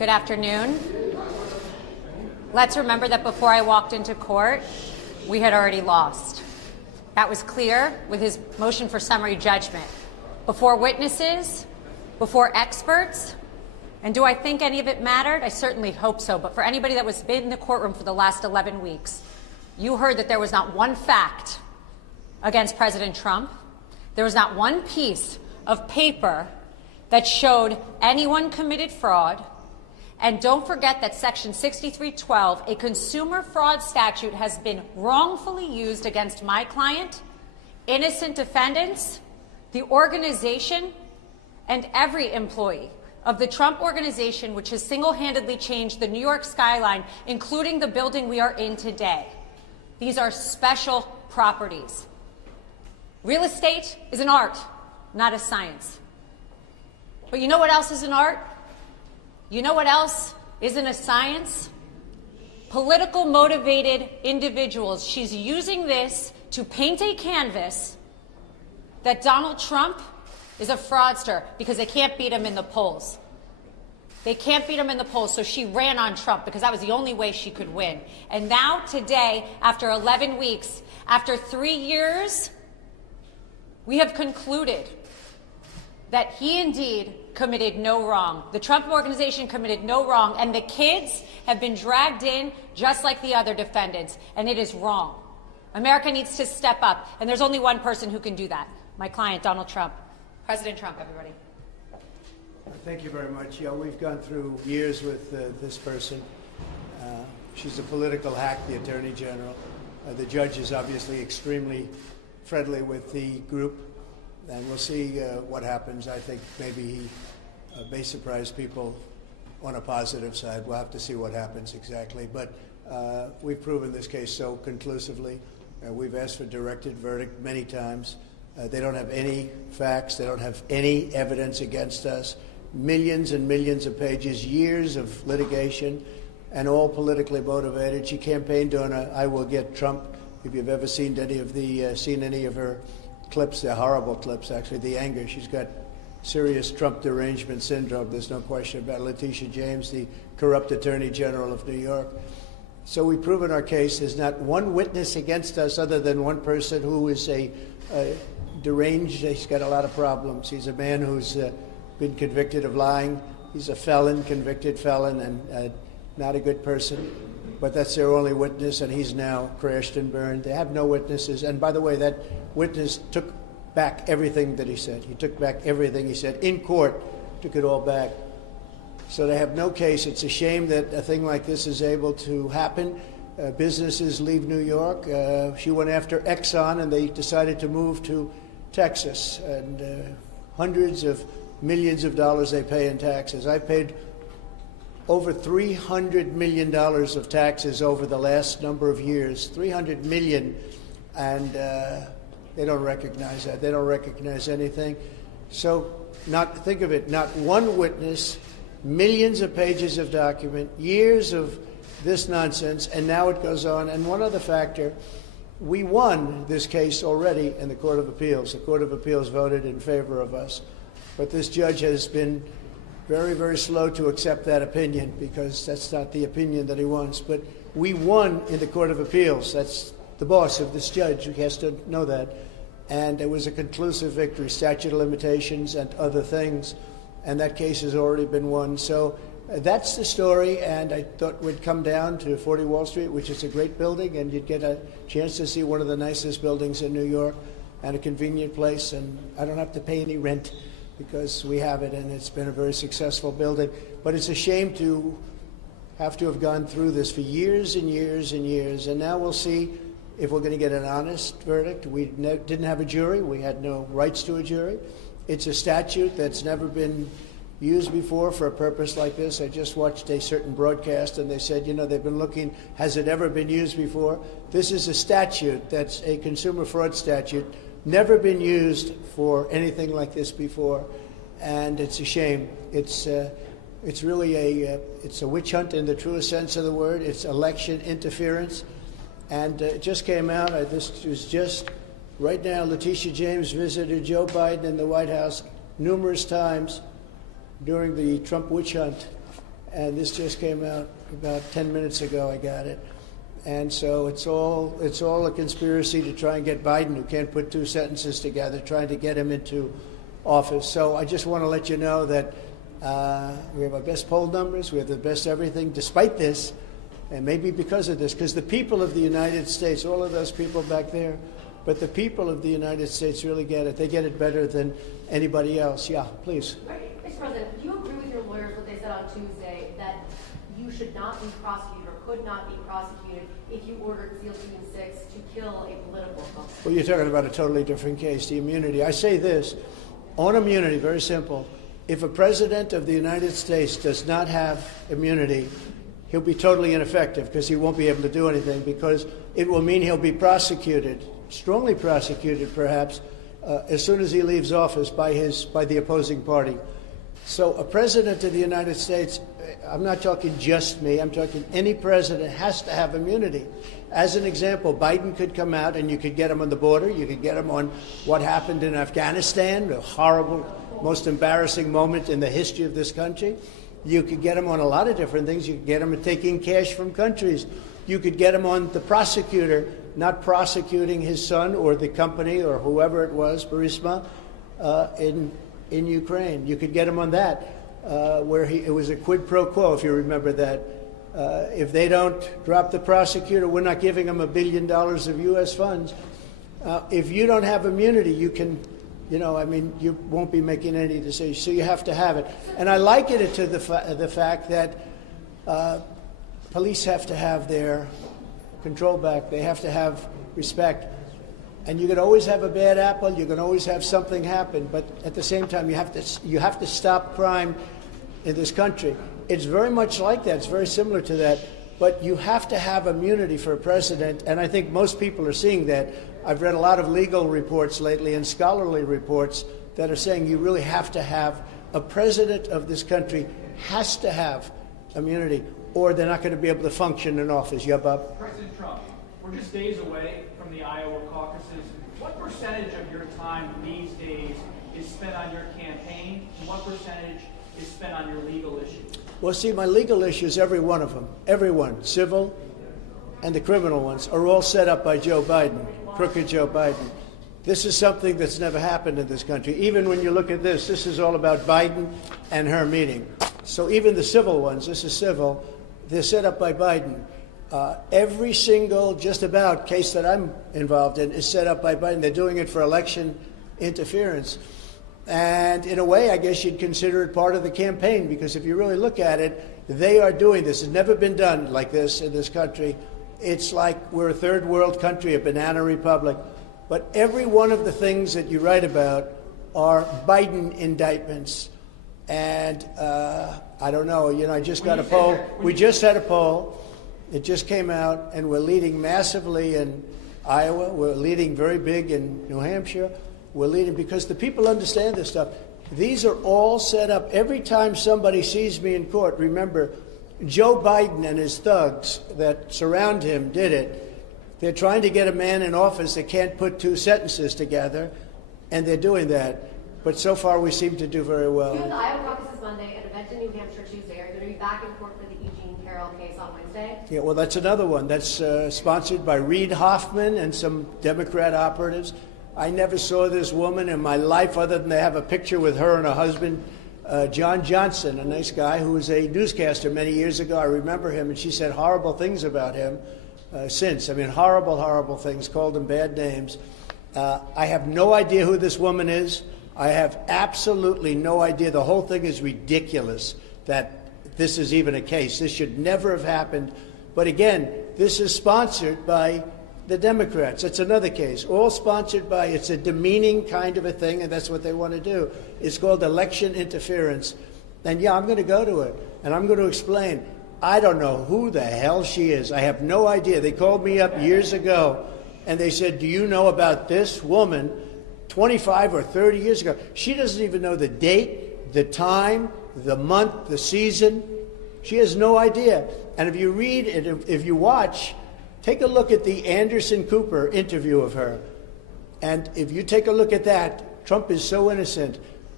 Good afternoon. Let's remember that before I walked into court, we had already lost. That was clear with his motion for summary judgment. Before witnesses, before experts, and do I think any of it mattered? I certainly hope so, but for anybody that was in the courtroom for the last 11 weeks, you heard that there was not one fact against President Trump. There was not one piece of paper that showed anyone committed fraud. And don't forget that Section 6312, a consumer fraud statute, has been wrongfully used against my client, innocent defendants, the organization, and every employee of the Trump organization, which has single-handedly changed the New York skyline, including the building we are in today. These are special properties. Real estate is an art, not a science. But you know what else is an art? You know what else isn't a science? Political motivated individuals. She's using this to paint a canvas that Donald Trump is a fraudster because they can't beat him in the polls. They can't beat him in the polls, so she ran on Trump because that was the only way she could win. And now, today, after 11 weeks, after 3 years, we have concluded that he indeed committed no wrong. The Trump organization committed no wrong, and the kids have been dragged in just like the other defendants, and it is wrong. America needs to step up, and there's only one person who can do that. My client, Donald Trump. President Trump, everybody. Thank you very much. Yeah, we've gone through years with this person. She's a political hack, the Attorney General. The judge is obviously extremely friendly with the group. And we'll see what happens. I think maybe he may surprise people on a positive side. We'll have to see what happens exactly. But we've proven this case so conclusively. We've asked for directed verdict many times. They don't have any facts. They don't have any evidence against us. Millions and millions of pages, years of litigation, and all politically motivated. She campaigned on a "I will get Trump." If you've ever seen any of her clips, they're horrible clips, actually, the anger. She's got serious Trump derangement syndrome. There's no question about it. Letitia James, the corrupt Attorney General of New York. So we've proven our case. There's not one witness against us other than one person who is a deranged. He's got a lot of problems. He's a man who's been convicted of lying. He's a felon, convicted felon, and not a good person. But that's their only witness, and he's now crashed and burned. They have no witnesses. And by the way, that witness took back everything that he said. He took back everything he said in court, took it all back. So they have no case. It's a shame that a thing like this is able to happen. Businesses leave New York. She went after Exxon, and they decided to move to Texas. And hundreds of millions of dollars they pay in taxes. I paid over $300 million of taxes over the last number of years, $300 million, and they don't recognize that. They don't recognize anything. So think of it, not one witness, millions of pages of document, years of this nonsense, and now it goes on. And one other factor, we won this case already in the Court of Appeals. The Court of Appeals voted in favor of us, but this judge has been very, very slow to accept that opinion because that's not the opinion that he wants. But we won in the Court of Appeals. That's the boss of this judge. He has to know that. And it was a conclusive victory, statute of limitations and other things. And that case has already been won. So that's the story. And I thought we'd come down to 40 Wall Street, which is a great building, and you'd get a chance to see one of the nicest buildings in New York and a convenient place. And I don't have to pay any rent, because we have it, and it's been a very successful building. But it's a shame to have gone through this for years and years and years. And now we'll see if we're going to get an honest verdict. We didn't have a jury. We had no rights to a jury. It's a statute that's never been used before for a purpose like this. I just watched a certain broadcast, and they said, they've been looking, has it ever been used before? This is a statute that's a consumer fraud statute, never been used for anything like this before, and it's a shame. It's really it's a witch hunt in the truest sense of the word. It's election interference, and it just came out. This was just right now. Letitia James visited Joe Biden in the White House numerous times during the Trump witch hunt, and this just came out about 10 minutes ago. I got it. And so it's all a conspiracy to try and get Biden, who can't put two sentences together, trying to get him into office. So I just want to let you know that we have our best poll numbers, we have the best everything, despite this, and maybe because of this, because the people of the United States, all of those people back there, but the people of the United States really get it. They get it better than anybody else. Yeah, please. Mr. President, do you agree with your lawyers what they said on Tuesday, that you should not be prosecuted or could not be prosecuted if you ordered SEAL Team 6 to kill a political opponent? Well, you're talking about a totally different case, the immunity. I say this, on immunity, very simple. If a president of the United States does not have immunity, he'll be totally ineffective because he won't be able to do anything, because it will mean he'll be prosecuted, strongly prosecuted perhaps, as soon as he leaves office by the opposing party. So a president of the United States, I'm not talking just me, I'm talking any president has to have immunity. As an example, Biden could come out and you could get him on the border, you could get him on what happened in Afghanistan, a horrible, most embarrassing moment in the history of this country. You could get him on a lot of different things. You could get him taking cash from countries. You could get him on the prosecutor not prosecuting his son or the company or whoever it was, Burisma, in Ukraine. You could get him on that, where it was a quid pro quo, if you remember that. If they don't drop the prosecutor, we're not giving them $1 billion of U.S. funds. If you don't have immunity, you can, you won't be making any decisions. So you have to have it. And I liken it to the fact that police have to have their control back. They have to have respect. And you can always have a bad apple. You can always have something happen. But at the same time, you have to stop crime in this country. It's very much like that. It's very similar to that. But you have to have immunity for a president, and I think most people are seeing that. I've read a lot of legal reports lately and scholarly reports that are saying you really have to have a president of this country has to have immunity, or they're not going to be able to function in office. Yeah, Bob? President Trump, we're just days away from the Iowa caucuses. What percentage of your time these days is spent on your campaign, and what percentage is spent on your legal issues? Well, see, my legal issues, every one of them, everyone, civil and the criminal ones, are all set up by Joe Biden, crooked Joe Biden. This is something that's never happened in this country. Even when you look at this is all about Biden and her meeting. So even the civil ones, this is civil, they're set up by Biden. Every single, just about, case that I'm involved in is set up by Biden. They're doing it for election interference. And in a way, I guess you'd consider it part of the campaign, because if you really look at it, they are doing this. It's never been done like this in this country. It's like we're a third world country, a banana republic. But every one of the things that you write about are Biden indictments. And I don't know, I just got a poll. We just had a poll. It just came out, and we're leading massively in Iowa. We're leading very big in New Hampshire. We're leading because the people understand this stuff. These are all set up. Every time somebody sees me in court, remember, Joe Biden and his thugs that surround him did it. They're trying to get a man in office that can't put two sentences together, and they're doing that. But so far, we seem to do very well. You have the Iowa caucuses Monday, an event in New Hampshire Tuesday. Are you going to be back in court for the Eugene Carroll case on Wednesday? Yeah, well, that's another one. That's sponsored by Reid Hoffman and some Democrat operatives. I never saw this woman in my life other than they have a picture with her and her husband, John Johnson, a nice guy who was a newscaster many years ago. I remember him, and she said horrible things about him since. I mean, horrible, horrible things, called him bad names. I have no idea who this woman is. I have absolutely no idea. The whole thing is ridiculous that this is even a case. This should never have happened. But again, this is sponsored by the Democrats. It's another case, all sponsored by, it's a demeaning kind of a thing, and that's what they want to do. It's called election interference. And yeah, I'm going to go to it, and I'm going to explain. I don't know who the hell she is. I have no idea. They called me up years ago, and they said, do you know about this woman 25 or 30 years ago? She doesn't even know the date, the time, the month, the season. She has no idea. And if you read it, if you watch, take a look at the Anderson Cooper interview of her. And if you take a look at that, Trump is so innocent.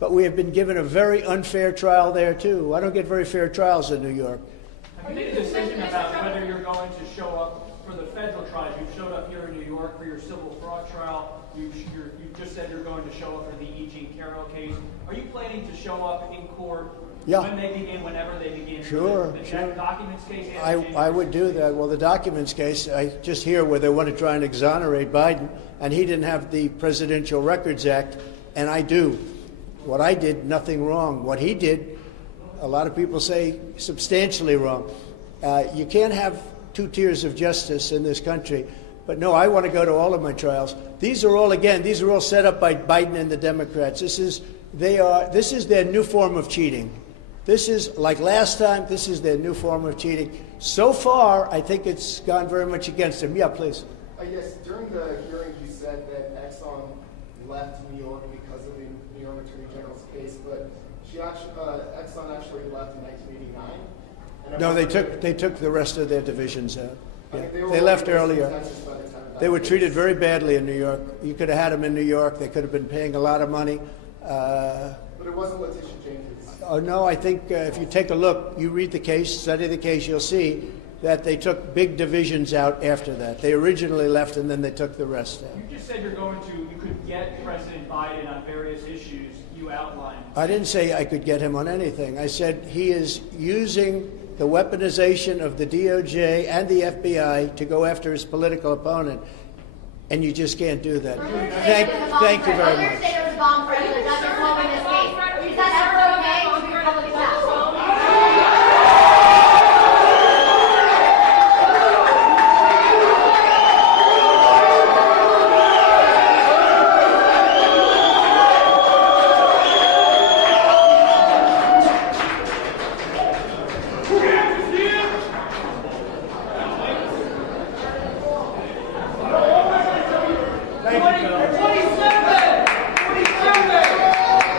but we have been given a very unfair trial there, too. I don't get very fair trials in New York. Have you made a decision about whether you're going to show up for the federal trials? You've showed up here in New York for your civil fraud trial. You just said you're going to show up for the E. Jean Carroll case. Are you planning to show up in court when they begin, whenever they begin? Sure, the sure. documents case? I would do that. Well, the documents case, I just hear where they want to try and exonerate Biden, and he didn't have the Presidential Records Act, and I do. What I did, nothing wrong. What he did, a lot of people say substantially wrong. You can't have two tiers of justice in this country. But no, I want to go to all of my trials. These are all set up by Biden and the Democrats. This is their new form of cheating. This is, like last time, this is their new form of cheating. So far, I think it's gone very much against them. Yeah, please. Yes, during the hearing you said that Exxon left New York because of the New York Attorney General's case, but Exxon actually left in 1989. No, they took the rest of their divisions out. Yeah. They left earlier. They were treated very badly in New York. You could have had them in New York. They could have been paying a lot of money. But it wasn't Letitia James. Oh, no, I think if you take a look, you read the case, study the case, you'll see that they took big divisions out after that. They originally left and then they took the rest out. You just said you could get President Biden on various issues you outlined. I didn't say I could get him on anything. I said he is using the weaponization of the DOJ and the FBI to go after his political opponent, and you just can't do that. Thank you very much. There's a bomb threat that doesn't fall in this case. Is that ever okay to be public staff?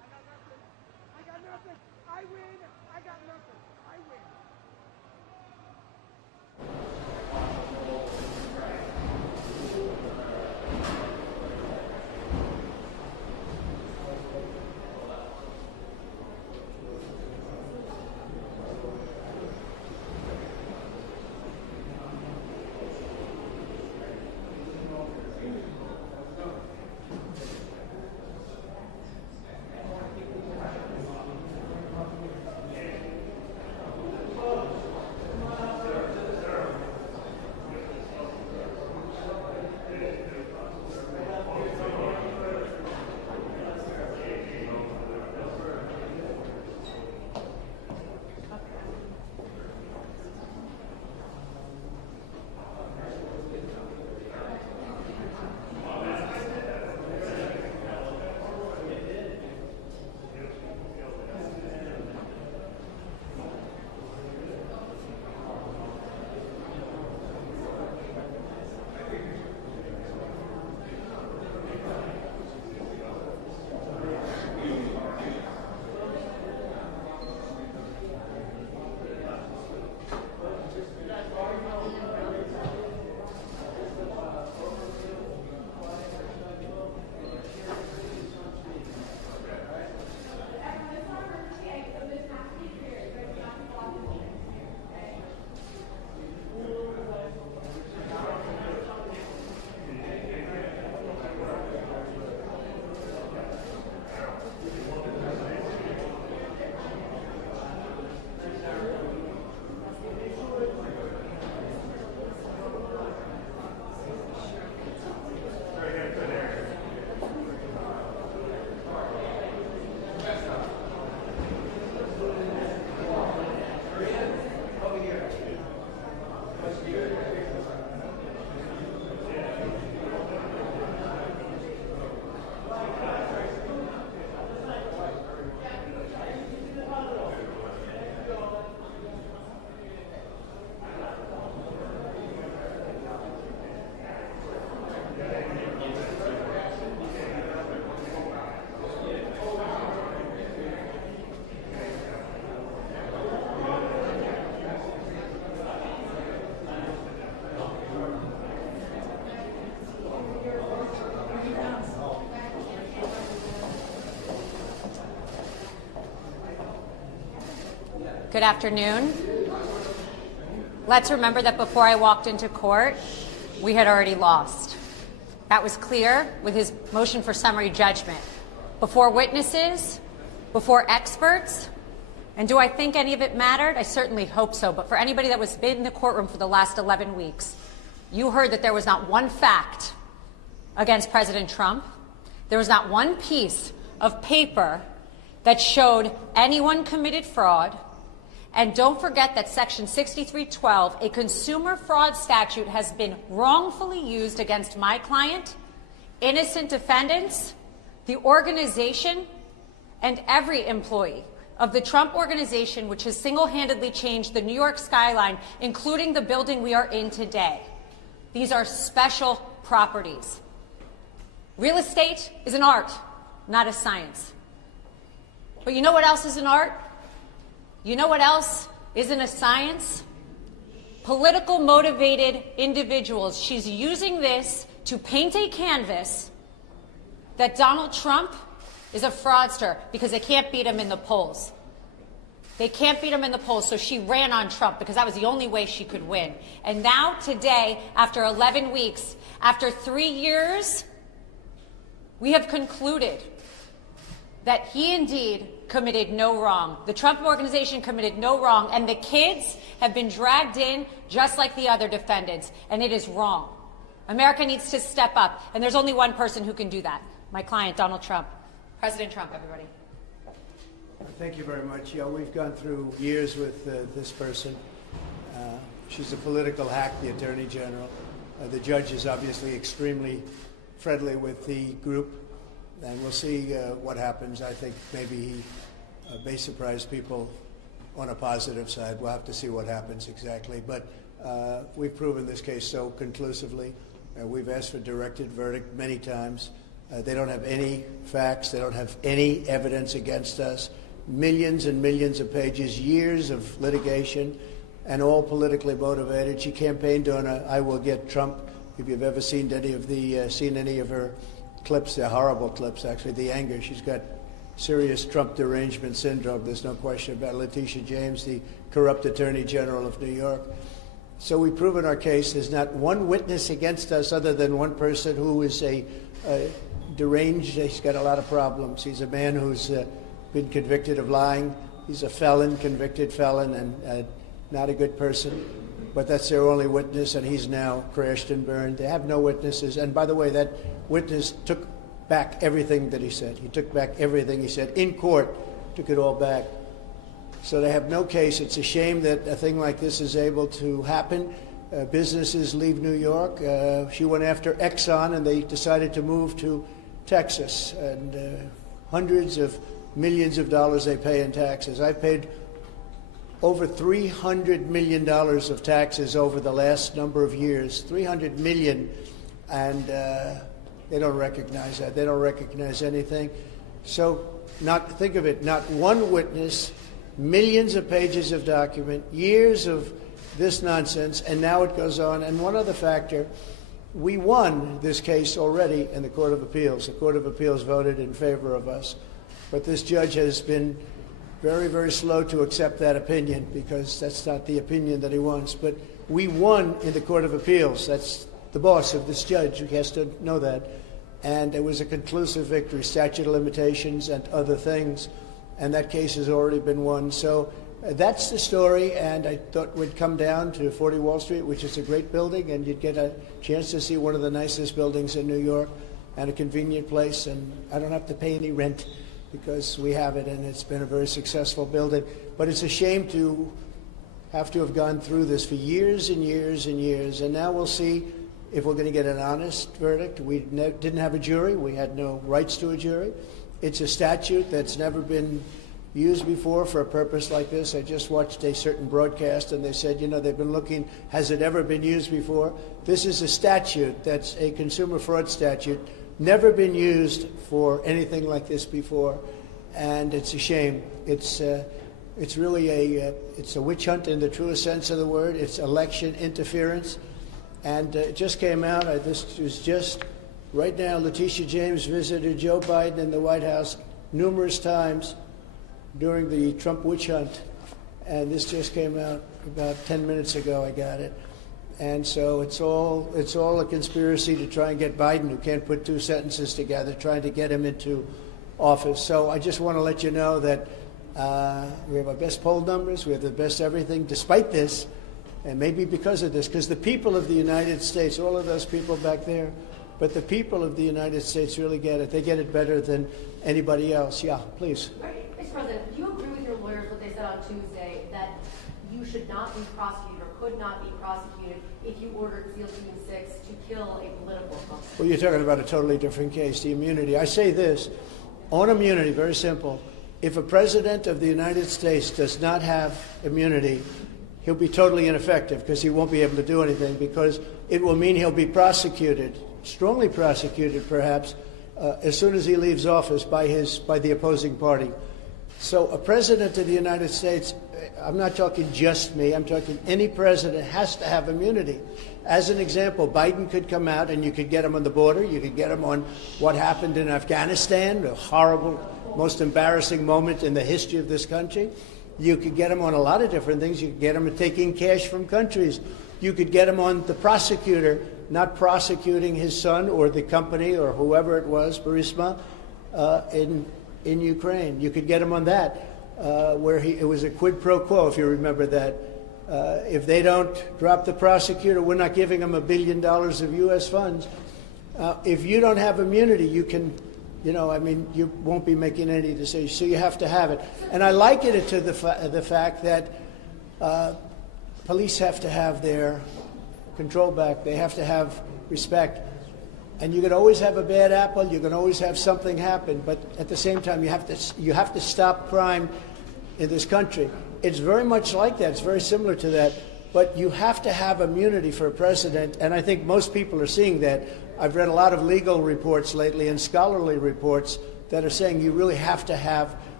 I win. I got nothing. I win. Good afternoon. Let's remember that before I walked into court, we had already lost. That was clear with his motion for summary judgment. Before witnesses, before experts, and do I think any of it mattered? I certainly hope so, but for anybody that was in the courtroom for the last 11 weeks, you heard that there was not one fact against President Trump. There was not one piece of paper that showed anyone committed fraud. And don't forget that Section 6312, a consumer fraud statute, has been wrongfully used against my client, innocent defendants, the organization, and every employee of the Trump organization, which has single-handedly changed the New York skyline, including the building we are in today. These are special properties. Real estate is an art, not a science. But you know what else is an art? You know what else isn't a science? Political motivated individuals. She's using this to paint a canvas that Donald Trump is a fraudster because they can't beat him in the polls. They can't beat him in the polls, so she ran on Trump because that was the only way she could win. And now, today, after 11 weeks, after 3 years, we have concluded that he indeed committed no wrong. The Trump organization committed no wrong, and the kids have been dragged in just like the other defendants, and it is wrong. America needs to step up, and there's only one person who can do that. My client, Donald Trump. President Trump, everybody. Thank you very much. Yeah, we've gone through years with this person. She's a political hack, the Attorney General. The judge is obviously extremely friendly with the group, and we'll see what happens. I think maybe he may surprise people on a positive side. We'll have to see what happens exactly. But we've proven this case so conclusively. We've asked for directed verdict many times. They don't have any facts. They don't have any evidence against us. millions and millions of pages, years of litigation, and all politically motivated. She campaigned on a "I will get Trump." If you've ever seen any of her clips, they're horrible clips, actually. The anger, she's got serious Trump derangement syndrome. There's no question about it. Letitia James, the corrupt Attorney General of New York. So we've proven our case. There's not one witness against us other than one person who is a deranged. He's got a lot of problems. He's a man who's been convicted of lying. He's a felon, convicted felon, and not a good person. But that's their only witness, and he's now crashed and burned. They have no witnesses. And by the way, that witness took back everything that he said. He took back everything he said in court, took it all back. So they have no case. It's a shame that a thing like this is able to happen. Businesses leave New York. She went after Exxon, and they decided to move to Texas. And hundreds of millions of dollars they pay in taxes. I paid over $300 million of taxes over the last number of years. $300 million. And they don't recognize that. They don't recognize anything. So think of it, not one witness, millions of pages of document, years of this nonsense, and now it goes on. And one other factor, we won this case already in the Court of Appeals. The Court of Appeals voted in favor of us. But this judge has been very, very slow to accept that opinion because that's not the opinion that he wants. But we won in the Court of Appeals. That's the boss of this judge who has to know that. And it was a conclusive victory, statute of limitations and other things. And that case has already been won. So that's the story, and I thought we'd come down to 40 Wall Street, which is a great building, and you'd get a chance to see one of the nicest buildings in New York and a convenient place, and I don't have to pay any rent because we have it, and it's been a very successful building. But it's a shame to have gone through this for years and years and years, and now we'll see if we're going to get an honest verdict. We didn't have a jury. We had no rights to a jury. It's a statute that's never been used before for a purpose like this. I just watched a certain broadcast, and they said, they've been looking, has it ever been used before? This is a statute that's a consumer fraud statute, never been used for anything like this before, and it's a shame. It's really it's a witch hunt in the truest sense of the word. It's election interference, and it just came out. This was just right now. Letitia James visited Joe Biden in the White House numerous times during the Trump witch hunt, and this just came out about 10 minutes ago. I got it. And so it's all a conspiracy to try and get Biden, who can't put two sentences together, trying to get him into office. So I just want to let you know that we have our best poll numbers, we have the best everything, despite this, and maybe because of this, because the people of the United States, all of those people back there, but the people of the United States really get it. They get it better than anybody else. Yeah, please. Mr. President, do you agree with your lawyers what they said on Tuesday, that you should not be prosecuted or could not be prosecuted if you ordered SEAL Team 6 to kill a political opponent? Well, you're talking about a totally different case, the immunity. I say this, on immunity, very simple. If a president of the United States does not have immunity, he'll be totally ineffective because he won't be able to do anything, because it will mean he'll be prosecuted, strongly prosecuted perhaps, as soon as he leaves office by the opposing party. So a president of the United States, I'm not talking just me, I'm talking any president has to have immunity. As an example, Biden could come out and you could get him on the border, you could get him on what happened in Afghanistan, a horrible, most embarrassing moment in the history of this country. You could get him on a lot of different things. You could get him on taking cash from countries. You could get him on the prosecutor not prosecuting his son or the company or whoever it was, Burisma, in Ukraine. You could get him on that, where it was a quid pro quo, if you remember that. If they don't drop the prosecutor, we're not giving them $1 billion of U.S. funds. If you don't have immunity, you can, you won't be making any decisions. So you have to have it. And I liken it to the fact that police have to have their control back. They have to have respect. And you can always have a bad apple. You can always have something happen. But at the same time, you have to stop crime in this country. It's very much like that. It's very similar to that. But you have to have immunity for a president. And I think most people are seeing that. I've read a lot of legal reports lately and scholarly reports that are saying you really have to have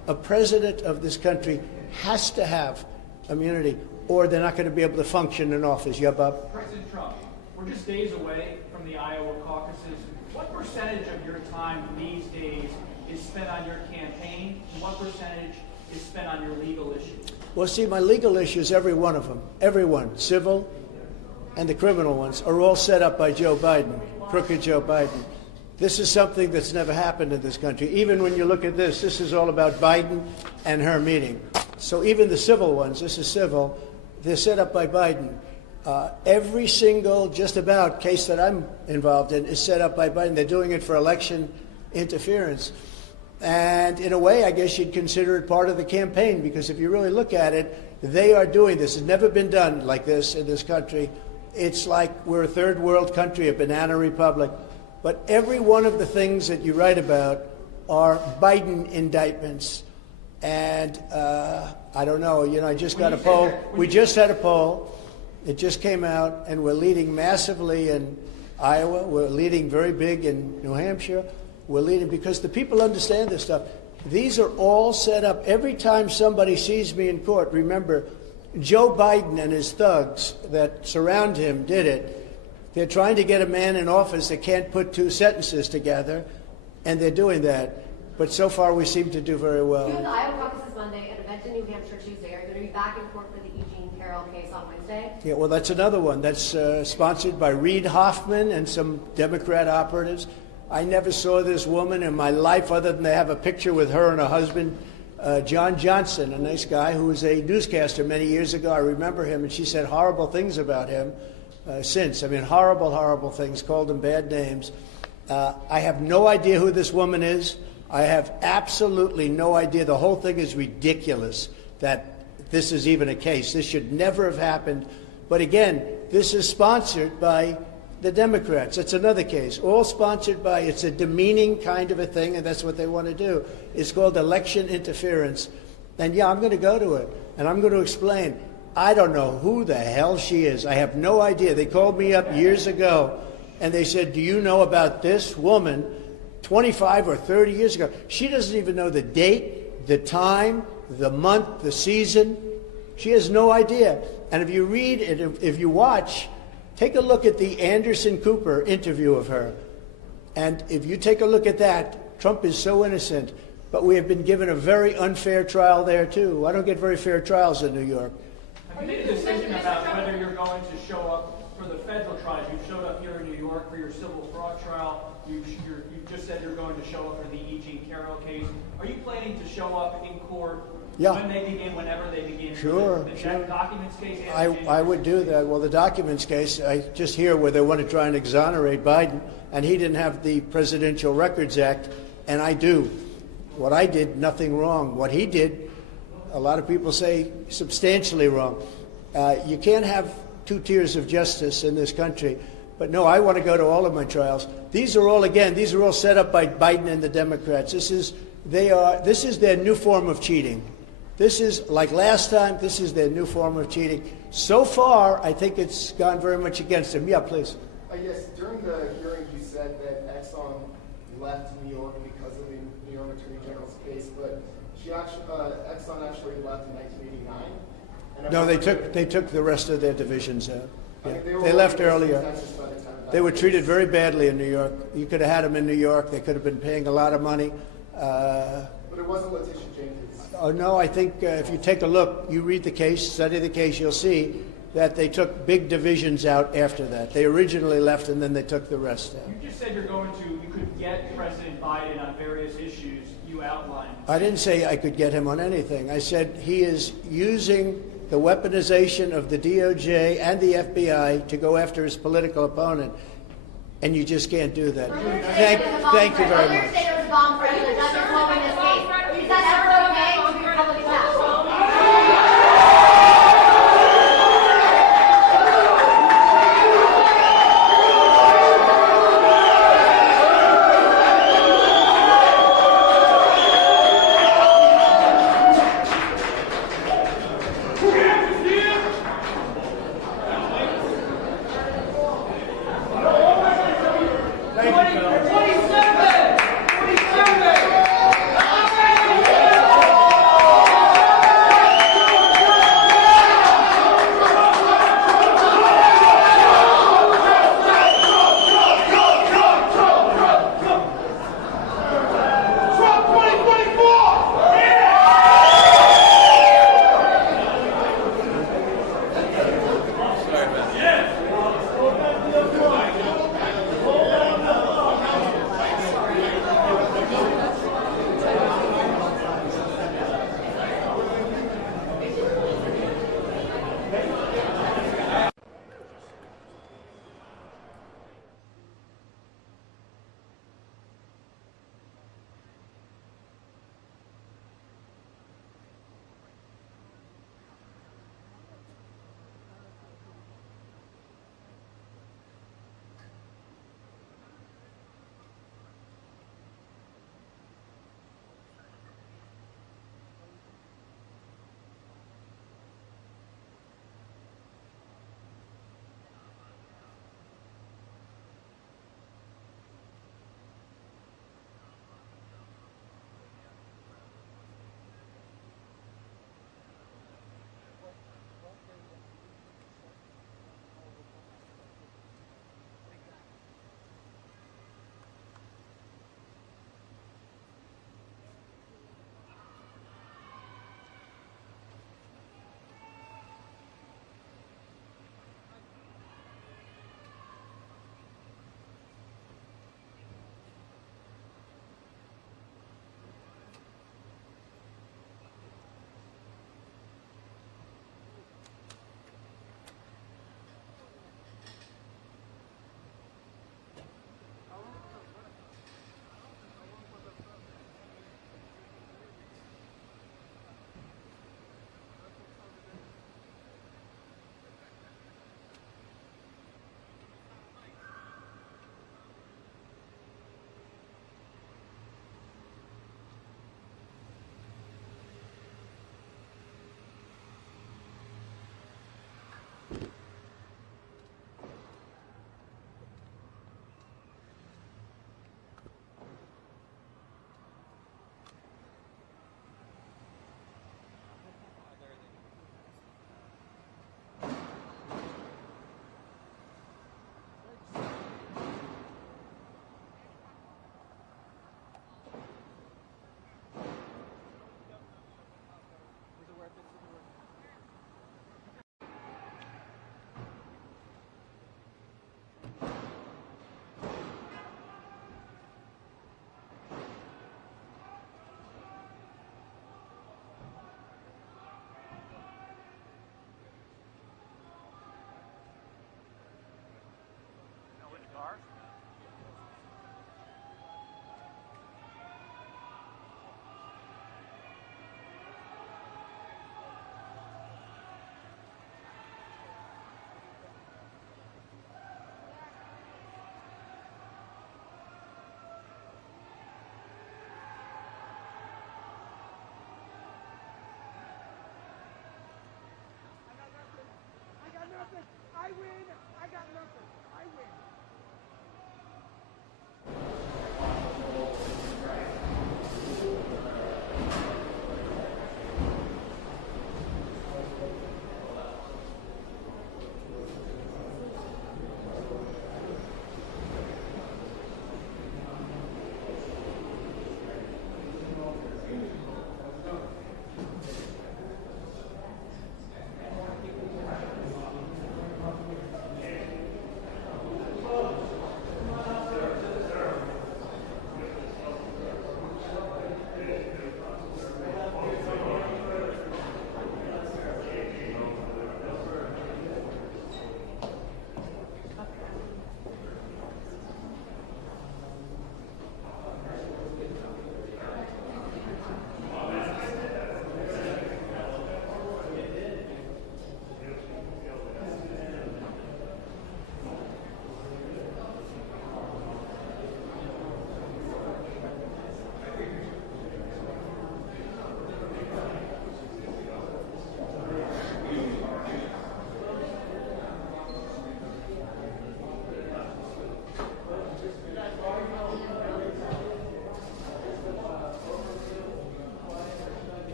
A president of this country has to have immunity, or they're not going to be able to function in office. Yeah, Bob? President Trump, we're just days away from the Iowa caucuses. What percentage of your time these days is spent on your campaign, and what percentage is spent on your legal issues? Well, see, my legal issues, every one of them, everyone, civil and the criminal ones, are all set up by Joe Biden, crooked Joe Biden. This is something that's never happened in this country. Even when you look at this is all about Biden and her meeting. So even the civil ones, this is civil, they're set up by Biden. Every single, just about, case that I'm involved in is set up by Biden. They're doing it for election interference. And in a way, I guess you'd consider it part of the campaign, because if you really look at it, they are doing this. It's never been done like this in this country. It's like we're a third world country, a banana republic. But every one of the things that you write about are Biden indictments. And I don't know, I just got a poll. We just had a poll. It just came out, and we're leading massively in Iowa. We're leading very big in New Hampshire. We're leading because the people understand this stuff. These are all set up. Every time somebody sees me in court, remember, Joe Biden and his thugs that surround him did it. They're trying to get a man in office that can't put two sentences together, and they're doing that. But so far, we seem to do very well. You have the Iowa caucuses Monday, an event in New Hampshire Tuesday. Are you going to be back in court for the Eugene Carroll case on Wednesday? Yeah, well, that's another one. That's sponsored by Reid Hoffman and some Democrat operatives. I never saw this woman in my life other than they have a picture with her and her husband, John Johnson, a nice guy who was a newscaster many years ago. I remember him, and she said horrible things about him since. I mean, horrible, horrible things, called him bad names. I have no idea who this woman is. I have absolutely no idea. The whole thing is ridiculous that this is even a case. This should never have happened. But again, this is sponsored by the Democrats. It's another case, all sponsored by, it's a demeaning kind of a thing, and that's what they want to do. It's called election interference. And yeah, I'm going to go to it, and I'm going to explain. I don't know who the hell she is. I have no idea. They called me up years ago, and they said, do you know about this woman 25 or 30 years ago? She doesn't even know the date, the time, the month, the season. She has no idea. And if you read and if you watch, take a look at the Anderson Cooper interview of her. And if you take a look at that, Trump is so innocent, but we have been given a very unfair trial there, too. I don't get very fair trials in New York. Have you made a decision about whether you're going to show up for the federal trials? You showed up here in New York for your civil fraud trial. You just said you're going to show up for the Eugene Carroll case. Are you planning to show up in court when they begin, whenever they begin? Sure, the documents case? I would do that. Well, the documents case, I just hear where they want to try and exonerate Biden, and he didn't have the Presidential Records Act, and I do. What I did, nothing wrong. What he did, a lot of people say substantially wrong. You can't have two tiers of justice in this country. But no, I want to go to all of my trials. These are all set up by Biden and the Democrats. This is their new form of cheating. This is, like last time, this is their new form of cheating. So far, I think it's gone very much against them. Yeah, please. Yes, during the hearing, you said that Exxon left New York because of the New York Attorney General's case, but Exxon actually left in 1989. No, they took the rest of their divisions out. Yeah. They left earlier. They were treated very badly in New York. You could have had them in New York. They could have been paying a lot of money. But it wasn't Letitia James. Oh, no, I think if you take a look, you read the case, study the case, you'll see that they took big divisions out after that. They originally left, and then they took the rest out. You just said you could get President Biden on various issues you outlined. I didn't say I could get him on anything. I said he is using the weaponization of the DOJ and the FBI to go after his political opponent, and you just can't do that. Thank you very much. Earlier today there was a bomb threat and a judge is holding this case. Is that ever okay to be public staff? Thank you, Phil.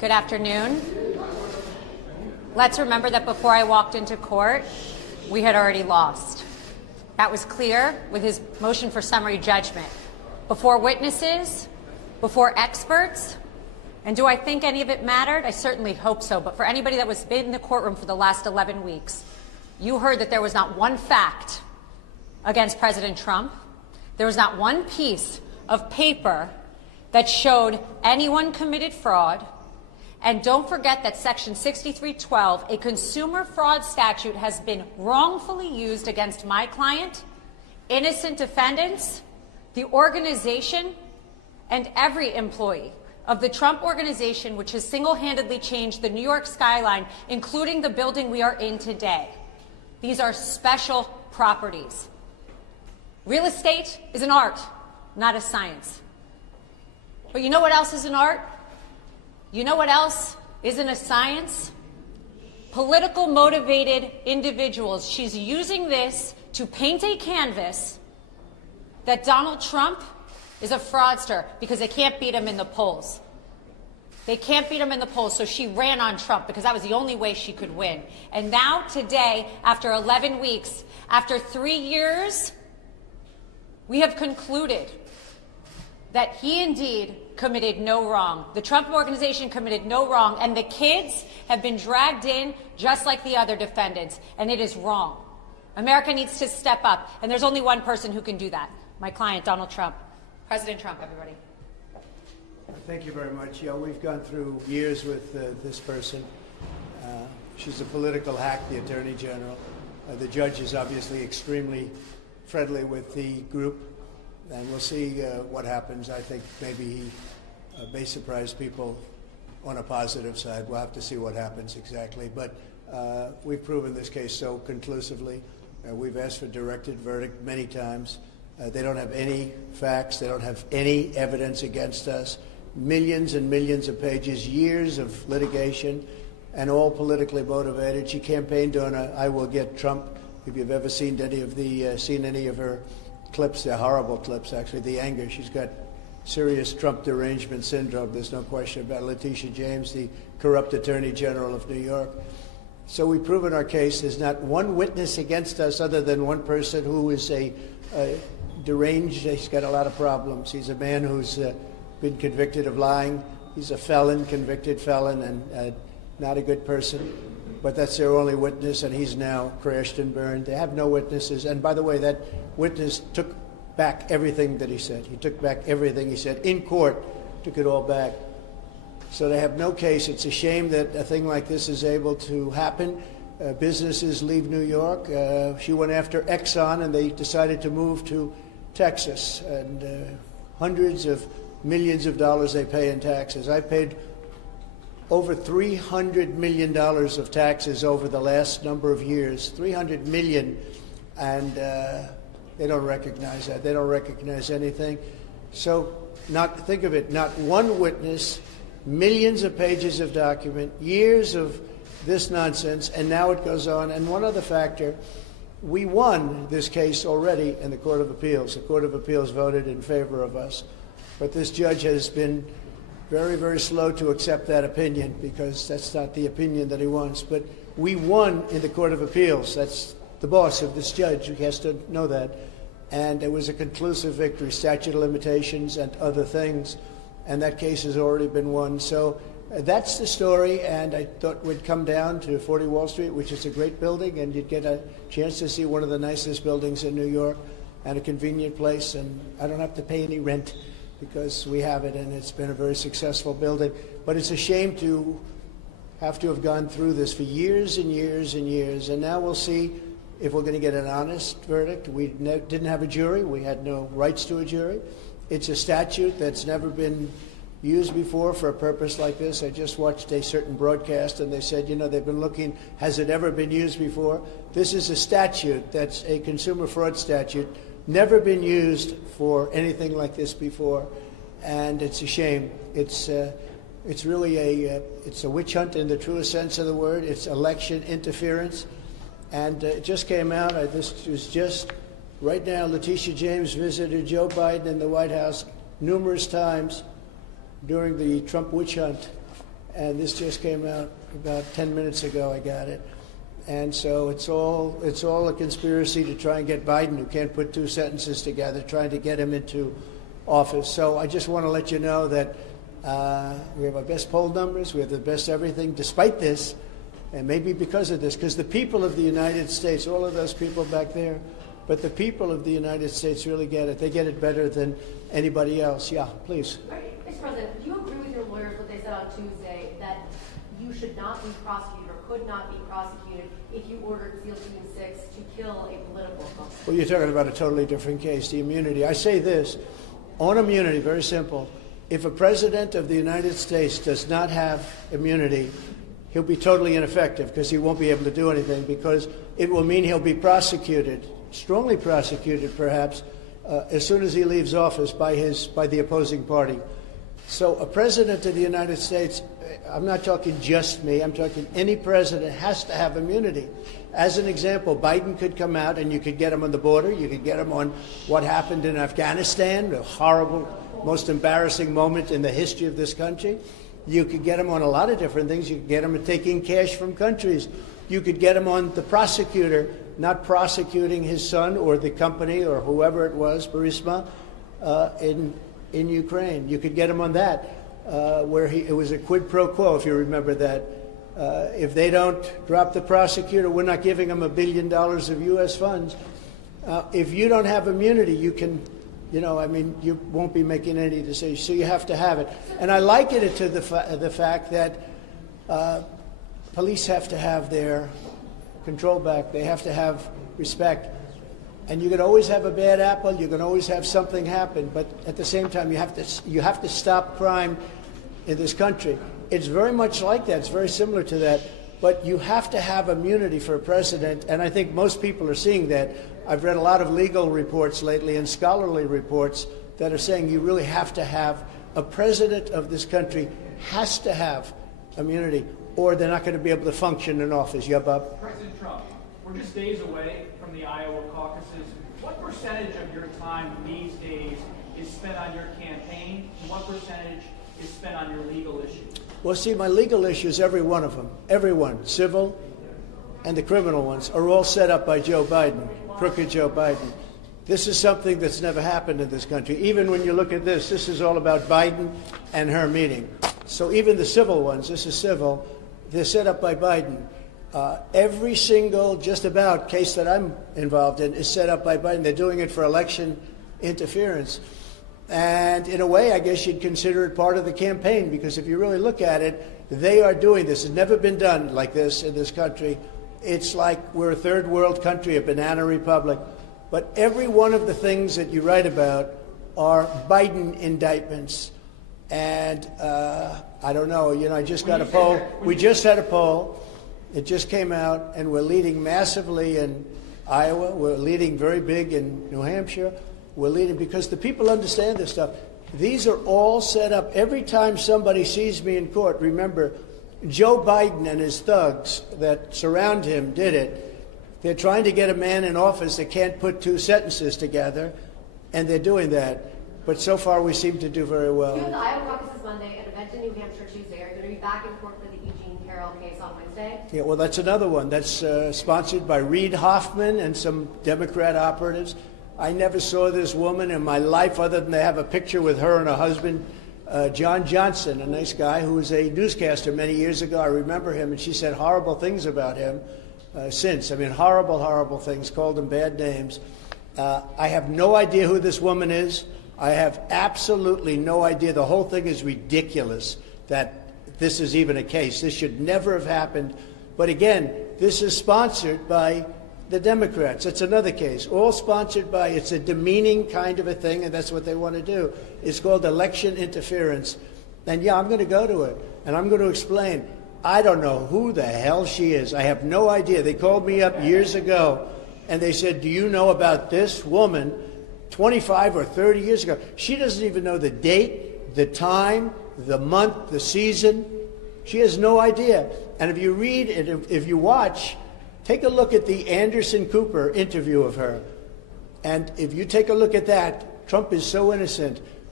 Good afternoon. Let's remember that before I walked into court, we had already lost. That was clear with his motion for summary judgment. Before witnesses, before experts, and do I think any of it mattered? I certainly hope so, but for anybody that was in the courtroom for the last 11 weeks, you heard that there was not one fact against President Trump. There was not one piece of paper that showed anyone committed fraud. And don't forget that Section 6312, a consumer fraud statute, has been wrongfully used against my client, innocent defendants, the organization, and every employee of the Trump organization, which has single-handedly changed the New York skyline, including the building we are in today. These are special properties. Real estate is an art, not a science. But you know what else is an art? You know what else isn't a science? Political motivated individuals. She's using this to paint a canvas that Donald Trump is a fraudster because they can't beat him in the polls. They can't beat him in the polls, so she ran on Trump because that was the only way she could win. And now, today, after 11 weeks, after 3 years, we have concluded that he indeed committed no wrong. The Trump organization committed no wrong, and the kids have been dragged in just like the other defendants, and it is wrong. America needs to step up, and there's only one person who can do that. My client, Donald Trump. President Trump, everybody. Thank you very much. Yeah, we've gone through years with this person. She's a political hack, the Attorney General. The judge is obviously extremely friendly with the group, and we'll see what happens. I think maybe he may surprise people on a positive side. We'll have to see what happens exactly. But we've proven this case so conclusively. We've asked for directed verdict many times. They don't have any facts. They don't have any evidence against us. Millions and millions of pages, years of litigation, and all politically motivated. She campaigned on a "I will get Trump." If you've ever seen any of her clips, they're horrible clips, actually. The anger, she's got serious Trump derangement syndrome. There's no question about it. Letitia James, the corrupt Attorney General of New York. So we've proven our case. There's not one witness against us other than one person who is a deranged. He's got a lot of problems. He's a man who's been convicted of lying. He's a felon, convicted felon, and not a good person. But that's their only witness, and he's now crashed and burned. They have no witnesses. And by the way, that witness took back everything that he said. He took back everything he said in court, took it all back. So they have no case. It's a shame that a thing like this is able to happen. Businesses leave New York. She went after Exxon, and they decided to move to Texas. And hundreds of millions of dollars they pay in taxes. I paid over $300 million of taxes over the last number of years, $300 million, and they don't recognize that. They don't recognize anything. So think of it, not one witness, millions of pages of document, years of this nonsense, and now it goes on. And one other factor, we won this case already in the Court of Appeals. The Court of Appeals voted in favor of us. But this judge has been very, very slow to accept that opinion because that's not the opinion that he wants. But we won in the Court of Appeals. That's the boss of this judge. He has to know that. And it was a conclusive victory, statute of limitations and other things. And that case has already been won. So that's the story. And I thought we'd come down to 40 Wall Street, which is a great building, and you'd get a chance to see one of the nicest buildings in New York and a convenient place. And I don't have to pay any rent, because we have it, and it's been a very successful building. But it's a shame to have gone through this for years and years and years. And now we'll see if we're going to get an honest verdict. We didn't have a jury. We had no rights to a jury. It's a statute that's never been used before for a purpose like this. I just watched a certain broadcast, and they said, they've been looking, has it ever been used before? This is a statute that's a consumer fraud statute, never been used for anything like this before, and it's a shame. It's really it's a witch hunt in the truest sense of the word. It's election interference, and it just came out. This was just right now. Letitia James visited Joe Biden in the White House numerous times during the Trump witch hunt, and this just came out about 10 minutes ago. I got it. And so it's all a conspiracy to try and get Biden, who can't put two sentences together, trying to get him into office. So I just want to let you know that we have our best poll numbers, we have the best everything, despite this, and maybe because of this, because the people of the United States, all of those people back there, but the people of the United States really get it. They get it better than anybody else. Yeah, please. Mr. President, do you agree with your lawyers what they said on Tuesday, that you should not be prosecuted or could not be prosecuted if you ordered SEAL Team 6 to kill a political opponent? Well, you're talking about a totally different case, the immunity. I say this, on immunity, very simple. If a president of the United States does not have immunity, he'll be totally ineffective because he won't be able to do anything, because it will mean he'll be prosecuted, strongly prosecuted perhaps, as soon as he leaves office by the opposing party. So a president of the United States, I'm not talking just me, I'm talking any president has to have immunity. As an example, Biden could come out and you could get him on the border, you could get him on what happened in Afghanistan, a horrible, most embarrassing moment in the history of this country. You could get him on a lot of different things. You could get him taking cash from countries. You could get him on the prosecutor not prosecuting his son or the company or whoever it was, Burisma, in Ukraine. You could get him on that, where it was a quid pro quo, if you remember that. If they don't drop the prosecutor, we're not giving them $1 billion of U.S. funds. If you don't have immunity, you can, you won't be making any decisions. So you have to have it. And I liken it to the fact that police have to have their control back. They have to have respect. And you can always have a bad apple. You can always have something happen. But at the same time, you have to stop crime in this country. It's very much like that. It's very similar to that. But you have to have immunity for a president, and I think most people are seeing that. I've read a lot of legal reports lately and scholarly reports that are saying you really have to have a president of this country has to have immunity, or they're not going to be able to function in office. Yeah, Bob? President Trump, we're just days away from the Iowa caucuses. What percentage of your time these days is spent on your campaign, and what percentage is spent on your legal issues? Well, see, my legal issues, every one of them, everyone, civil and the criminal ones, are all set up by Joe Biden, crooked Joe Biden. This is something that's never happened in this country. Even when you look at this is all about Biden and her meeting. So even the civil ones, this is civil, they're set up by Biden. Every single, just about, case that I'm involved in is set up by Biden. They're doing it for election interference. And in a way, I guess you'd consider it part of the campaign, because if you really look at it, they are doing this. It's never been done like this in this country. It's like we're a third world country, a banana republic. But every one of the things that you write about are Biden indictments. And I don't know, I just got a poll. We just had a poll. It just came out, and we're leading massively in Iowa. We're leading very big in New Hampshire. We're leading because the people understand this stuff. These are all set up. Every time somebody sees me in court, remember, Joe Biden and his thugs that surround him did it. They're trying to get a man in office that can't put two sentences together, and they're doing that. But so far, we seem to do very well. You have the Iowa caucuses Monday, an event in New Hampshire Tuesday. Are you going to be back in court for the Eugene Carroll case on Wednesday? Yeah, well, that's another one. That's sponsored by Reid Hoffman and some Democrat operatives. I never saw this woman in my life other than to have a picture with her and her husband, John Johnson, a nice guy who was a newscaster many years ago. I remember him, and she said horrible things about him since. I mean, horrible, horrible things, called him bad names. I have no idea who this woman is. I have absolutely no idea. The whole thing is ridiculous that this is even a case. This should never have happened. But again, this is sponsored by the Democrats. It's another case, all sponsored by, it's a demeaning kind of a thing, and that's what they want to do. It's called election interference. And yeah, I'm going to go to it, and I'm going to explain. I don't know who the hell she is. I have no idea. They called me up years ago, and they said, do you know about this woman 25 or 30 years ago? She doesn't even know the date, the time, the month, the season. She has no idea. And if you read and if you watch, take a look at the Anderson Cooper interview of her. And if you take a look at that, Trump is so innocent.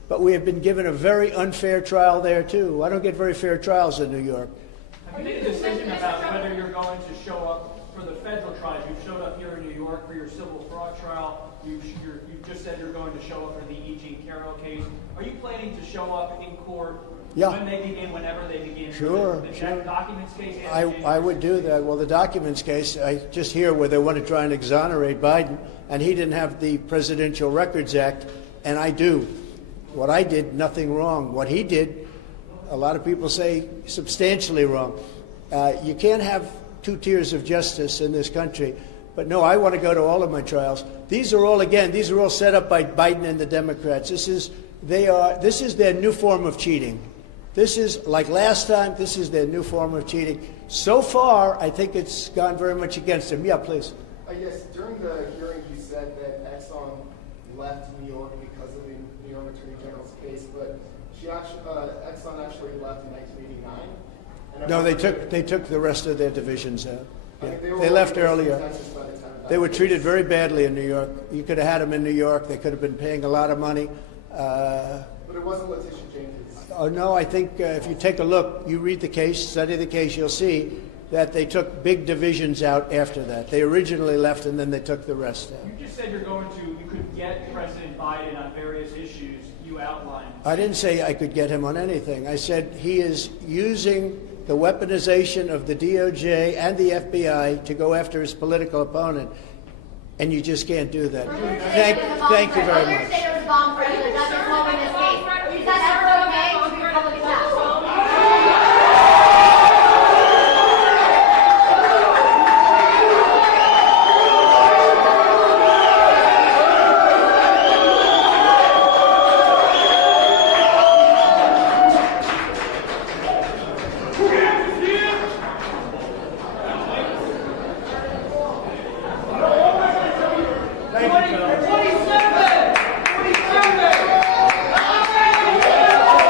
but we have been given a very unfair trial there, too. I don't get very fair trials in New York. Have you made a decision about whether you're going to show up for the federal trials? You've showed up here in New York for your civil fraud trial. You just said you're going to show up for the E. Jean Carroll case. Are you planning to show up in court when they begin, whenever they begin? Sure, the sure. documents case? I would do that. Well, the documents case, I just hear where they want to try and exonerate Biden, and he didn't have the Presidential Records Act, and I do. What I did, nothing wrong. What he did, a lot of people say substantially wrong. You can't have two tiers of justice in this country. But no, I want to go to all of my trials. These are all set up by Biden and the Democrats. This is their new form of cheating. This is, like last time, this is their new form of cheating. So far, I think it's gone very much against them. Yeah, please. Yes, during the hearings you said that Exxon left New York because of the New York Attorney General's case, but Exxon actually left in 1989. No, they took the rest of their divisions out. Yeah. They left earlier. They were treated very badly in New York. You could have had them in New York. They could have been paying a lot of money. But it wasn't Letitia James. Oh, no, I think if you take a look, you read the case, study the case, you'll see that they took big divisions out after that. They originally left, and then they took the rest out. You just said you could get President Biden on various issues you outlined. I didn't say I could get him on anything. I said he is using the weaponization of the DOJ and the FBI to go after his political opponent, and you just can't do that. Thank you very much. There was a bomb threat in the Dutchess home in this case. Is that ever okay to be public attack?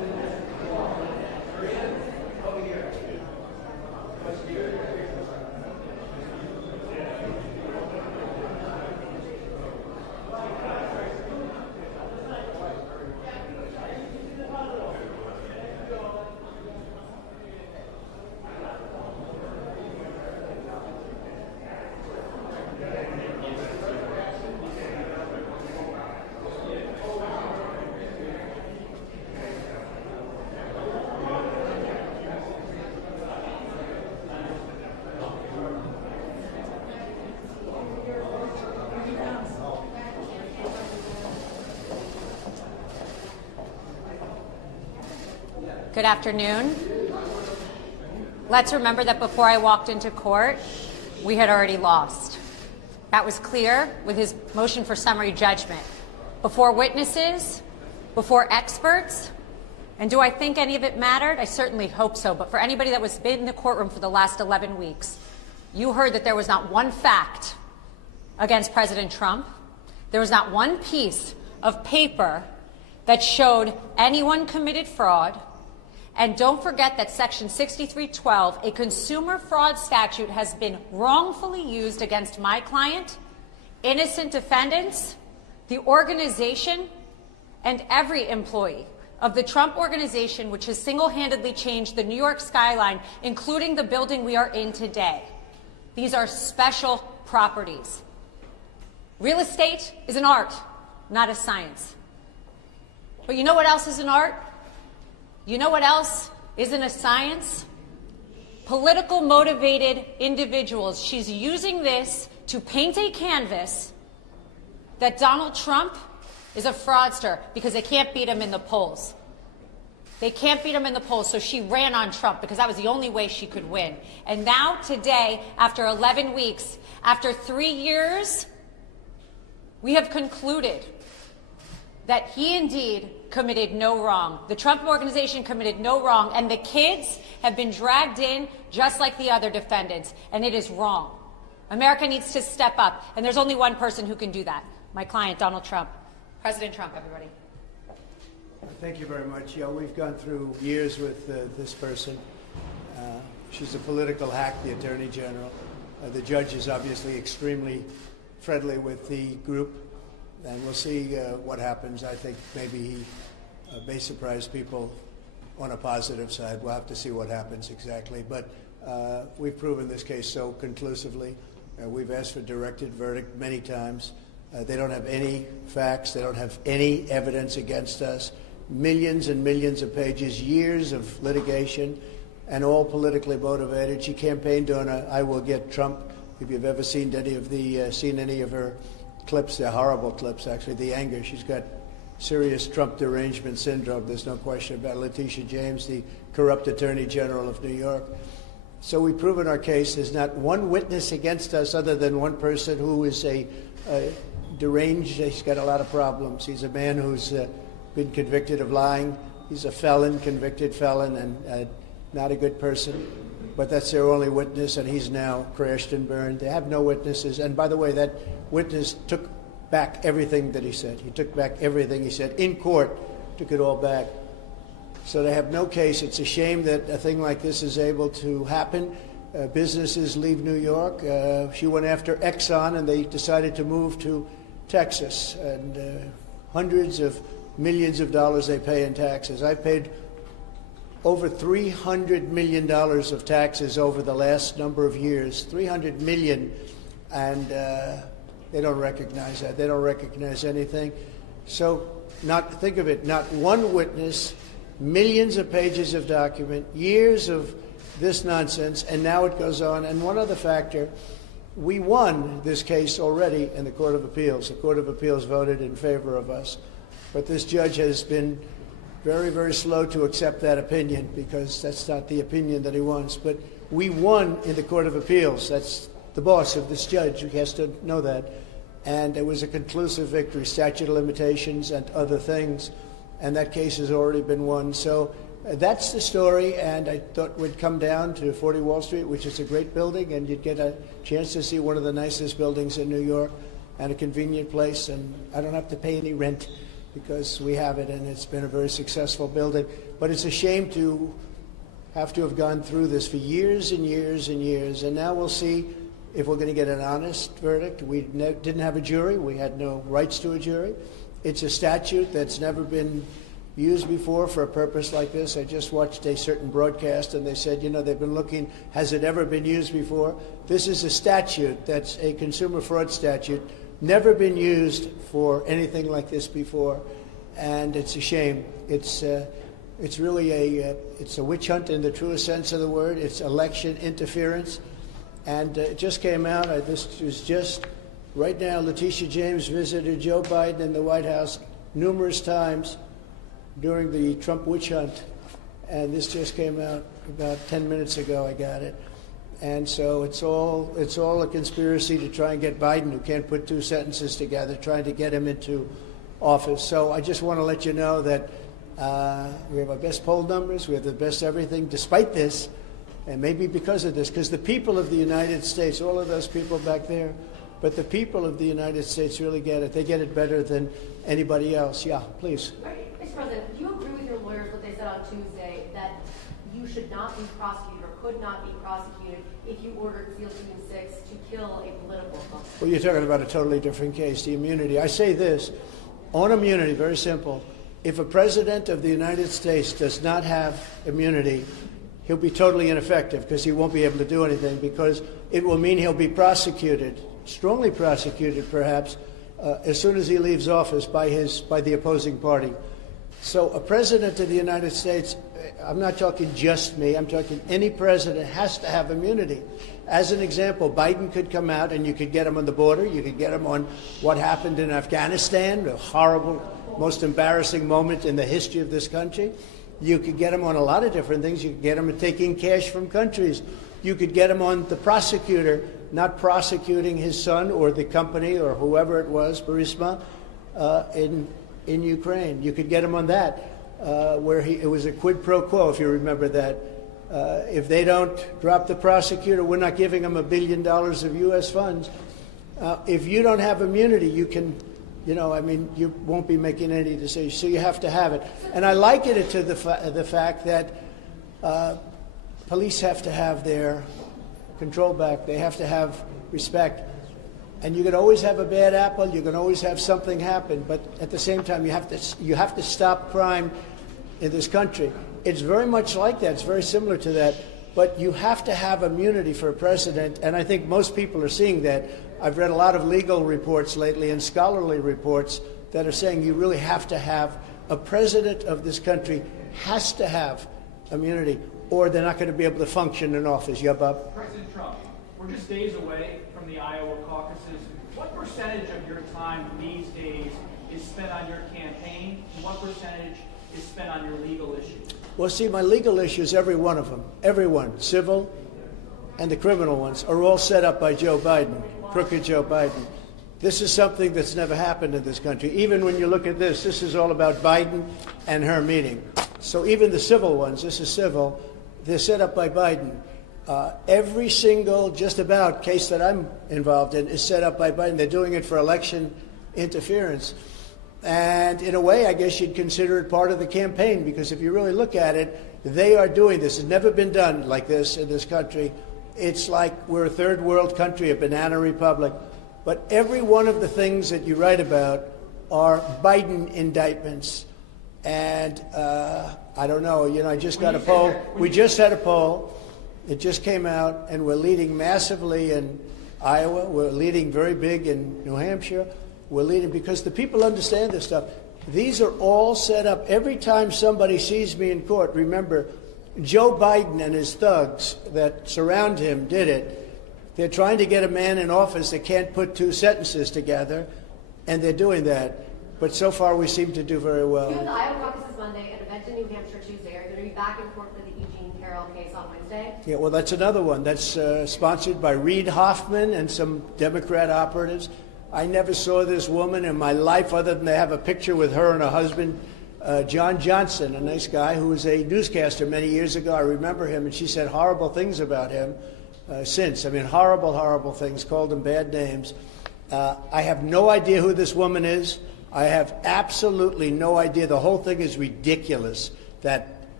Good afternoon. Let's remember that before I walked into court, we had already lost. That was clear with his motion for summary judgment. Before witnesses, before experts, and do I think any of it mattered? I certainly hope so, but for anybody that was in the courtroom for the last 11 weeks, you heard that there was not one fact against President Trump. There was not one piece of paper that showed anyone committed fraud. And don't forget that Section 6312, a consumer fraud statute, has been wrongfully used against my client, innocent defendants, the organization, and every employee of the Trump organization, which has single-handedly changed the New York skyline, including the building we are in today. These are special properties. Real estate is an art, not a science. But you know what else is an art? You know what else isn't a science? Political motivated individuals. She's using this to paint a canvas that Donald Trump is a fraudster because they can't beat him in the polls. They can't beat him in the polls, so she ran on Trump because that was the only way she could win. And now today, after 11 weeks, after 3 years, we have concluded that he indeed committed no wrong. The Trump organization committed no wrong, and the kids have been dragged in just like the other defendants, and it is wrong. America needs to step up, and there's only one person who can do that. My client, Donald Trump. President Trump, everybody. Thank you very much. Yeah, we've gone through years with this person. She's a political hack, the Attorney General. The judge is obviously extremely friendly with the group. And we'll see what happens. I think maybe he may surprise people on a positive side. We'll have to see what happens exactly. But we've proven this case so conclusively. We've asked for directed verdict many times. They don't have any facts. They don't have any evidence against us. Millions and millions of pages, years of litigation, and all politically motivated. She campaigned on a "I will get Trump." If you've ever seen any of her clips, they're horrible clips, actually. The anger, she's got serious Trump derangement syndrome. There's no question about it. Letitia James, the corrupt Attorney General of New York. So we've proven our case. There's not one witness against us other than one person who is a deranged. He's got a lot of problems. He's a man who's been convicted of lying. He's a felon, convicted felon, and not a good person. But that's their only witness, and he's now crashed and burned. They have no witnesses. And by the way, that witness took back everything that he said. He took back everything he said in court, took it all back. So they have no case. It's a shame that a thing like this is able to happen. Businesses leave New York. She went after Exxon, and they decided to move to Texas. And hundreds of millions of dollars they pay in taxes. I've paid over $300 million of taxes over the last number of years. $300 million. And they don't recognize that. They don't recognize anything. So think of it, not one witness, millions of pages of document, years of this nonsense, and now it goes on. And one other factor, we won this case already in the Court of Appeals. The Court of Appeals voted in favor of us. But this judge has been very, very slow to accept that opinion because that's not the opinion that he wants. But we won in the Court of Appeals. That's the boss of this judge. He has to know that. And it was a conclusive victory, statute of limitations and other things. And that case has already been won. So that's the story. And I thought we'd come down to 40 Wall Street, which is a great building, and you'd get a chance to see one of the nicest buildings in New York and a convenient place. And I don't have to pay any rent because we have it, and it's been a very successful building. But it's a shame to have to have gone through this for years and years and years, and now we'll see if we're going to get an honest verdict. We didn't have a jury. We had no rights to a jury. It's a statute that's never been used before for a purpose like this. I just watched a certain broadcast, and they said, you know, they've been looking, has it ever been used before? This is a statute that's a consumer fraud statute, never been used for anything like this before, and it's a shame. It's really it's a witch hunt in the truest sense of the word. It's election interference. And it just came out, this was just right now, Letitia James visited Joe Biden in the White House numerous times during the Trump witch hunt. And this just came out about 10 minutes ago, I got it. And so it's all a conspiracy to try and get Biden, who can't put two sentences together, trying to get him into office. So I just want to let you know that we have our best poll numbers, we have the best everything, despite this, and maybe because of this, because the people of the United States, all of those people back there, but the people of the United States really get it. They get it better than anybody else. Yeah, please. Mr. President, do you agree with your lawyers what they said on Tuesday, that you should not be prosecuted or could not be prosecuted if you ordered SEAL Team 6 to kill a political opponent? Well, you're talking about a totally different case, the immunity. I say this, on immunity, very simple. If a president of the United States does not have immunity, he'll be totally ineffective because he won't be able to do anything, because it will mean he'll be prosecuted, strongly prosecuted perhaps, as soon as he leaves office by the opposing party. So a president of the United States, I'm not talking just me, I'm talking any president has to have immunity. As an example, Biden could come out and you could get him on the border, you could get him on what happened in Afghanistan, a horrible, most embarrassing moment in the history of this country. You could get him on a lot of different things. You could get him taking cash from countries. You could get him on the prosecutor not prosecuting his son or the company or whoever it was, Burisma, in Ukraine. You could get him on that, where it was a quid pro quo, if you remember that. If they don't drop the prosecutor, we're not giving them $1 billion of U.S. funds. If you don't have immunity, you can, you won't be making any decisions. So you have to have it. And I liken it to the fact that police have to have their control back. They have to have respect. And you can always have a bad apple. You can always have something happen. But at the same time, you have to stop crime in this country. It's very much like that. It's very similar to that. But you have to have immunity for a president, and I think most people are seeing that. I've read a lot of legal reports lately and scholarly reports that are saying you really have to have a president of this country has to have immunity, or they're not going to be able to function in office. Yeah, Bob? President Trump, we're just days away from the Iowa caucuses. What percentage of your time these days is spent on your campaign, and what percentage is spent on your legal issues? Well, see, my legal issues, every one of them, everyone, civil and the criminal ones, are all set up by Joe Biden, crooked Joe Biden. This is something that's never happened in this country. Even when you look at this is all about Biden and her meeting. So even the civil ones, this is civil, they're set up by Biden. Every single, just about, case that I'm involved in is set up by Biden. They're doing it for election interference. And in a way, I guess you'd consider it part of the campaign, because if you really look at it, they are doing this. It's never been done like this in this country. It's like we're a third world country, a banana republic. But every one of the things that you write about are Biden indictments. And I don't know, I just got a poll. We just had a poll. It just came out, and we're leading massively in Iowa. We're leading very big in New Hampshire. We're leading because the people understand this stuff. These are all set up. Every time somebody sees me in court, remember, Joe Biden and his thugs that surround him did it. They're trying to get a man in office that can't put two sentences together, and they're doing that. But so far, we seem to do very well. You have the Iowa caucuses Monday, an event in New Hampshire Tuesday. Are you going to be back in court for the Eugene Carroll case on Wednesday? Yeah, well, that's another one. That's sponsored by Reid Hoffman and some Democrat operatives. I never saw this woman in my life other than they have a picture with her and her husband, John Johnson, a nice guy who was a newscaster many years ago. I remember him, and she said horrible things about him since. I mean, horrible, horrible things, called him bad names. I have no idea who this woman is. I have absolutely no idea. The whole thing is ridiculous, that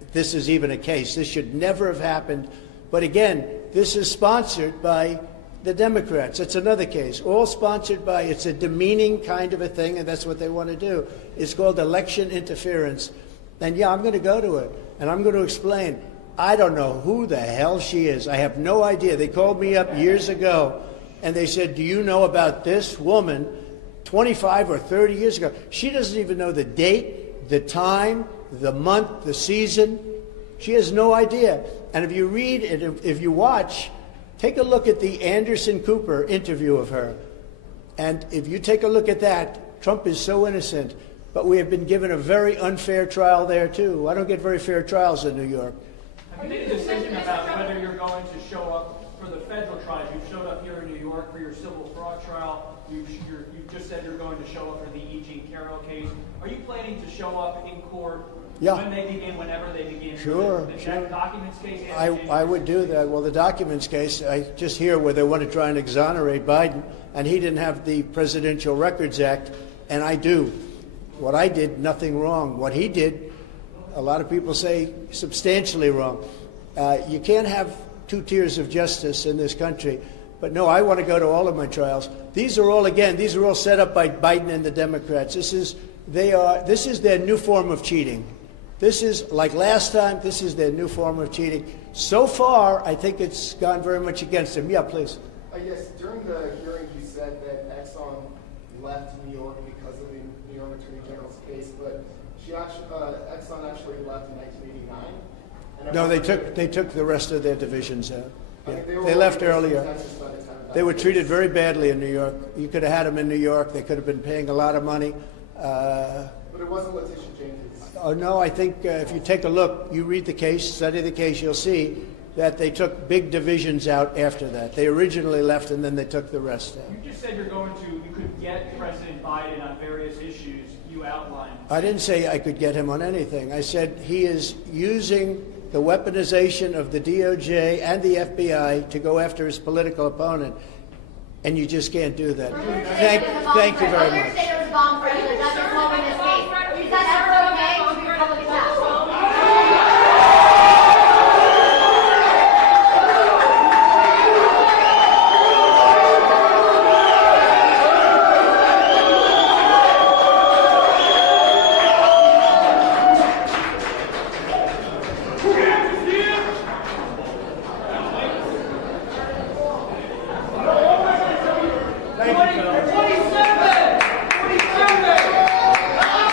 this is even a case. This should never have happened. But again, this is sponsored by the Democrats. It's another case, all sponsored by, it's a demeaning kind of a thing, and that's what they want to do. It's called election interference. And yeah, I'm going to go to it, and I'm going to explain. I don't know who the hell she is. I have no idea. They called me up years ago, and they said, do you know about this woman 25 or 30 years ago? She doesn't even know the date, the time, the month, the season. She has no idea. And if you read and if you watch, take a look at the Anderson Cooper interview of her. And if you take a look at that, Trump is so innocent. But we have been given a very unfair trial there, too. I don't get very fair trials in New York. Have you made a decision about whether you're going to show up for the federal trials? You've showed up here in New York for your civil fraud trial. You've just said you're going to show up for the E. Jean Carroll case. Are you planning to show up in court when they begin, whenever they begin? Sure, the sure. documents case? I would do that. Well, the documents case, I just hear where they want to try and exonerate Biden, and he didn't have the Presidential Records Act, and I do. What I did, nothing wrong. What he did, a lot of people say substantially wrong. You can't have two tiers of justice in this country. But no, I want to go to all of my trials. These are all set up by Biden and the Democrats. This is their new form of cheating. This is, like last time, this is their new form of cheating. So far, I think it's gone very much against them. Yeah, please. Yes, during the hearings you said that Exxon left New York because of the New York Attorney General's case, but Exxon actually left in 1989. No, they took the rest of their divisions out. Yeah. They left earlier. They were treated very badly in New York. You could have had them in New York. They could have been paying a lot of money. But it wasn't Letitia James. Oh, no, I think if you take a look, you read the case, study the case, you'll see that they took big divisions out after that. They originally left, and then they took the rest out. You just said you could get President Biden on various issues you outlined. I didn't say I could get him on anything. I said he is using the weaponization of the DOJ and the FBI to go after his political opponent, and you just can't do that. Thank you very much. There was a bomb threat that doesn't involve in this case. Is that ever okay to be public attack?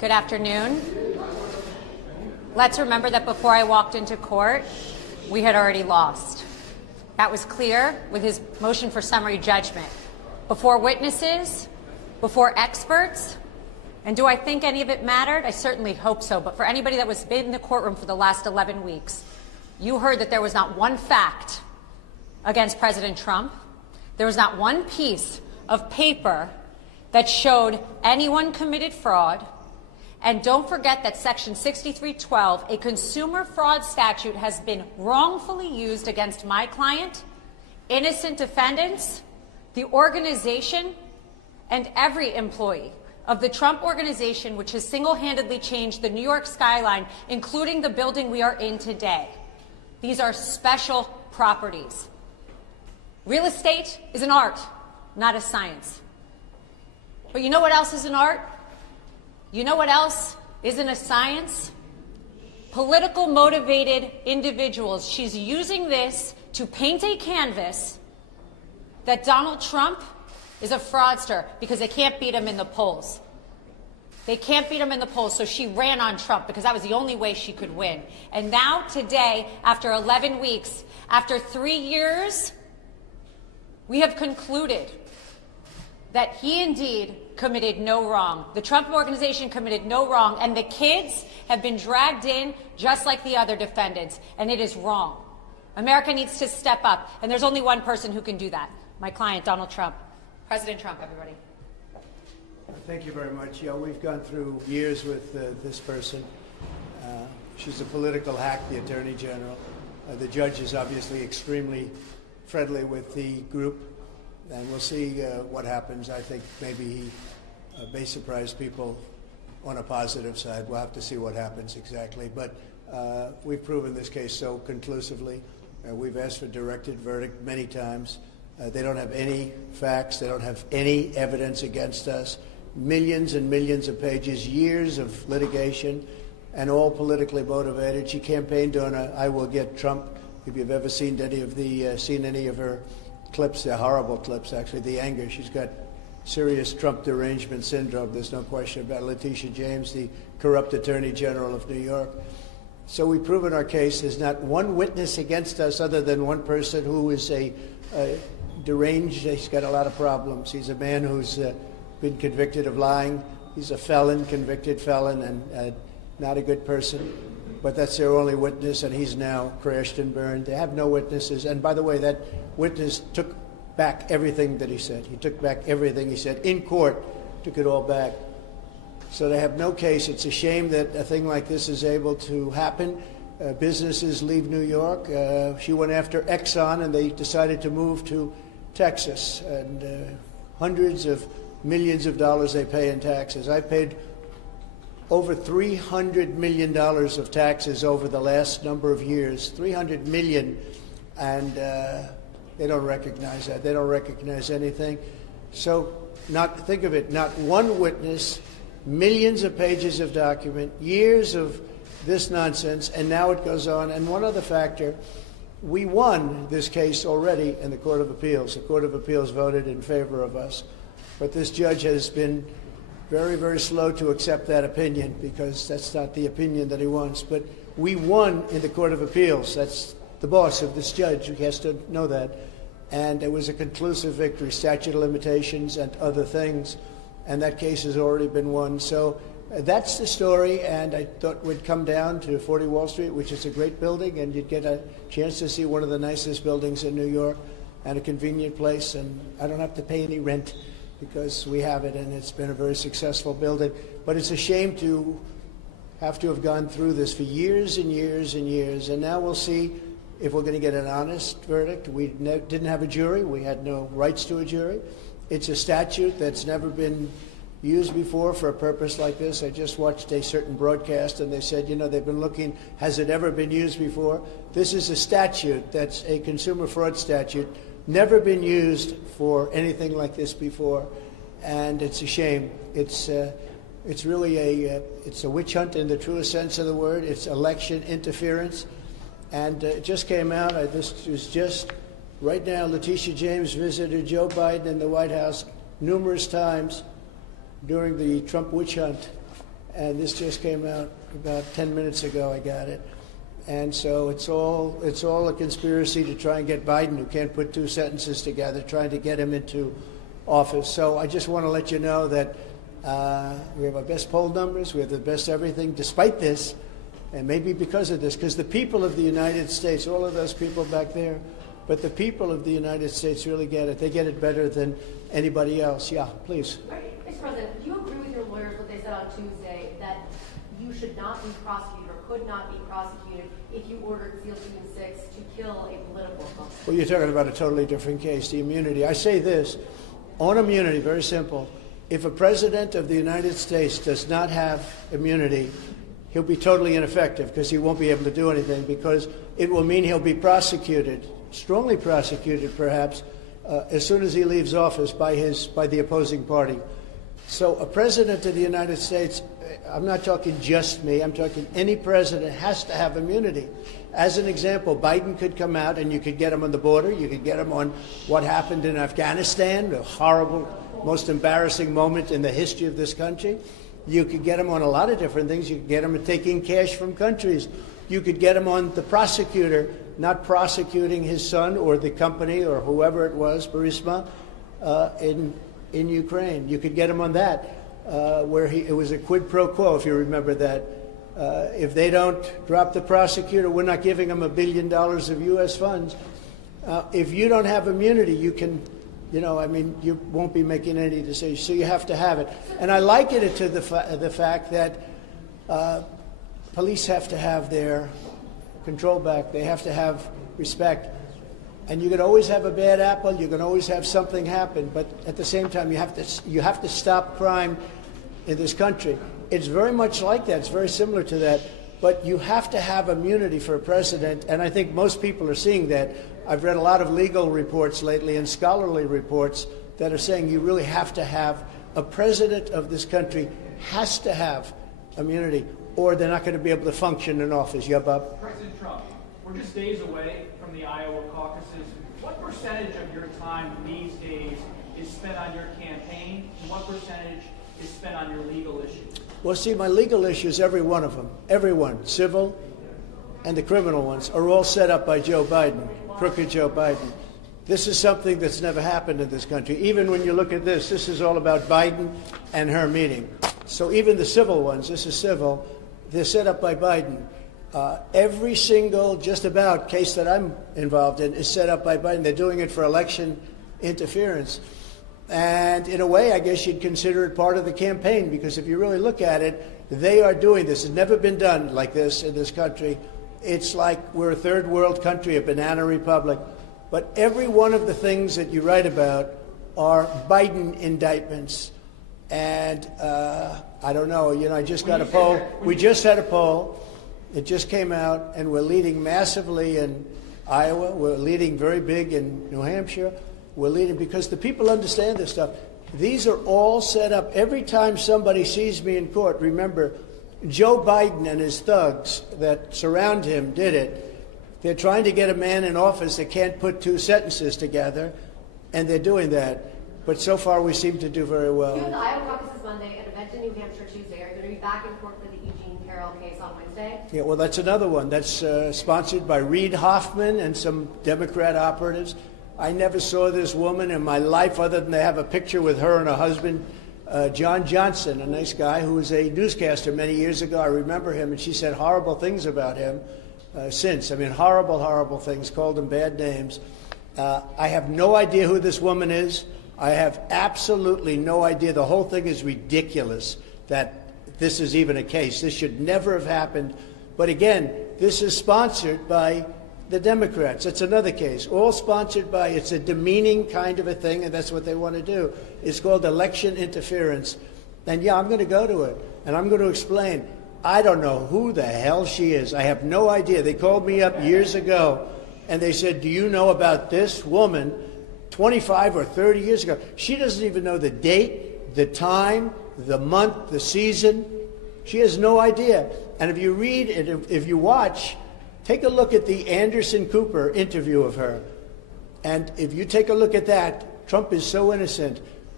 Good afternoon. Let's remember that before I walked into court, we had already lost. That was clear with his motion for summary judgment. Before witnesses, before experts, and do I think any of it mattered? I certainly hope so, but for anybody that was in the courtroom for the last 11 weeks, you heard that there was not one fact against President Trump. There was not one piece of paper that showed anyone committed fraud. And don't forget that Section 6312, a consumer fraud statute, has been wrongfully used against my client, innocent defendants, the organization, and every employee of the Trump organization, which has single-handedly changed the New York skyline, including the building we are in today. These are special properties. Real estate is an art, not a science. But you know what else is an art? You know what else isn't a science? Political motivated individuals. She's using this to paint a canvas that Donald Trump is a fraudster because they can't beat him in the polls. They can't beat him in the polls, so she ran on Trump because that was the only way she could win. And now, today, after 11 weeks, after 3 years, we have concluded that he indeed committed no wrong. The Trump organization committed no wrong, and the kids have been dragged in just like the other defendants, and it is wrong. America needs to step up, and there's only one person who can do that. My client, Donald Trump. President Trump, everybody. Thank you very much. Yeah, we've gone through years with this person. She's a political hack, the Attorney General. The judge is obviously extremely friendly with the group, and we'll see what happens. I think maybe he may surprise people on a positive side. We'll have to see what happens exactly. But we've proven this case so conclusively. We've asked for directed verdict many times. They don't have any facts. They don't have any evidence against us. Millions and millions of pages, years of litigation, and all politically motivated. She campaigned on a "I will get Trump." If you've ever seen any of her clips, they're horrible clips, actually. The anger, she's got serious Trump derangement syndrome. There's no question about it. Letitia James, the corrupt Attorney General of New York. So we've proven our case. There's not one witness against us other than one person who is a deranged. He's got a lot of problems. He's a man who's been convicted of lying. He's a felon, convicted felon, and not a good person. But that's their only witness, and he's now crashed and burned. They have no witnesses. And by the way, that witness took back everything that he said. He took back everything he said in court, took it all back. So they have no case. It's a shame that a thing like this is able to happen. Businesses leave New York. She went after Exxon, and they decided to move to Texas. And hundreds of millions of dollars they pay in taxes. I paid over $300 million of taxes over the last number of years, $300 million, and they don't recognize that. They don't recognize anything. So think of it, not one witness, millions of pages of document, years of this nonsense, and now it goes on. And one other factor, we won this case already in the Court of Appeals. The Court of Appeals voted in favor of us. But this judge has been very, very slow to accept that opinion because that's not the opinion that he wants. But we won in the Court of Appeals. That's the boss of this judge. He has to know that. And it was a conclusive victory, statute of limitations and other things. And that case has already been won. So that's the story. And I thought we'd come down to 40 Wall Street, which is a great building, and you'd get a chance to see one of the nicest buildings in New York and a convenient place. And I don't have to pay any rent, because we have it, and it's been a very successful building. But it's a shame to have gone through this for years and years and years. And now we'll see if we're going to get an honest verdict. We didn't have a jury. We had no rights to a jury. It's a statute that's never been used before for a purpose like this. I just watched a certain broadcast, and they said, they've been looking, has it ever been used before? This is a statute that's a consumer fraud statute, never been used for anything like this before, and it's a shame. It's really it's a witch hunt in the truest sense of the word. It's election interference, and it just came out. This was just right now. Letitia James visited Joe Biden in the White House numerous times during the Trump witch hunt, and this just came out about 10 minutes ago. I got it. And so it's all a conspiracy to try and get Biden, who can't put two sentences together, trying to get him into office. So I just want to let you know that we have our best poll numbers, we have the best everything, despite this, and maybe because of this, because the people of the United States, all of those people back there, but the people of the United States really get it. They get it better than anybody else. Yeah, please. Mr. President, do you agree with your lawyers what they said on Tuesday, that you should not be prosecuted or could not be prosecuted if you ordered SEAL Team 6 to kill a political opponent? Well, you're talking about a totally different case, the immunity. I say this, on immunity, very simple. If a president of the United States does not have immunity, he'll be totally ineffective because he won't be able to do anything, because it will mean he'll be prosecuted, strongly prosecuted perhaps, as soon as he leaves office by the opposing party. So a president of the United States, I'm not talking just me, I'm talking any president has to have immunity. As an example, Biden could come out and you could get him on the border, you could get him on what happened in Afghanistan, a horrible, most embarrassing moment in the history of this country. You could get him on a lot of different things. You could get him taking cash from countries. You could get him on the prosecutor not prosecuting his son or the company or whoever it was, Burisma, in Ukraine. You could get him on that, where it was a quid pro quo, if you remember that. If they don't drop the prosecutor, we're not giving them $1 billion of U.S. funds. If you don't have immunity, you can, you won't be making any decisions. So you have to have it. And I liken it to the fact that police have to have their control back. They have to have respect. And you can always have a bad apple. You can always have something happen. But at the same time, you have to stop crime in this country. It's very much like that. It's very similar to that. But you have to have immunity for a president, and I think most people are seeing that. I've read a lot of legal reports lately and scholarly reports that are saying you really have to have a president of this country has to have immunity, or they're not going to be able to function in office. Yeah, Bob? President Trump, we're just days away from the Iowa caucuses. What percentage of your time these days is spent on your campaign, and what percentage is spent on your legal issues? Well, see, my legal issues, every one of them, everyone, civil and the criminal ones, are all set up by Joe Biden, crooked Joe Biden. This is something that's never happened in this country. Even when you look at this is all about Biden and her meeting. So even the civil ones, this is civil, they're set up by Biden. Every single, just about, case that I'm involved in is set up by Biden. They're doing it for election interference. And in a way, I guess you'd consider it part of the campaign, because if you really look at it, they are doing this. It's never been done like this in this country. It's like we're a third world country, a banana republic. But every one of the things that you write about are Biden indictments. And I don't know, I just got a poll. We just had a poll. It just came out, and we're leading massively in Iowa. We're leading very big in New Hampshire. We're leading because the people understand this stuff. These are all set up. Every time somebody sees me in court, remember, Joe Biden and his thugs that surround him did it. They're trying to get a man in office that can't put two sentences together, and they're doing that. But so far, we seem to do very well. You have the Iowa caucuses Monday, an event in New Hampshire Tuesday. Are you going to be back in court for the Eugene Carroll case on Wednesday? Yeah, well, that's another one. That's sponsored by Reid Hoffman and some Democrat operatives. I never saw this woman in my life other than to have a picture with her and her husband, John Johnson, a nice guy who was a newscaster many years ago. I remember him, and she said horrible things about him since. I mean, horrible, horrible things, called him bad names. I have no idea who this woman is. I have absolutely no idea. The whole thing is ridiculous that this is even a case. This should never have happened. But again, this is sponsored by the Democrats. It's another case, all sponsored by, it's a demeaning kind of a thing, and that's what they want to do. It's called election interference. And yeah, I'm going to go to it, and I'm going to explain. I don't know who the hell she is. I have no idea. They called me up years ago, and they said, do you know about this woman 25 or 30 years ago? She doesn't even know the date, the time, the month, the season. She has no idea. And if you read and if you watch, take a look at the Anderson Cooper interview of her. And if you take a look at that, Trump is so innocent.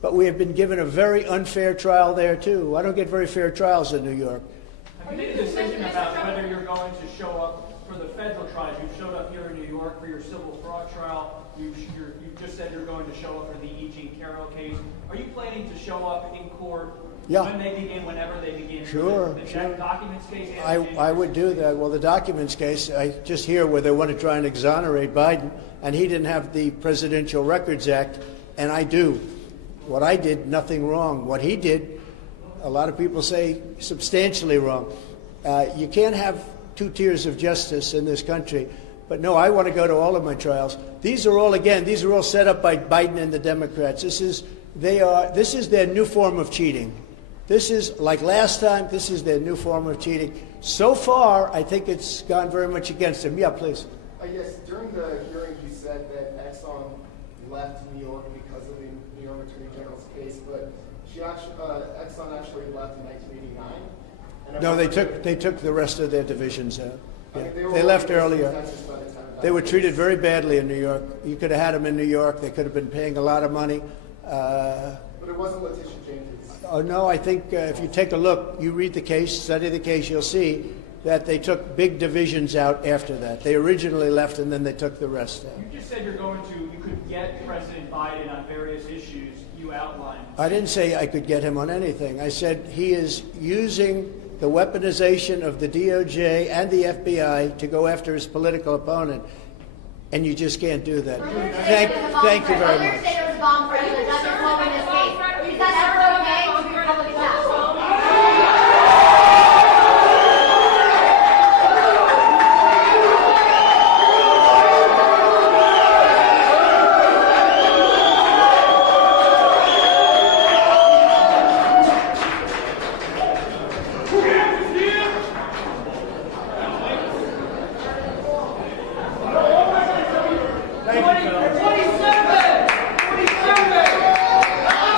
but we have been given a very unfair trial there, too. I don't get very fair trials in New York. Have you made a decision about whether you're going to show up for the federal trials? You've showed up here in New York for your civil fraud trial. You just said you're going to show up for the E. Jean Carroll case. Are you planning to show up in court when they begin, whenever they begin? Sure, the sure. Documents case? I would do that. Well, the documents case, I just hear where they want to try and exonerate Biden, and he didn't have the Presidential Records Act, and I do. What I did, nothing wrong. What he did, a lot of people say substantially wrong. You can't have two tiers of justice in this country. But no, I want to go to all of my trials. These are all set up by Biden and the Democrats. This is their new form of cheating. This is, like last time, this is their new form of cheating. So far, I think it's gone very much against them. Yeah, please. Yes, during the hearings you said that Exxon left New York because of the New York Attorney General's case, but Exxon actually left in 1989. No, they took the rest of their divisions out. Yeah. They left earlier. They were treated very badly in New York. You could have had them in New York. They could have been paying a lot of money. But it wasn't Letitia James. Oh, no, I think if you take a look, you read the case, study the case, you'll see that they took big divisions out after that. They originally left and then they took the rest out. You just said you could get President Biden on various issues you outlined. I didn't say I could get him on anything. I said he is using the weaponization of the DOJ and the FBI to go after his political opponent, and you just can't do that. Thank you very much. There was a bomb threat in the Dutch Club in this case. Is that ever okay to be Republican attacked?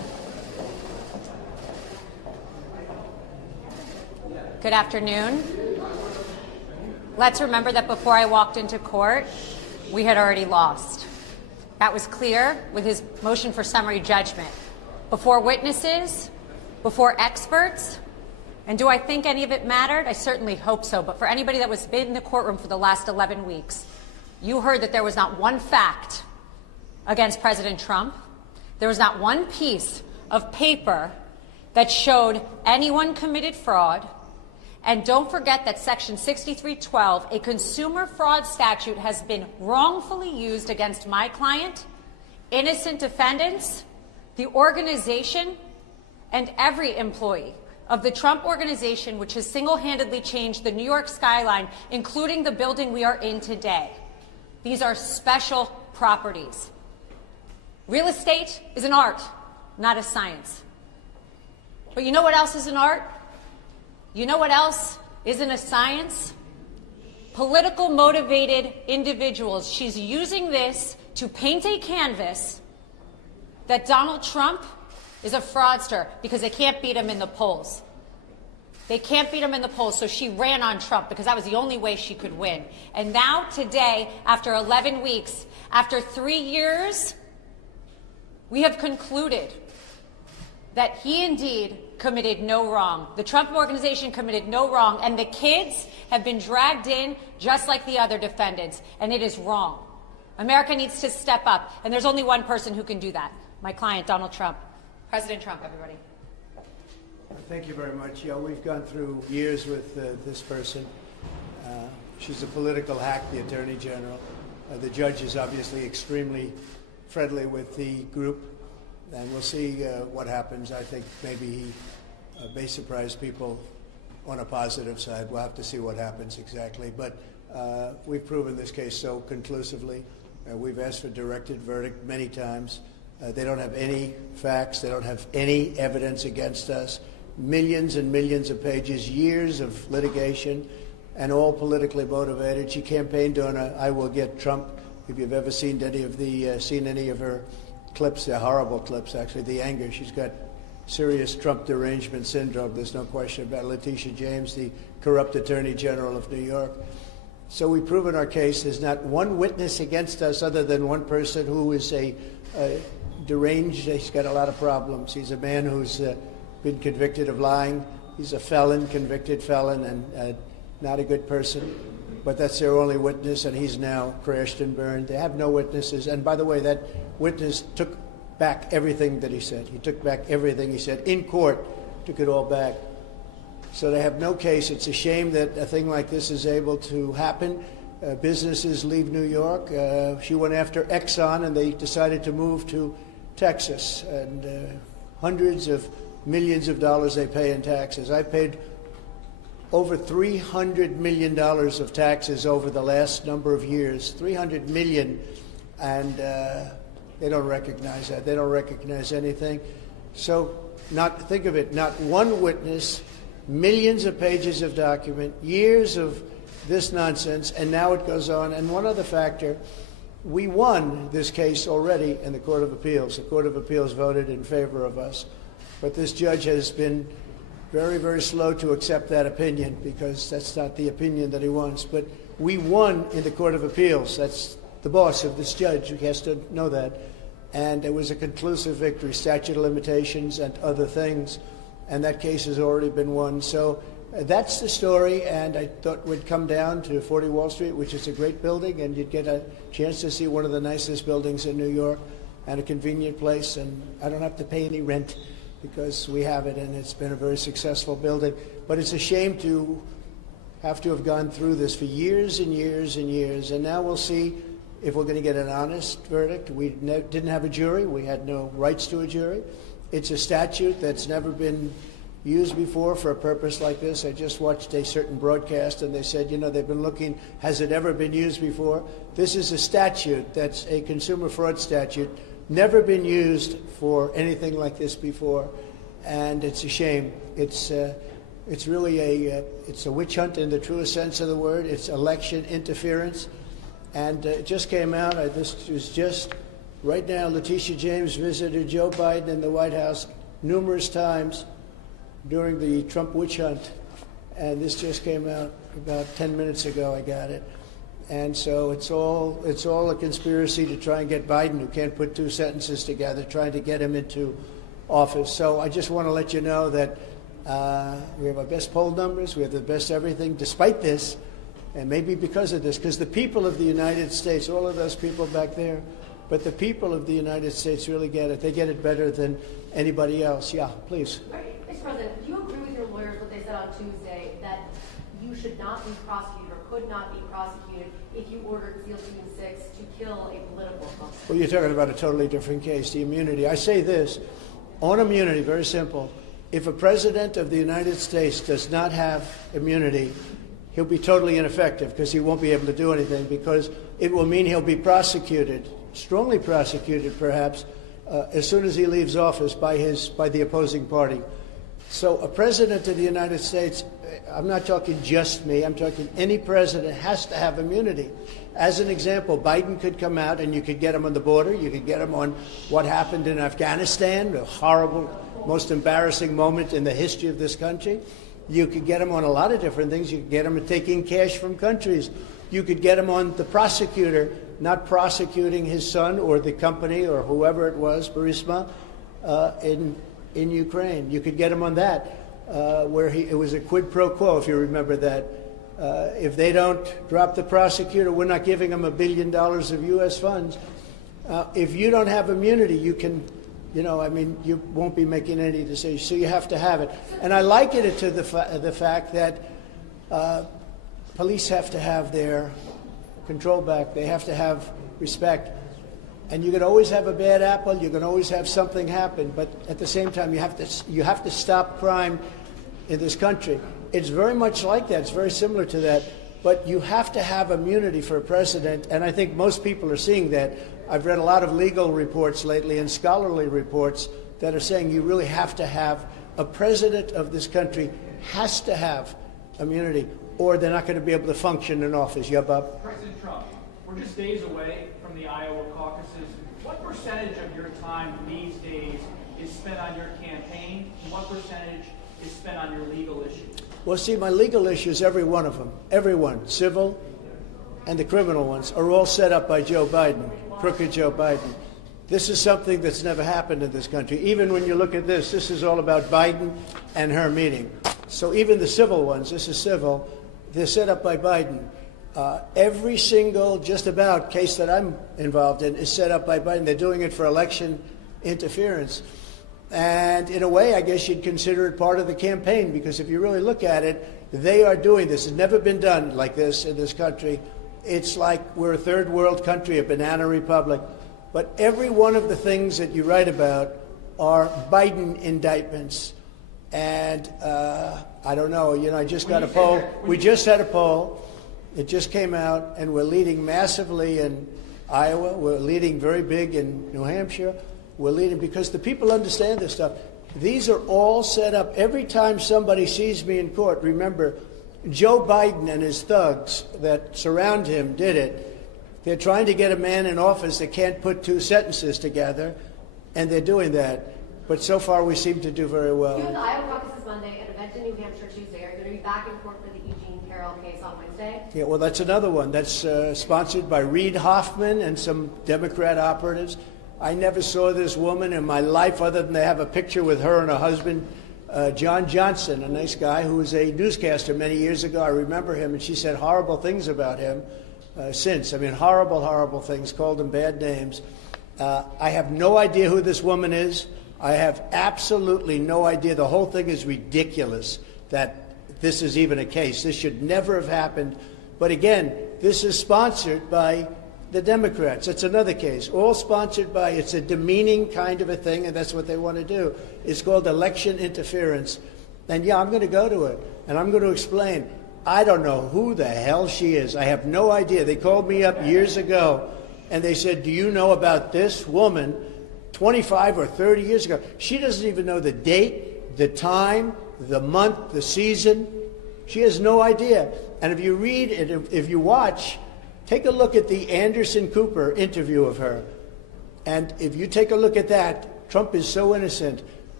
Good afternoon. Let's remember that before I walked into court, we had already lost. That was clear with his motion for summary judgment. Before witnesses, before experts, and do I think any of it mattered? I certainly hope so, but for anybody that was in the courtroom for the last 11 weeks, you heard that there was not one fact against President Trump. There was not one piece of paper that showed anyone committed fraud. And don't forget that Section 6312, a consumer fraud statute, has been wrongfully used against my client, innocent defendants, the organization, and every employee of the Trump organization, which has single-handedly changed the New York skyline, including the building we are in today. These are special properties. Real estate is an art, not a science. But you know what else is an art? You know what else isn't a science? Political motivated individuals. She's using this to paint a canvas that Donald Trump is a fraudster because they can't beat him in the polls. They can't beat him in the polls, so she ran on Trump because that was the only way she could win. And now, today, after 11 weeks, after 3 years, we have concluded that he indeed committed no wrong. The Trump organization committed no wrong, and the kids have been dragged in just like the other defendants, and it is wrong. America needs to step up, and there's only one person who can do that. My client, Donald Trump. President Trump, everybody. Thank you very much. Yeah, we've gone through years with this person. She's a political hack, the Attorney General. The judge is obviously extremely friendly with the group, and we'll see what happens. I think maybe he may surprise people on a positive side. We'll have to see what happens exactly. But we've proven this case so conclusively. We've asked for directed verdict many times. They don't have any facts. They don't have any evidence against us. Millions and millions of pages, years of litigation, and all politically motivated. She campaigned on a "I will get Trump." If you've ever seen any of her clips, they're horrible clips, actually. The anger, she's got serious Trump derangement syndrome. There's no question about it. Letitia James, the corrupt Attorney General of New York. So we've proven our case. There's not one witness against us other than one person who is a deranged. He's got a lot of problems. He's a man who's been convicted of lying. He's a felon, convicted felon, and not a good person. But that's their only witness, and he's now crashed and burned. They have no witnesses. And by the way, that witness took back everything that he said. He took back everything he said in court, took it all back. So they have no case. It's a shame that a thing like this is able to happen. Businesses leave New York. She went after Exxon, and they decided to move to Texas. And hundreds of millions of dollars they pay in taxes. I paid over $300 million of taxes over the last number of years. $300 million. And they don't recognize that. They don't recognize anything. So think of it, not one witness, millions of pages of document, years of this nonsense, and now it goes on. And one other factor, we won this case already in the Court of Appeals. The Court of Appeals voted in favor of us. But this judge has been very, very slow to accept that opinion because that's not the opinion that he wants. But we won in the Court of Appeals. That's the boss of this judge. He has to know that. And it was a conclusive victory, statute of limitations and other things. And that case has already been won. So that's the story, and I thought we'd come down to 40 Wall Street, which is a great building, and you'd get a chance to see one of the nicest buildings in New York and a convenient place, and I don't have to pay any rent because we have it, and it's been a very successful building. But it's a shame to have gone through this for years and years and years, and now we'll see if we're going to get an honest verdict. We didn't have a jury. We had no rights to a jury. It's a statute that's never been used before for a purpose like this. I just watched a certain broadcast, and they said, they've been looking, has it ever been used before? This is a statute that's a consumer fraud statute, never been used for anything like this before, and it's a shame. It's really it's a witch hunt in the truest sense of the word. It's election interference, and it just came out. This was just right now. Letitia James visited Joe Biden in the White House numerous times during the Trump witch hunt, and this just came out about 10 minutes ago. I got it. And so it's all a conspiracy to try and get Biden, who can't put two sentences together, trying to get him into office. So I just want to let you know that we have our best poll numbers, we have the best everything, despite this, and maybe because of this, because the people of the United States, all of those people back there, but the people of the United States really get it. They get it better than anybody else. Yeah, please. Mr. President, do you agree with your lawyers what they said on Tuesday, that you should not be prosecuted or could not be prosecuted if you ordered SEAL Team 6 to kill a political opponent? Well, you're talking about a totally different case, the immunity. I say this, on immunity, very simple. If a president of the United States does not have immunity, he'll be totally ineffective because he won't be able to do anything, because it will mean he'll be prosecuted, strongly prosecuted perhaps, as soon as he leaves office by the opposing party. So a president of the United States, I'm not talking just me, I'm talking any president has to have immunity. As an example, Biden could come out and you could get him on the border, you could get him on what happened in Afghanistan, a horrible, most embarrassing moment in the history of this country. You could get him on a lot of different things. You could get him taking cash from countries. You could get him on the prosecutor not prosecuting his son or the company or whoever it was, Burisma, in Ukraine. You could get him on that, where it was a quid pro quo, if you remember that. If they don't drop the prosecutor, we're not giving them $1 billion of U.S. funds. If you don't have immunity, you can, you won't be making any decisions. So you have to have it. And I liken it to the fact that police have to have their control back. They have to have respect. And you can always have a bad apple. You can always have something happen. But at the same time, you have to stop crime in this country. It's very much like that. It's very similar to that. But you have to have immunity for a president, and I think most people are seeing that. I've read a lot of legal reports lately and scholarly reports that are saying you really have to have a president of this country has to have immunity, or they're not going to be able to function in office. Yeah, Bob? President Trump, we're just days away from the Iowa caucuses. What percentage of your time these days is spent on your campaign, and what percentage is spent on your legal issues? Well, see, my legal issues, every one of them, everyone, civil and the criminal ones, are all set up by Joe Biden, crooked Joe Biden. This is something that's never happened in this country. Even when you look at this is all about Biden and her meeting. So even the civil ones, this is civil, they're set up by Biden. Every single, just about, case that I'm involved in is set up by Biden. They're doing it for election interference. And in a way, I guess you'd consider it part of the campaign, because if you really look at it, they are doing this. It's never been done like this in this country. It's like we're a third world country, a banana republic. But every one of the things that you write about are Biden indictments. And I don't know, I just got a poll. We just had a poll. It just came out, and we're leading massively in Iowa. We're leading very big in New Hampshire. We're leading because the people understand this stuff. These are all set up. Every time somebody sees me in court, remember, Joe Biden and his thugs that surround him did it. They're trying to get a man in office that can't put two sentences together, and they're doing that. But so far, we seem to do very well. You have the Iowa caucuses Monday, an event in New Hampshire Tuesday. Are you going to be back in court for the Eugene Carroll case on Wednesday? Yeah, well, that's another one. That's sponsored by Reid Hoffman and some Democrat operatives. I never saw this woman in my life other than they have a picture with her and her husband, John Johnson, a nice guy who was a newscaster many years ago. I remember him, and she said horrible things about him since. I mean, horrible, horrible things, called him bad names. I have no idea who this woman is. I have absolutely no idea. The whole thing is ridiculous that this is even a case. This should never have happened. But again, this is sponsored by the Democrats. It's another case, all sponsored by, it's a demeaning kind of a thing, and that's what they want to do. It's called election interference. And yeah, I'm going to go to it, and I'm going to explain. I don't know who the hell she is. I have no idea. They called me up years ago, and they said, do you know about this woman 25 or 30 years ago? She doesn't even know the date, the time, the month, the season. She has no idea. And if you read and if you watch, take a look at the Anderson Cooper interview of her. And if you take a look at that, Trump is so innocent.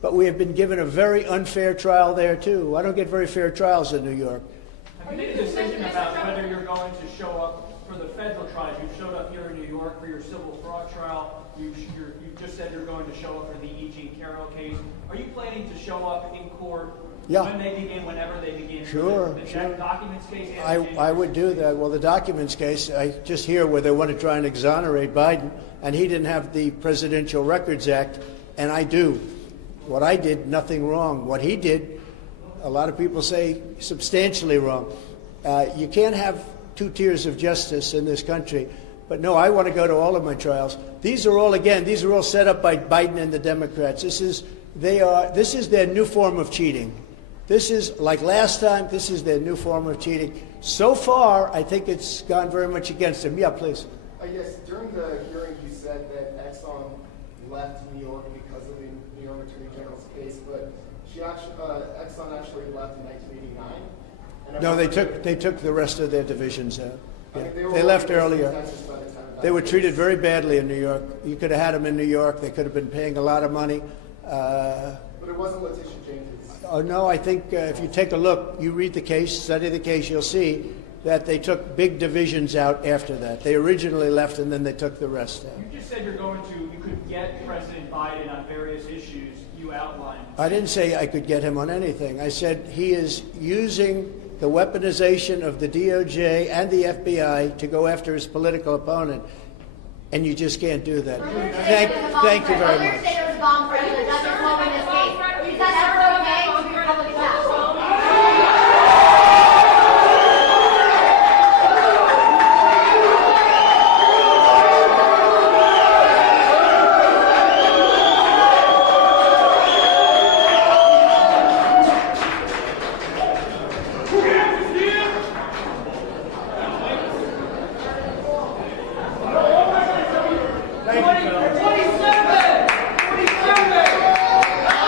but we have been given a very unfair trial there, too. I don't get very fair trials in New York. Have you made a decision about whether you're going to show up for the federal trials? You've showed up here in New York for your civil fraud trial. You just said you're going to show up for the E. Jean Carroll case. Are you planning to show up in court when they begin, whenever they begin? Sure, the sure. documents case? I would do that. Well, the documents case, I just hear where they want to try and exonerate Biden, and he didn't have the Presidential Records Act, and I do. What I did, nothing wrong. What he did, a lot of people say substantially wrong. You can't have two tiers of justice in this country. But no, I want to go to all of my trials. These are all set up by Biden and the Democrats. This is their new form of cheating. This is, like last time, this is their new form of cheating. So far, I think it's gone very much against them. Yeah, please. Yes, during the hearing you said that Exxon left New York because of the New York Attorney General's case, but Exxon actually left in 1989. No, they took the rest of their divisions out. Yeah. They left earlier. They were treated very badly in New York. You could have had them in New York. They could have been paying a lot of money. But it wasn't Letitia James. Oh, no, I think if you take a look, you read the case, study the case, you'll see that they took big divisions out after that. They originally left and then they took the rest out. You just said you could get President Biden on various issues you outlined. I didn't say I could get him on anything. I said he is using the weaponization of the DOJ and the FBI to go after his political opponent, and you just can't do that. Thank you very much. There was a bomb threat in Justice Sloan in this case. Is that ever okay to be public staff?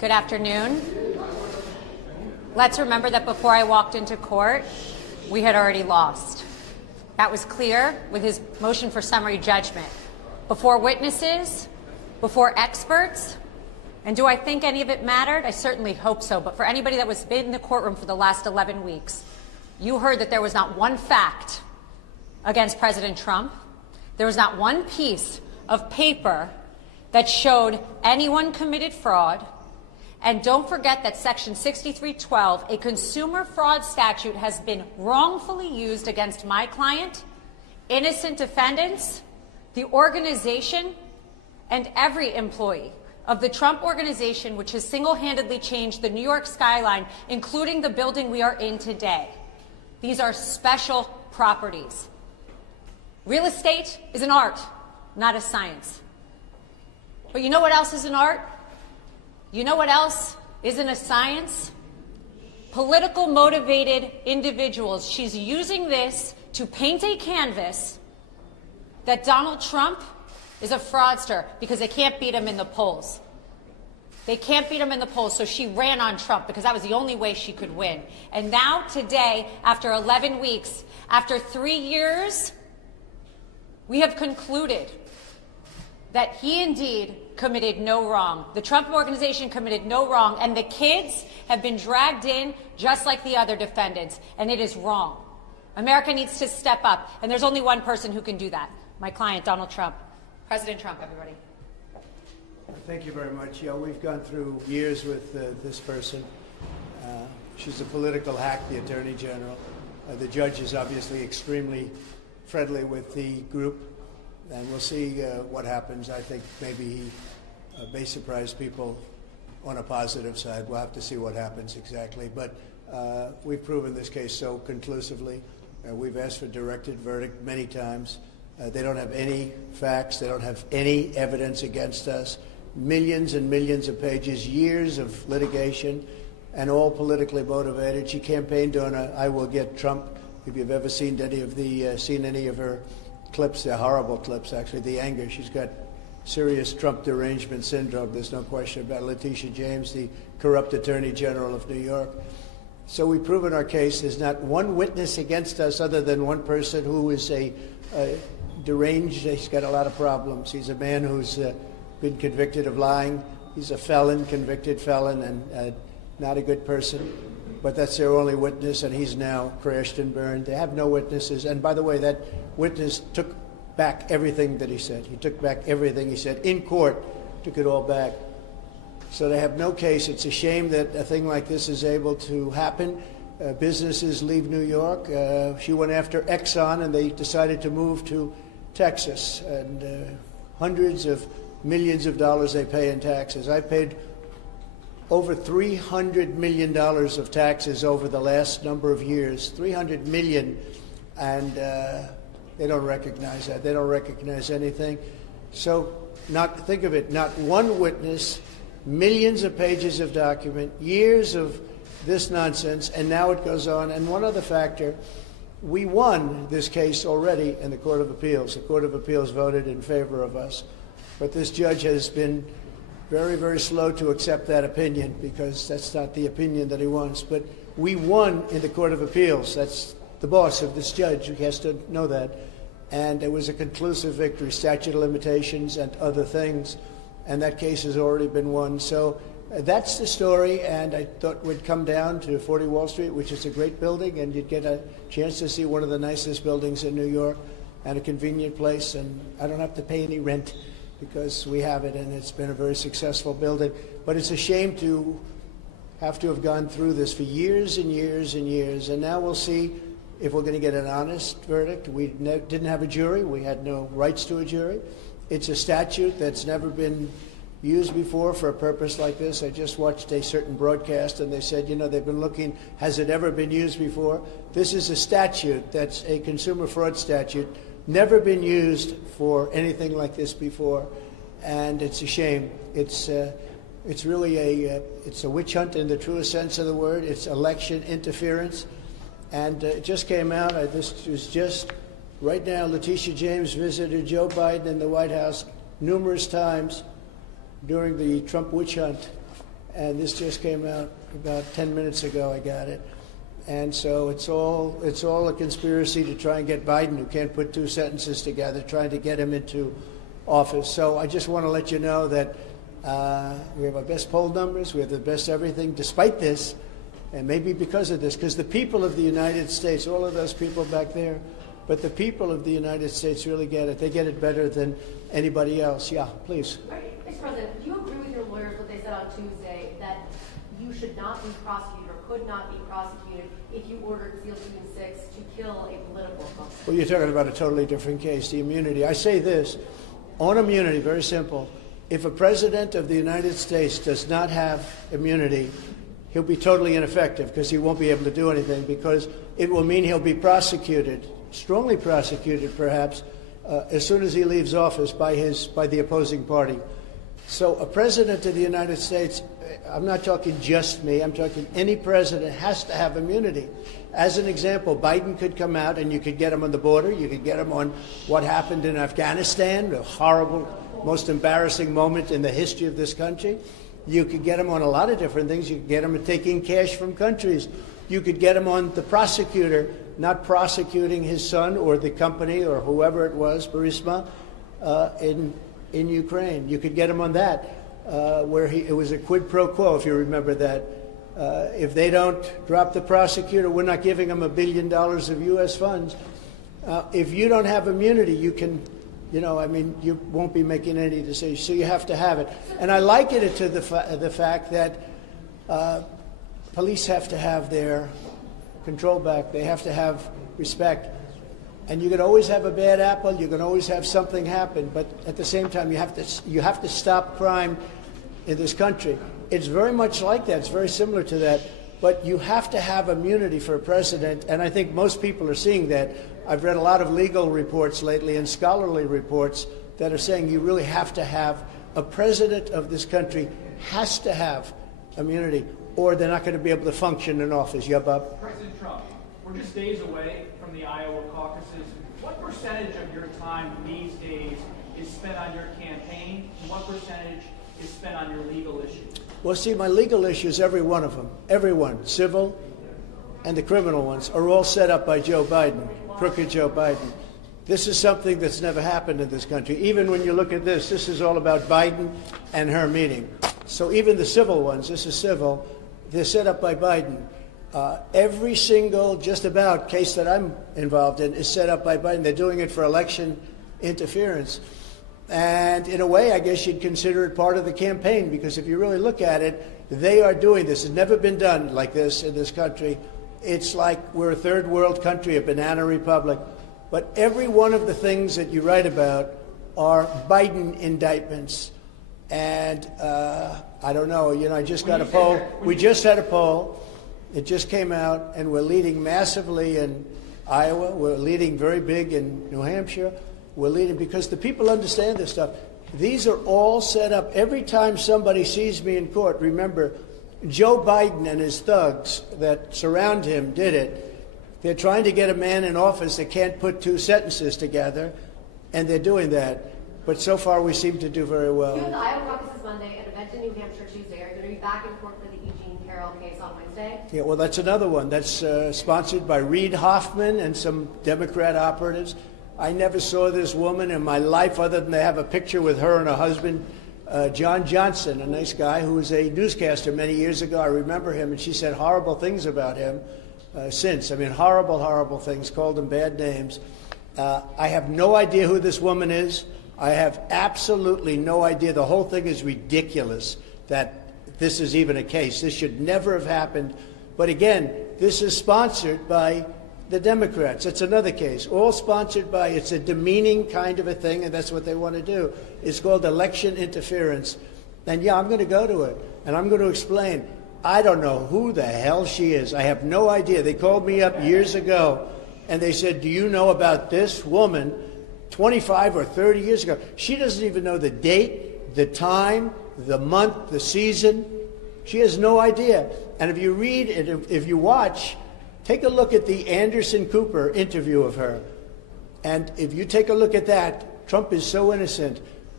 Good afternoon. Let's remember that before I walked into court, we had already lost. That was clear with his motion for summary judgment. Before witnesses, before experts, and do I think any of it mattered? I certainly hope so, but for anybody that was in the courtroom for the last 11 weeks, you heard that there was not one fact against President Trump. There was not one piece of paper that showed anyone committed fraud. And don't forget that Section 6312, a consumer fraud statute, has been wrongfully used against my client, innocent defendants, the organization, and every employee of the Trump organization, which has single-handedly changed the New York skyline, including the building we are in today. These are special properties. Real estate is an art, not a science. But you know what else is an art? You know what else isn't a science? Political motivated individuals. She's using this to paint a canvas that Donald Trump is a fraudster because they can't beat him in the polls. They can't beat him in the polls, so she ran on Trump because that was the only way she could win. And now, today, after 11 weeks, after 3 years, we have concluded that he indeed committed no wrong. The Trump organization committed no wrong, and the kids have been dragged in just like the other defendants, and it is wrong. America needs to step up, and there's only one person who can do that. My client, Donald Trump. President Trump, everybody. Thank you very much. Yeah, we've gone through years with this person. She's a political hack, the Attorney General. The judge is obviously extremely friendly with the group, and we'll see what happens. I think maybe he may surprise people on a positive side. We'll have to see what happens exactly. But we've proven this case so conclusively. We've asked for directed verdict many times. They don't have any facts. They don't have any evidence against us. Millions and millions of pages, years of litigation, and all politically motivated. She campaigned on a "I will get Trump." If you've ever seen any of her clips, they're horrible clips, actually. The anger, she's got serious Trump derangement syndrome. There's no question about it. Letitia James, the corrupt Attorney General of New York. So we've proven our case. There's not one witness against us other than one person who is a deranged. He's got a lot of problems. He's a man who's been convicted of lying. He's a felon, convicted felon, and not a good person. But that's their only witness, and he's now crashed and burned. They have no witnesses. And by the way, that witness took back everything that he said. He took back everything he said in court, took it all back. So they have no case. It's a shame that a thing like this is able to happen. Businesses leave New York. She went after Exxon, and they decided to move to Texas. And hundreds of millions of dollars they pay in taxes. I paid over $300 million of taxes over the last number of years, $300 million, and they don't recognize that. They don't recognize anything. So think of it, not one witness, millions of pages of document, years of this nonsense, and now it goes on. And one other factor, we won this case already in the Court of Appeals. The Court of Appeals voted in favor of us. But this judge has been very, very slow to accept that opinion because that's not the opinion that he wants. But we won in the Court of Appeals. That's the boss of this judge. He has to know that. And it was a conclusive victory, statute of limitations and other things. And that case has already been won. So that's the story. And I thought we'd come down to 40 Wall Street, which is a great building, and you'd get a chance to see one of the nicest buildings in New York and a convenient place. And I don't have to pay any rent, because we have it, and it's been a very successful building. But it's a shame to have gone through this for years and years and years. And now we'll see if we're going to get an honest verdict. We didn't have a jury. We had no rights to a jury. It's a statute that's never been used before for a purpose like this. I just watched a certain broadcast, and they said, they've been looking, has it ever been used before? This is a statute that's a consumer fraud statute, never been used for anything like this before, and it's a shame. It's really it's a witch hunt in the truest sense of the word. It's election interference, and it just came out. This was just right now. Letitia James visited Joe Biden in the White House numerous times during the Trump witch hunt, and this just came out about 10 minutes ago. I got it. And so it's all a conspiracy to try and get Biden, who can't put two sentences together, trying to get him into office. So I just want to let you know that we have our best poll numbers, we have the best everything, despite this, and maybe because of this, because the people of the United States, all of those people back there, but the people of the United States really get it. They get it better than anybody else. Yeah, please. Mr. President, do you agree with your lawyers what they said on Tuesday, that you should not be prosecuted or could not be prosecuted if you ordered SEAL Team 6 to kill a political opponent? Well, you're talking about a totally different case, the immunity. I say this, on immunity, very simple. If a president of the United States does not have immunity, he'll be totally ineffective because he won't be able to do anything, because it will mean he'll be prosecuted, strongly prosecuted perhaps, as soon as he leaves office by the opposing party. So a president of the United States, I'm not talking just me, I'm talking any president has to have immunity. As an example, Biden could come out and you could get him on the border, you could get him on what happened in Afghanistan, a horrible, most embarrassing moment in the history of this country. You could get him on a lot of different things. You could get him taking cash from countries. You could get him on the prosecutor not prosecuting his son or the company or whoever it was, Burisma, in Ukraine. You could get him on that, where it was a quid pro quo, if you remember that. If they don't drop the prosecutor, we're not giving them $1 billion of U.S. funds. If you don't have immunity, you can, you won't be making any decisions. So you have to have it. And I liken it to the fact that police have to have their control back. They have to have respect. And you can always have a bad apple. You can always have something happen. But at the same time, you have to stop crime in this country. It's very much like that. It's very similar to that. But you have to have immunity for a president, and I think most people are seeing that. I've read a lot of legal reports lately and scholarly reports that are saying you really have to have a president of this country has to have immunity, or they're not going to be able to function in office. Yeah, Bob? President Trump, we're just days away from the Iowa caucuses. What percentage of your time these days is spent on your campaign, and what percentage is spent on your legal issues? Well, see, my legal issues, every one of them, everyone, civil and the criminal ones, are all set up by Joe Biden, crooked Joe Biden. This is something that's never happened in this country. Even when you look at this is all about Biden and her meeting. So even the civil ones, this is civil, they're set up by Biden. Every single, just about, case that I'm involved in is set up by Biden. They're doing it for election interference. And in a way, I guess you'd consider it part of the campaign, because if you really look at it, they are doing this. It's never been done like this in this country. It's like we're a third world country, a banana republic. But every one of the things that you write about are Biden indictments. And I don't know, I just got a poll. We just had a poll. It just came out, and we're leading massively in Iowa. We're leading very big in New Hampshire. We're leading because the people understand this stuff. These are all set up. Every time somebody sees me in court, remember, Joe Biden and his thugs that surround him did it. They're trying to get a man in office that can't put two sentences together, and they're doing that. But so far, we seem to do very well. You have the Iowa caucuses Monday, an event in New Hampshire Tuesday. Are you going to be back in court for the E. Jean Carroll case on Wednesday? Yeah, well, that's another one. That's sponsored by Reid Hoffman and some Democrat operatives. I never saw this woman in my life other than they have a picture with her and her husband, John Johnson, a nice guy who was a newscaster many years ago. I remember him, and she said horrible things about him since. I mean, horrible, horrible things, called him bad names. I have no idea who this woman is. I have absolutely no idea. The whole thing is ridiculous that this is even a case. This should never have happened. But again, this is sponsored by the Democrats. It's another case, all sponsored by, it's a demeaning kind of a thing, and that's what they want to do. It's called election interference. And yeah, I'm going to go to it, and I'm going to explain. I don't know who the hell she is. I have no idea. They called me up years ago, and they said, do you know about this woman 25 or 30 years ago? She doesn't even know the date, the time, the month, the season. She has no idea. And if you read and if you watch, take a look at the Anderson Cooper interview of her. And if you take a look at that, Trump is so innocent.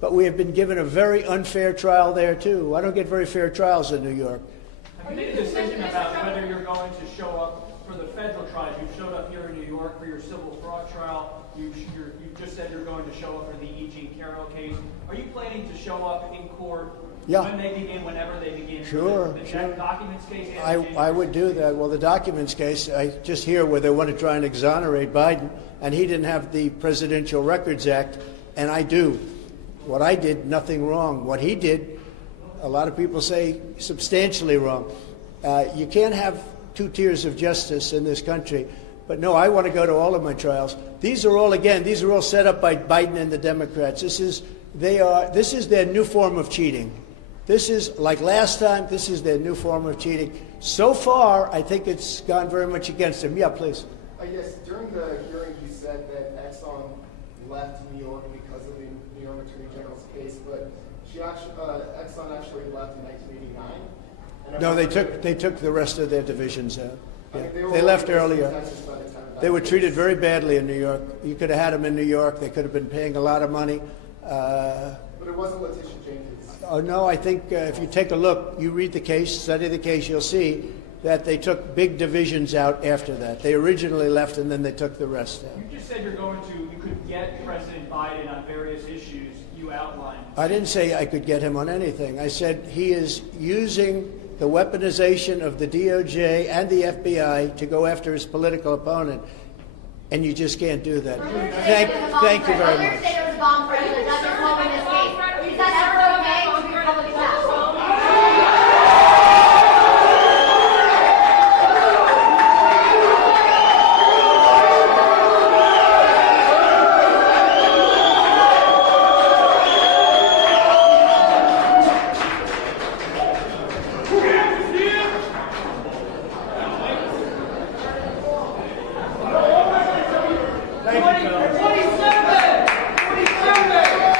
but we have been given a very unfair trial there, too. I don't get very fair trials in New York. Have you made a decision about whether you're going to show up for the federal trials? You've showed up here in New York for your civil fraud trial. You just said you're going to show up for the E. Jean Carroll case. Are you planning to show up in court when they begin, whenever they begin? Sure, the sure. documents case? I would do that. Well, the documents case, I just hear where they want to try and exonerate Biden, and he didn't have the Presidential Records Act, and I do. What I did, nothing wrong. What he did, a lot of people say substantially wrong. You can't have two tiers of justice in this country. But no, I want to go to all of my trials. These are all set up by Biden and the Democrats. This is their new form of cheating. This is, like last time, this is their new form of cheating. So far, I think it's gone very much against them. Yeah, please. Yes, during the hearing, you said that Exxon left New York because of the New York Attorney General's case, but Exxon actually left in 1989. No, they took the rest of their divisions out. Yeah. They left earlier. They were treated very badly in New York. You could have had them in New York. They could have been paying a lot of money. But it wasn't Letitia James. Oh, no, I think if you take a look, you read the case, study the case, you'll see that they took big divisions out after that. They originally left, and then they took the rest out. You just said you could get President Biden on various issues you outlined. I didn't say I could get him on anything. I said he is using the weaponization of the DOJ and the FBI to go after his political opponent, and you just can't do that. Thank you very much. There was a bomb threat in the Dutch woman in this case. Is that ever okay to be Republican now? Thank you, fellas.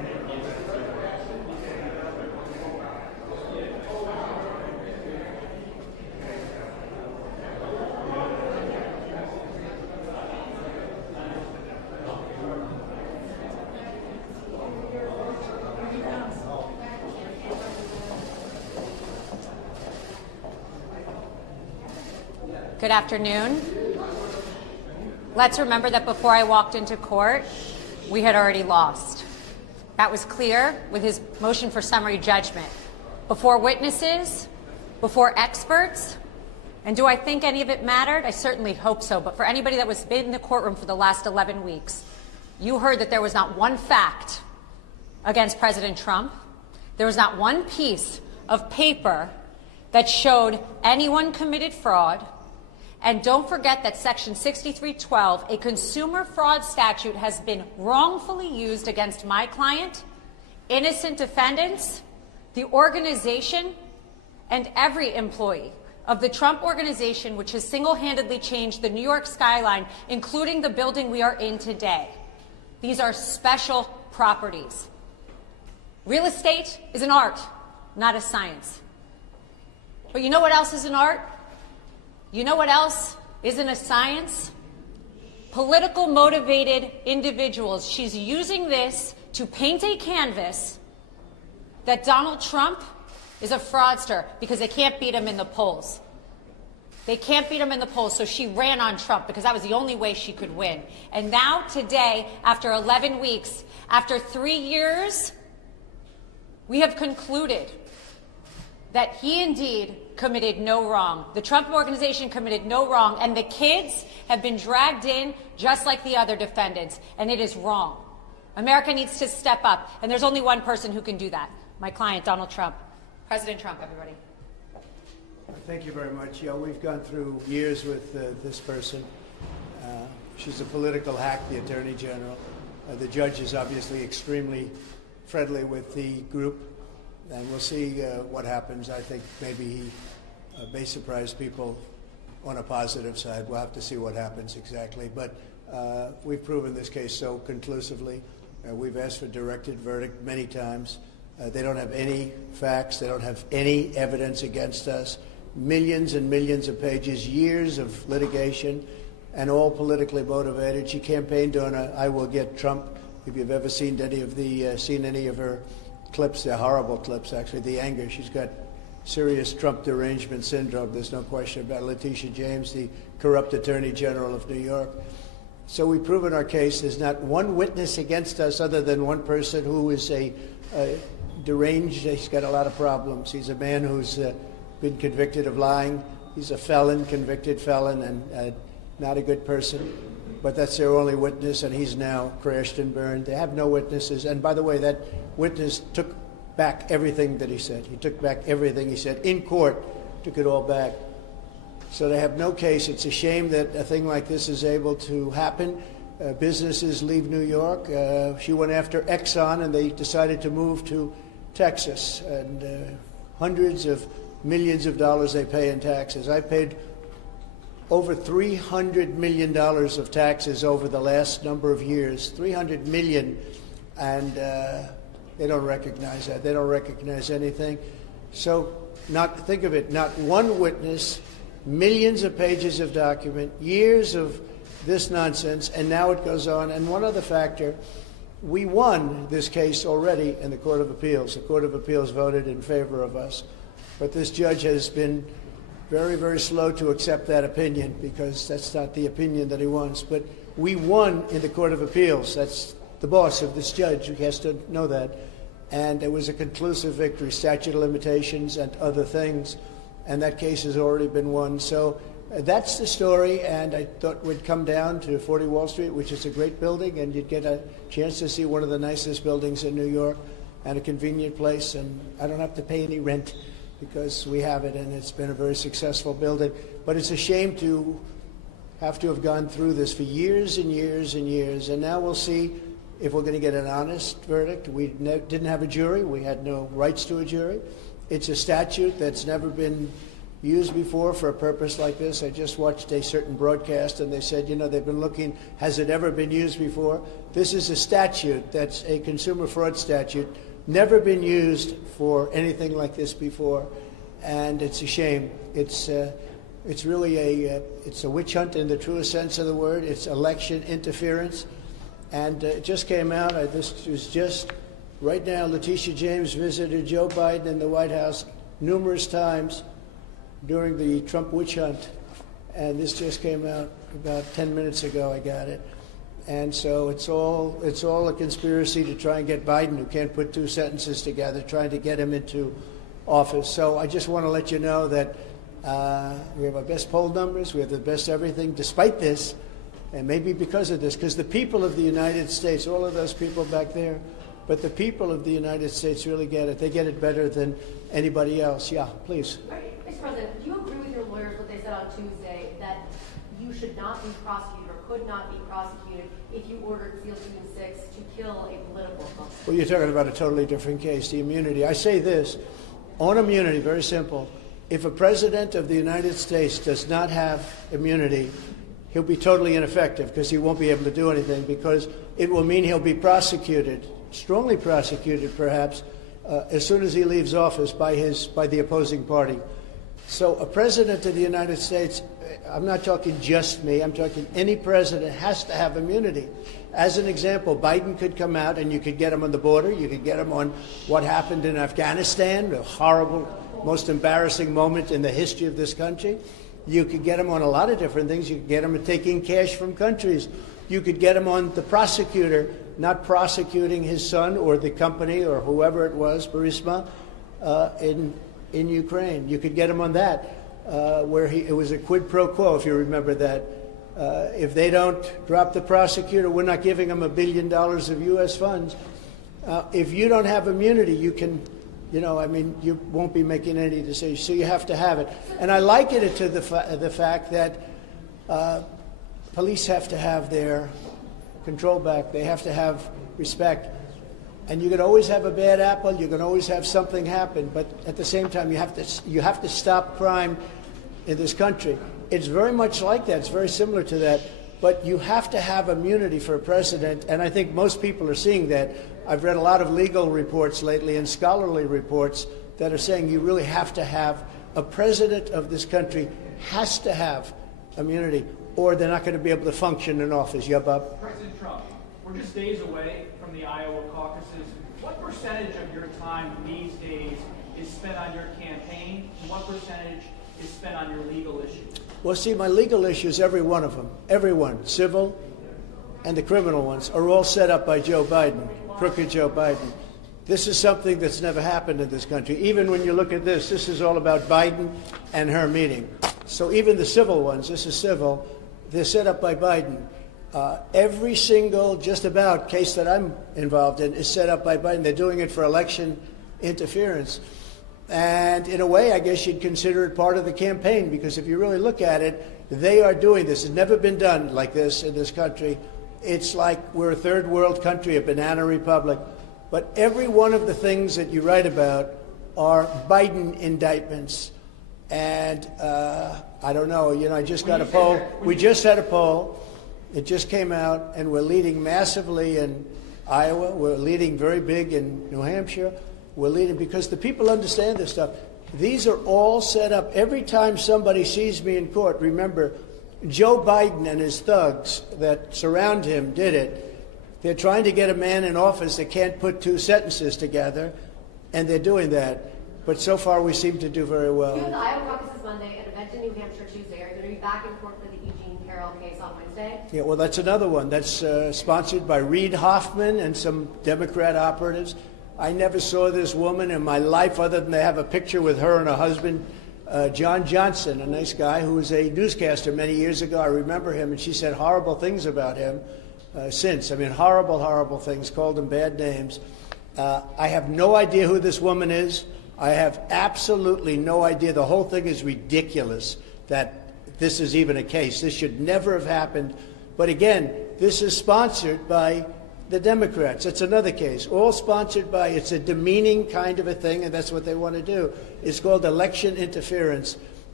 Good afternoon. Let's remember that before I walked into court, we had already lost. That was clear with his motion for summary judgment. Before witnesses, before experts, and do I think any of it mattered? I certainly hope so, but for anybody that was in the courtroom for the last 11 weeks, you heard that there was not one fact against President Trump. There was not one piece of paper that showed anyone committed fraud. And don't forget that Section 6312, a consumer fraud statute, has been wrongfully used against my client, innocent defendants, the organization, and every employee of the Trump organization, which has single-handedly changed the New York skyline, including the building we are in today. These are special properties. Real estate is an art, not a science. But you know what else is an art? You know what else isn't a science? Political motivated individuals. She's using this to paint a canvas that Donald Trump is a fraudster because they can't beat him in the polls. They can't beat him in the polls, so she ran on Trump because that was the only way she could win. And now today, after 11 weeks, after 3 years, we have concluded that he indeed committed no wrong. The Trump organization committed no wrong, and the kids have been dragged in just like the other defendants, and it is wrong. America needs to step up, and there's only one person who can do that. My client, Donald Trump. President Trump, everybody. Thank you very much. Yeah, we've gone through years with this person. She's a political hack, the Attorney General. The judge is obviously extremely friendly with the group. And we'll see what happens. I think maybe he may surprise people on a positive side. We'll have to see what happens exactly. But we've proven this case so conclusively. We've asked for directed verdict many times. They don't have any facts. They don't have any evidence against us. Millions and millions of pages, years of litigation, and all politically motivated. She campaigned on a "I will get Trump." If you've ever seen any of her clips, they're horrible clips, actually. The anger, she's got serious Trump derangement syndrome. There's no question about it. Letitia James, the corrupt Attorney General of New York. So we've proven our case. There's not one witness against us other than one person who is a deranged. He's got a lot of problems. He's a man who's been convicted of lying. He's a felon, convicted felon, and not a good person. But that's their only witness, and he's now crashed and burned. They have no witnesses. And by the way, that witness took back everything that he said. He took back everything he said in court, took it all back. So they have no case. It's a shame that a thing like this is able to happen. Businesses leave New York. She went after Exxon, and they decided to move to Texas. And hundreds of millions of dollars they pay in taxes. I paid over $300 million of taxes over the last number of years, $300 million, and they don't recognize that. They don't recognize anything. So think of it, not one witness, millions of pages of document, years of this nonsense, and now it goes on. And one other factor, we won this case already in the Court of Appeals. The Court of Appeals voted in favor of us, but this judge has been very, very slow to accept that opinion because that's not the opinion that he wants. But we won in the Court of Appeals. That's the boss of this judge who has to know that. And it was a conclusive victory, statute of limitations and other things. And that case has already been won. So that's the story. And I thought we'd come down to 40 Wall Street, which is a great building, and you'd get a chance to see one of the nicest buildings in New York and a convenient place. And I don't have to pay any rent, because we have it, and it's been a very successful building. But it's a shame to have gone through this for years and years and years, and now we'll see if we're going to get an honest verdict. We didn't have a jury. We had no rights to a jury. It's a statute that's never been used before for a purpose like this. I just watched a certain broadcast, and they said, you know, they've been looking, has it ever been used before? This is a statute that's a consumer fraud statute, never been used for anything like this before, and it's a shame. It's really it's a witch hunt in the truest sense of the word. It's election interference, and it just came out. This was just right now. Letitia James visited Joe Biden in the White House numerous times during the Trump witch hunt, and this just came out about 10 minutes ago. I got it, and so it's all a conspiracy to try and get Biden, who can't put two sentences together, trying to get him into office. So I just want to let you know that we have our best poll numbers, we have the best everything, despite this, and maybe because of this, because the people of the United States, all of those people back there, but the people of the United States really get it. They get it better than anybody else. Yeah, please. Mr. President, do you agree with your lawyers what they said on Tuesday, that you should not be prosecuted or could not be prosecuted if you ordered SEAL Team 6 to kill a political opponent? Well, you're talking about a totally different case, the immunity. I say this, on immunity, very simple. If a president of the United States does not have immunity, he'll be totally ineffective because he won't be able to do anything, because it will mean he'll be prosecuted, strongly prosecuted perhaps, as soon as he leaves office by the opposing party. So a president of the United States, I'm not talking just me, I'm talking any president has to have immunity. As an example, Biden could come out and you could get him on the border, you could get him on what happened in Afghanistan, a horrible, most embarrassing moment in the history of this country. You could get him on a lot of different things. You could get him taking cash from countries. You could get him on the prosecutor not prosecuting his son or the company or whoever it was, Burisma, in Ukraine. You could get him on that, where it was a quid pro quo, if you remember that. If they don't drop the prosecutor, we're not giving them $1 billion of U.S. funds. If you don't have immunity, you can, you won't be making any decisions. So you have to have it. And I liken it to the fact that police have to have their control back. They have to have respect. And you can always have a bad apple. You can always have something happen. But at the same time, you have to stop crime in this country. It's very much like that. It's very similar to that. But you have to have immunity for a president, and I think most people are seeing that. I've read a lot of legal reports lately and scholarly reports that are saying you really have to have, a president of this country has to have immunity, or they're not going to be able to function in office. Yeah, Bob? President Trump, we're just days away from the Iowa caucuses. What percentage of your time these days is spent on your campaign, and what percentage is spent on your legal issues? Well, see, my legal issues, every one of them, everyone, civil and the criminal ones, are all set up by Joe Biden, crooked Joe Biden. This is something that's never happened in this country. Even when you look at this is all about Biden and her meeting. So even the civil ones, this is civil, they're set up by Biden. Every single, just about, case that I'm involved in is set up by Biden. They're doing it for election interference. And in a way, I guess you'd consider it part of the campaign, because if you really look at it, they are doing this. It's never been done like this in this country. It's like we're a third world country, a banana republic. But every one of the things that you write about are Biden indictments. And I don't know, I just got a poll. We just had a poll. It just came out, and we're leading massively in Iowa. We're leading very big in New Hampshire. We're leading because the people understand this stuff. These are all set up. Every time somebody sees me in court, remember, Joe Biden and his thugs that surround him did it. They're trying to get a man in office that can't put two sentences together, and they're doing that. But so far, we seem to do very well. You have the Iowa caucuses Monday, an event in New Hampshire Tuesday. Are you going to be back in court for the Eugene Carroll case on Wednesday? Yeah, well, that's another one. That's sponsored by Reid Hoffman and some Democrat operatives. I never saw this woman in my life other than they have a picture with her and her husband, John Johnson, a nice guy who was a newscaster many years ago. I remember him, and she said horrible things about him since. I mean, horrible, horrible things, called him bad names. I have no idea who this woman is. I have absolutely no idea. The whole thing is ridiculous that this is even a case. This should never have happened. But again, this is sponsored by the Democrats. It's another case, all sponsored by, it's a demeaning kind of a thing, and that's what they want to do. It's called election interference.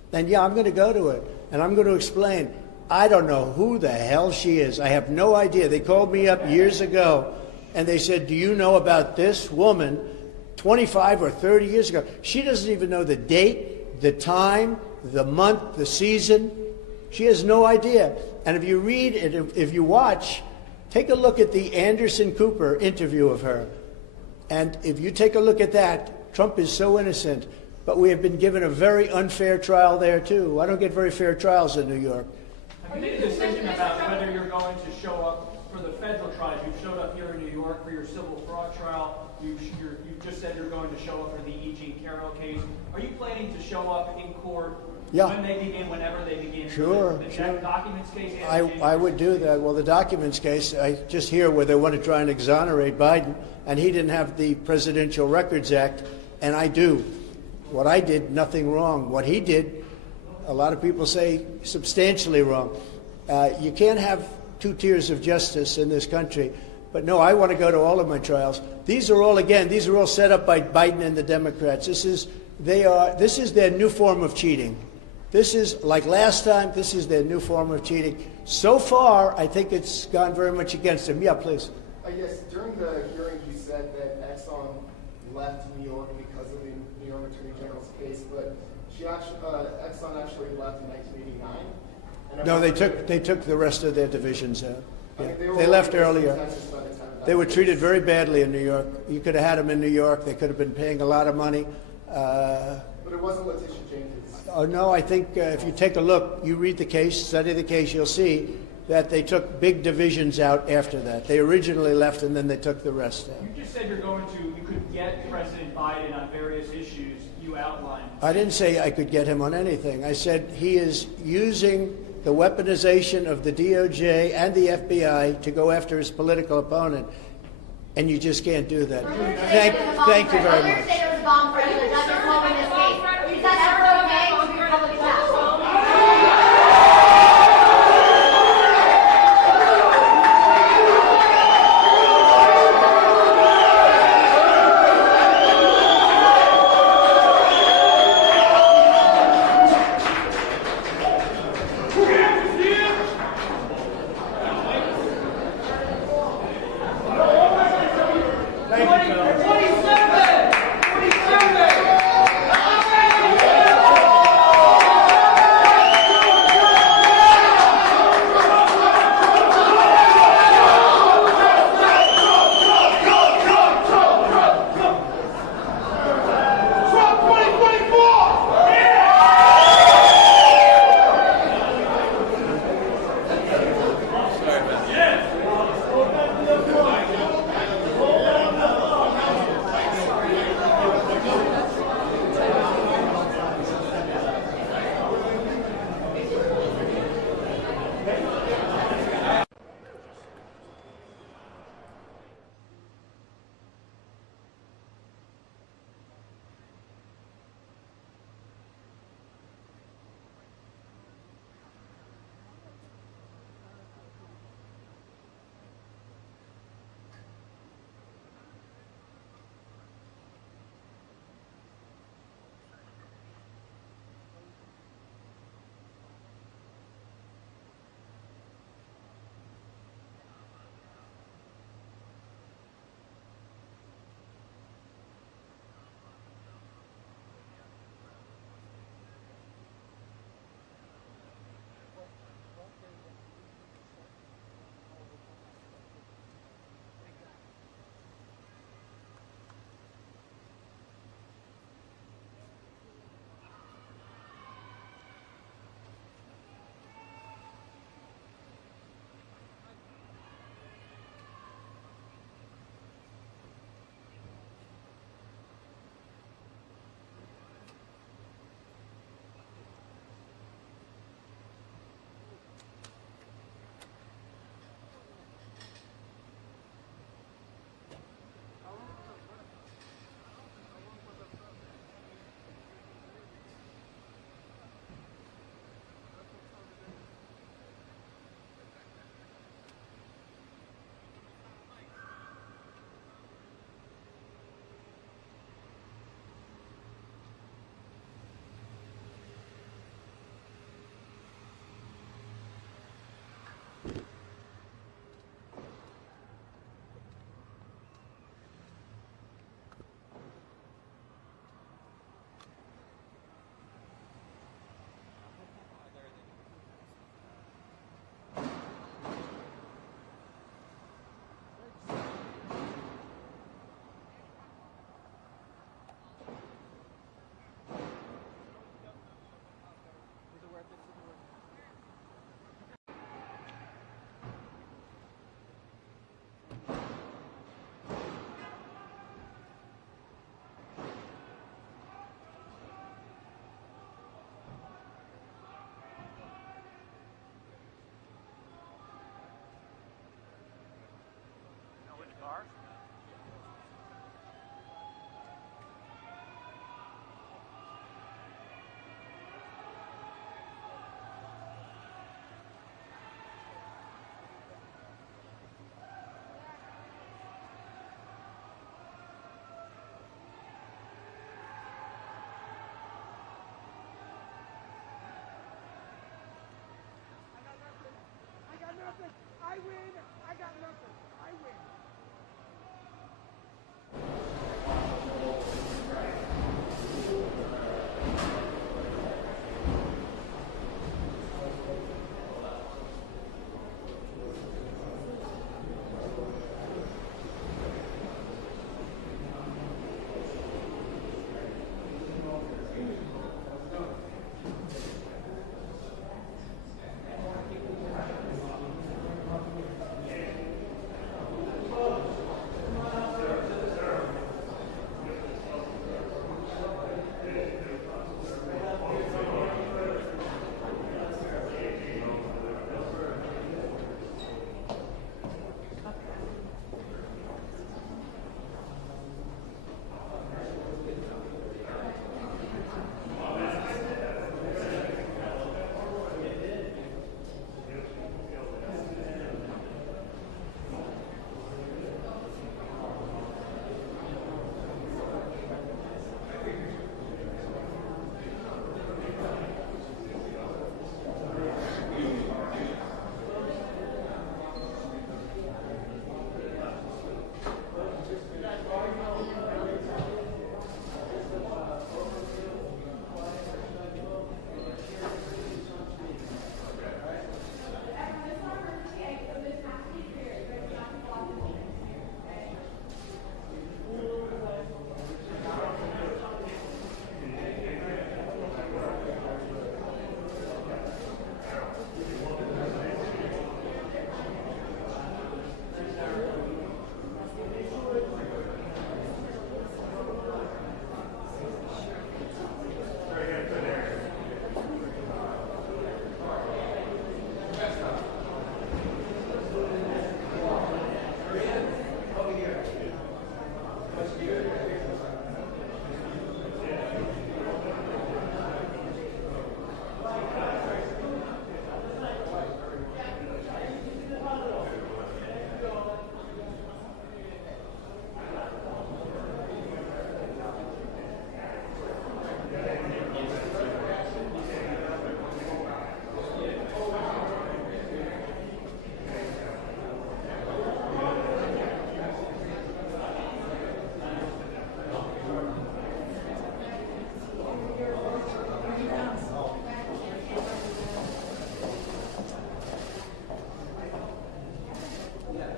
then yeah, I'm going to go to it. And I'm going to explain. I don't know who the hell she is. I have no idea. They called me up years ago, and they said, do you know about this woman 25 or 30 years ago? She doesn't even know the date, the time, the month, the season. She has no idea. And if you read it, if you watch, take a look at the Anderson Cooper interview of her. And if you take a look at that, Trump is so innocent. But we have been given a very unfair trial there, too. I don't get very fair trials in New York. Have you made a decision about whether you're going to show up for the federal trials? You've showed up here in New York for your civil fraud trial. You've just said you're going to show up for the E. Jean Carroll case. Are you planning to show up in court when they begin, whenever they begin? Sure, the sure. documents case? I would do that. Well, the documents case, I just hear where they want to try and exonerate Biden, and he didn't have the Presidential Records Act, and I do. What I did, nothing wrong. What he did, a lot of people say substantially wrong. You can't have two tiers of justice in this country. But no, I want to go to all of my trials. These are all set up by Biden and the Democrats. This is their new form of cheating. This is, like last time, this is their new form of cheating. So far, I think it's gone very much against them. Yeah, please. Yes, during the hearings you said that Exxon left New York because of the New York Attorney General's case, but Exxon actually left in 1989. No, they took the rest of their divisions out. I Yeah. mean, They left were earlier. in Texas by the time of that They were case. treated very badly in New York. You could have had them in New York. They could have been paying a lot of money. But it wasn't Letitia James. Oh, no, I think if you take a look, you read the case, study the case, you'll see that they took big divisions out after that. They originally left, and then they took the rest out. You just said you could get President Biden on various issues you outlined. I didn't say I could get him on anything. I said he is using the weaponization of the DOJ and the FBI to go after his political opponent, and you just can't do that. Thank you very much. Say there was a bomb threat and that's involved in this case. Is that ever okay to be public attack?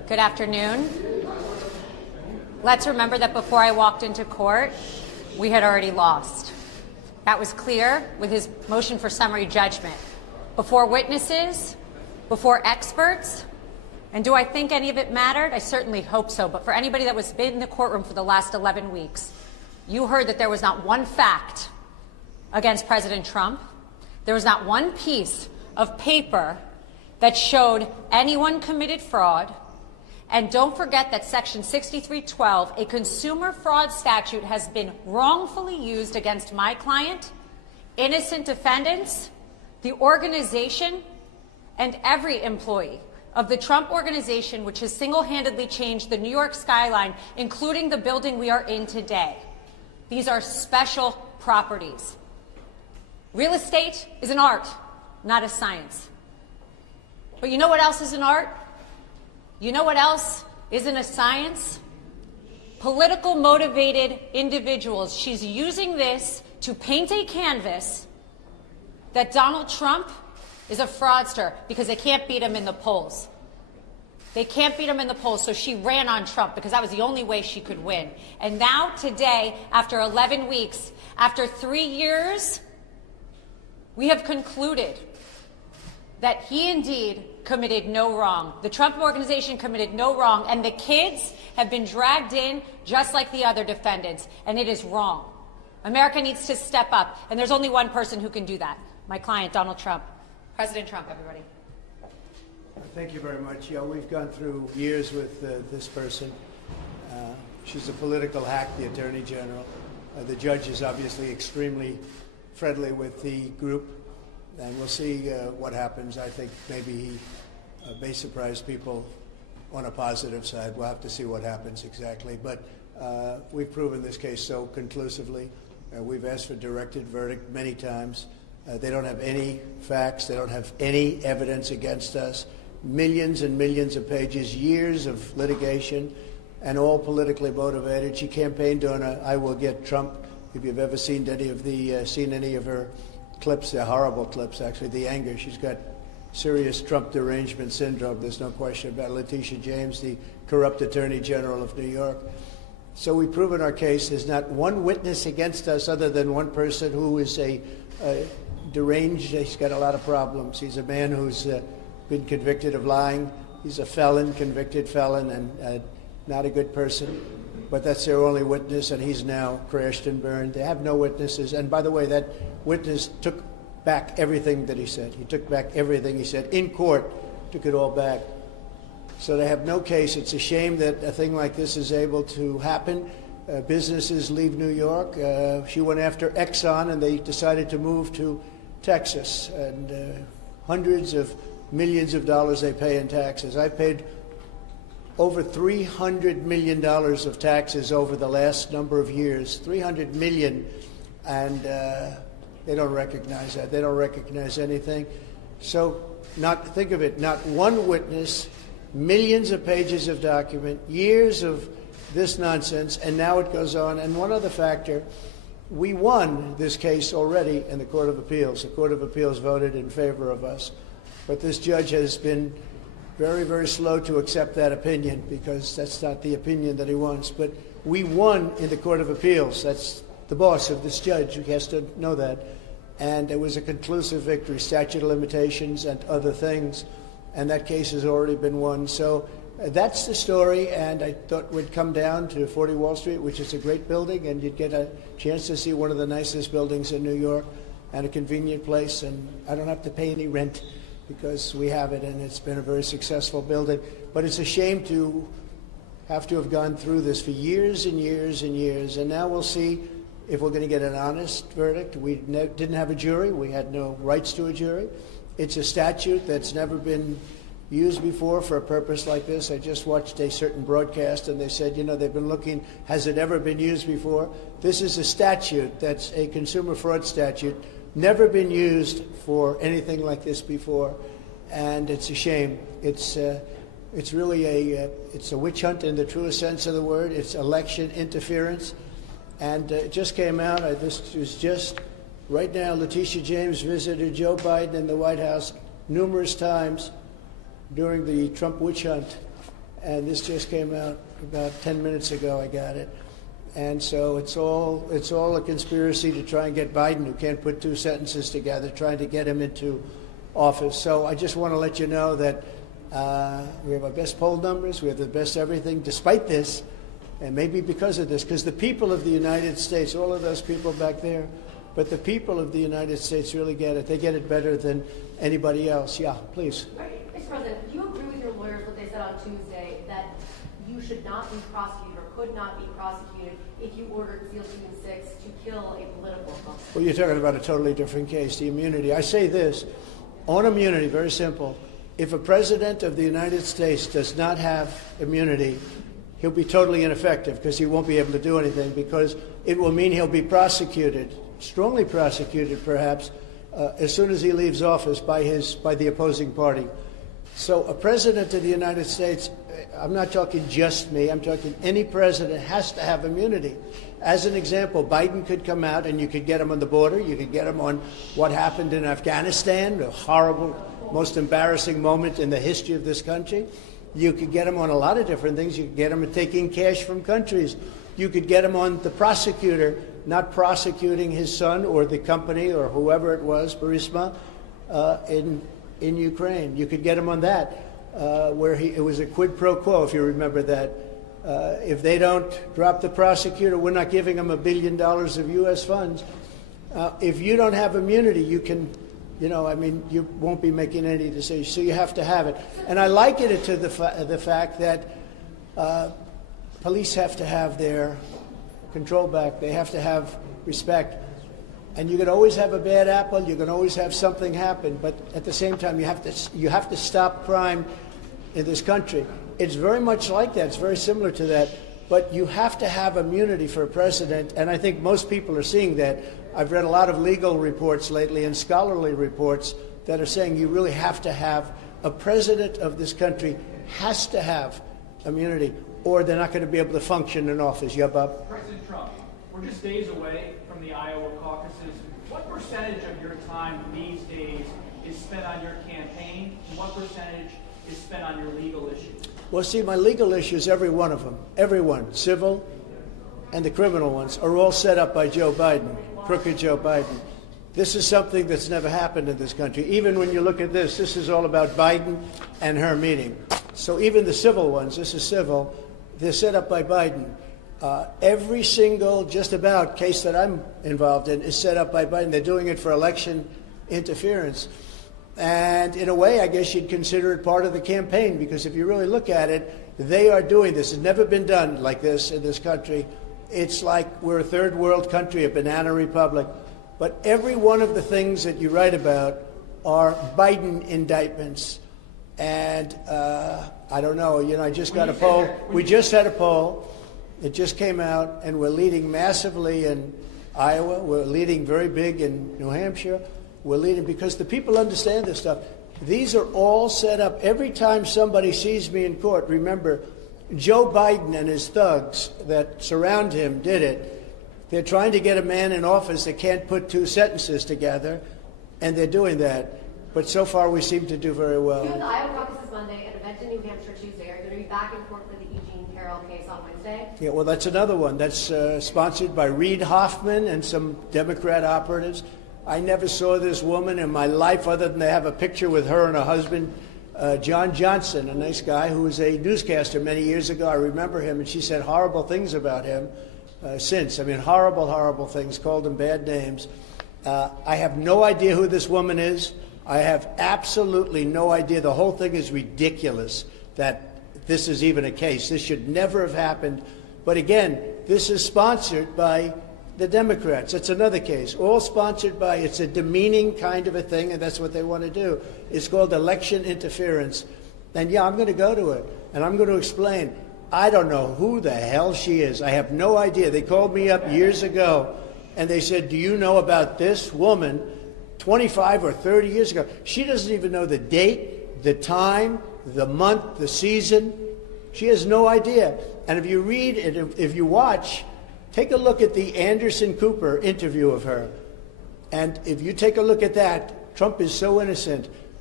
Good afternoon. Let's remember that before I walked into court, we had already lost. That was clear with his motion for summary judgment. Before witnesses, before experts, and do I think any of it mattered? I certainly hope so, but for anybody that was in the courtroom for the last 11 weeks, you heard that there was not one fact against President Trump. There was not one piece of paper that showed anyone committed fraud. And don't forget that Section 6312, a consumer fraud statute, has been wrongfully used against my client, innocent defendants, the organization, and every employee of the Trump organization, which has single-handedly changed the New York skyline, including the building we are in today. These are special properties. Real estate is an art, not a science. But you know what else is an art? You know what else isn't a science? Political motivated individuals. She's using this to paint a canvas that Donald Trump is a fraudster because they can't beat him in the polls. They can't beat him in the polls, so she ran on Trump because that was the only way she could win. And now, today, after 11 weeks, after 3 years, we have concluded that he indeed committed no wrong. The Trump organization committed no wrong, and the kids have been dragged in just like the other defendants, and it is wrong. America needs to step up, and there's only one person who can do that. My client, Donald Trump. President Trump, everybody. Thank you very much. Yeah, we've gone through years with this person. She's a political hack, the Attorney General. The judge is obviously extremely friendly with the group, and we'll see what happens. I think maybe he may surprise people on a positive side. We'll have to see what happens exactly. But we've proven this case so conclusively. We've asked for directed verdict many times. They don't have any facts. They don't have any evidence against us. Millions and millions of pages, years of litigation, and all politically motivated. She campaigned on a "I will get Trump." If you've ever seen any of her clips, they're horrible clips, actually. The anger, she's got serious Trump derangement syndrome. There's no question about it. Letitia James, the corrupt Attorney General of New York. So we've proven our case. There's not one witness against us other than one person who is a deranged. He's got a lot of problems. He's a man who's been convicted of lying. He's a felon, convicted felon, and not a good person. But that's their only witness, and he's now crashed and burned. They have no witnesses. And by the way, that witness took back everything that he said. He took back everything he said in court, took it all back. So they have no case. It's a shame that a thing like this is able to happen. Businesses leave New York. She went after Exxon, and they decided to move to Texas. And hundreds of millions of dollars they pay in taxes. I paid over $300 million of taxes over the last number of years. $300 million. And they don't recognize that. They don't recognize anything. So think of it, not one witness, millions of pages of document, years of this nonsense, and now it goes on. And one other factor, we won this case already in the Court of Appeals. The Court of Appeals voted in favor of us. But this judge has been very, very slow to accept that opinion because that's not the opinion that he wants. But we won in the Court of Appeals. That's the boss of this judge. He has to know that. And it was a conclusive victory, statute of limitations and other things. And that case has already been won. So that's the story, and I thought we'd come down to 40 Wall Street, which is a great building, and you'd get a chance to see one of the nicest buildings in New York and a convenient place, and I don't have to pay any rent because we have it, and it's been a very successful building. But it's a shame to have gone through this for years and years and years, and now we'll see if we're going to get an honest verdict. We didn't have a jury. We had no rights to a jury. It's a statute that's never been used before for a purpose like this. I just watched a certain broadcast, and they said, they've been looking, has it ever been used before? This is a statute that's a consumer fraud statute, never been used for anything like this before, and it's a shame. It's really it's a witch hunt in the truest sense of the word. It's election interference, and it just came out. This was just right now. Letitia James visited Joe Biden in the White House numerous times during the Trump witch hunt, and this just came out about 10 minutes ago. I got it. And so it's all a conspiracy to try and get Biden, who can't put two sentences together, trying to get him into office. So I just want to let you know that we have our best poll numbers, we have the best everything, despite this, and maybe because of this, because the people of the United States, all of those people back there, but the people of the United States really get it. They get it better than anybody else. Yeah, please. Mr. President, do you agree with your lawyers what they said on Tuesday, that you should not be prosecuted or could not be prosecuted if you ordered SEAL Team 6 to kill a political opponent? Well, you're talking about a totally different case, the immunity. I say this, on immunity, very simple. If a president of the United States does not have immunity, he'll be totally ineffective because he won't be able to do anything, because it will mean he'll be prosecuted, strongly prosecuted perhaps, as soon as he leaves office by the opposing party. So a president of the United States, I'm not talking just me, I'm talking any president has to have immunity. As an example, Biden could come out and you could get him on the border, you could get him on what happened in Afghanistan, a horrible, most embarrassing moment in the history of this country. You could get him on a lot of different things. You could get him taking cash from countries. You could get him on the prosecutor not prosecuting his son or the company or whoever it was, Burisma, in Ukraine. You could get him on that, where it was a quid pro quo, if you remember that. If they don't drop the prosecutor, we're not giving them $1 billion of U.S. funds. If you don't have immunity, you can, you won't be making any decisions. So you have to have it. And I liken it to the fact that police have to have their control back. They have to have respect. And you can always have a bad apple. You can always have something happen. But at the same time, you have to stop crime in this country. It's very much like that. It's very similar to that. But you have to have immunity for a president, and I think most people are seeing that. I've read a lot of legal reports lately and scholarly reports that are saying you really have to have a president of this country has to have immunity, or they're not going to be able to function in office. Yeah, Bob? President Trump, we're just days away from the Iowa caucuses. What percentage of your time these days is spent on your campaign, and what percentage is spent on your legal issues? Well, see, my legal issues, every one of them, everyone, civil and the criminal ones, are all set up by Joe Biden, crooked Joe Biden. This is something that's never happened in this country. Even when you look at this is all about Biden and her meeting. So even the civil ones, this is civil, they're set up by Biden. Every single, just about, case that I'm involved in is set up by Biden. They're doing it for election interference. And in a way, I guess you'd consider it part of the campaign, because if you really look at it, they are doing this. It's never been done like this in this country. It's like we're a third world country, a banana republic. But every one of the things that you write about are Biden indictments. And I don't know, I just got a poll. We just had a poll. It just came out, and we're leading massively in Iowa. We're leading very big in New Hampshire. We're leading because the people understand this stuff. These are all set up. Every time somebody sees me in court, remember, Joe Biden and his thugs that surround him did it. They're trying to get a man in office that can't put two sentences together, and they're doing that. But so far, we seem to do very well. You have the Iowa caucuses Monday, an event in New Hampshire Tuesday. Are you going to be back in court for the Eugene Carroll case on Wednesday? Yeah, well, that's another one. That's sponsored by Reid Hoffman and some Democrat operatives. I never saw this woman in my life other than to have a picture with her and her husband, John Johnson, a nice guy who was a newscaster many years ago. I remember him, and she said horrible things about him since. I mean, horrible, horrible things, called him bad names. I have no idea who this woman is. I have absolutely no idea. The whole thing is ridiculous that this is even a case. This should never have happened. But again, this is sponsored by the Democrats. It's another case, all sponsored by, it's a demeaning kind of a thing, and that's what they want to do. It's called election interference. And yeah, I'm going to go to it, and I'm going to explain. I don't know who the hell she is. I have no idea. They called me up years ago, and they said, do you know about this woman 25 or 30 years ago? She doesn't even know the date, the time, the month, the season. She has no idea. And if you read and if you watch, take a look at the Anderson Cooper interview of her. And if you take a look at that, Trump is so innocent.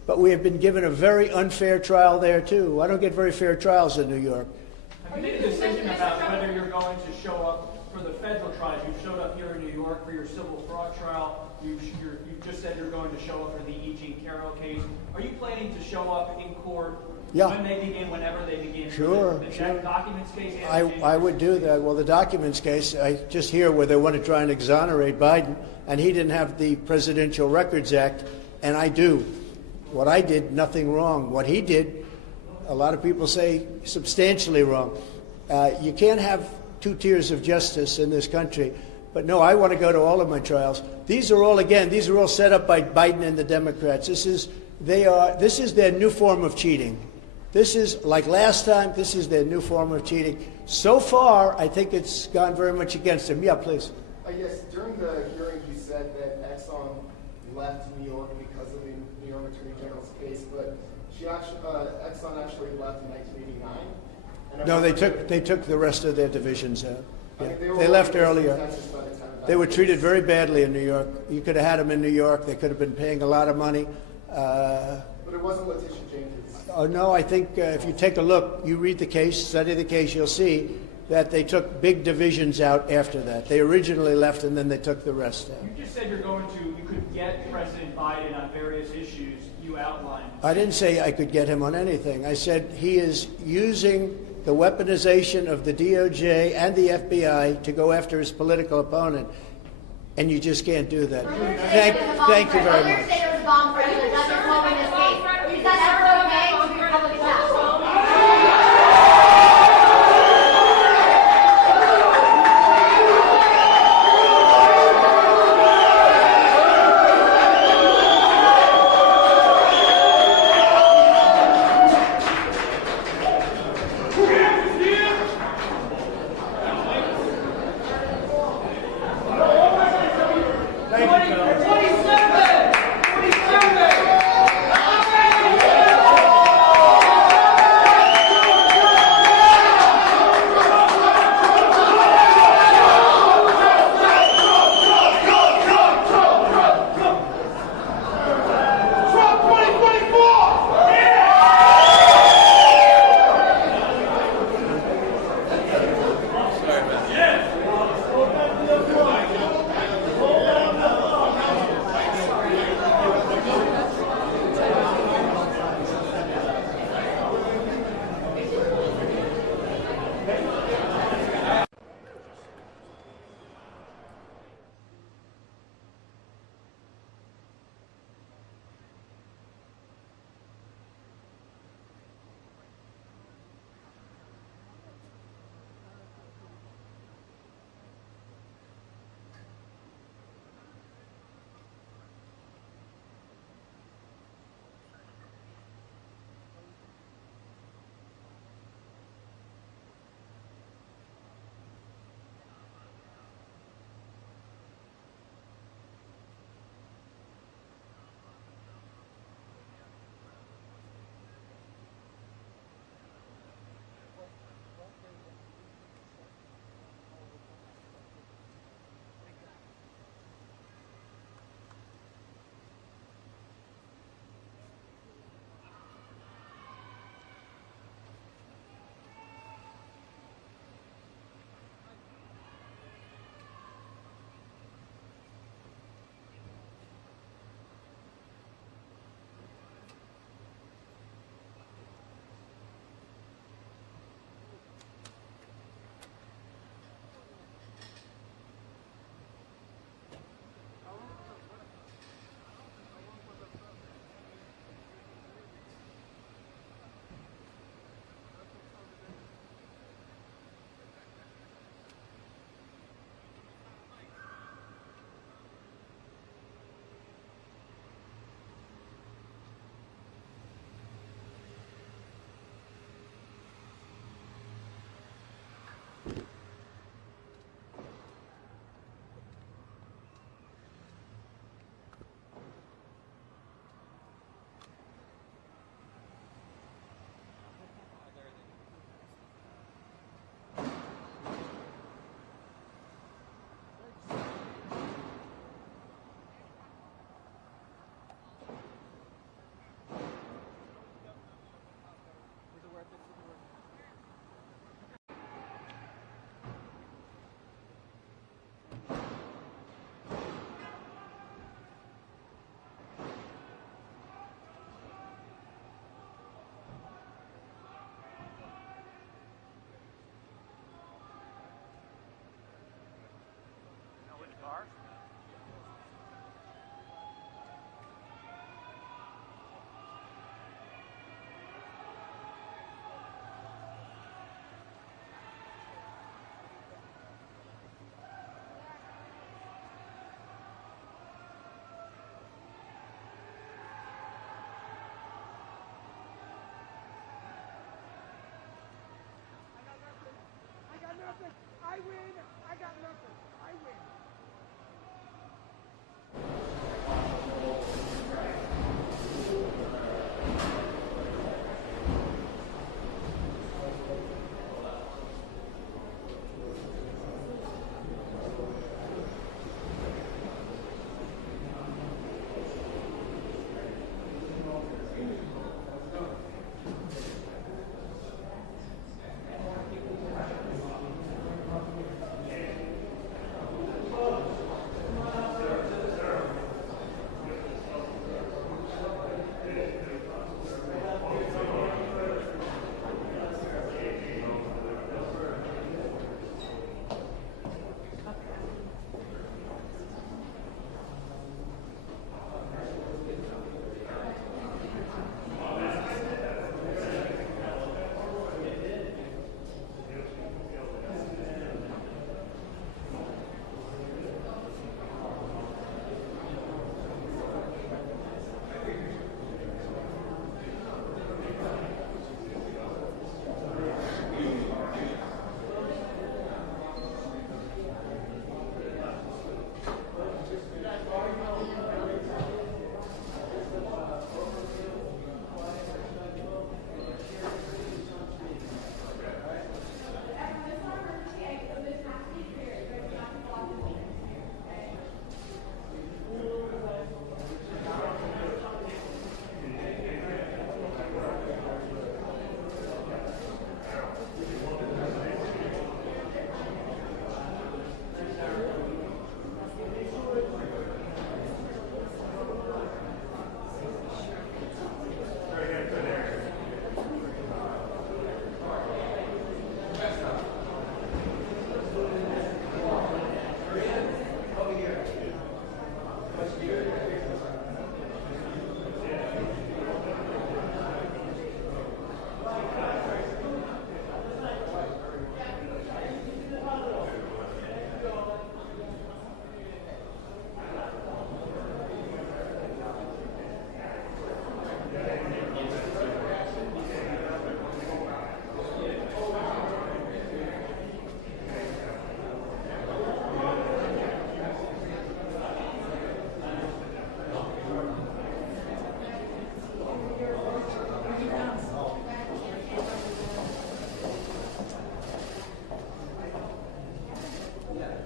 but we have been given a very unfair trial there, too. I don't get very fair trials in New York. Have you made a decision about whether you're going to show up for the federal trials? You've showed up here in New York for your civil fraud trial. You just said you're going to show up for the E. Jean Carroll case. Are you planning to show up in court when they begin, whenever they begin? Sure, the sure. Documents case? I would do that. Well, the documents case, I just hear where they want to try and exonerate Biden, and he didn't have the Presidential Records Act, and I do. What I did, nothing wrong. What he did, a lot of people say substantially wrong. You can't have two tiers of justice in this country. But no, I want to go to all of my trials. These are all set up by Biden and the Democrats. This is their new form of cheating. This is, like last time, this is their new form of cheating. So far, I think it's gone very much against them. Yeah, please. Yes, during the hearings you said that Exxon left New York because of the New York Attorney General's case, but Exxon actually left in 1989. No, they took the rest of their divisions out. Yeah. They left earlier. They were treated very badly in New York. You could have had them in New York. They could have been paying a lot of money. But it wasn't Letitia James. Oh, no, I think if you take a look, you read the case, study the case, you'll see that they took big divisions out after that. They originally left and then they took the rest out. You just said you could get President Biden on various issues you outlined. I didn't say I could get him on anything. I said he is using the weaponization of the DOJ and the FBI to go after his political opponent, and you just can't do that. Thank you very much. Say there was a bomb threat and that's involving this case. Is that ever okay to be public attack?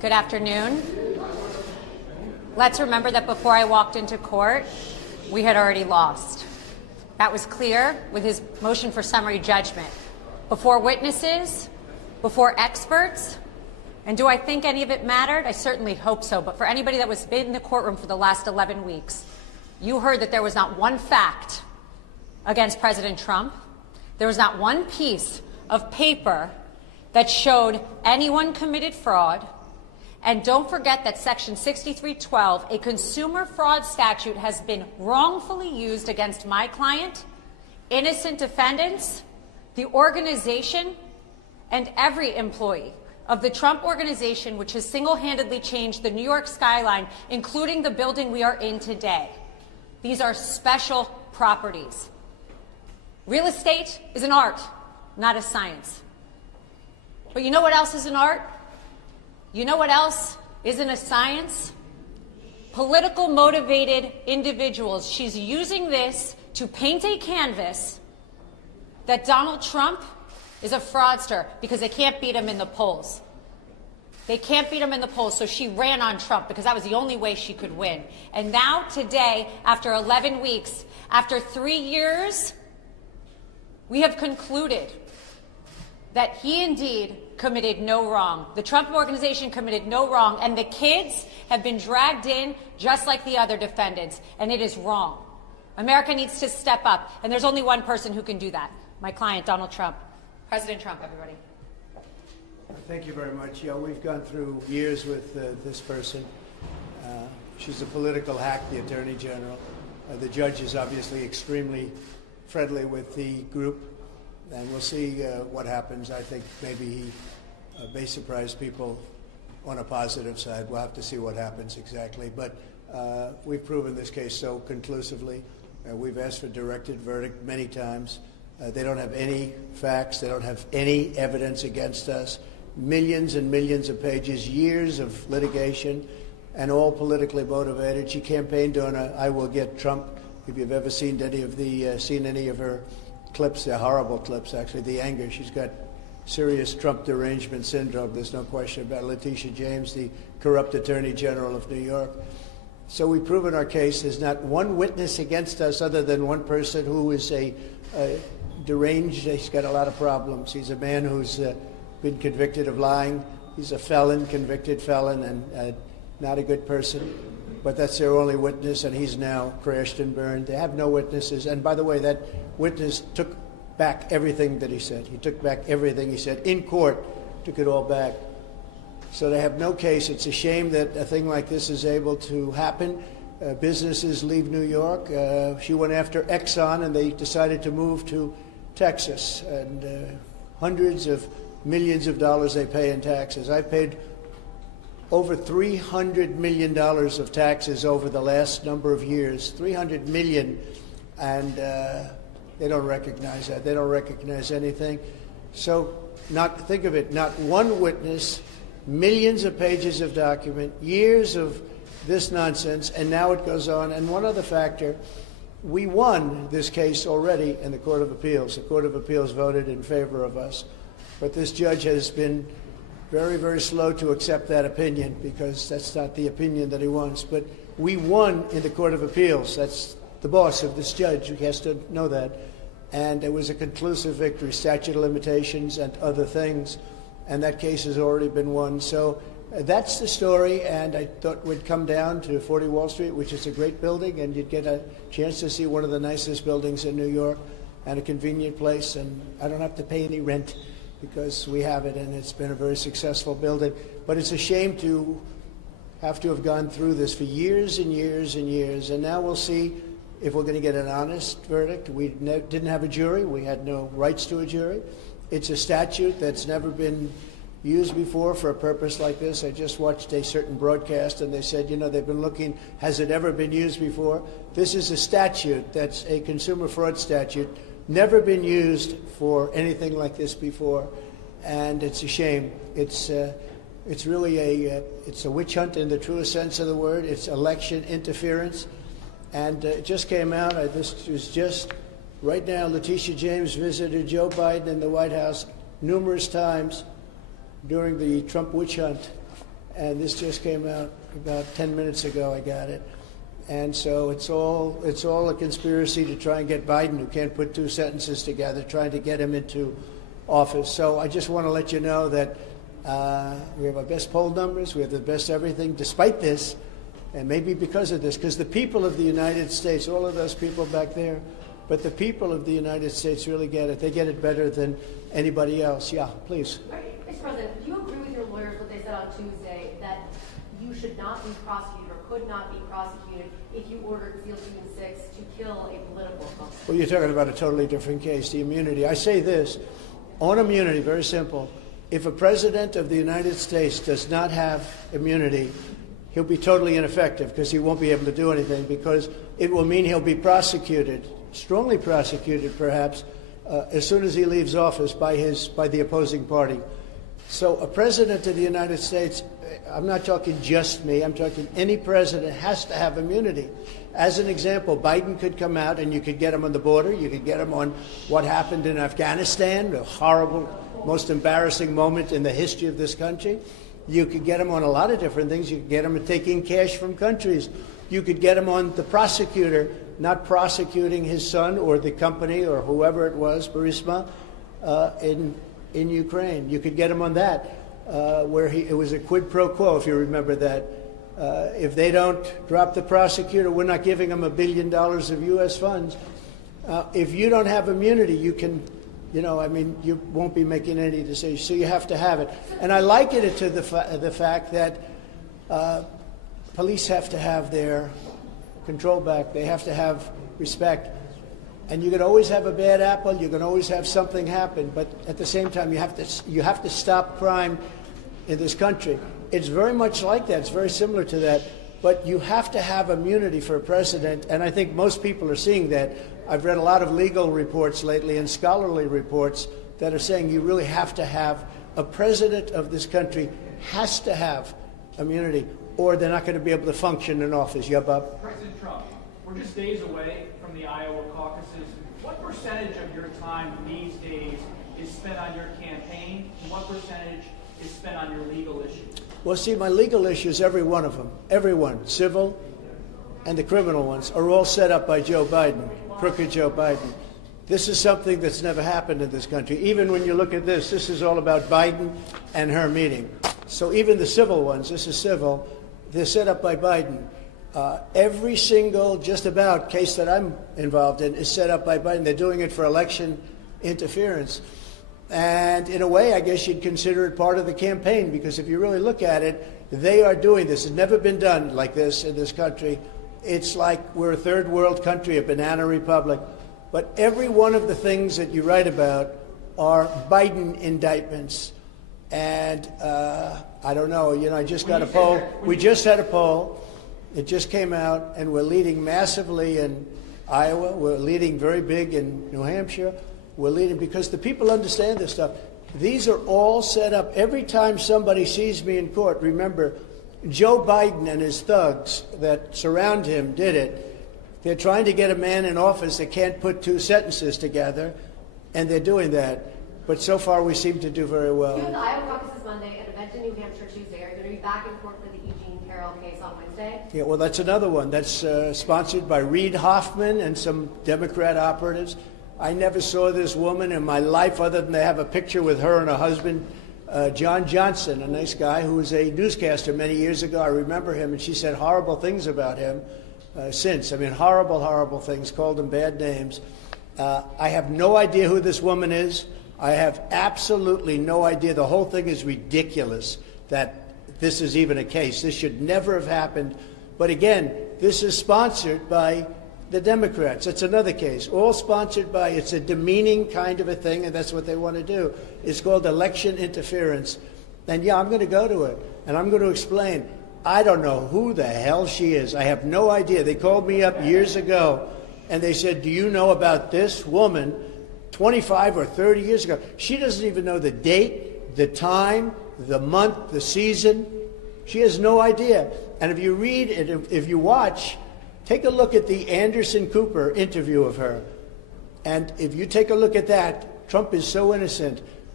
Good afternoon. Let's remember that before I walked into court, we had already lost. That was clear with his motion for summary judgment. Before witnesses, before experts, and do I think any of it mattered? I certainly hope so, but for anybody that was in the courtroom for the last 11 weeks, you heard that there was not one fact against President Trump. There was not one piece of paper that showed anyone committed fraud. And don't forget that Section 6312, a consumer fraud statute, has been wrongfully used against my client, innocent defendants, the organization, and every employee of the Trump organization, which has single-handedly changed the New York skyline, including the building we are in today. These are special properties. Real estate is an art, not a science. But you know what else is an art? You know what else isn't a science? Political motivated individuals. She's using this to paint a canvas that Donald Trump is a fraudster because they can't beat him in the polls. They can't beat him in the polls, so she ran on Trump because that was the only way she could win. And now, today, after 11 weeks, after 3 years, we have concluded that he indeed committed no wrong. The Trump organization committed no wrong, and the kids have been dragged in just like the other defendants, and it is wrong. America needs to step up, and there's only one person who can do that. My client, Donald Trump. President Trump, everybody. Thank you very much. Yeah, we've gone through years with this person. She's a political hack, the Attorney General. The judge is obviously extremely friendly with the group, and we'll see what happens. I think maybe he may surprise people on a positive side. We'll have to see what happens exactly. But we've proven this case so conclusively. We've asked for directed verdict many times. They don't have any facts. They don't have any evidence against us. Millions and millions of pages, years of litigation, and all politically motivated. She campaigned on a "I will get Trump." If you've ever seen any of her clips, they're horrible clips, actually. The anger, she's got serious Trump derangement syndrome. There's no question about it. Letitia James, the corrupt Attorney General of New York. So we've proven our case. There's not one witness against us other than one person who is a deranged. He's got a lot of problems. He's a man who's been convicted of lying. He's a felon, convicted felon, and not a good person. But that's their only witness, and he's now crashed and burned. They have no witnesses. And by the way, that witness took back everything that he said. He took back everything he said in court, took it all back. So they have no case. It's a shame that a thing like this is able to happen. Businesses leave New York. She went after Exxon, and they decided to move to Texas. And hundreds of millions of dollars they pay in taxes. I paid over $300 million of taxes over the last number of years, $300 million, and they don't recognize that. They don't recognize anything. So think of it, not one witness, millions of pages of document, years of this nonsense, and now it goes on. And one other factor, we won this case already in the Court of Appeals. The Court of Appeals voted in favor of us. But this judge has been very, very slow to accept that opinion because that's not the opinion that he wants. But we won in the Court of Appeals. That's the boss of this judge. He has to know that. And it was a conclusive victory, statute of limitations and other things. And that case has already been won. So that's the story. And I thought we'd come down to 40 Wall Street, which is a great building, and you'd get a chance to see one of the nicest buildings in New York and a convenient place. And I don't have to pay any rent, because we have it, and it's been a very successful building. But it's a shame to have gone through this for years and years and years, and now we'll see if we're going to get an honest verdict. We didn't have a jury. We had no rights to a jury. It's a statute that's never been used before for a purpose like this. I just watched a certain broadcast, and they said, they've been looking, has it ever been used before? This is a statute that's a consumer fraud statute, never been used for anything like this before, and it's a shame. It's really it's a witch hunt in the truest sense of the word. It's election interference, and it just came out. This was just right now. Letitia James visited Joe Biden in the White House numerous times during the Trump witch hunt, and this just came out about 10 minutes ago. I got it. And so it's all a conspiracy to try and get Biden, who can't put two sentences together, trying to get him into office. So I just want to let you know that we have our best poll numbers, we have the best everything, despite this, and maybe because of this, because the people of the United States, all of those people back there, but the people of the United States really get it. They get it better than anybody else. Yeah, please. Mr. President, do you agree with your lawyers what they said on Tuesday, that you should not be prosecuted or could not be prosecuted if you ordered SEAL Team 6 to kill a political opponent? Well, you're talking about a totally different case, the immunity. I say this, on immunity, very simple. If a president of the United States does not have immunity, he'll be totally ineffective because he won't be able to do anything, because it will mean he'll be prosecuted, strongly prosecuted perhaps, as soon as he leaves office by the opposing party. So a president of the United States, I'm not talking just me, I'm talking any president has to have immunity. As an example, Biden could come out and you could get him on the border, you could get him on what happened in Afghanistan, a horrible, most embarrassing moment in the history of this country. You could get him on a lot of different things. You could get him taking cash from countries. You could get him on the prosecutor not prosecuting his son or the company or whoever it was, Burisma, in Ukraine. You could get him on that, where it was a quid pro quo, if you remember that. If they don't drop the prosecutor, we're not giving them $1 billion of U.S. funds. If you don't have immunity, you can, you won't be making any decisions. So you have to have it. And I liken it to the fact that police have to have their control back. They have to have respect. And you can always have a bad apple. You can always have something happen. But at the same time, you have to stop crime in this country. It's very much like that. It's very similar to that. But you have to have immunity for a president, and I think most people are seeing that. I've read a lot of legal reports lately and scholarly reports that are saying you really have to have a president of this country has to have immunity, or they're not going to be able to function in office. Yeah, Bob? President Trump, we're just days away from the Iowa caucuses. What percentage of your time these days is spent on your campaign, and what percentage is spent on your legal issues? Well, see, my legal issues, every one of them, everyone, civil and the criminal ones, are all set up by Joe Biden, crooked Joe Biden. This is something that's never happened in this country. Even when you look at this is all about Biden and her meeting. So even the civil ones, this is civil, they're set up by Biden. Every single, just about, case that I'm involved in is set up by Biden. They're doing it for election interference. And in a way, I guess you'd consider it part of the campaign, because if you really look at it, they are doing this. It's never been done like this in this country. It's like we're a third world country, a banana republic. But every one of the things that you write about are Biden indictments. And I don't know, I just got a poll. We just had a poll. It just came out, and we're leading massively in Iowa. We're leading very big in New Hampshire. We're leading because the people understand this stuff. These are all set up. Every time somebody sees me in court, remember, Joe Biden and his thugs that surround him did it. They're trying to get a man in office that can't put two sentences together, and they're doing that. But so far, we seem to do very well. You have the Iowa caucuses Monday, an event in New Hampshire Tuesday. Are you going to be back in court for the Eugene Carroll case on Wednesday? Yeah, well, that's another one. That's sponsored by Reid Hoffman and some Democrat operatives. I never saw this woman in my life other than they have a picture with her and her husband, John Johnson, a nice guy who was a newscaster many years ago. I remember him, and she said horrible things about him since. I mean, horrible, horrible things, called him bad names. I have no idea who this woman is. I have absolutely no idea. The whole thing is ridiculous that this is even a case. This should never have happened. But again, this is sponsored by the Democrats. It's another case, all sponsored by, it's a demeaning kind of a thing, and that's what they want to do. It's called election interference. And yeah, I'm going to go to it, and I'm going to explain. I don't know who the hell she is. I have no idea. They called me up years ago, and they said, do you know about this woman 25 or 30 years ago? She doesn't even know the date, the time, the month, the season. She has no idea. And if you read and if you watch, take a look at the Anderson Cooper interview of her. And if you take a look at that, Trump is so innocent.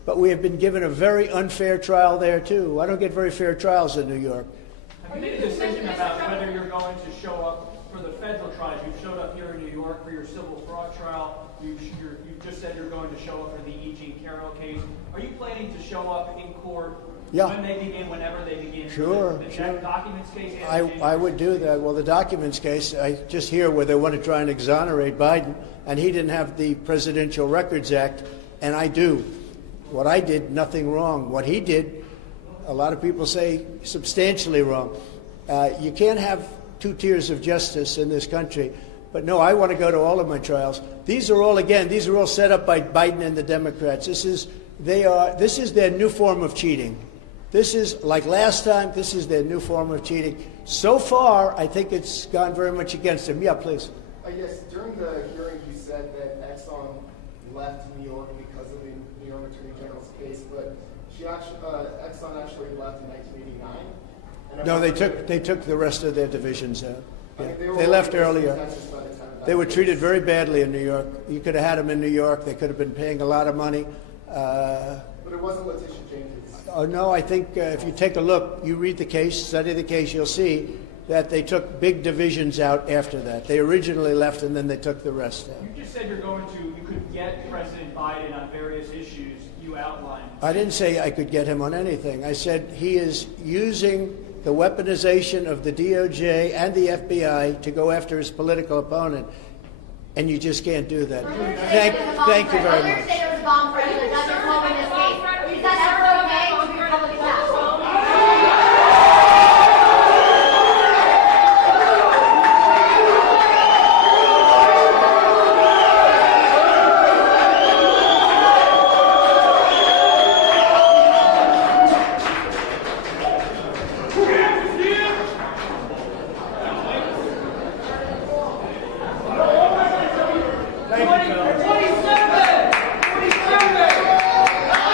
but we have been given a very unfair trial there, too. I don't get very fair trials in New York. Have you made a decision about whether you're going to show up for the federal trials? You've showed up here in New York for your civil fraud trial. You've just said you're going to show up for the E. Jean Carroll case. Are you planning to show up in court when they begin, whenever they begin? Sure, the sure. Documents case? I would do that. Well, the documents case, I just hear where they want to try and exonerate Biden, and he didn't have the Presidential Records Act, and I do. What I did, nothing wrong. What he did, a lot of people say substantially wrong. You can't have two tiers of justice in this country. But no, I want to go to all of my trials. These are all set up by Biden and the Democrats. This is their new form of cheating. This is, like last time, this is their new form of cheating. So far, I think it's gone very much against them. Yeah, please. Yes, during the hearings you said that Exxon left New York because of the New York Attorney General's case, but Exxon actually left in 1989. No, they took the rest of their divisions out. Yeah. They left earlier. They were treated very badly in New York. You could have had them in New York. They could have been paying a lot of money. But it wasn't Letitia James. Oh, no, I think if you take a look, you read the case, study the case, you'll see that they took big divisions out after that. They originally left and then they took the rest out. You just said you could get President Biden on various issues you outlined. I didn't say I could get him on anything. I said he is using the weaponization of the DOJ and the FBI to go after his political opponent, and you just can't do that. Thank you very much. There was a bomb threat in the Dutch home in this case. Is that ever okay to be public attacked?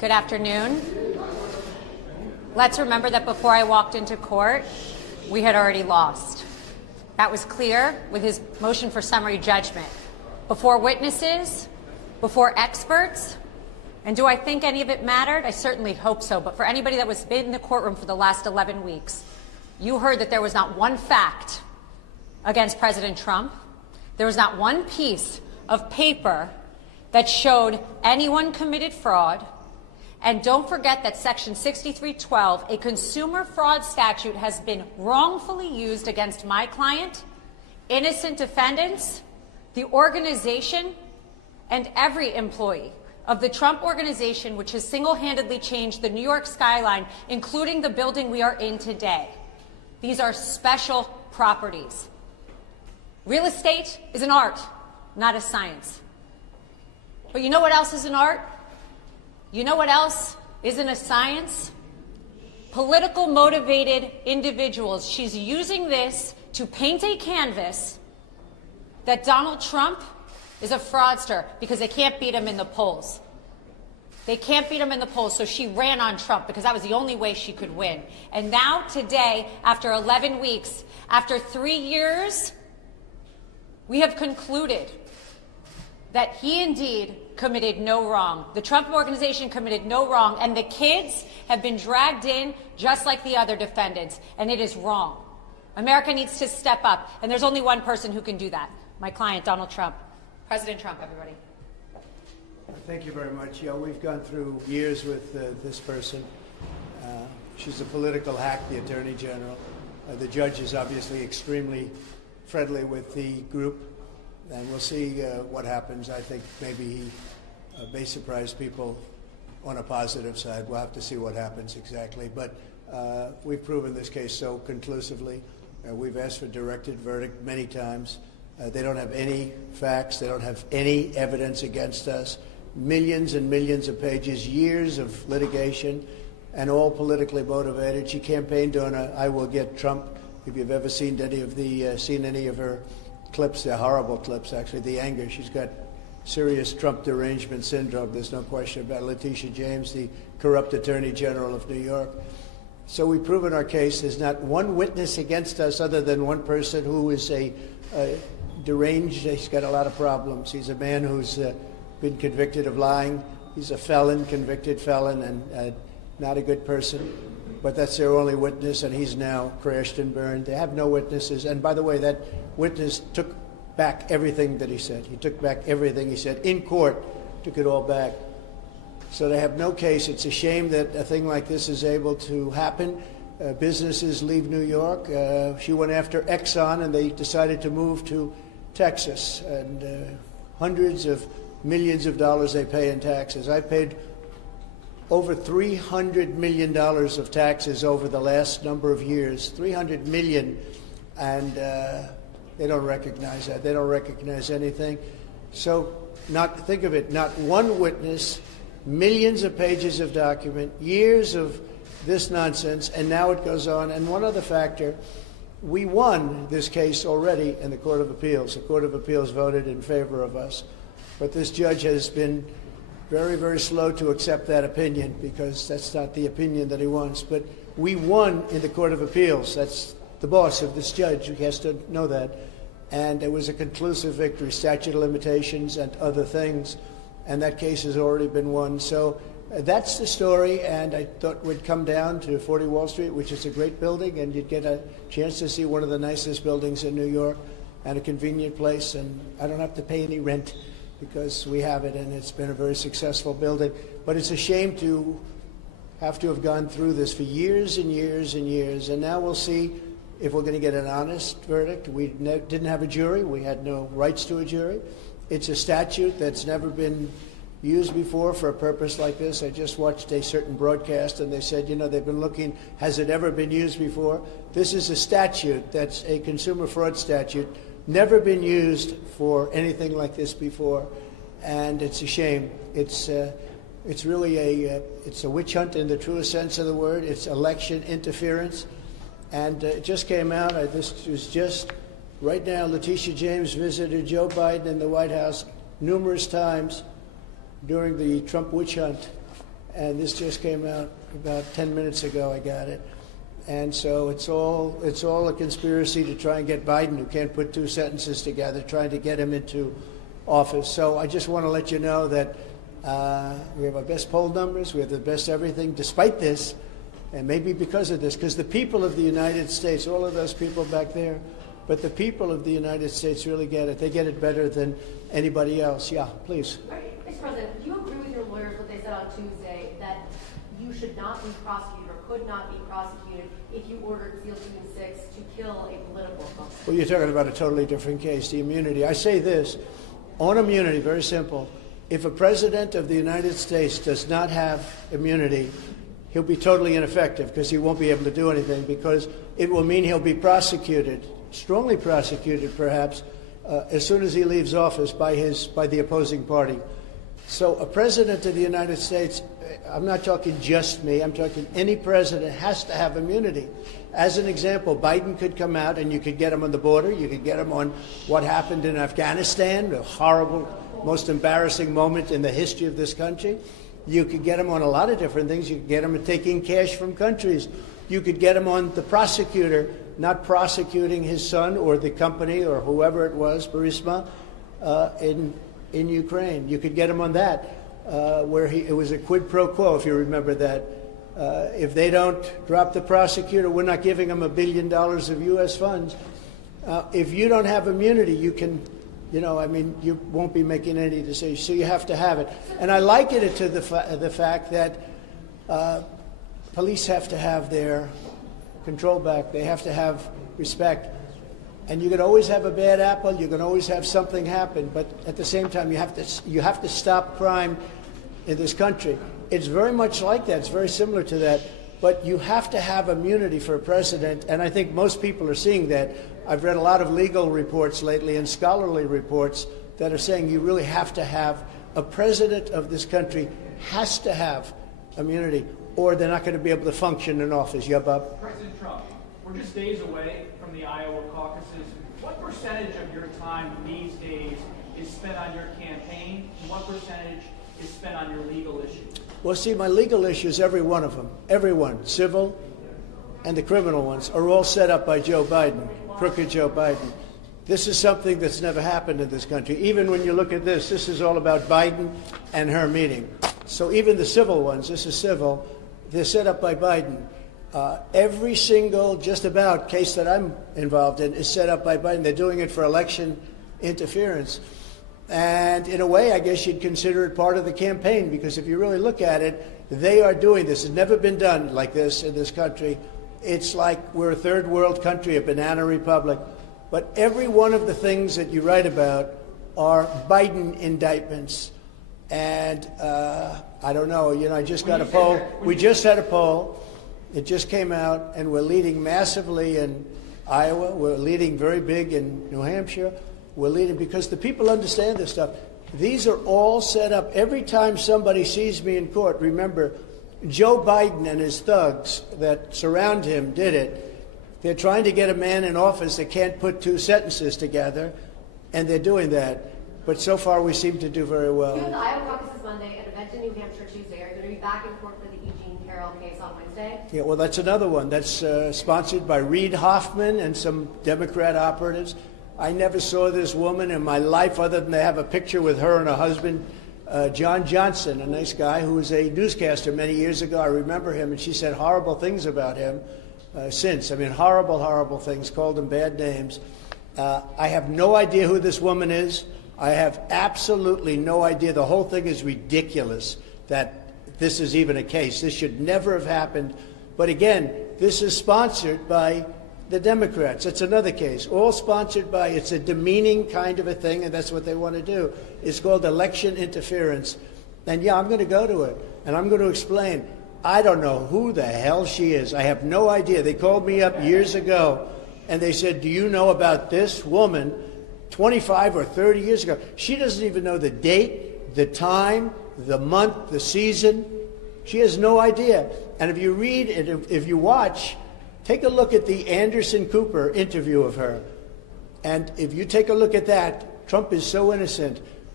Good afternoon. Let's remember that before I walked into court, we had already lost. That was clear with his motion for summary judgment. Before witnesses, before experts, and do I think any of it mattered? I certainly hope so, but for anybody that was in the courtroom for the last 11 weeks, you heard that there was not one fact against President Trump. There was not one piece of paper that showed anyone committed fraud. And don't forget that Section 6312, a consumer fraud statute, has been wrongfully used against my client, innocent defendants, the organization, and every employee of the Trump organization, which has single-handedly changed the New York skyline, including the building we are in today. These are special properties. Real estate is an art, not a science. But you know what else is an art? You know what else isn't a science? Political motivated individuals. She's using this to paint a canvas that Donald Trump is a fraudster because they can't beat him in the polls. They can't beat him in the polls, so she ran on Trump because that was the only way she could win. And now, today, after 11 weeks, after 3 years, we have concluded that he indeed committed no wrong. The Trump organization committed no wrong, and the kids have been dragged in just like the other defendants, and it is wrong. America needs to step up, and there's only one person who can do that. My client, Donald Trump. President Trump, everybody. Thank you very much. Yeah, we've gone through years with this person. She's a political hack, the Attorney General. The judge is obviously extremely friendly with the group. And we'll see what happens. I think maybe he may surprise people on a positive side. We'll have to see what happens exactly. But we've proven this case so conclusively. We've asked for directed verdict many times. They don't have any facts. They don't have any evidence against us. Millions and millions of pages, years of litigation, and all politically motivated. She campaigned on a "I will get Trump." If you've ever seen any of her clips, they're horrible clips, actually. The anger, she's got serious Trump derangement syndrome. There's no question about it. Letitia James, the corrupt Attorney General of New York. So we've proven our case. There's not one witness against us other than one person who is a deranged. He's got a lot of problems. He's a man who's been convicted of lying. He's a felon, convicted felon, and not a good person. But that's their only witness, and he's now crashed and burned. They have no witnesses. And by the way, that witness took back everything that he said. He took back everything he said in court, took it all back. So they have no case. It's a shame that a thing like this is able to happen. Businesses leave New York. She went after Exxon, and they decided to move to Texas. And hundreds of millions of dollars they pay in taxes. I paid over $300 million of taxes over the last number of years. $300 million. And they don't recognize that. They don't recognize anything. So think of it, not one witness, millions of pages of document, years of this nonsense, and now it goes on. And one other factor, we won this case already in the Court of Appeals. The Court of Appeals voted in favor of us. But this judge has been very, very slow to accept that opinion because that's not the opinion that he wants. But we won in the Court of Appeals. That's the boss of this judge. He has to know that. And it was a conclusive victory, statute of limitations and other things. And that case has already been won. So that's the story. And I thought we'd come down to 40 Wall Street, which is a great building, and you'd get a chance to see one of the nicest buildings in New York and a convenient place. And I don't have to pay any rent because we have it, and it's been a very successful building. But it's a shame to have gone through this for years and years and years. And now we'll see if we're going to get an honest verdict. We didn't have a jury. We had no rights to a jury. It's a statute that's never been used before for a purpose like this. I just watched a certain broadcast, and they said, they've been looking, has it ever been used before? This is a statute that's a consumer fraud statute, never been used for anything like this before, and it's a shame. It's really it's a witch hunt in the truest sense of the word. It's election interference. And it just came out, this was just right now, Letitia James visited Joe Biden in the White House numerous times during the Trump witch hunt. and this just came out about 10 minutes ago. I got it. And so it's all a conspiracy to try and get Biden, who can't put two sentences together, trying to get him into office. So I just want to let you know that we have our best poll numbers, we have the best everything, despite this, and maybe because of this, because the people of the United States, all of those people back there, but the people of the United States really get it. They get it better than anybody else. Yeah, please. Mr. President, do you agree with your lawyers what they said on Tuesday, that you should not be prosecuted or could not be prosecuted if you ordered SEAL Team 6 to kill a political opponent? Well, you're talking about a totally different case, the immunity. I say this, on immunity, very simple. If a president of the United States does not have immunity, he'll be totally ineffective because he won't be able to do anything, because it will mean he'll be prosecuted, strongly prosecuted perhaps, as soon as he leaves office by the opposing party. So a president of the United States, I'm not talking just me, I'm talking any president has to have immunity. As an example, Biden could come out and you could get him on the border, you could get him on what happened in Afghanistan, a horrible, most embarrassing moment in the history of this country. You could get him on a lot of different things. You could get him taking cash from countries. You could get him on the prosecutor not prosecuting his son or the company or whoever it was, Burisma, in Ukraine. You could get him on that, where it was a quid pro quo, if you remember that. If they don't drop the prosecutor, we're not giving them $1 billion of U.S. funds. If you don't have immunity, you can, you won't be making any decisions. So you have to have it. And I liken it to the fact that police have to have their control back. They have to have respect. And you can always have a bad apple. You can always have something happen. But at the same time, you have to stop crime in this country. It's very much like that. It's very similar to that. But you have to have immunity for a president, and I think most people are seeing that. I've read a lot of legal reports lately and scholarly reports that are saying you really have to have a president of this country has to have immunity, or they're not going to be able to function in office. Yeah, Bob? President Trump, we're just days away from the Iowa caucuses. What percentage of your time these days is spent on your campaign, and what percentage is spent on your legal issues? Well, see, my legal issues, every one of them, everyone, civil and the criminal ones, are all set up by Joe Biden, crooked Joe Biden. This is something that's never happened in this country. Even when you look at this is all about Biden and her meeting. So even the civil ones, this is civil, they're set up by Biden. Every single, just about, case that I'm involved in is set up by Biden. They're doing it for election interference. And in a way, I guess you'd consider it part of the campaign, because if you really look at it, they are doing this. It's never been done like this in this country. It's like we're a third world country, a banana republic. But every one of the things that you write about are Biden indictments. And I don't know, I just got a poll. We just had a poll. It just came out, and we're leading massively in Iowa. We're leading very big in New Hampshire. We're leading because the people understand this stuff. These are all set up. Every time somebody sees me in court, remember, Joe Biden and his thugs that surround him did it. They're trying to get a man in office that can't put two sentences together, and they're doing that. But so far, we seem to do very well. You have the Iowa caucuses Monday, an event in New Hampshire Tuesday. Are you going to be back in court for the E. Jean Carroll case on Wednesday? Yeah, well, that's another one. That's sponsored by Reid Hoffman and some Democrat operatives. I never saw this woman in my life other than to have a picture with her and her husband, John Johnson, a nice guy who was a newscaster many years ago. I remember him, and she said horrible things about him since. I mean, horrible, horrible things, called him bad names. I have no idea who this woman is. I have absolutely no idea. The whole thing is ridiculous that this is even a case. This should never have happened. But again, this is sponsored by the Democrats. It's another case, all sponsored by, it's a demeaning kind of a thing, and that's what they want to do. It's called election interference. And yeah, I'm going to go to it, and I'm going to explain. I don't know who the hell she is. I have no idea. They called me up years ago, and they said, do you know about this woman 25 or 30 years ago? She doesn't even know the date, the time, the month, the season. She has no idea. And if you read and if you watch, take a look at the Anderson Cooper interview of her. And if you take a look at that, Trump is so innocent.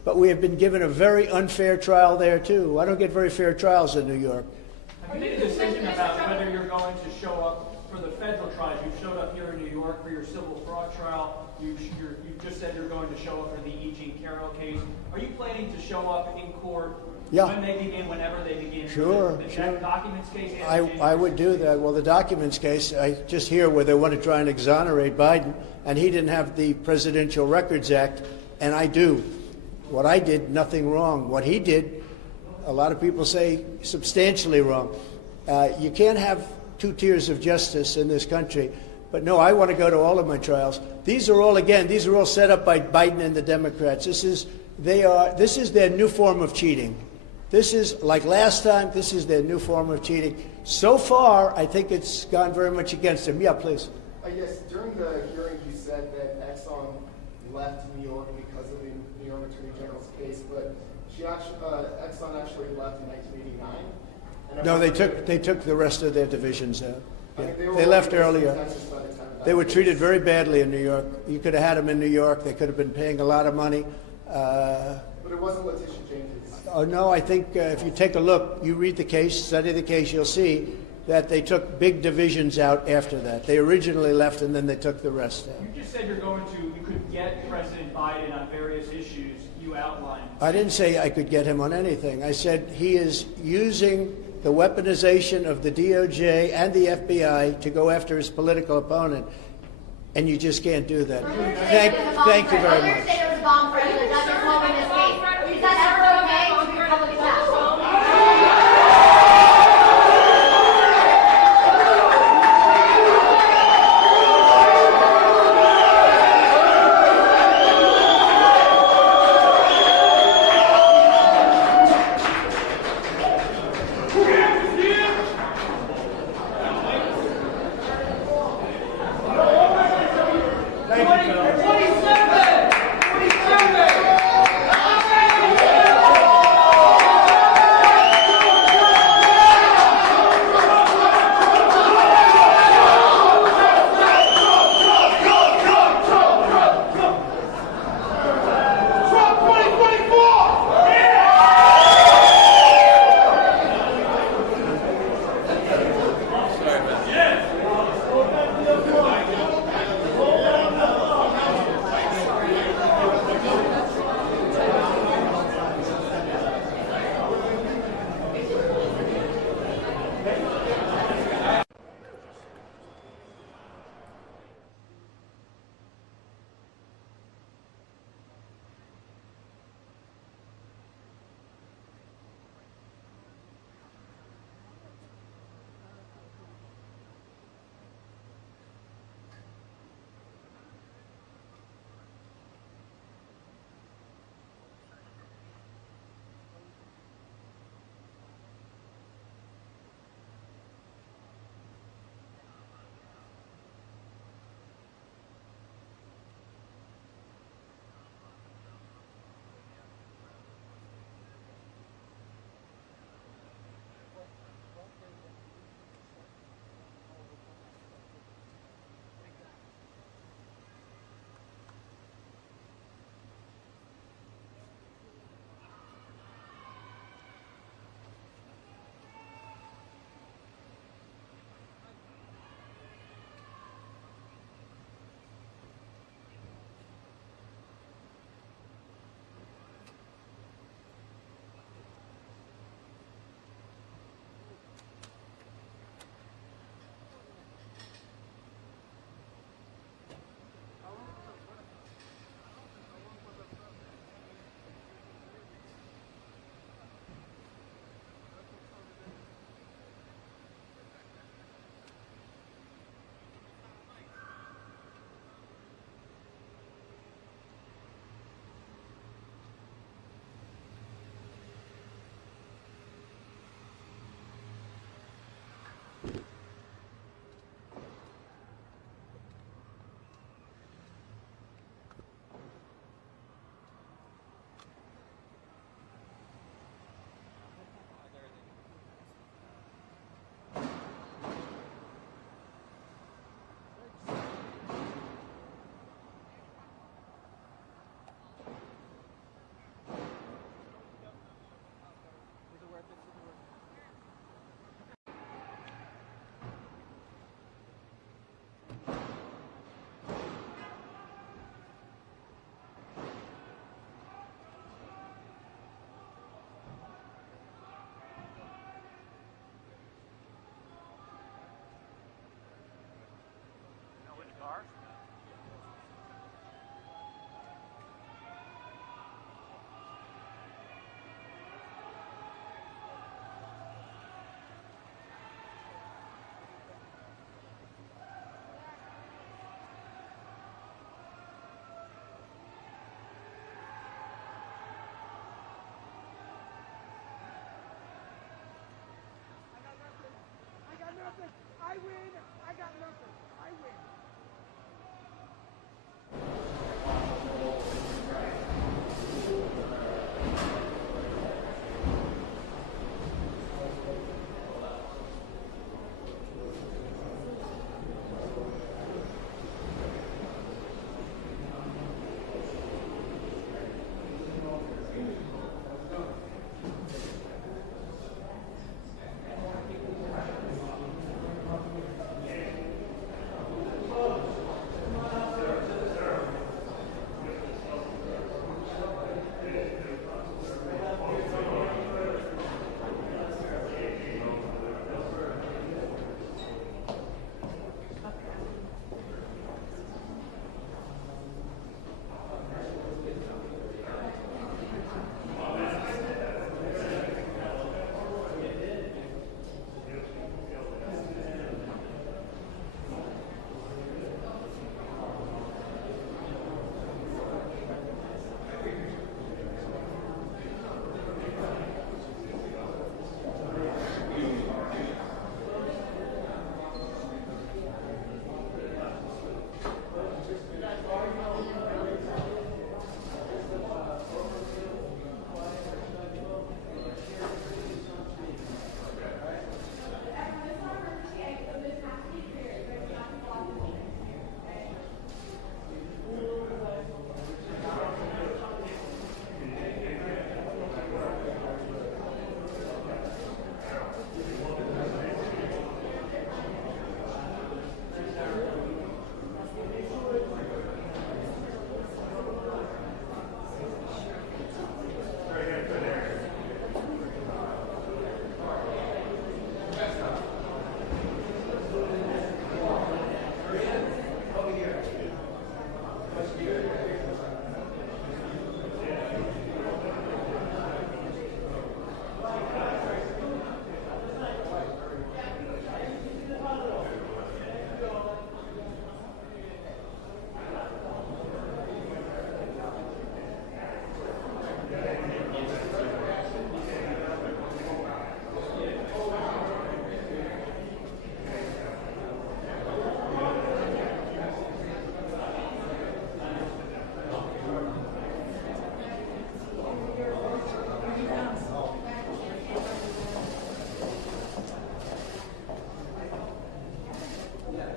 but we have been given a very unfair trial there, too. I don't get very fair trials in New York. Have you made a decision about whether you're going to show up for the federal trials? You've showed up here in New York for your civil fraud trial. You just said you're going to show up for the E. Jean Carroll case. Are you planning to show up in court when they begin, whenever they begin? Sure, the sure. documents case? I would do that. Well, the documents case, I just hear where they want to try and exonerate Biden, and he didn't have the Presidential Records Act, and I do. What I did, nothing wrong. What he did, a lot of people say substantially wrong. You can't have two tiers of justice in this country. But no, I want to go to all of my trials. These are all set up by Biden and the Democrats. This is their new form of cheating. This is, like last time, this is their new form of cheating. So far, I think it's gone very much against them. Yeah, please. Yes, during the hearings you said that Exxon left New York because of the New York Attorney General's case, but Exxon actually left in 1989. No, they took the rest of their divisions out. Yeah. They left earlier. They were treated very badly in New York. You could have had them in New York. They could have been paying a lot of money. But it wasn't Letitia James. Oh, no, I think if you take a look, you read the case, study the case, you'll see that they took big divisions out after that. They originally left, and then they took the rest out. You just said you could get President Biden on various issues you outlined. I didn't say I could get him on anything. I said he is using the weaponization of the DOJ and the FBI to go after his political opponent, and you just can't do that. Thank you very much. Say there was a bomb threat and that's involved in this case. Is that ever okay to be public attack?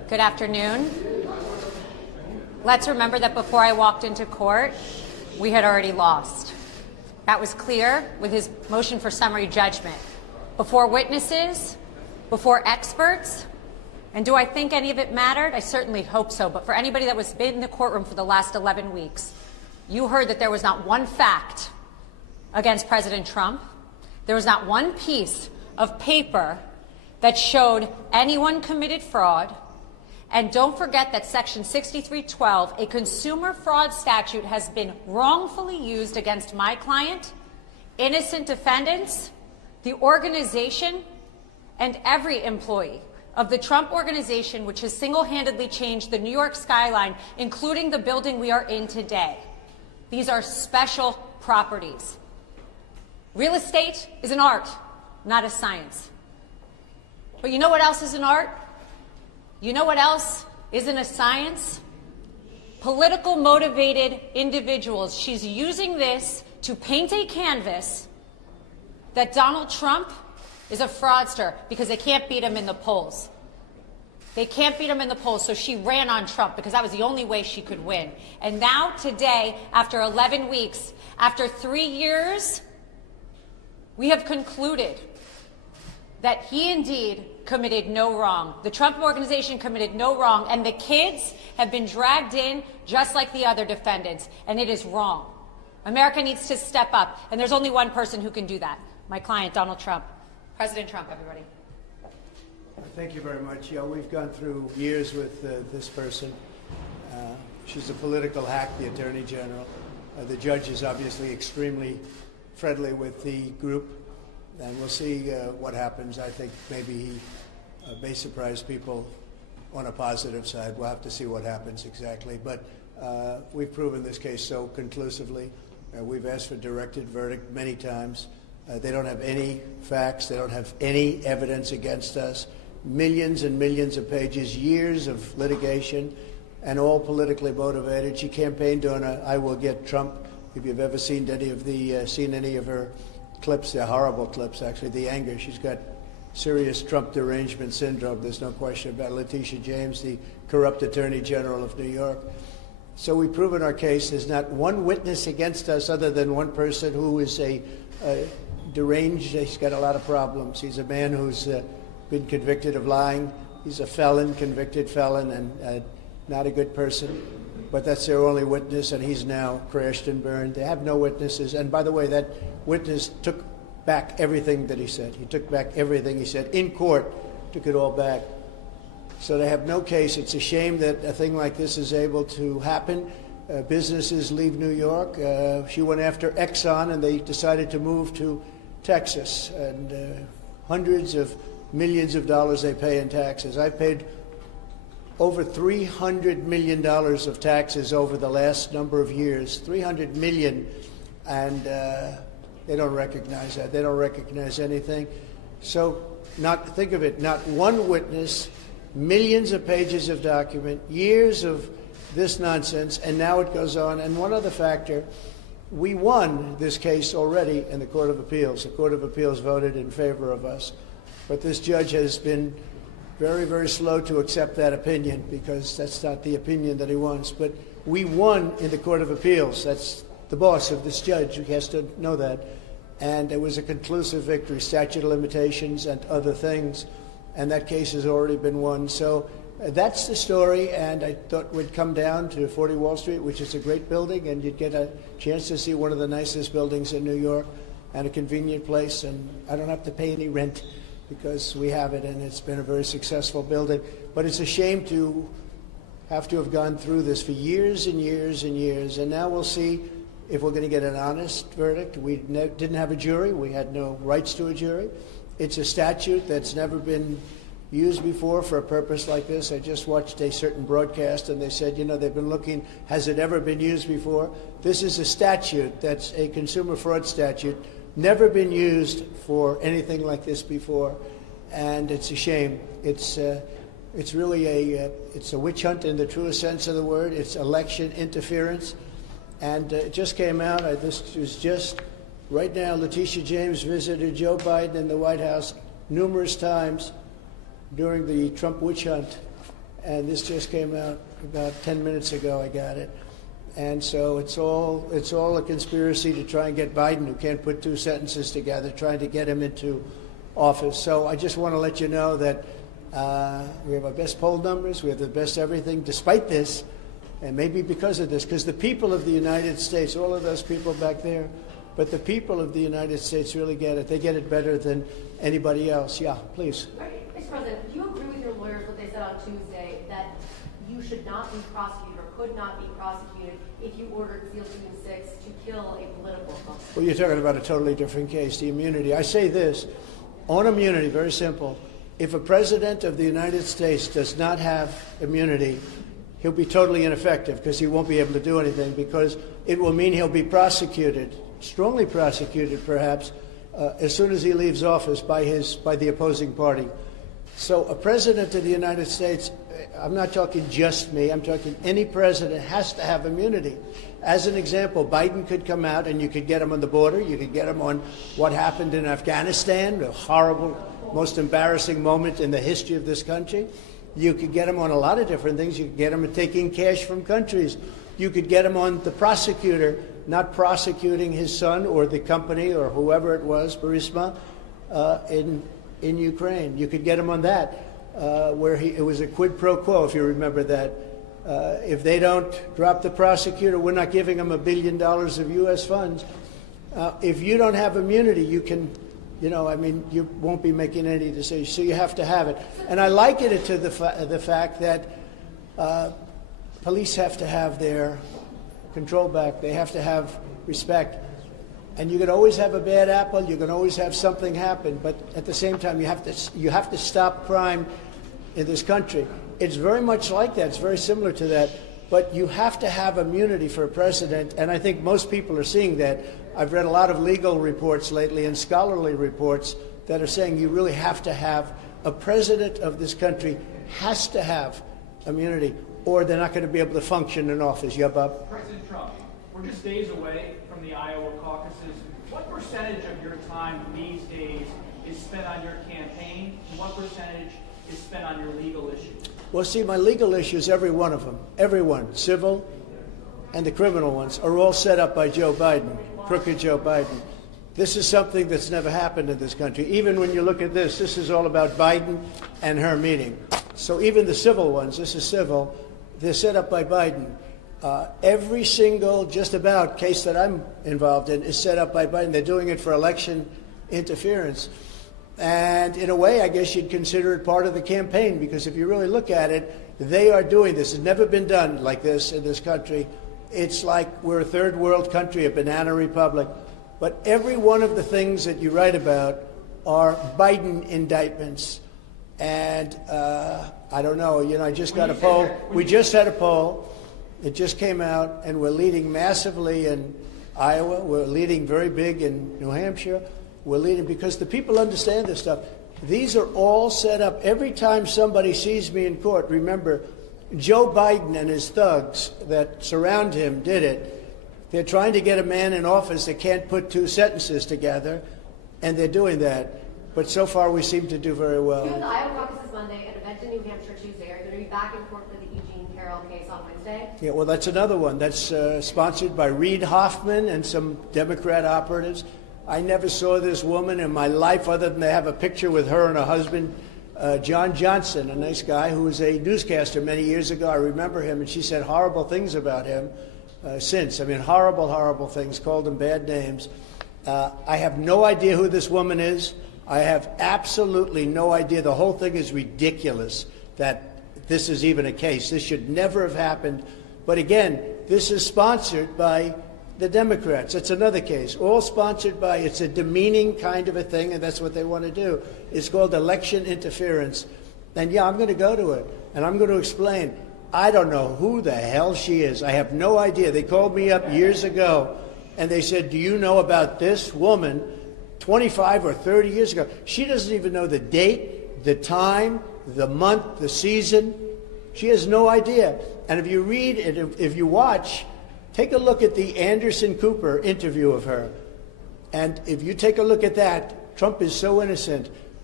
Good afternoon. Let's remember that before I walked into court, we had already lost. That was clear with his motion for summary judgment. Before witnesses, before experts, and do I think any of it mattered? I certainly hope so, but for anybody that was in the courtroom for the last 11 weeks, you heard that there was not one fact against President Trump. There was not one piece of paper that showed anyone committed fraud. And don't forget that Section 6312, a consumer fraud statute, has been wrongfully used against my client, innocent defendants, the organization, and every employee of the Trump organization, which has single-handedly changed the New York skyline, including the building we are in today. These are special properties. Real estate is an art, not a science. But you know what else is an art? You know what else isn't a science? Political motivated individuals. She's using this to paint a canvas that Donald Trump is a fraudster because they can't beat him in the polls. They can't beat him in the polls, so she ran on Trump because that was the only way she could win. And now today, after 11 weeks, after 3 years, we have concluded that he indeed committed no wrong. The Trump organization committed no wrong, and the kids have been dragged in just like the other defendants, and it is wrong. America needs to step up, and there's only one person who can do that. My client, Donald Trump. President Trump, everybody. Thank you very much. Yeah, we've gone through years with this person. She's a political hack, the Attorney General. The judge is obviously extremely friendly with the group, and we'll see what happens. I think maybe he may surprise people on a positive side. We'll have to see what happens exactly. But we've proven this case so conclusively. We've asked for directed verdict many times. They don't have any facts. They don't have any evidence against us. Millions and millions of pages, years of litigation, and all politically motivated. She campaigned on a "I will get Trump." If you've ever seen any of her clips, they're horrible clips, actually. The anger, she's got serious Trump derangement syndrome. There's no question about it. Letitia James, the corrupt Attorney General of New York. So we've proven our case. There's not one witness against us other than one person who is a deranged. He's got a lot of problems. He's a man who's been convicted of lying. He's a felon, convicted felon, and not a good person. But that's their only witness, and he's now crashed and burned. They have no witnesses. And by the way, that witness took back everything that he said. He took back everything he said in court, took it all back. So they have no case. It's a shame that a thing like this is able to happen. Businesses leave New York. She went after Exxon, and they decided to move to Texas. And hundreds of millions of dollars they pay in taxes. I've paid over $300 million of taxes over the last number of years. $300 million, and they don't recognize that. They don't recognize anything. So think of it, not one witness, millions of pages of document, years of this nonsense, and now it goes on. And one other factor, we won this case already in the Court of Appeals. The Court of Appeals voted in favor of us. But this judge has been very, very slow to accept that opinion because that's not the opinion that he wants. But we won in the Court of Appeals. That's the boss of this judge. He has to know that. And it was a conclusive victory, statute of limitations and other things. And that case has already been won. So that's the story. And I thought we'd come down to 40 Wall Street, which is a great building, and you'd get a chance to see one of the nicest buildings in New York and a convenient place. And I don't have to pay any rent, because we have it, and it's been a very successful building. But it's a shame to have gone through this for years and years and years. And now we'll see if we're going to get an honest verdict. We didn't have a jury. We had no rights to a jury. It's a statute that's never been used before for a purpose like this. I just watched a certain broadcast, and they said, they've been looking, has it ever been used before? This is a statute that's a consumer fraud statute, never been used for anything like this before, and it's a shame. It's really it's a witch hunt in the truest sense of the word. It's election interference, and it just came out. This was just right now. Letitia James visited Joe Biden in the White House numerous times during the Trump witch hunt, and this just came out about 10 minutes ago. I got it. And so it's all a conspiracy to try and get Biden, who can't put two sentences together, trying to get him into office. So I just want to let you know that we have our best poll numbers, we have the best everything, despite this, and maybe because of this, because the people of the United States, all of those people back there, but the people of the United States really get it. They get it better than anybody else. Yeah, please. Mr. President, do you agree with your lawyers what they said on Tuesday, that you should not be prosecuted or could not be prosecuted if you ordered SEAL Team 6 to kill a political opponent? Well, you're talking about a totally different case, the immunity. I say this, on immunity, very simple. If a president of the United States does not have immunity, he'll be totally ineffective because he won't be able to do anything, because it will mean he'll be prosecuted, strongly prosecuted perhaps, as soon as he leaves office by the opposing party. So a president of the United States, I'm not talking just me, I'm talking any president has to have immunity. As an example, Biden could come out and you could get him on the border, you could get him on what happened in Afghanistan, a horrible, most embarrassing moment in the history of this country. You could get him on a lot of different things. You could get him taking cash from countries. You could get him on the prosecutor not prosecuting his son or the company or whoever it was, Burisma, in Ukraine. You could get him on that, where it was a quid pro quo, if you remember that. If they don't drop the prosecutor, we're not giving them $1 billion of U.S. funds. If you don't have immunity, you can, you won't be making any decisions. So you have to have it. And I liken it to the fact that police have to have their control back. They have to have respect. And you can always have a bad apple. You can always have something happen. But at the same time, you have to stop crime in this country. It's very much like that. It's very similar to that. But you have to have immunity for a president, and I think most people are seeing that. I've read a lot of legal reports lately and scholarly reports that are saying you really have to have a president of this country has to have immunity, or they're not going to be able to function in office. Yeah, Bob? President Trump, we're just days away from the Iowa caucuses. What percentage of your time these days is spent on your campaign, and what percentage is spent on your legal issues? Well, see, my legal issues, every one of them, everyone, civil and the criminal ones, are all set up by Joe Biden, crooked Joe Biden. This is something that's never happened in this country. Even when you look at this is all about Biden and her meeting. So even the civil ones, this is civil, they're set up by Biden. Every single, just about, case that I'm involved in is set up by Biden. They're doing it for election interference. And in a way, I guess you'd consider it part of the campaign, because if you really look at it, they are doing this. It's never been done like this in this country. It's like we're a third world country, a banana republic. But every one of the things that you write about are Biden indictments. And I don't know, I just got a poll. We just had a poll. It just came out, and we're leading massively in Iowa. We're leading very big in New Hampshire. We're leading because the people understand this stuff. These are all set up. Every time somebody sees me in court, remember, Joe Biden and his thugs that surround him did it. They're trying to get a man in office that can't put two sentences together, and they're doing that. But so far, we seem to do very well. You have the Iowa caucuses Monday, an event in New Hampshire Tuesday. Are you going to be back in court for the Eugene Carroll case on Wednesday? Yeah, well, that's another one. That's sponsored by Reid Hoffman and some Democrat operatives. I never saw this woman in my life other than they have a picture with her and her husband, John Johnson, a nice guy who was a newscaster many years ago. I remember him, and she said horrible things about him since. I mean, horrible, horrible things, called him bad names. I have no idea who this woman is. I have absolutely no idea. The whole thing is ridiculous that this is even a case. This should never have happened. But again, this is sponsored by the Democrats. It's another case, all sponsored by, it's a demeaning kind of a thing, and that's what they want to do. It's called election interference. And yeah, I'm going to go to it, and I'm going to explain. I don't know who the hell she is. I have no idea. They called me up years ago, and they said, do you know about this woman 25 or 30 years ago? She doesn't even know the date, the time, the month, the season. She has no idea. And if you read and if you watch, take a look at the Anderson Cooper interview of her. And if you take a look at that, Trump is so innocent.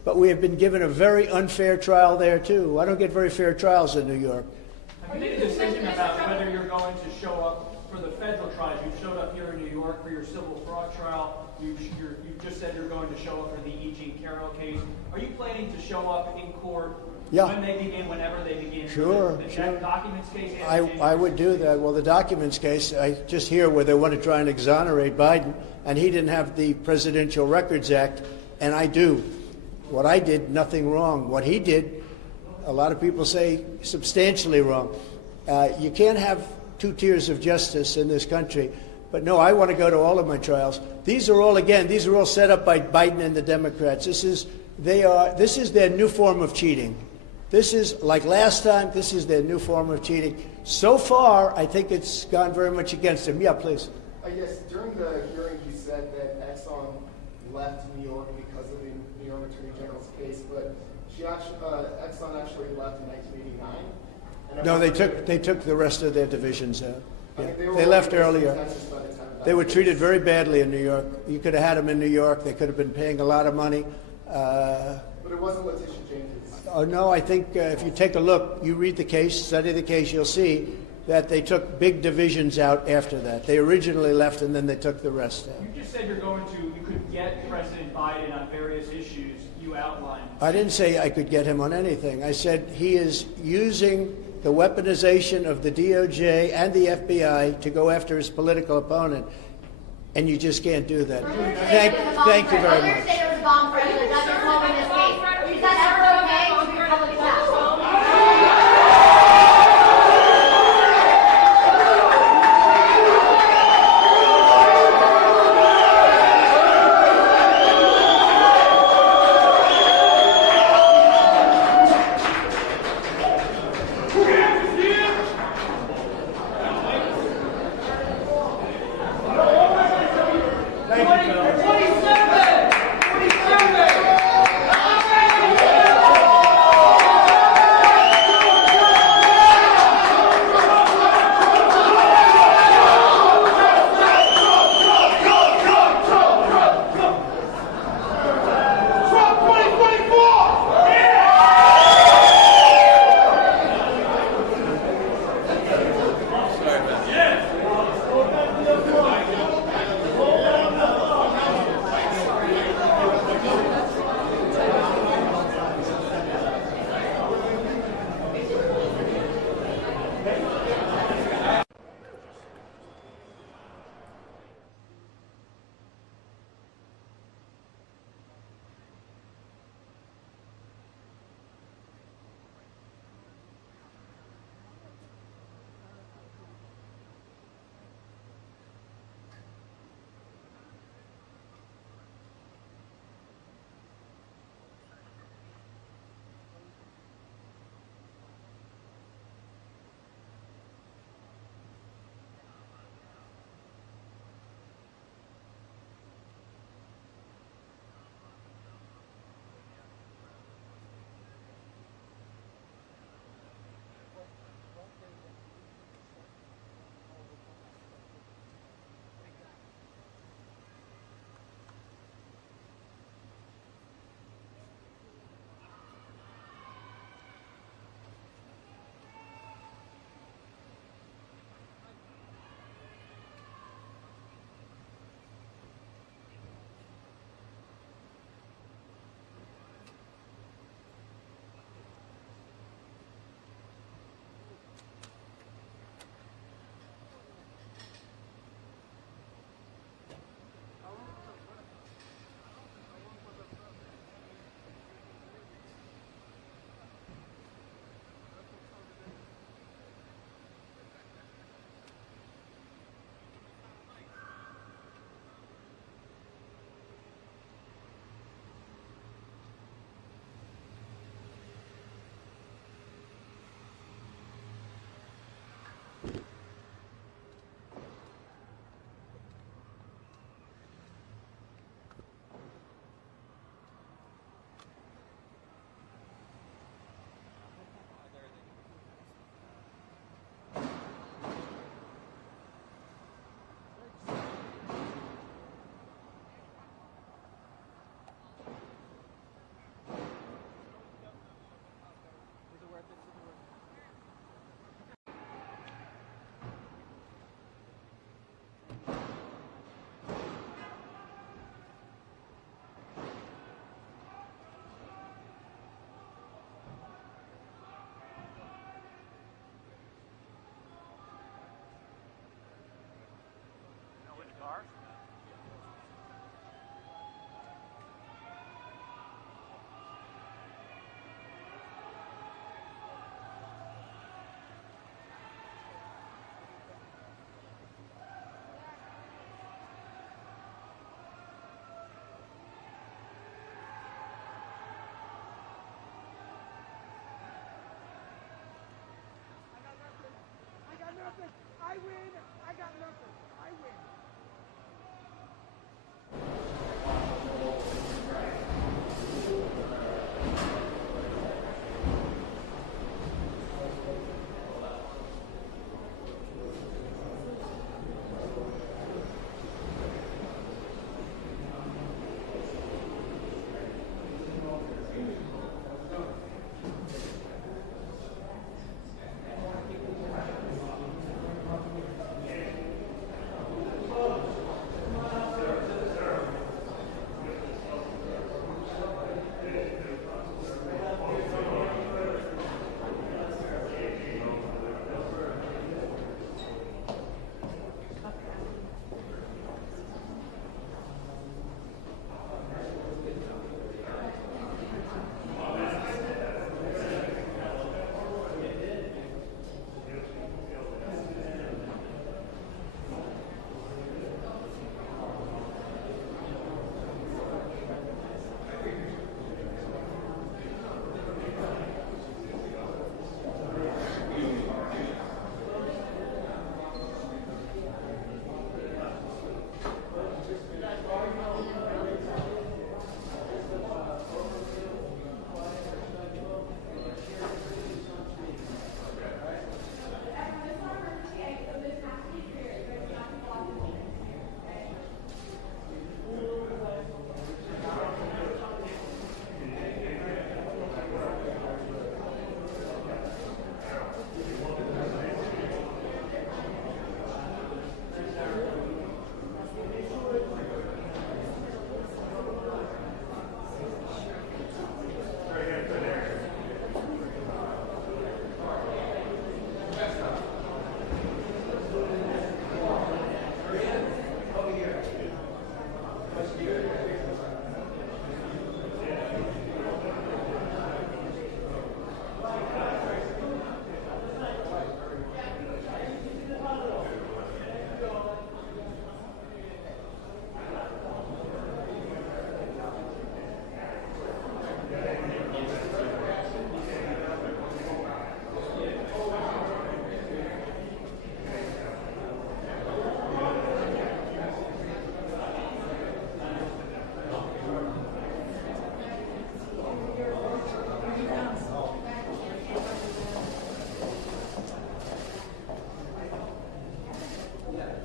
but we have been given a very unfair trial there, too. I don't get very fair trials in New York. Have you made a decision about whether you're going to show up for the federal trials? You showed up here in New York for your civil fraud trial. You just said you're going to show up for the E. Jean Carroll case. Are you planning to show up in court when they begin, whenever they begin? Sure, the sure. Documents case? I would do that. Well, the documents case, I just hear where they want to try and exonerate Biden, and he didn't have the Presidential Records Act, and I do. What I did, nothing wrong. What he did, a lot of people say substantially wrong. You can't have two tiers of justice in this country. But no, I want to go to all of my trials. These are all set up by Biden and the Democrats. This is their new form of cheating. This is, like last time, this is their new form of cheating. So far, I think it's gone very much against them. Yeah, please. Yes, during the hearing, you said that Exxon left New York because of the New York Attorney General's case, but Exxon actually left in 1989. No, they took the rest of their divisions out. Yeah. They left earlier. They were treated very badly in New York. You could have had them in New York. They could have been paying a lot of money. But it wasn't Letitia James. Oh, no, I think if you take a look, you read the case, study the case, you'll see that they took big divisions out after that. They originally left, and then they took the rest out. You just said you could get President Biden on various issues you outlined. I didn't say I could get him on anything. I said he is using the weaponization of the DOJ and the FBI to go after his political opponent, and you just can't do that. Thank you very much. There was a bomb threat in the Dutch woman in this case. Is that ever okay to be public attack?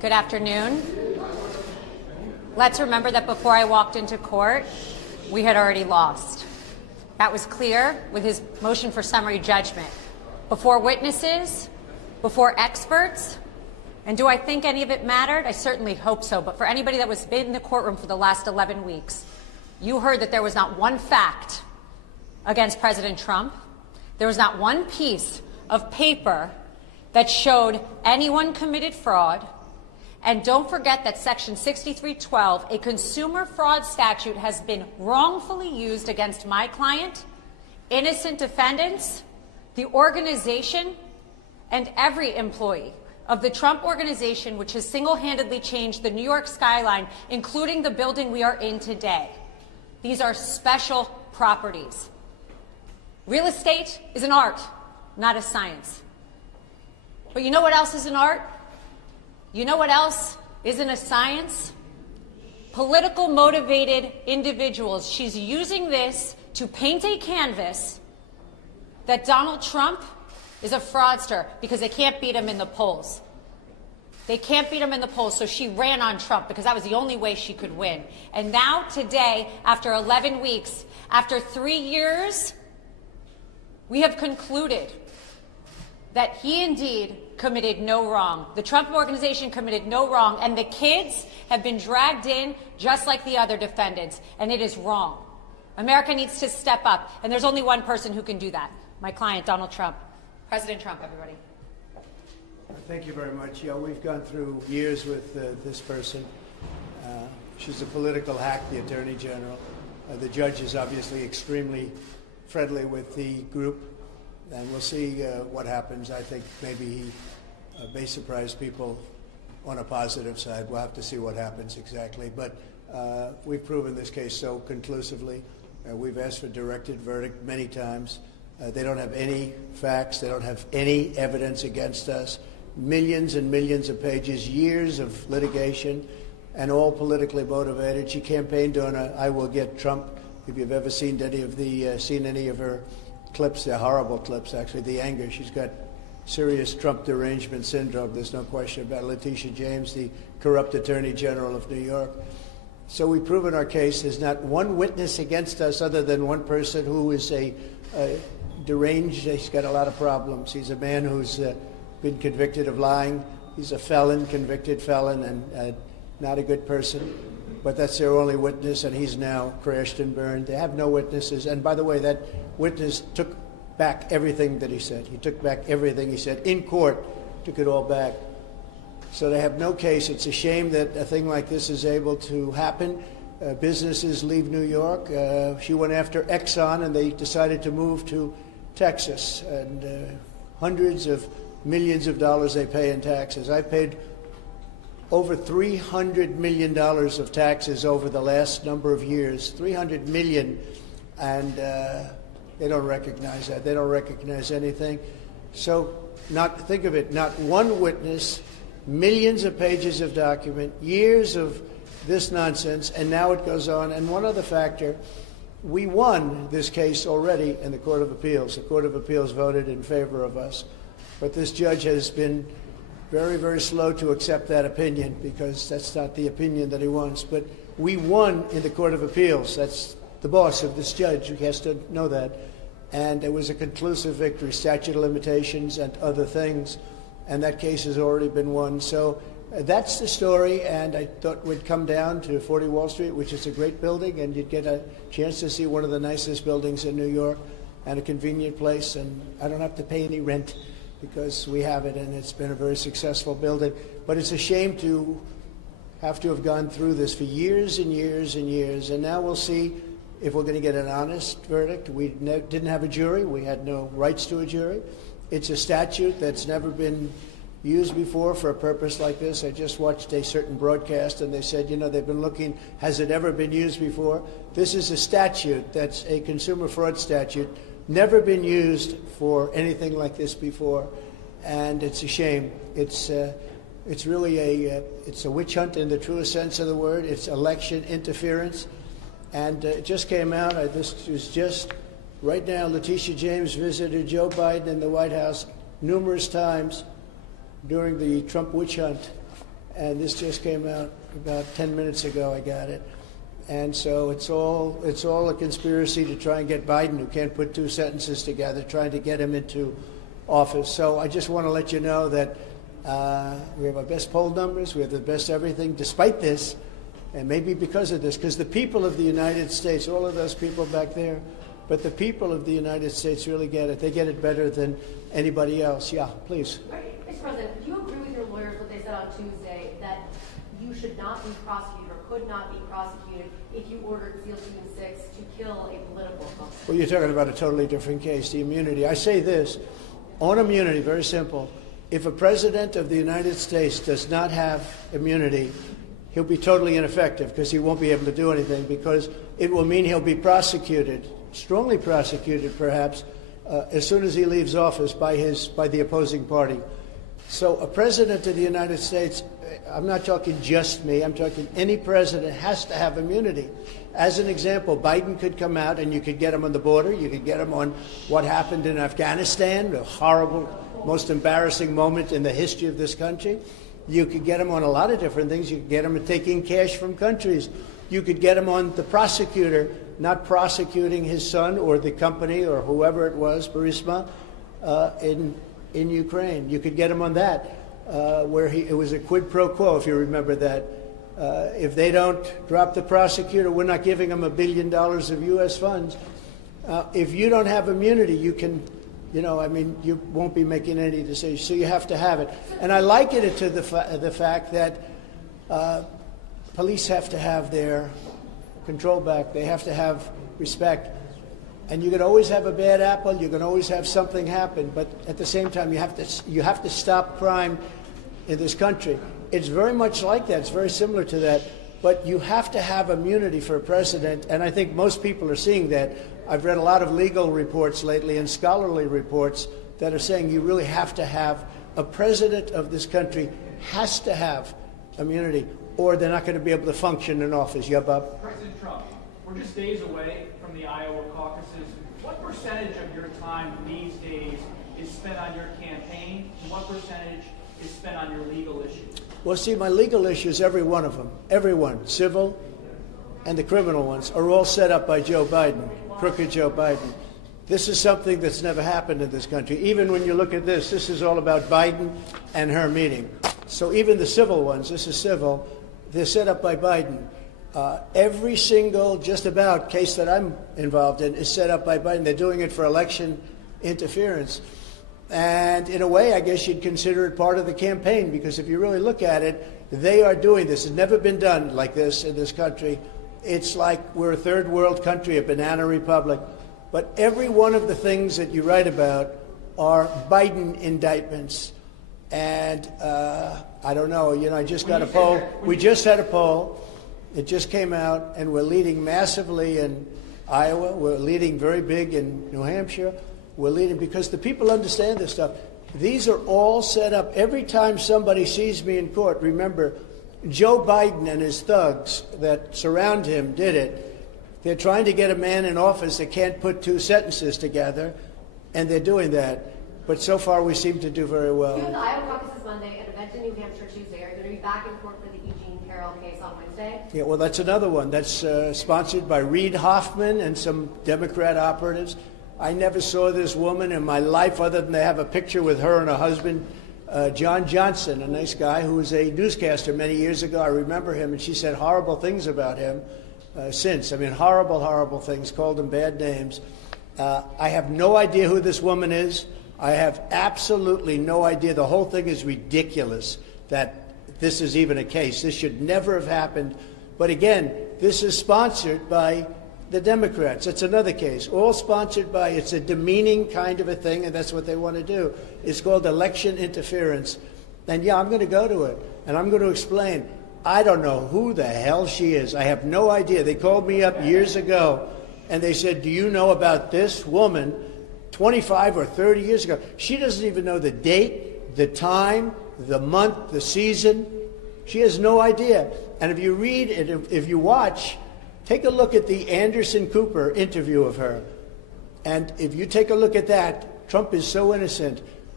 Good afternoon. Let's remember that before I walked into court, we had already lost. That was clear with his motion for summary judgment. Before witnesses, before experts, and do I think any of it mattered? I certainly hope so, but for anybody that was in the courtroom for the last 11 weeks, you heard that there was not one fact against President Trump. There was not one piece of paper that showed anyone committed fraud. And don't forget that Section 6312, a consumer fraud statute, has been wrongfully used against my client, innocent defendants, the organization, and every employee of the Trump organization, which has single-handedly changed the New York skyline, including the building we are in today. These are special properties. Real estate is an art, not a science. But you know what else is an art? You know what else isn't a science? Political motivated individuals. She's using this to paint a canvas that Donald Trump is a fraudster because they can't beat him in the polls. They can't beat him in the polls, so she ran on Trump because that was the only way she could win. And now today, after 11 weeks, after 3 years, we have concluded that he indeed committed no wrong. The Trump organization committed no wrong, and the kids have been dragged in just like the other defendants, and it is wrong. America needs to step up, and there's only one person who can do that. My client, Donald Trump. President Trump, everybody. Thank you very much. Yeah, we've gone through years with this person. She's a political hack, the Attorney General. The judge is obviously extremely friendly with the group, and we'll see what happens. I think maybe he may surprise people on a positive side. We'll have to see what happens exactly. But we've proven this case so conclusively. We've asked for directed verdict many times. They don't have any facts. They don't have any evidence against us. Millions and millions of pages, years of litigation, and all politically motivated. She campaigned on a "I will get Trump." If you've ever seen any of her clips, they're horrible clips, actually. The anger, she's got serious Trump derangement syndrome. There's no question about it. Letitia James, the corrupt Attorney General of New York. So we've proven our case. There's not one witness against us other than one person who is a deranged. He's got a lot of problems. He's a man who's been convicted of lying. He's a felon, convicted felon, and not a good person. But that's their only witness, and he's now crashed and burned. They have no witnesses. And by the way, that witness took back everything that he said. He took back everything he said in court, took it all back. So they have no case. It's a shame that a thing like this is able to happen. Businesses leave New York. She went after Exxon, and they decided to move to Texas. And hundreds of millions of dollars they pay in taxes. I paid over $300 million of taxes over the last number of years, $300 million, and they don't recognize that. They don't recognize anything. So think of it, not one witness, millions of pages of document, years of this nonsense, and now it goes on. And one other factor, we won this case already in the Court of Appeals. The Court of Appeals voted in favor of us, but this judge has been very, very slow to accept that opinion because that's not the opinion that he wants. But we won in the Court of Appeals. That's the boss of this judge. He has to know that. And it was a conclusive victory, statute of limitations and other things. And that case has already been won. So that's the story. And I thought we'd come down to 40 Wall Street, which is a great building, and you'd get a chance to see one of the nicest buildings in New York and a convenient place. And I don't have to pay any rent, because we have it, and it's been a very successful building. But it's a shame to have gone through this for years and years and years, and now we'll see if we're going to get an honest verdict. We didn't have a jury. We had no rights to a jury. It's a statute that's never been used before for a purpose like this. I just watched a certain broadcast, and they said, they've been looking, has it ever been used before? This is a statute that's a consumer fraud statute, never been used for anything like this before, and it's a shame. It's really it's a witch hunt in the truest sense of the word. It's election interference, and it just came out. This was just right now. Letitia James visited Joe Biden in the White House numerous times during the Trump witch hunt, and this just came out about 10 minutes ago. I got it. And so it's all a conspiracy to try and get Biden, who can't put two sentences together, trying to get him into office. So I just want to let you know that we have our best poll numbers, we have the best everything, despite this, and maybe because of this, because the people of the United States, all of those people back there, but the people of the United States really get it. They get it better than anybody else. Yeah, please. Mr. President, do you agree with your lawyers what they said on Tuesday, that you should not be prosecuted or could not be prosecuted if you ordered SEAL Team 6 to kill a political opponent? Well, you're talking about a totally different case, the immunity. I say this, on immunity, very simple. If a president of the United States does not have immunity, he'll be totally ineffective because he won't be able to do anything, because it will mean he'll be prosecuted, strongly prosecuted perhaps, as soon as he leaves office by the opposing party. So a president of the United States, I'm not talking just me, I'm talking any president has to have immunity. As an example, Biden could come out and you could get him on the border, you could get him on what happened in Afghanistan, a horrible, most embarrassing moment in the history of this country. You could get him on a lot of different things. You could get him taking cash from countries. You could get him on the prosecutor not prosecuting his son or the company or whoever it was, Burisma, in Ukraine. You could get him on that, where it was a quid pro quo, if you remember that. If they don't drop the prosecutor, we're not giving them $1 billion of U.S. funds. If you don't have immunity, you can, you won't be making any decisions. So you have to have it. And I liken it to the fact that police have to have their control back. They have to have respect. And you can always have a bad apple. You can always have something happen. But at the same time, you have to stop crime in this country. It's very much like that. It's very similar to that. But you have to have immunity for a president, and I think most people are seeing that. I've read a lot of legal reports lately and scholarly reports that are saying you really have to have a president of this country has to have immunity, or they're not going to be able to function in office. Yeah, Bob? President Trump, we're just days away from the Iowa caucuses. What percentage of your time these days is spent on your campaign, and what percentage is spent on your legal issues? Well, see, my legal issues, every one of them, everyone, civil and the criminal ones, are all set up by Joe Biden, crooked Joe Biden. This is something that's never happened in this country. Even when you look at this is all about Biden and her meeting. So even the civil ones, this is civil, they're set up by Biden. Every single, just about, case that I'm involved in is set up by Biden. They're doing it for election interference. And in a way, I guess you'd consider it part of the campaign, because if you really look at it, they are doing this. It's never been done like this in this country. It's like we're a third world country, a banana republic. But every one of the things that you write about are Biden indictments. And I don't know, I just got a poll. We just had a poll. It just came out, and we're leading massively in Iowa. We're leading very big in New Hampshire. We're leading because the people understand this stuff. These are all set up. Every time somebody sees me in court, remember, Joe Biden and his thugs that surround him did it. They're trying to get a man in office that can't put two sentences together, and they're doing that. But so far, we seem to do very well. You have the Iowa caucuses Monday, an event in New Hampshire Tuesday. Are you going to be back in court for the Eugene Carroll case on Wednesday? Yeah, well, that's another one. That's sponsored by Reid Hoffman and some Democrat operatives. I never saw this woman in my life other than they have a picture with her and her husband, John Johnson, a nice guy who was a newscaster many years ago. I remember him, and she said horrible things about him since. I mean, horrible, horrible things, called him bad names. I have no idea who this woman is. I have absolutely no idea. The whole thing is ridiculous that this is even a case. This should never have happened. But again, this is sponsored by the Democrats. It's another case, all sponsored by, it's a demeaning kind of a thing, and that's what they want to do. It's called election interference. And yeah, I'm going to go to it, and I'm going to explain. I don't know who the hell she is. I have no idea. They called me up years ago, and they said, do you know about this woman 25 or 30 years ago? She doesn't even know the date, the time, the month, the season. She has no idea. And if you read and if you watch, take a look at the Anderson Cooper interview of her. And if you take a look at that, Trump is so innocent.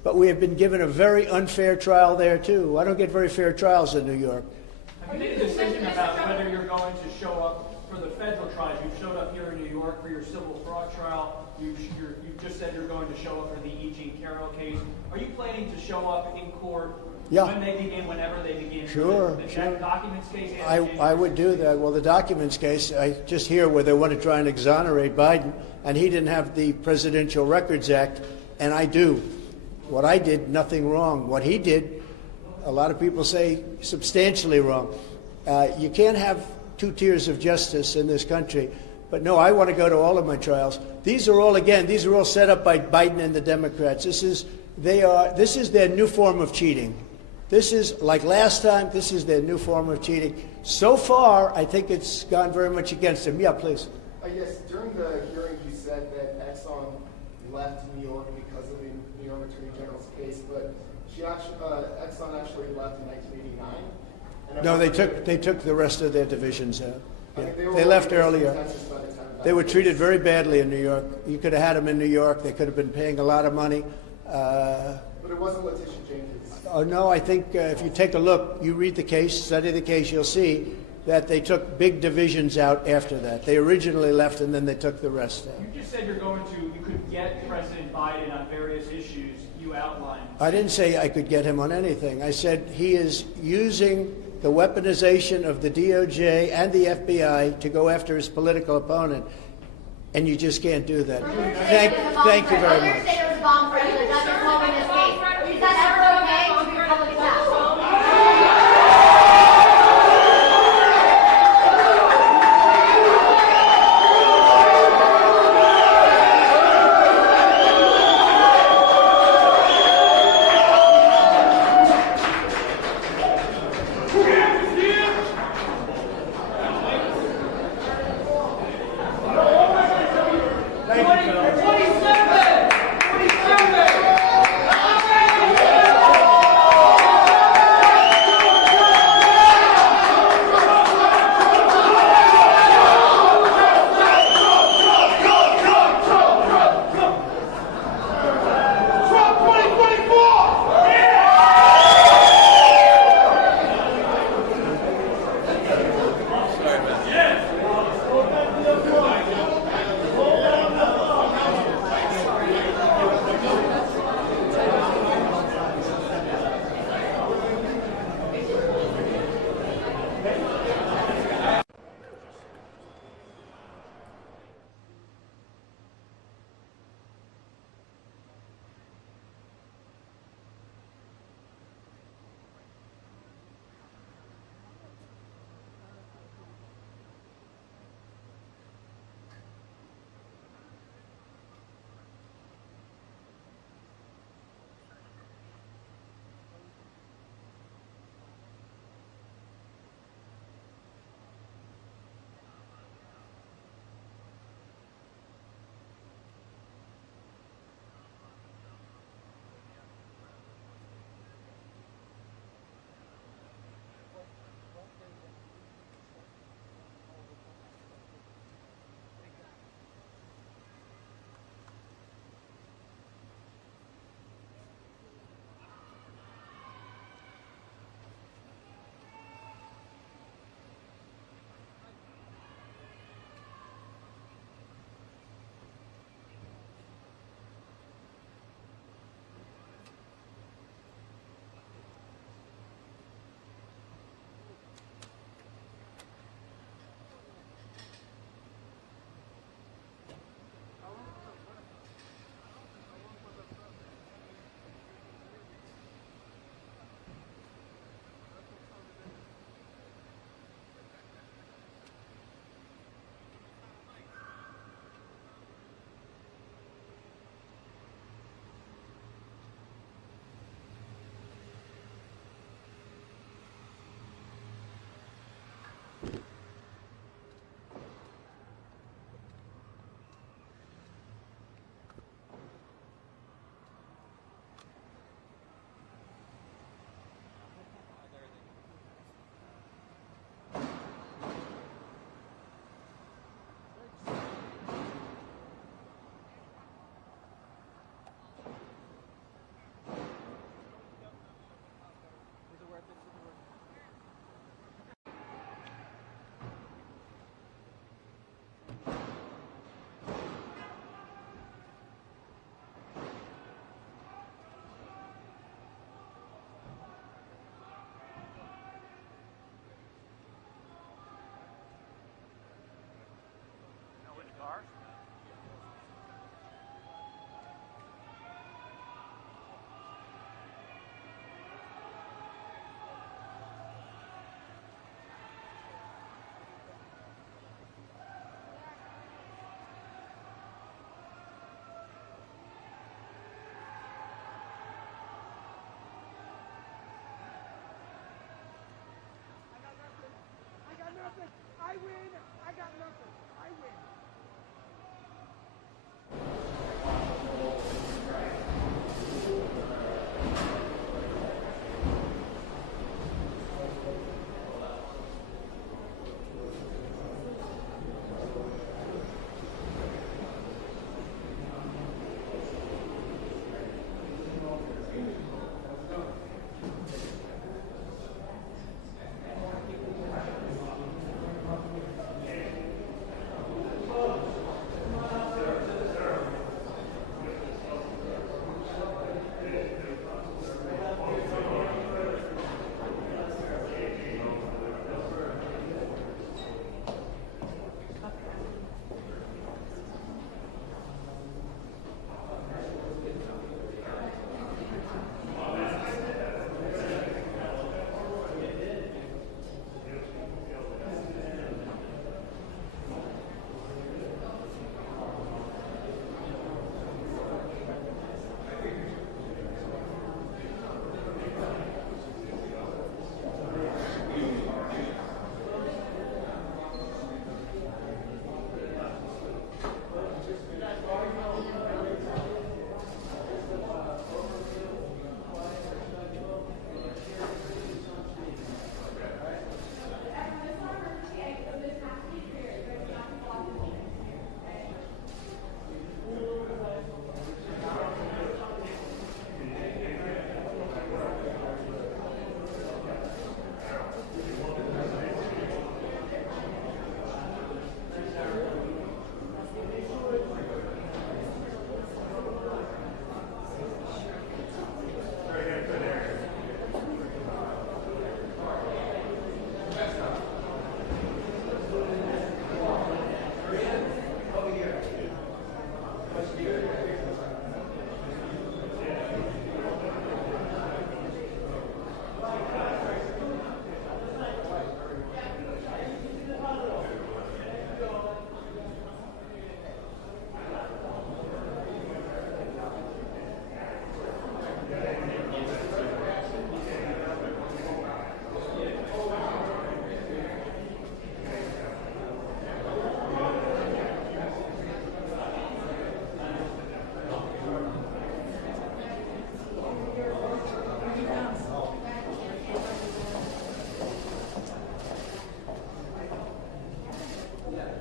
but we have been given a very unfair trial there, too. I don't get very fair trials in New York. Have you made a decision about whether you're going to show up for the federal trials? You've showed up here in New York for your civil fraud trial. You've just said you're going to show up for the E. Jean Carroll case. Are you planning to show up in court when they begin, whenever they begin? Sure, the sure. documents case? I would do that. Well, the documents case, I just hear where they want to try and exonerate Biden, and he didn't have the Presidential Records Act, and I do. What I did, nothing wrong. What he did, a lot of people say substantially wrong. You can't have two tiers of justice in this country. But no, I want to go to all of my trials. These are all set up by Biden and the Democrats. This is their new form of cheating. This is, like last time, this is their new form of cheating. So far, I think it's gone very much against them. Yeah, please. Yes, during the hearings you said that Exxon left New York because of the New York Attorney General's case, but Exxon actually left in 1989. No, they took the rest of their divisions out. Yeah. They left earlier. They were treated very badly in New York. You could have had them in New York. They could have been paying a lot of money. But it wasn't Letitia James. Oh, no, I think if you take a look, you read the case, study the case, you'll see that they took big divisions out after that. They originally left, and then they took the rest out. You just said you could get President Biden on various issues you outlined. I didn't say I could get him on anything. I said he is using the weaponization of the DOJ and the FBI to go after his political opponent, and you just can't do that. Thank you very much. There was a bomb threat in the Dutch involved in this case. Is that ever okay to be Republican now?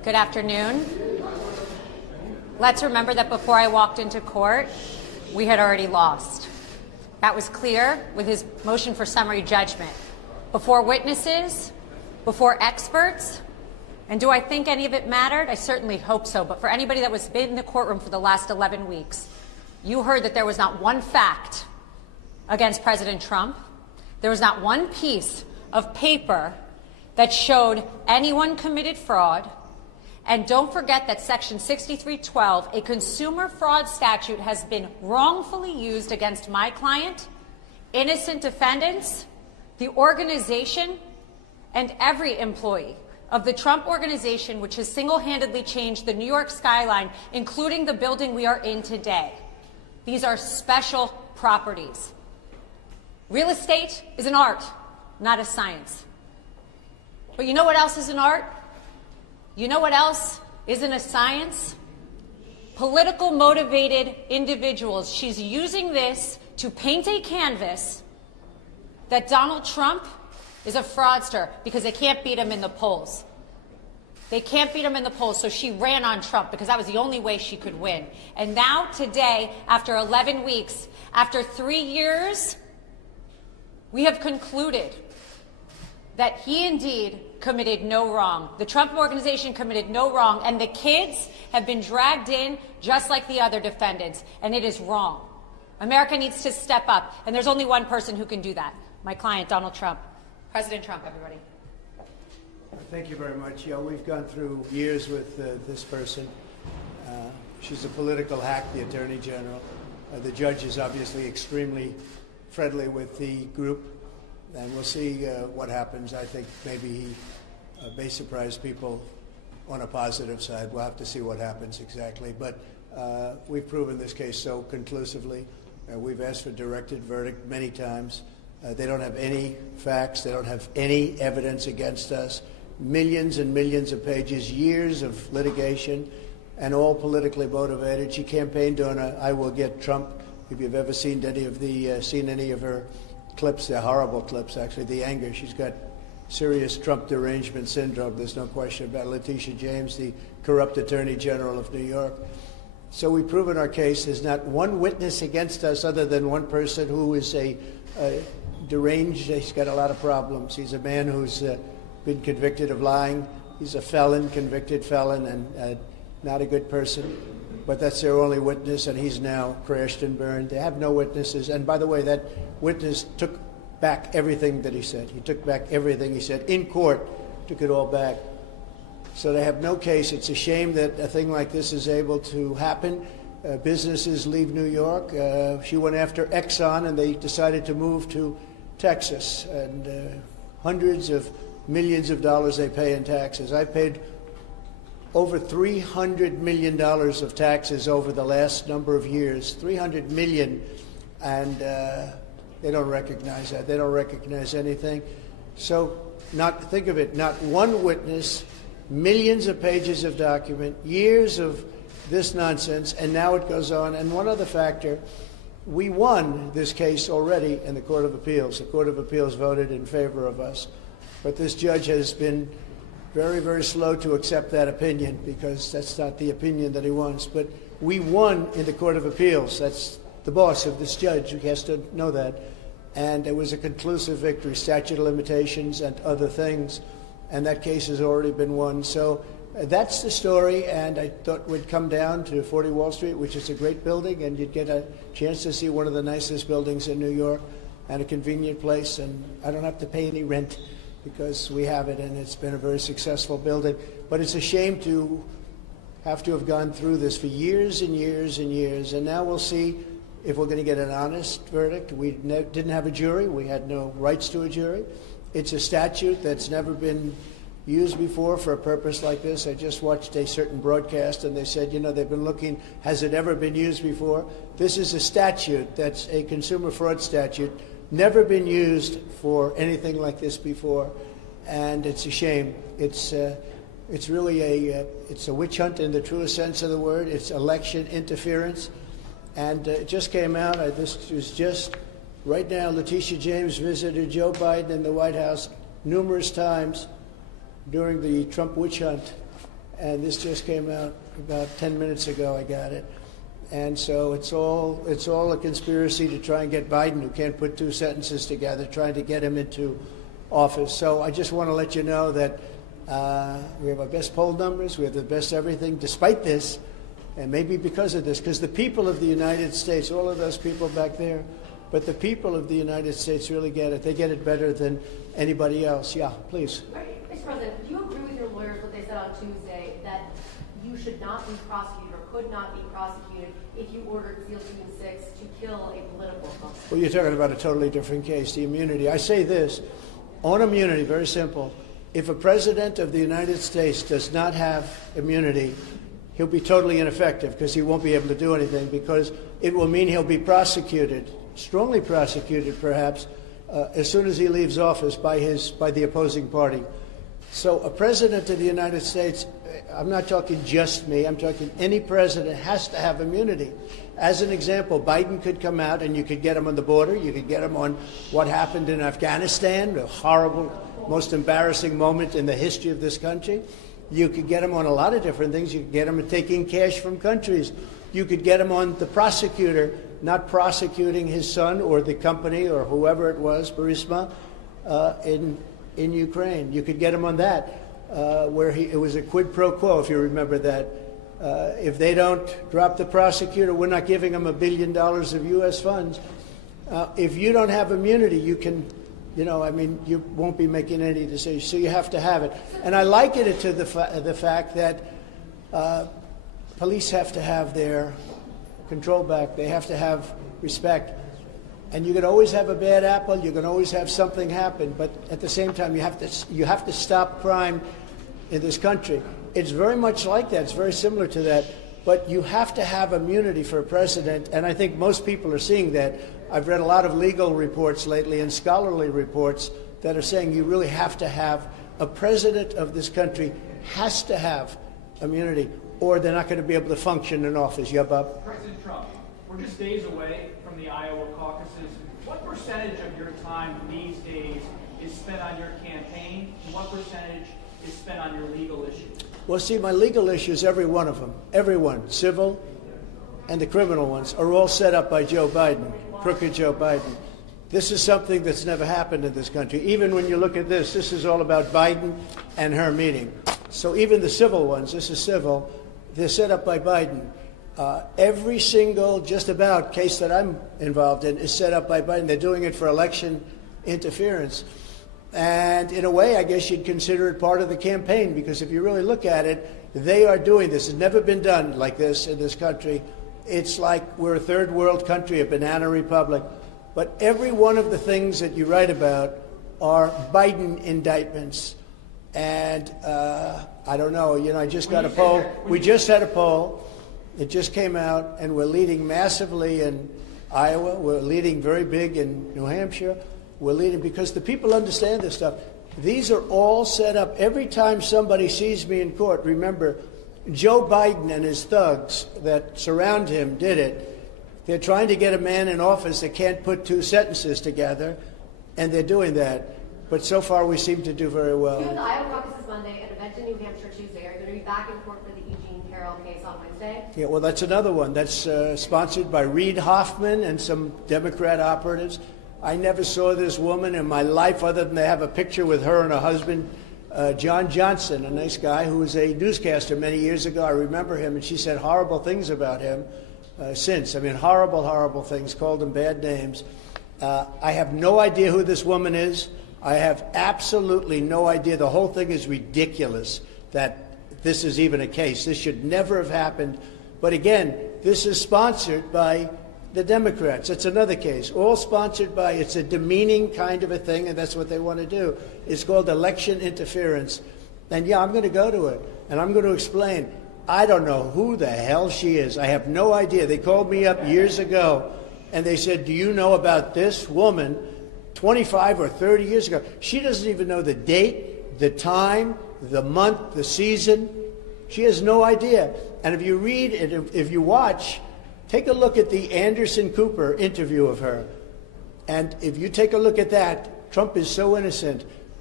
Good afternoon. Let's remember that before I walked into court, we had already lost. That was clear with his motion for summary judgment. Before witnesses, before experts, and do I think any of it mattered? I certainly hope so, but for anybody that was in the courtroom for the last 11 weeks, you heard that there was not one fact against President Trump. There was not one piece of paper that showed anyone committed fraud. And don't forget that Section 6312, a consumer fraud statute, has been wrongfully used against my client, innocent defendants, the organization, and every employee of the Trump organization, which has single-handedly changed the New York skyline, including the building we are in today. These are special properties. Real estate is an art, not a science. But you know what else is an art? You know what else isn't a science? Political motivated individuals. She's using this to paint a canvas that Donald Trump is a fraudster because they can't beat him in the polls. They can't beat him in the polls, so she ran on Trump because that was the only way she could win. And now, today, after 11 weeks, after 3 years, we have concluded that he indeed committed no wrong. The Trump organization committed no wrong, and the kids have been dragged in just like the other defendants, and it is wrong. America needs to step up, and there's only one person who can do that. My client, Donald Trump. President Trump, everybody. Thank you very much. Yeah, we've gone through years with this person. She's a political hack, the Attorney General. The judge is obviously extremely friendly with the group. And we'll see what happens. I think maybe he may surprise people on a positive side. We'll have to see what happens exactly. But we've proven this case so conclusively. We've asked for directed verdict many times. They don't have any facts. They don't have any evidence against us. Millions and millions of pages, years of litigation, and all politically motivated. She campaigned on a "I will get Trump." If you've ever seen any of her clips, they're horrible clips, actually, the anger. She's got serious Trump derangement syndrome. There's no question about it. Letitia James, the corrupt Attorney General of New York. So we've proven our case. There's not one witness against us other than one person who is a deranged. He's got a lot of problems. He's a man who's been convicted of lying. He's a felon, convicted felon, and not a good person. But that's their only witness, and he's now crashed and burned. They have no witnesses. And by the way, that witness took back everything that he said. He took back everything he said in court, took it all back. So they have no case. It's a shame that a thing like this is able to happen. Businesses leave New York. She went after Exxon, and they decided to move to Texas. And hundreds of millions of dollars they pay in taxes. I paid over $300 million of taxes over the last number of years, $300 million, and they don't recognize that. They don't recognize anything. So think of it, not one witness, millions of pages of document, years of this nonsense, and now it goes on. And one other factor, we won this case already in the Court of Appeals. The Court of Appeals voted in favor of us, but this judge has been very, very slow to accept that opinion because that's not the opinion that he wants. But we won in the Court of Appeals. That's the boss of this judge who has to know that. And it was a conclusive victory, statute of limitations and other things. And that case has already been won. So that's the story. And I thought we'd come down to 40 Wall Street, which is a great building, and you'd get a chance to see one of the nicest buildings in New York and a convenient place. And I don't have to pay any rent, because we have it, and it's been a very successful building. But it's a shame to have gone through this for years and years and years, and now we'll see if we're going to get an honest verdict. We didn't have a jury. We had no rights to a jury. It's a statute that's never been used before for a purpose like this. I just watched a certain broadcast, and they said, they've been looking, has it ever been used before? This is a statute that's a consumer fraud statute, never been used for anything like this before, and it's a shame. It's really it's a witch hunt in the truest sense of the word. It's election interference, and it just came out. This was just right now. Letitia James visited Joe Biden in the White House numerous times during the Trump witch hunt, and this just came out about 10 minutes ago. I got it. And so it's all a conspiracy to try and get Biden, who can't put two sentences together, trying to get him into office. So I just want to let you know that we have our best poll numbers, we have the best everything, despite this, and maybe because of this, because the people of the United States, all of those people back there, but the people of the United States really get it. They get it better than anybody else. Yeah, please. Mr. President, do you agree with your lawyers what they said on Tuesday, that you should not be prosecuted or could not be prosecuted if you ordered SEAL Team 6 to kill a political opponent? Well, you're talking about a totally different case, the immunity. I say this, on immunity, very simple. If a president of the United States does not have immunity, he'll be totally ineffective because he won't be able to do anything, because it will mean he'll be prosecuted, strongly prosecuted perhaps, as soon as he leaves office by the opposing party. So a president of the United States, I'm not talking just me, I'm talking any president has to have immunity. As an example, Biden could come out and you could get him on the border, you could get him on what happened in Afghanistan, a horrible, most embarrassing moment in the history of this country. You could get him on a lot of different things. You could get him taking cash from countries. You could get him on the prosecutor not prosecuting his son or the company or whoever it was, Burisma, in Ukraine. You could get him on that, where it was a quid pro quo, if you remember that. If they don't drop the prosecutor, we're not giving them $1 billion of U.S. funds. If you don't have immunity, you can, you won't be making any decisions. So you have to have it. And I liken it to the fact that police have to have their control back. They have to have respect. And you can always have a bad apple. You can always have something happen. But at the same time, you have to stop crime in this country. It's very much like that. It's very similar to that. But you have to have immunity for a president, and I think most people are seeing that. I've read a lot of legal reports lately and scholarly reports that are saying you really have to have a president of this country has to have immunity, or they're not going to be able to function in office. Yeah, Bob? President Trump, we're just days away from the Iowa caucuses. What percentage of your time these days is spent on your campaign, and what percentage is spent on your legal issues? Well, see, my legal issues, every one of them, everyone, civil and the criminal ones, are all set up by Joe Biden, crooked Joe Biden. This is something that's never happened in this country. Even when you look at this is all about Biden and her meeting. So even the civil ones, this is civil, they're set up by Biden. Every single, just about, case that I'm involved in is set up by Biden. They're doing it for election interference. And in a way, I guess you'd consider it part of the campaign, because if you really look at it, they are doing this. It's never been done like this in this country. It's like we're a third world country, a banana republic. But every one of the things that you write about are Biden indictments. And I don't know, I just got a poll. We just had a poll. It just came out, and we're leading massively in Iowa. We're leading very big in New Hampshire. We're leading because the people understand this stuff. These are all set up. Every time somebody sees me in court, remember, Joe Biden and his thugs that surround him did it. They're trying to get a man in office that can't put two sentences together, and they're doing that. But so far, we seem to do very well. You have the Iowa caucuses Monday, an event in New Hampshire Tuesday. Are you going to be back in court for the E. Jean Carroll case on Wednesday? Yeah, well, that's another one. That's sponsored by Reid Hoffman and some Democrat operatives. I never saw this woman in my life other than they have a picture with her and her husband, John Johnson, a nice guy who was a newscaster many years ago. I remember him, and she said horrible things about him since. I mean, horrible, horrible things, called him bad names. I have no idea who this woman is. I have absolutely no idea. The whole thing is ridiculous that this is even a case. This should never have happened. But again, this is sponsored by the Democrats. It's another case, all sponsored by, it's a demeaning kind of a thing, and that's what they want to do. It's called election interference. And yeah, I'm going to go to it, and I'm going to explain. I don't know who the hell she is. I have no idea. They called me up years ago, and they said, do you know about this woman 25 or 30 years ago? She doesn't even know the date, the time, the month, the season. She has no idea. And if you read and if you watch, take a look at the Anderson Cooper interview of her. And if you take a look at that, Trump is so innocent.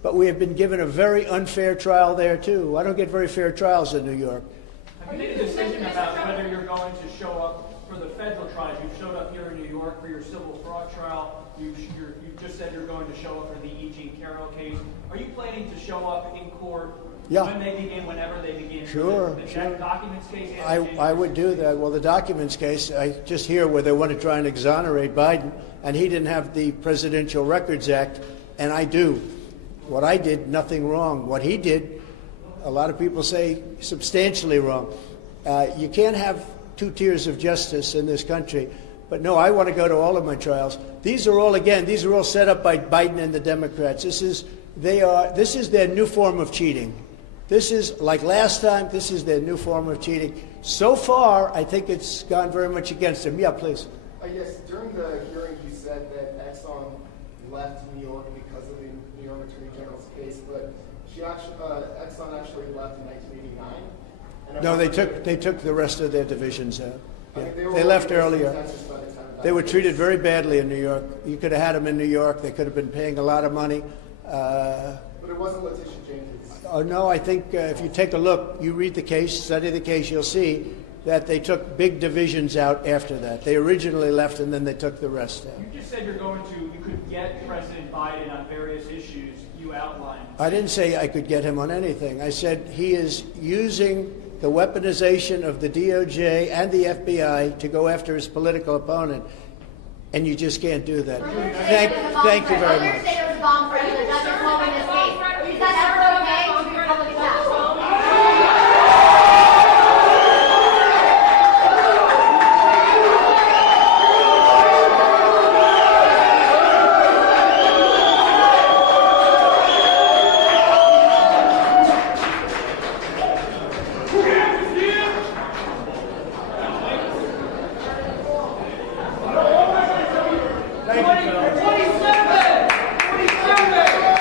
but we have been given a very unfair trial there, too. I don't get very fair trials in New York. Have you made a decision about whether you're going to show up for the federal trials? You've showed up here in New York for your civil fraud trial. You just said you're going to show up for the E. Jean Carroll case. Are you planning to show up in court when they begin, whenever they begin? Sure, the sure. documents case? I would do that. Well, the documents case, I just hear where they want to try and exonerate Biden, and he didn't have the Presidential Records Act, and I do. What I did, nothing wrong. What he did, a lot of people say substantially wrong. You can't have two tiers of justice in this country. But no, I want to go to all of my trials. These are all set up by Biden and the Democrats. This is their new form of cheating. This is, like last time, this is their new form of cheating. So far, I think it's gone very much against them. Yeah, please. Yes, during the hearings you said that Exxon left New York because of the New York Attorney General's case, but Exxon actually left in 1989. No, they took the rest of their divisions out. Yeah. They left earlier. They were treated very badly in New York. You could have had them in New York. They could have been paying a lot of money. But it wasn't Letitia James. Oh, no, I think if you take a look, you read the case, study the case, you'll see that they took big divisions out after that. They originally left and then they took the rest out. You just said you could get President Biden on various issues you outlined. I didn't say I could get him on anything. I said he is using the weaponization of the DOJ and the FBI to go after his political opponent, and you just can't do that. Thank you very much. Say there was a bomb threat and the judge is holding this case. Is that ever okay to be Republican now? Thank you, fellas.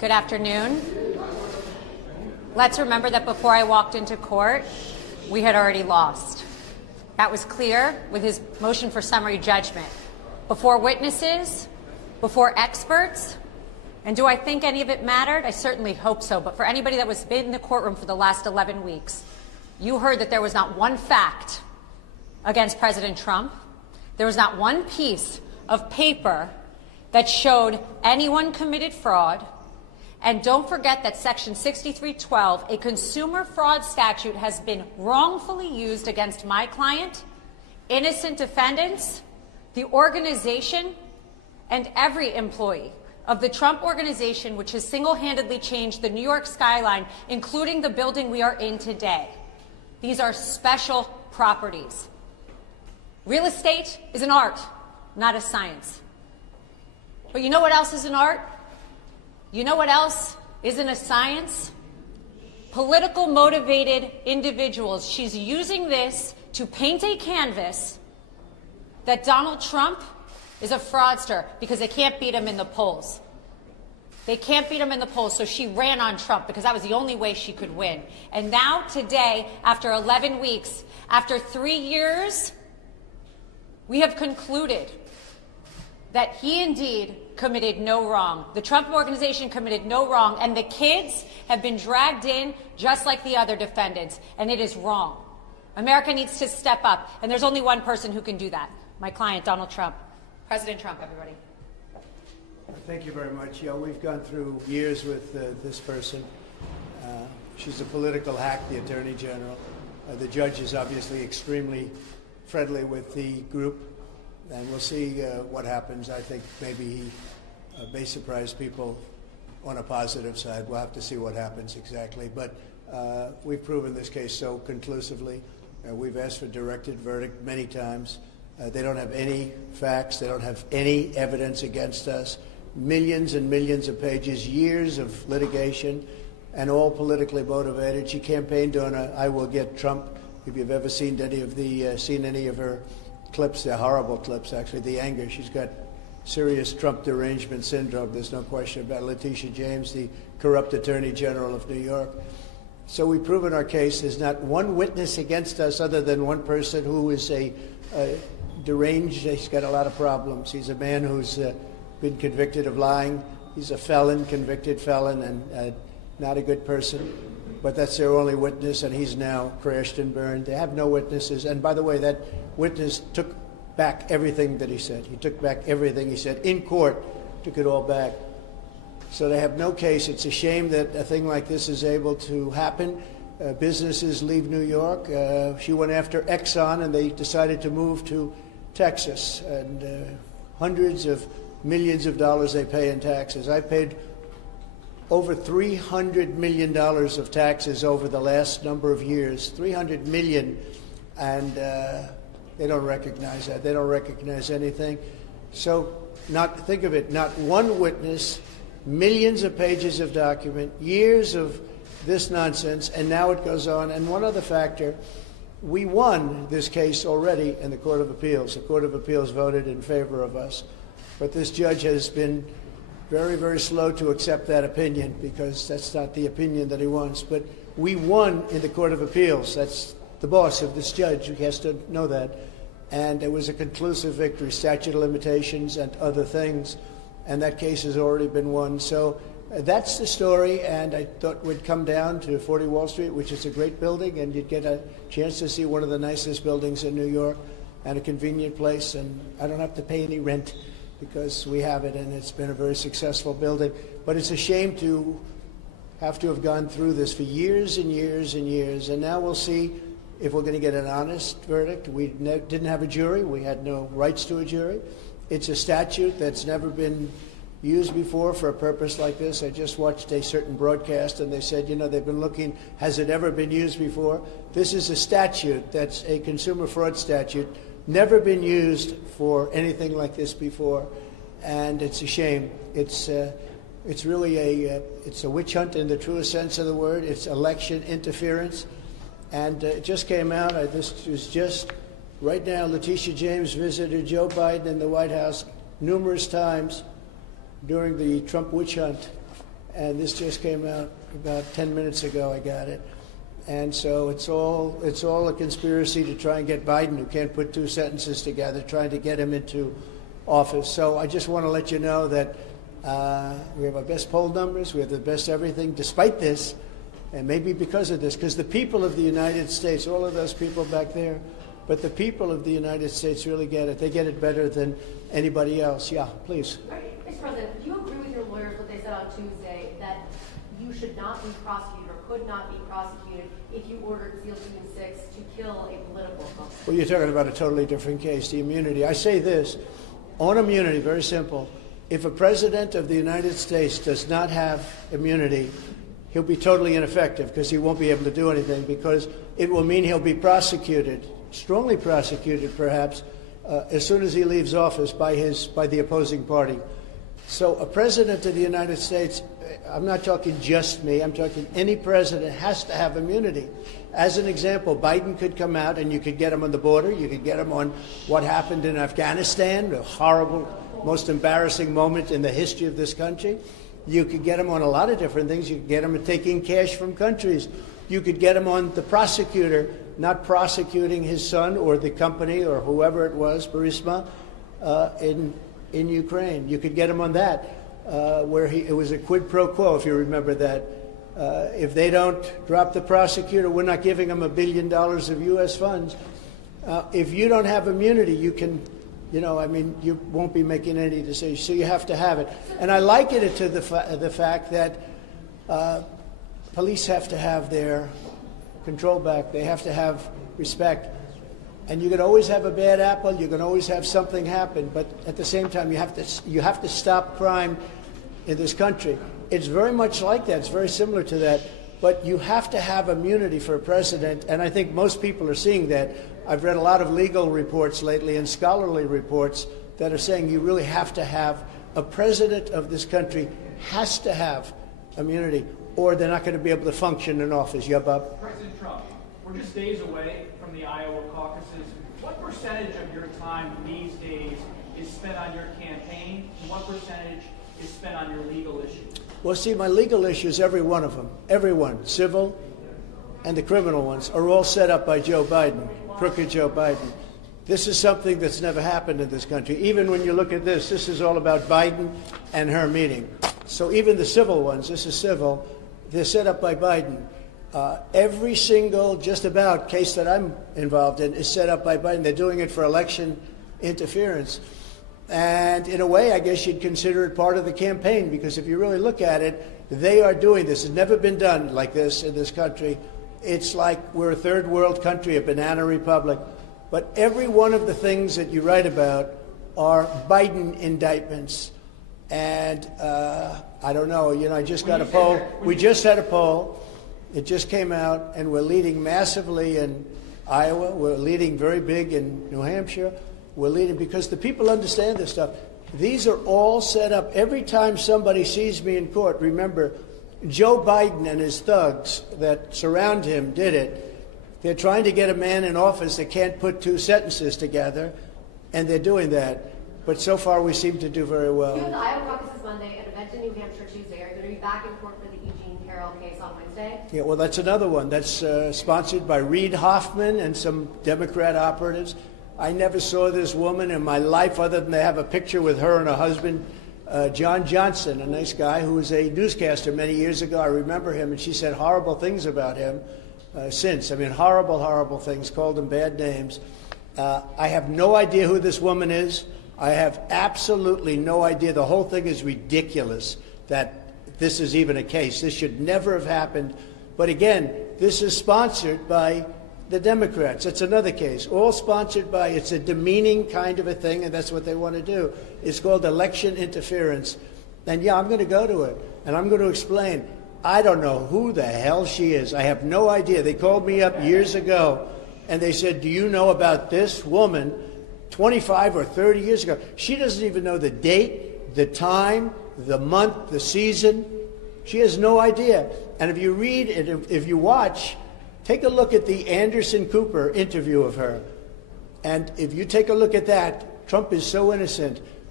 Good afternoon. Let's remember that before I walked into court, we had already lost. That was clear with his motion for summary judgment. Before witnesses, before experts, and do I think any of it mattered? I certainly hope so, but for anybody that was in the courtroom for the last 11 weeks, you heard that there was not one fact against President Trump. There was not one piece of paper that showed anyone committed fraud. And don't forget that Section 6312, a consumer fraud statute, has been wrongfully used against my client, innocent defendants, the organization, and every employee of the Trump organization, which has single-handedly changed the New York skyline, including the building we are in today. These are special properties. Real estate is an art, not a science. But you know what else is an art? You know what else isn't a science? Political motivated individuals. She's using this to paint a canvas that Donald Trump is a fraudster because they can't beat him in the polls. They can't beat him in the polls, so she ran on Trump because that was the only way she could win. And now, today, after 11 weeks, after 3 years, we have concluded that he indeed committed no wrong. The Trump organization committed no wrong, and the kids have been dragged in just like the other defendants, and it is wrong. America needs to step up, and there's only one person who can do that. My client, Donald Trump. President Trump, everybody. Thank you very much. Yeah, we've gone through years with this person. She's a political hack, the Attorney General. The judge is obviously extremely friendly with the group. And we'll see what happens. I think maybe he may surprise people on a positive side. We'll have to see what happens exactly. But we've proven this case so conclusively. We've asked for directed verdict many times. They don't have any facts. They don't have any evidence against us. Millions and millions of pages, years of litigation, and all politically motivated. She campaigned on a "I will get Trump." If you've ever seen any of her clips, they're horrible clips, actually. The anger, she's got serious Trump derangement syndrome. There's no question about it. Letitia James, the corrupt Attorney General of New York. So we've proven our case. There's not one witness against us other than one person who is a deranged. He's got a lot of problems. He's a man who's been convicted of lying. He's a felon, convicted felon, and not a good person. But that's their only witness, and he's now crashed and burned. They have no witnesses. And by the way, that witness took back everything that he said. He took back everything he said in court, took it all back. So they have no case. It's a shame that a thing like this is able to happen. Businesses leave New York. She went after Exxon, and they decided to move to Texas. And hundreds of millions of dollars they pay in taxes. I paid over $300 million of taxes over the last number of years, $300 million, and they don't recognize that. They don't recognize anything. So think of it, not one witness, millions of pages of document, years of this nonsense, and now it goes on. And one other factor, we won this case already in the Court of Appeals. The Court of Appeals voted in favor of us, but this judge has been very, very slow to accept that opinion because that's not the opinion that he wants. But we won in the Court of Appeals. That's the boss of this judge. He has to know that. And it was a conclusive victory, statute of limitations and other things. And that case has already been won. So that's the story. And I thought we'd come down to 40 Wall Street, which is a great building, and you'd get a chance to see one of the nicest buildings in New York and a convenient place. And I don't have to pay any rent, because we have it, and it's been a very successful building. But it's a shame to have gone through this for years and years and years, and now we'll see if we're going to get an honest verdict. We didn't have a jury. We had no rights to a jury. It's a statute that's never been used before for a purpose like this. I just watched a certain broadcast, and they said, they've been looking, has it ever been used before? This is a statute that's a consumer fraud statute, never been used for anything like this before, and it's a shame. It's really it's a witch hunt in the truest sense of the word. It's election interference, and it just came out. This was just right now. Letitia James visited Joe Biden in the White House numerous times during the Trump witch hunt, and this just came out about 10 minutes ago. I got it. And so it's all a conspiracy to try and get Biden, who can't put two sentences together, trying to get him into office. So I just want to let you know that we have our best poll numbers, we have the best everything, despite this, and maybe because of this, because the people of the United States, all of those people back there, but the people of the United States really get it. They get it better than anybody else. Yeah, please. Mr. President, do you agree with your lawyers what they said on Tuesday, that you should not be prosecuted or could not be prosecuted if you ordered SEAL Team 6 to kill a political opponent? Well, you're talking about a totally different case, the immunity. I say this, on immunity, very simple. If a president of the United States does not have immunity, he'll be totally ineffective because he won't be able to do anything, because it will mean he'll be prosecuted, strongly prosecuted perhaps, as soon as he leaves office by the opposing party. So a president of the United States, I'm not talking just me, I'm talking any president has to have immunity. As an example, Biden could come out and you could get him on the border, you could get him on what happened in Afghanistan, a horrible, most embarrassing moment in the history of this country. You could get him on a lot of different things. You could get him taking cash from countries. You could get him on the prosecutor not prosecuting his son or the company or whoever it was, Burisma, in Ukraine. You could get him on that, where it was a quid pro quo, if you remember that. If they don't drop the prosecutor, we're not giving them $1 billion of U.S. funds. If you don't have immunity, you can, you won't be making any decisions. So you have to have it. And I liken it to the fact that police have to have their control back. They have to have respect. And you can always have a bad apple. You can always have something happen. But at the same time, you have to stop crime in this country. It's very much like that. It's very similar to that. But you have to have immunity for a president, and I think most people are seeing that. I've read a lot of legal reports lately and scholarly reports that are saying you really have to have a president of this country has to have immunity, or they're not going to be able to function in office. Yeah, Bob? President Trump, we're just days away from the Iowa caucuses. What percentage of your time these days is spent on your campaign, and what percentage is spent on your legal issues? Well, see, my legal issues, every one of them, everyone, civil and the criminal ones, are all set up by Joe Biden, crooked Joe Biden. This is something that's never happened in this country. Even when you look at this is all about Biden and her meeting. So even the civil ones, this is civil, they're set up by Biden. Every single, just about, case that I'm involved in is set up by Biden. They're doing it for election interference. And in a way, I guess you'd consider it part of the campaign, because if you really look at it, they are doing this. It's never been done like this in this country. It's like we're a third world country, a banana republic. But every one of the things that you write about are Biden indictments. And I don't know, I just got a poll. We just had a poll. It just came out, and we're leading massively in Iowa. We're leading very big in New Hampshire. We're leading because the people understand this stuff. These are all set up. Every time somebody sees me in court, remember, Joe Biden and his thugs that surround him did it. They're trying to get a man in office that can't put two sentences together, and they're doing that. But so far, we seem to do very well. You have the Iowa caucuses Monday, an event in New Hampshire Tuesday. Are you going to be back in court for the Eugene Carroll case on Wednesday? Yeah, well, that's another one. That's sponsored by Reid Hoffman and some Democrat operatives. I never saw this woman in my life other than they have a picture with her and her husband, John Johnson, a nice guy who was a newscaster many years ago. I remember him, and she said horrible things about him since. I mean, horrible, horrible things, called him bad names. I have no idea who this woman is. I have absolutely no idea. The whole thing is ridiculous that this is even a case. This should never have happened. But again, this is sponsored by the Democrats. It's another case, all sponsored by, it's a demeaning kind of a thing, and that's what they want to do. It's called election interference. And yeah, I'm going to go to it, and I'm going to explain. I don't know who the hell she is. I have no idea. They called me up years ago, and they said, do you know about this woman 25 or 30 years ago? She doesn't even know the date, the time, the month, the season. She has no idea. And if you read and if you watch, take a look at the Anderson Cooper interview of her. And if you take a look at that, Trump is so innocent.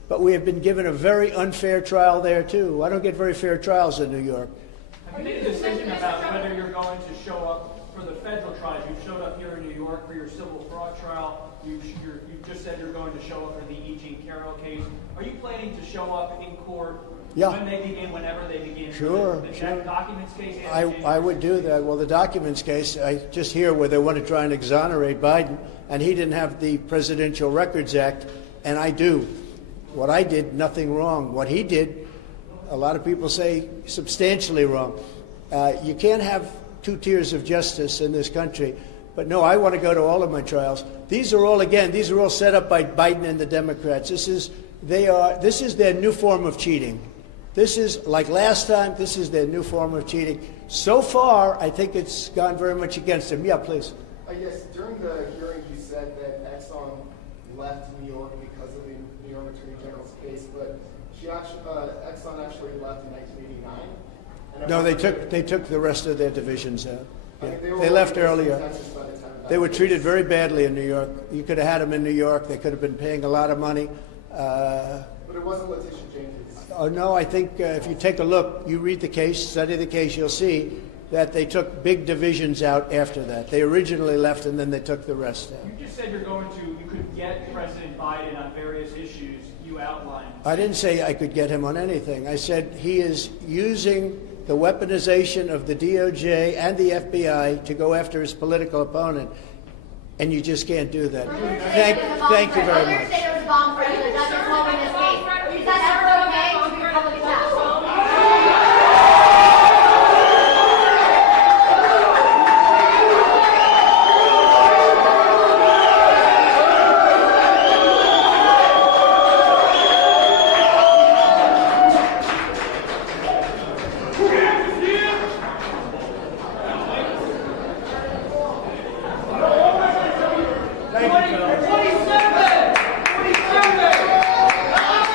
but we have been given a very unfair trial there, too. I don't get very fair trials in New York. Have you made a decision about whether you're going to show up for the federal trials? You've showed up here in New York for your civil fraud trial. You just said you're going to show up for the E. Jean Carroll case. Are you planning to show up in court when they begin, whenever they begin? Sure, the sure. documents case? I would do that. Well, the documents case, I just hear where they want to try and exonerate Biden, and he didn't have the Presidential Records Act, and I do. What I did, nothing wrong. What he did, a lot of people say substantially wrong. You can't have two tiers of justice in this country. But no, I want to go to all of my trials. These are all set up by Biden and the Democrats. This is their new form of cheating. This is, like last time, this is their new form of cheating. So far, I think it's gone very much against them. Yeah, please. Yes, during the hearings you said that Exxon left New York because of the New York Attorney General's case, but Exxon actually left in 1989. No, they took the rest of their divisions out. Yeah. They left earlier. They were treated very badly in New York. You could have had them in New York. They could have been paying a lot of money. But it wasn't Letitia James. Oh, no, I think if you take a look, you read the case, study the case, you'll see that they took big divisions out after that. They originally left and then they took the rest out. You just said you could get President Biden on various issues you outlined. I didn't say I could get him on anything. I said he is using the weaponization of the DOJ and the FBI to go after his political opponent, and you just can't do that. Thank you very much. There was a bomb threat and the judge is holding this case. Is that ever okay to be a public attack?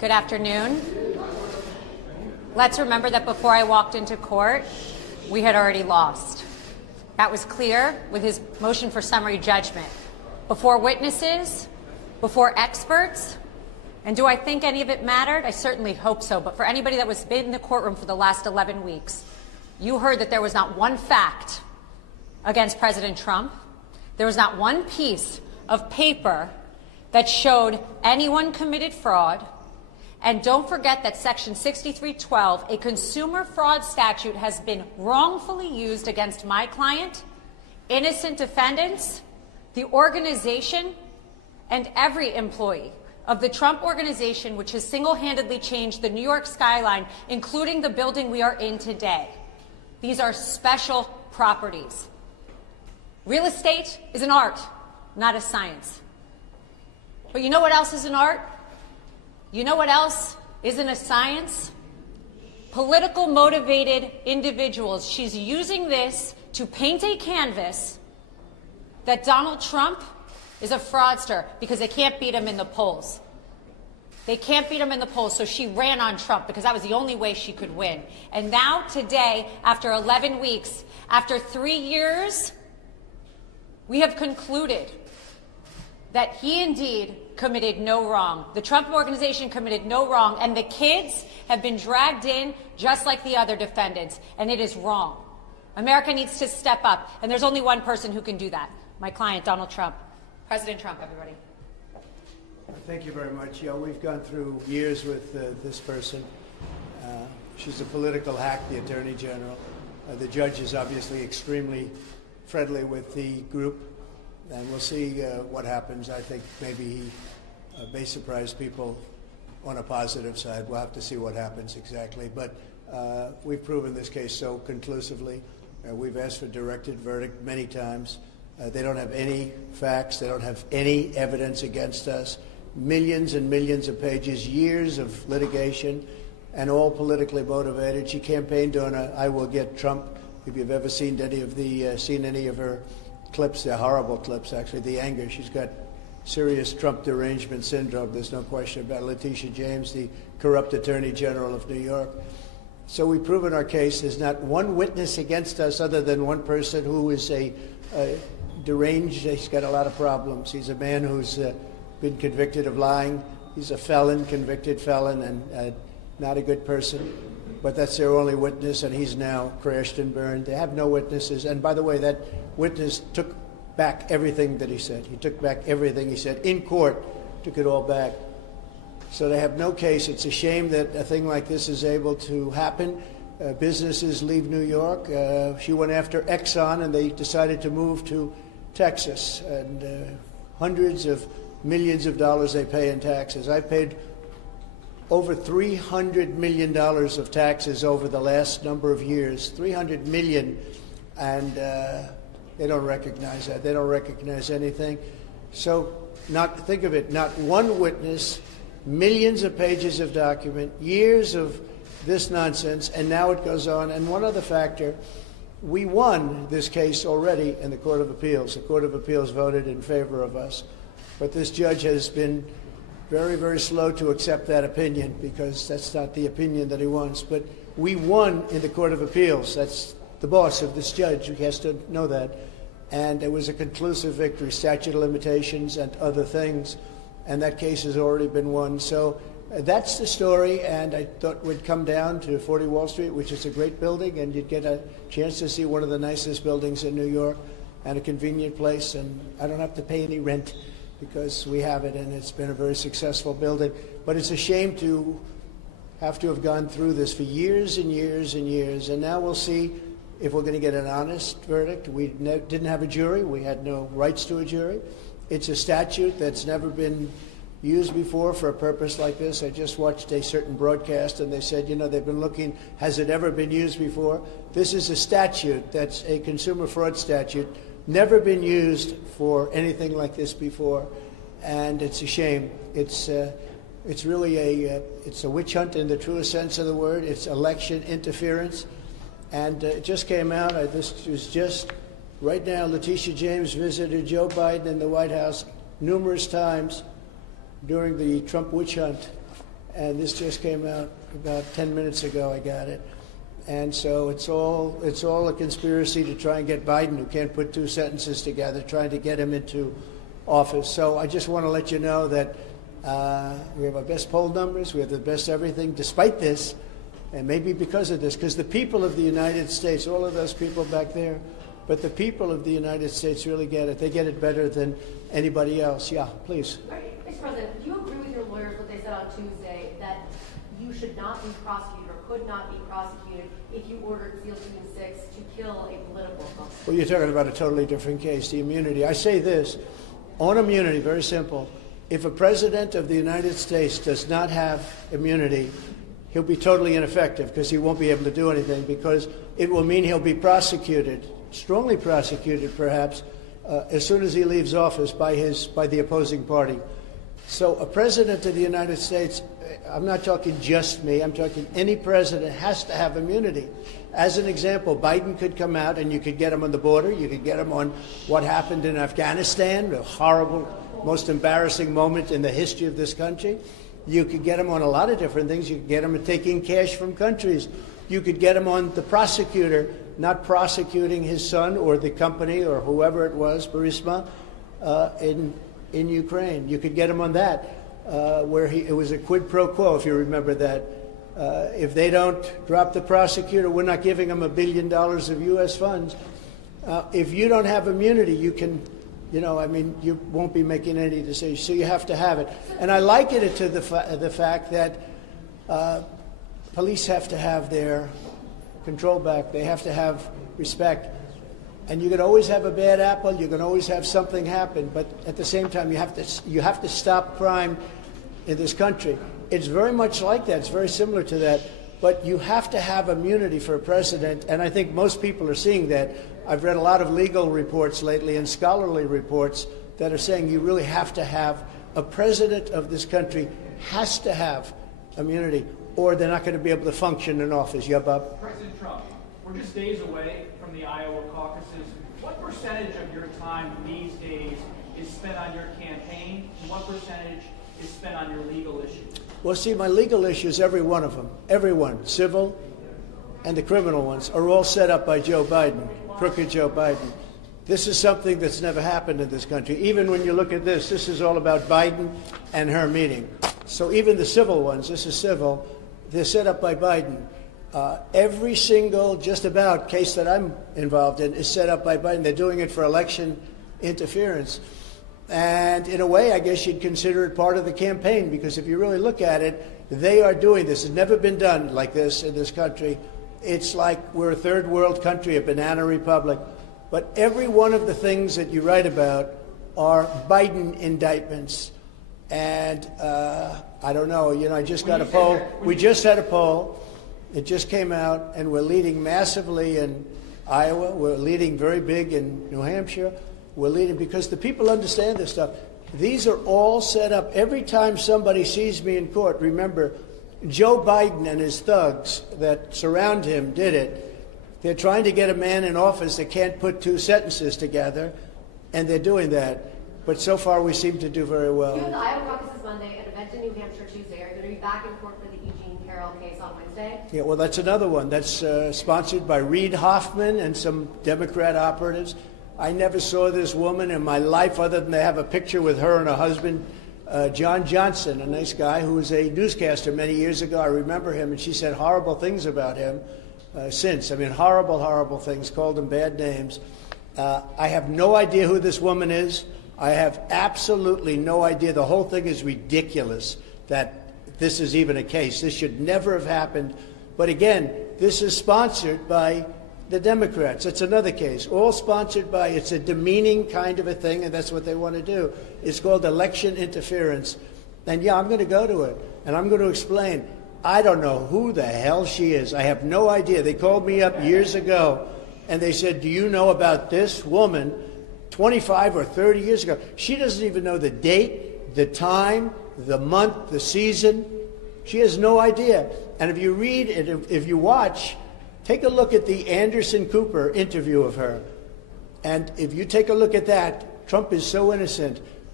Good afternoon. Let's remember that before I walked into court, we had already lost. That was clear with his motion for summary judgment. Before witnesses, before experts, and do I think any of it mattered? I certainly hope so, but for anybody that was in the courtroom for the last 11 weeks, you heard that there was not one fact against President Trump. There was not one piece of paper that showed anyone committed fraud. And don't forget that Section 6312, a consumer fraud statute, has been wrongfully used against my client, innocent defendants, the organization, and every employee of the Trump organization, which has single-handedly changed the New York skyline, including the building we are in today. These are special properties. Real estate is an art, not a science. But you know what else is an art? You know what else isn't a science? Political motivated individuals. She's using this to paint a canvas that Donald Trump is a fraudster because they can't beat him in the polls. They can't beat him in the polls, so she ran on Trump because that was the only way she could win. And now, today, after 11 weeks, after 3 years, we have concluded that he indeed committed no wrong. The Trump organization committed no wrong, and the kids have been dragged in just like the other defendants, and it is wrong. America needs to step up, and there's only one person who can do that. My client, Donald Trump. President Trump, everybody. Thank you very much. Yeah, we've gone through years with this person. She's a political hack, the Attorney General. The judge is obviously extremely friendly with the group, and we'll see what happens. I think maybe he may surprise people on a positive side. We'll have to see what happens exactly. But we've proven this case so conclusively. We've asked for directed verdict many times. They don't have any facts. They don't have any evidence against us. Millions and millions of pages, years of litigation, and all politically motivated. She campaigned on a "I will get Trump." If you've ever seen any of her clips, they're horrible clips, actually. The anger, she's got serious Trump derangement syndrome. There's no question about it. Letitia James, the corrupt Attorney General of New York. So we've proven our case. There's not one witness against us other than one person who is a deranged. He's got a lot of problems. He's a man who's been convicted of lying. He's a felon, convicted felon, and not a good person. But that's their only witness, and he's now crashed and burned. They have no witnesses. And by the way, that witness took back everything that he said. He took back everything he said in court, took it all back. So they have no case. It's a shame that a thing like this is able to happen. Businesses leave New York. She went after Exxon, and they decided to move to Texas. And hundreds of millions of dollars they pay in taxes. I paid over $300 million of taxes over the last number of years, $300 million, and they don't recognize that. They don't recognize anything. So think of it, not one witness, millions of pages of document, years of this nonsense, and now it goes on. And one other factor, we won this case already in the Court of Appeals. The Court of Appeals voted in favor of us. But this judge has been very, very slow to accept that opinion because that's not the opinion that he wants. But we won in the Court of Appeals. That's the boss of this judge. He has to know that. And it was a conclusive victory, statute of limitations and other things. And that case has already been won. So that's the story. And I thought we'd come down to 40 Wall Street, which is a great building, and you'd get a chance to see one of the nicest buildings in New York and a convenient place. And I don't have to pay any rent, because we have it, and it's been a very successful building. But it's a shame to have gone through this for years and years and years, and now we'll see if we're going to get an honest verdict. We didn't have a jury. We had no rights to a jury. It's a statute that's never been used before for a purpose like this. I just watched a certain broadcast, and they said, they've been looking, has it ever been used before? This is a statute that's a consumer fraud statute, never been used for anything like this before, and it's a shame. It's really it's a witch hunt in the truest sense of the word. It's election interference, and it just came out. This was just right now. Letitia James visited Joe Biden in the White House numerous times during the Trump witch hunt, and this just came out about 10 minutes ago. I got it. And so it's all a conspiracy to try and get Biden, who can't put two sentences together, trying to get him into office. So I just want to let you know that we have our best poll numbers, we have the best everything, despite this, and maybe because of this, because the people of the United States, all of those people back there, but the people of the United States really get it. They get it better than anybody else. Yeah, please. Mr. President, do you agree with your lawyers what they said on Tuesday, that you should not be prosecuted or could not be prosecuted if you ordered SEAL Team 6 to kill a political opponent? Well, you're talking about a totally different case, the immunity. I say this, on immunity, very simple. If a president of the United States does not have immunity, he'll be totally ineffective because he won't be able to do anything, because it will mean he'll be prosecuted, strongly prosecuted perhaps, as soon as he leaves office by the opposing party. So a president of the United States, I'm not talking just me, I'm talking any president has to have immunity. As an example, Biden could come out and you could get him on the border, you could get him on what happened in Afghanistan, a horrible, most embarrassing moment in the history of this country. You could get him on a lot of different things. You could get him taking cash from countries. You could get him on the prosecutor not prosecuting his son or the company or whoever it was, Burisma, in Ukraine. You could get him on that, where it was a quid pro quo, if you remember that. If they don't drop the prosecutor, we're not giving them $1 billion of U.S. funds. If you don't have immunity, you can, you won't be making any decisions. So you have to have it. And I liken it to the fact that police have to have their control back. They have to have respect. And you can always have a bad apple. You can always have something happen. But at the same time, you have to stop crime in this country. It's very much like that. It's very similar to that. But you have to have immunity for a president, and I think most people are seeing that. I've read a lot of legal reports lately and scholarly reports that are saying you really have to have a president of this country has to have immunity, or they're not going to be able to function in office. Yeah, Bob? President Trump, we're just days away from the Iowa caucuses. What percentage of your time these days is spent on your campaign, and what percentage is spent on your legal issues? Well, see, my legal issues, every one of them, everyone, civil and the criminal ones, are all set up by Joe Biden, crooked Joe Biden. This is something that's never happened in this country. Even when you look at this is all about Biden and her meeting. So even the civil ones, this is civil, they're set up by Biden. Every single, just about, case that I'm involved in is set up by Biden. They're doing it for election interference. And in a way, I guess you'd consider it part of the campaign, because if you really look at it, they are doing this. It's never been done like this in this country. It's like we're a third world country, a banana republic. But every one of the things that you write about are Biden indictments. And I don't know, I just got a poll. We just had a poll. It just came out, and we're leading massively in Iowa. We're leading very big in New Hampshire. We're leading because the people understand this stuff. These are all set up. Every time somebody sees me in court, remember, Joe Biden and his thugs that surround him did it. They're trying to get a man in office that can't put two sentences together, and they're doing that. But so far, we seem to do very well. You have the Iowa caucuses Monday, an event in New Hampshire Tuesday. Are you going to be back in court for the E. Jean Carroll case on Wednesday? Yeah, well, that's another one. That's sponsored by Reid Hoffman and some Democrat operatives. I never saw this woman in my life other than they have a picture with her and her husband, John Johnson, a nice guy who was a newscaster many years ago. I remember him, and she said horrible things about him since. I mean, horrible, horrible things, called him bad names. I have no idea who this woman is. I have absolutely no idea. The whole thing is ridiculous that this is even a case. This should never have happened. But again, this is sponsored by the Democrats. It's another case, all sponsored by, it's a demeaning kind of a thing, and that's what they want to do. It's called election interference. And yeah, I'm going to go to it, and I'm going to explain. I don't know who the hell she is. I have no idea. They called me up years ago, and they said, do you know about this woman 25 or 30 years ago? She doesn't even know the date, the time, the month, the season. She has no idea. And if you read and if you watch, take a look at the Anderson Cooper interview of her. And if you take a look at that, Trump is so innocent.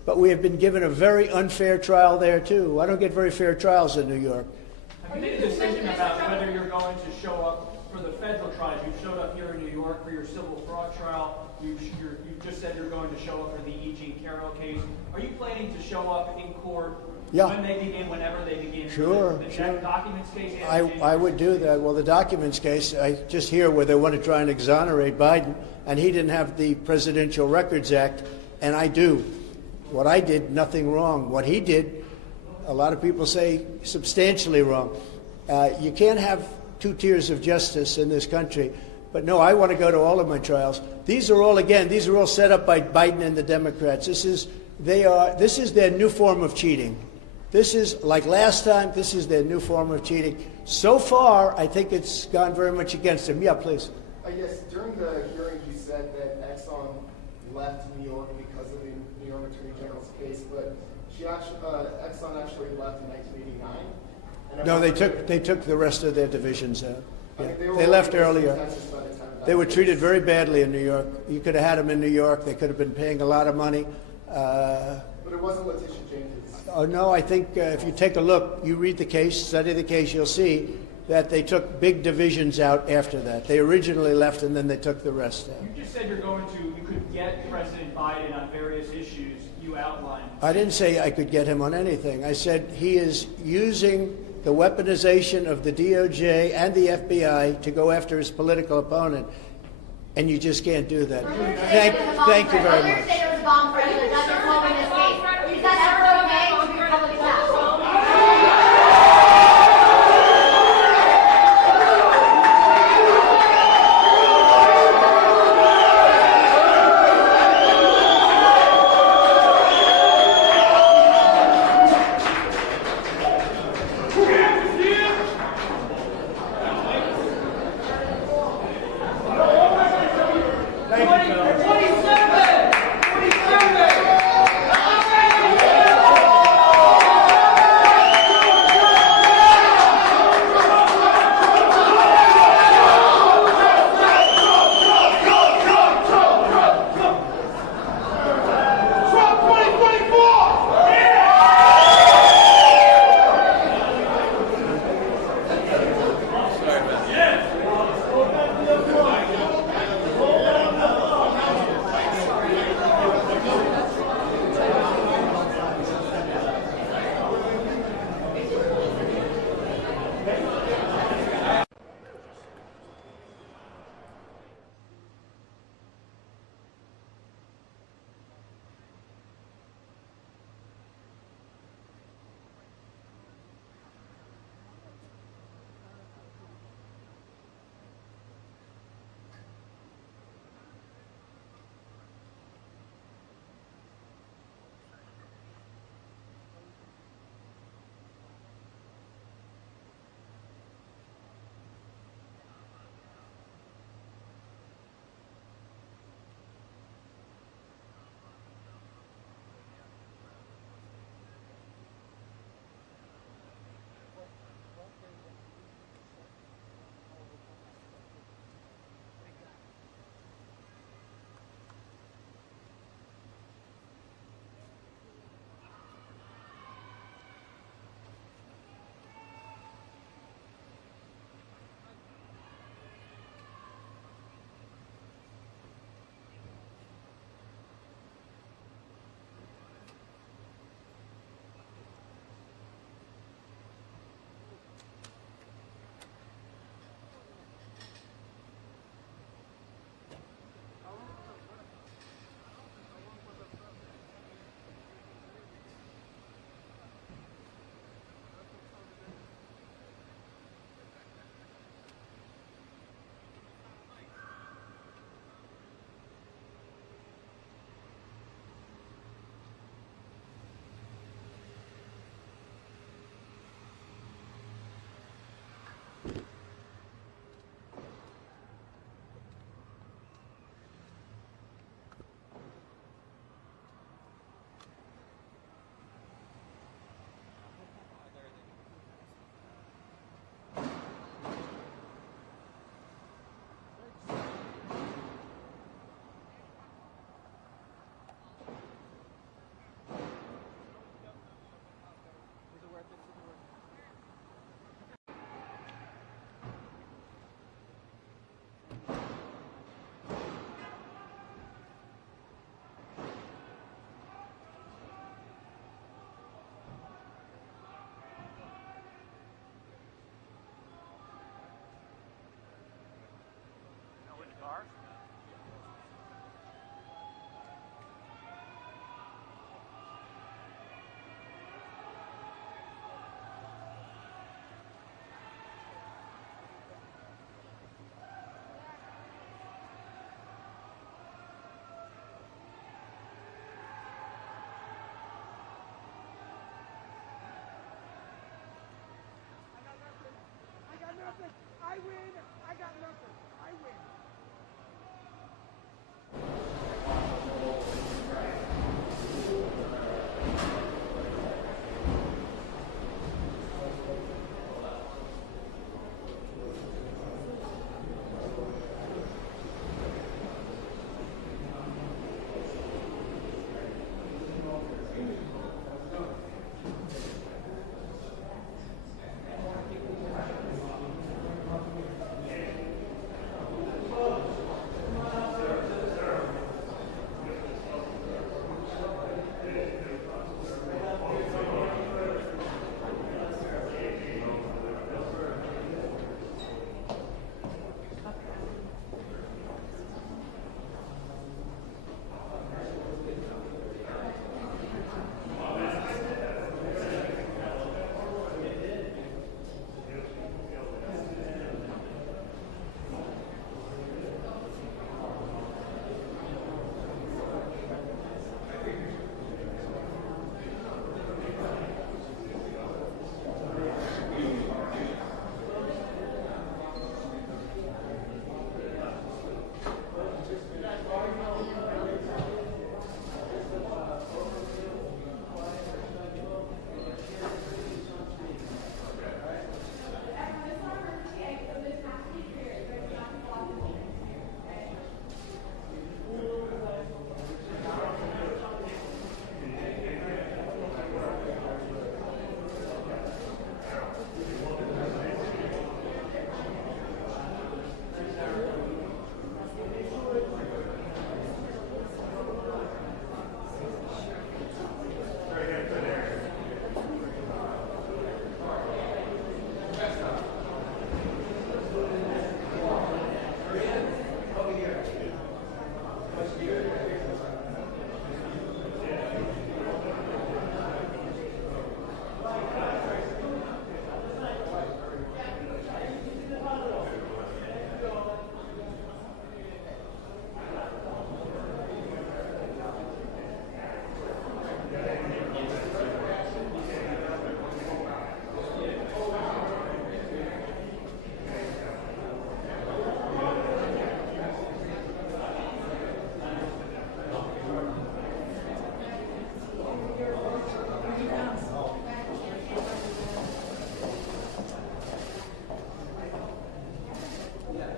but we have been given a very unfair trial there, too. I don't get very fair trials in New York. Have you made a decision about whether you're going to show up for the federal trials? You've showed up here in New York for your civil fraud trial. You've just said you're going to show up for the E. Jean Carroll case. Are you planning to show up in court when they begin, whenever they begin? Sure, the sure. documents case? I would do that. Well, the documents case, I just hear where they want to try and exonerate Biden, and he didn't have the Presidential Records Act, and I do. What I did, nothing wrong. What he did, a lot of people say substantially wrong. You can't have two tiers of justice in this country. But no, I want to go to all of my trials. These are all set up by Biden and the Democrats. This is their new form of cheating. This is, like last time, this is their new form of cheating. So far, I think it's gone very much against them. Yeah, please. Yes, during the hearings you said that Exxon left New York because of the New York Attorney General's case, but Exxon actually left in 1989. No, they took the rest of their divisions out. I Yeah. mean, They left already earlier. in Texas by the time of that They were case. treated very badly in New York. You could have had them in New York. They could have been paying a lot of money. But it wasn't Letitia James. Oh, no, I think if you take a look, you read the case, study the case, you'll see that they took big divisions out after that. They originally left and then they took the rest out. You just said you could get President Biden on various issues you outlined. I didn't say I could get him on anything. I said he is using the weaponization of the DOJ and the FBI to go after his political opponent, and you just can't do that. Thank you very much. Say there was a bomb threat and that's involving this case. Is that ever okay to be public staff? Thank you, fellas. 27!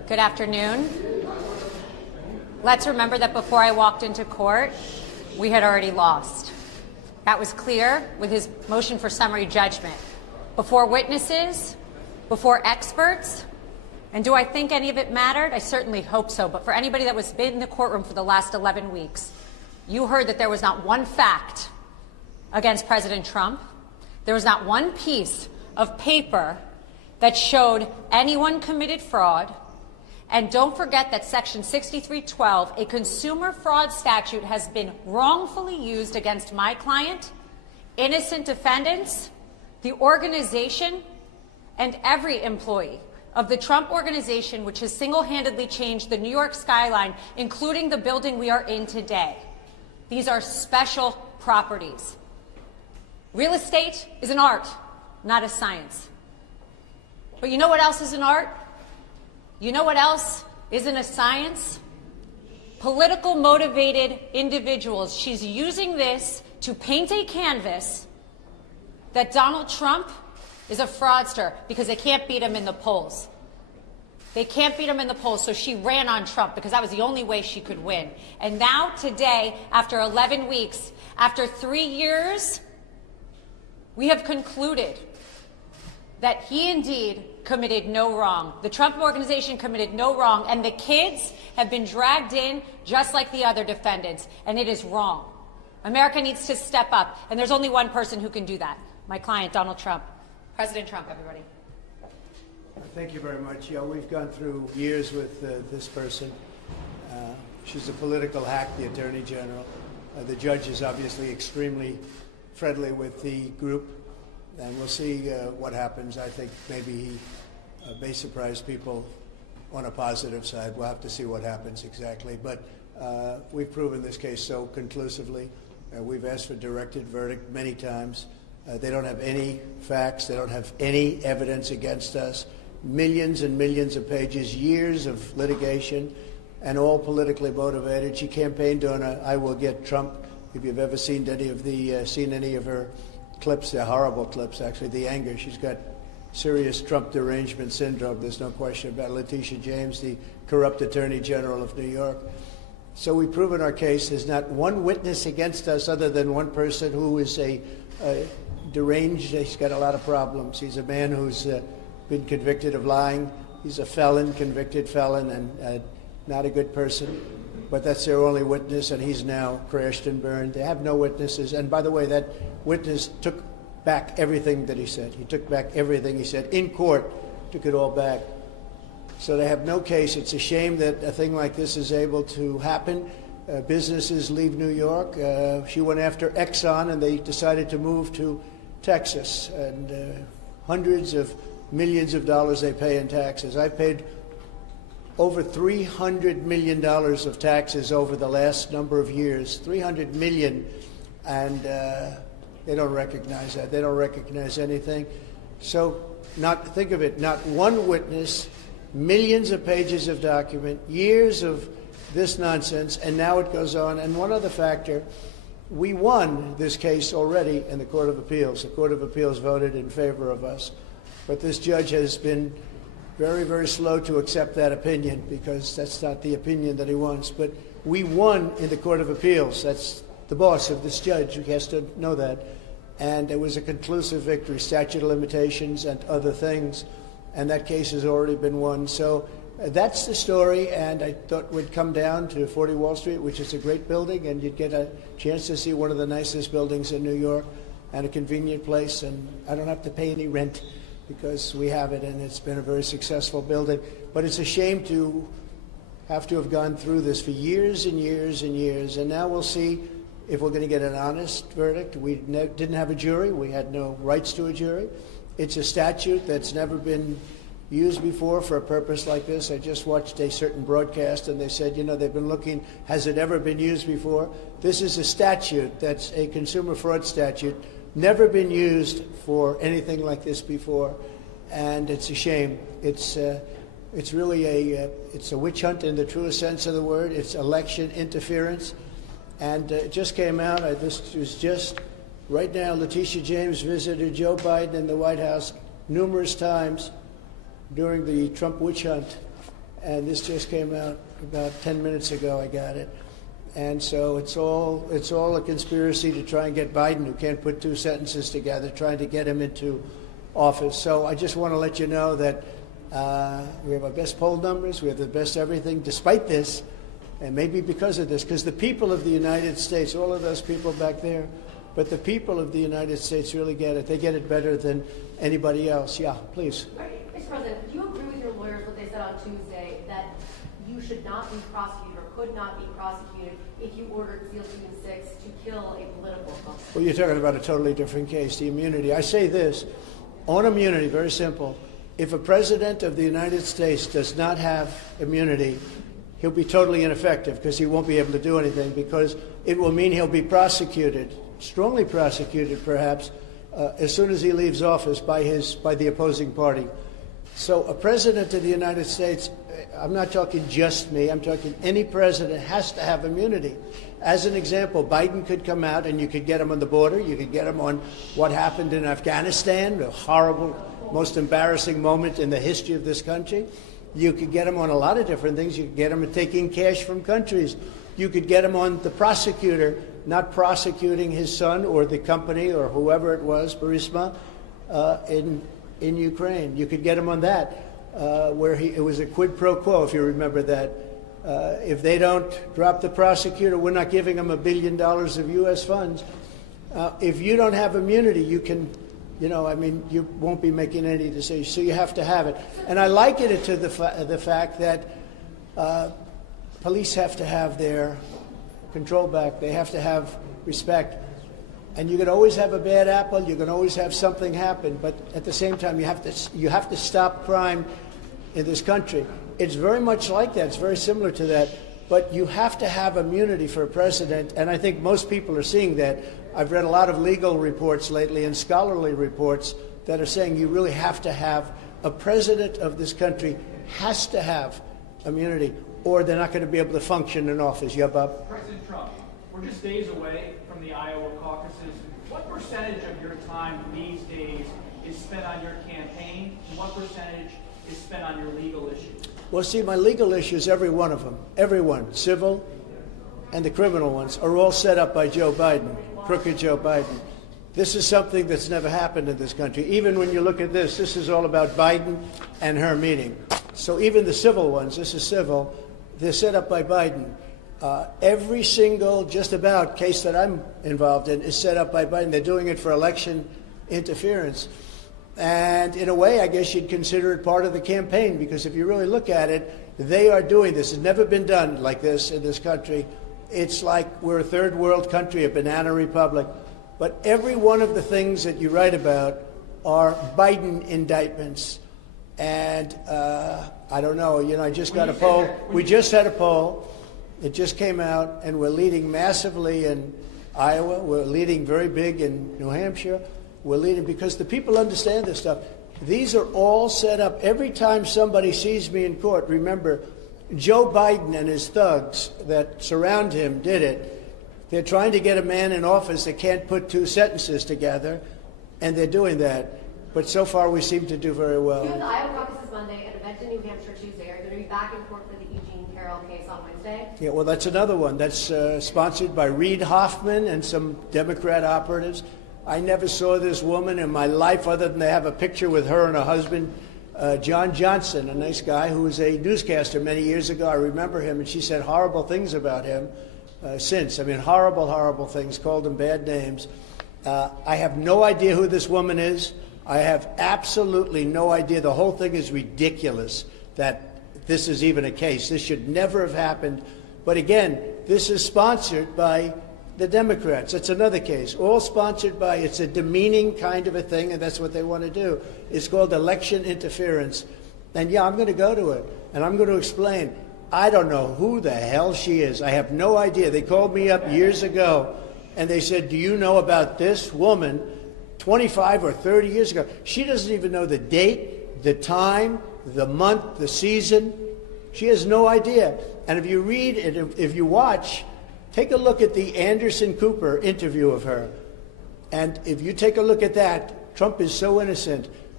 Good afternoon. Let's remember that before I walked into court, we had already lost. That was clear with his motion for summary judgment. Before witnesses, before experts, and do I think any of it mattered? I certainly hope so, but for anybody that was in the courtroom for the last 11 weeks, you heard that there was not one fact against President Trump. There was not one piece of paper that showed anyone committed fraud. And don't forget that Section 6312, a consumer fraud statute, has been wrongfully used against my client, innocent defendants, the organization, and every employee of the Trump organization, which has single-handedly changed the New York skyline, including the building we are in today. These are special properties. Real estate is an art, not a science. But you know what else is an art? You know what else isn't a science? Political motivated individuals. She's using this to paint a canvas that Donald Trump is a fraudster because they can't beat him in the polls. They can't beat him in the polls, so she ran on Trump because that was the only way she could win. And now today, after 11 weeks, after 3 years, we have concluded that he indeed committed no wrong. The Trump organization committed no wrong, and the kids have been dragged in just like the other defendants, and it is wrong. America needs to step up, and there's only one person who can do that. My client, Donald Trump. President Trump, everybody. Thank you very much. Yeah, we've gone through years with this person. She's a political hack, the Attorney General. The judge is obviously extremely friendly with the group. And we'll see what happens. I think maybe he may surprise people on a positive side. We'll have to see what happens exactly. But we've proven this case so conclusively. We've asked for directed verdict many times. They don't have any facts. They don't have any evidence against us. Millions and millions of pages, years of litigation, and all politically motivated. She campaigned on a "I will get Trump." If you've ever seen any of her clips, they're horrible clips, actually, the anger. She's got serious Trump derangement syndrome. There's no question about it. Letitia James, the corrupt Attorney General of New York. So we've proven our case. There's not one witness against us other than one person who is a deranged. He's got a lot of problems. He's a man who's been convicted of lying. He's a felon, convicted felon, and not a good person. But that's their only witness, and he's now crashed and burned. They have no witnesses. And by the way, that witness took back everything that he said. He took back everything he said in court, took it all back. So they have no case. It's a shame that a thing like this is able to happen. Businesses leave New York. She went after Exxon, and they decided to move to Texas. And hundreds of millions of dollars they pay in taxes. I paid over $300 million of taxes over the last number of years, $300 million, and they don't recognize that. They don't recognize anything. So think of it, not one witness, millions of pages of document, years of this nonsense, and now it goes on. And one other factor, we won this case already in the Court of Appeals. The Court of Appeals voted in favor of us, but this judge has been very, very slow to accept that opinion because that's not the opinion that he wants. But we won in the Court of Appeals. That's the boss of this judge. He has to know that. And it was a conclusive victory, statute of limitations and other things. And that case has already been won. So that's the story. And I thought we'd come down to 40 Wall Street, which is a great building, and you'd get a chance to see one of the nicest buildings in New York and a convenient place. And I don't have to pay any rent, because we have it, and it's been a very successful building. But it's a shame to have gone through this for years and years and years, and now we'll see if we're going to get an honest verdict. We didn't have a jury. We had no rights to a jury. It's a statute that's never been used before for a purpose like this. I just watched a certain broadcast, and they said, they've been looking, has it ever been used before? This is a statute that's a consumer fraud statute, never been used for anything like this before, and it's a shame. It's really it's a witch hunt in the truest sense of the word. It's election interference, and it just came out. This was just right now. Letitia James visited Joe Biden in the White House numerous times during the Trump witch hunt, and this just came out about 10 minutes ago. I got it. And so it's all a conspiracy to try and get Biden, who can't put two sentences together, trying to get him into office. So I just want to let you know that we have our best poll numbers, we have the best everything, despite this, and maybe because of this, because the people of the United States, all of those people back there, but the people of the United States really get it. They get it better than anybody else. Yeah, please. Mr. President, do you agree with your lawyers what they said on Tuesday, that you should not be prosecuted or could not be prosecuted if you ordered SEAL Team 6 to kill a political opponent? Well, you're talking about a totally different case, the immunity. I say this, on immunity, very simple. If a president of the United States does not have immunity, he'll be totally ineffective because he won't be able to do anything, because it will mean he'll be prosecuted, strongly prosecuted perhaps, as soon as he leaves office by the opposing party. So a president of the United States, I'm not talking just me, I'm talking any president has to have immunity. As an example, Biden could come out and you could get him on the border, you could get him on what happened in Afghanistan, a horrible, most embarrassing moment in the history of this country. You could get him on a lot of different things. You could get him taking cash from countries. You could get him on the prosecutor not prosecuting his son or the company or whoever it was, Burisma, in Ukraine. You could get him on that, where it was a quid pro quo, if you remember that. If they don't drop the prosecutor, we're not giving them $1 billion of U.S. funds. If you don't have immunity, you can, you won't be making any decisions. So you have to have it. And I liken it to the fact that police have to have their control back. They have to have respect. And you can always have a bad apple. You can always have something happen. But at the same time, you have to stop crime in this country. It's very much like that. It's very similar to that. But you have to have immunity for a president, and I think most people are seeing that. I've read a lot of legal reports lately and scholarly reports that are saying you really have to have a president of this country has to have immunity, or they're not going to be able to function in office. Yeah, Bob? President Trump, we're just days away from the Iowa caucuses. What percentage of your time these days is spent on your campaign, and what percentage is spent on your legal issues? Well, see, my legal issues, every one of them, everyone, civil and the criminal ones, are all set up by Joe Biden, crooked Joe Biden. This is something that's never happened in this country. Even when you look at this is all about Biden and her meeting. So even the civil ones, this is civil, they're set up by Biden. Every single, just about, case that I'm involved in is set up by Biden. They're doing it for election interference. And in a way, I guess you'd consider it part of the campaign, because if you really look at it, they are doing this. It's never been done like this in this country. It's like we're a third world country, a banana republic. But every one of the things that you write about are Biden indictments. And I don't know, I just got a poll. We just had a poll. It just came out, and we're leading massively in Iowa. We're leading very big in New Hampshire. We're leading because the people understand this stuff. These are all set up. Every time somebody sees me in court, remember, Joe Biden and his thugs that surround him did it. They're trying to get a man in office that can't put two sentences together, and they're doing that. But so far, we seem to do very well. You have the Iowa caucuses Monday, an event in New Hampshire Tuesday. Are you going to be back in court for the Eugene Carroll case on Wednesday? Yeah, well, that's another one. That's sponsored by Reid Hoffman and some Democrat operatives. I never saw this woman in my life other than to have a picture with her and her husband, John Johnson, a nice guy who was a newscaster many years ago. I remember him, and she said horrible things about him since. I mean, horrible, horrible things, called him bad names. I have no idea who this woman is. I have absolutely no idea. The whole thing is ridiculous that this is even a case. This should never have happened. But again, this is sponsored by the Democrats. It's another case, all sponsored by, it's a demeaning kind of a thing, and that's what they want to do. It's called election interference. And yeah, I'm going to go to it, and I'm going to explain. I don't know who the hell she is. I have no idea. They called me up years ago, and they said, do you know about this woman 25 or 30 years ago? She doesn't even know the date, the time, the month, the season. She has no idea. And if you read and if you watch, take a look at the Anderson Cooper interview of her. And if you take a look at that, Trump is so innocent.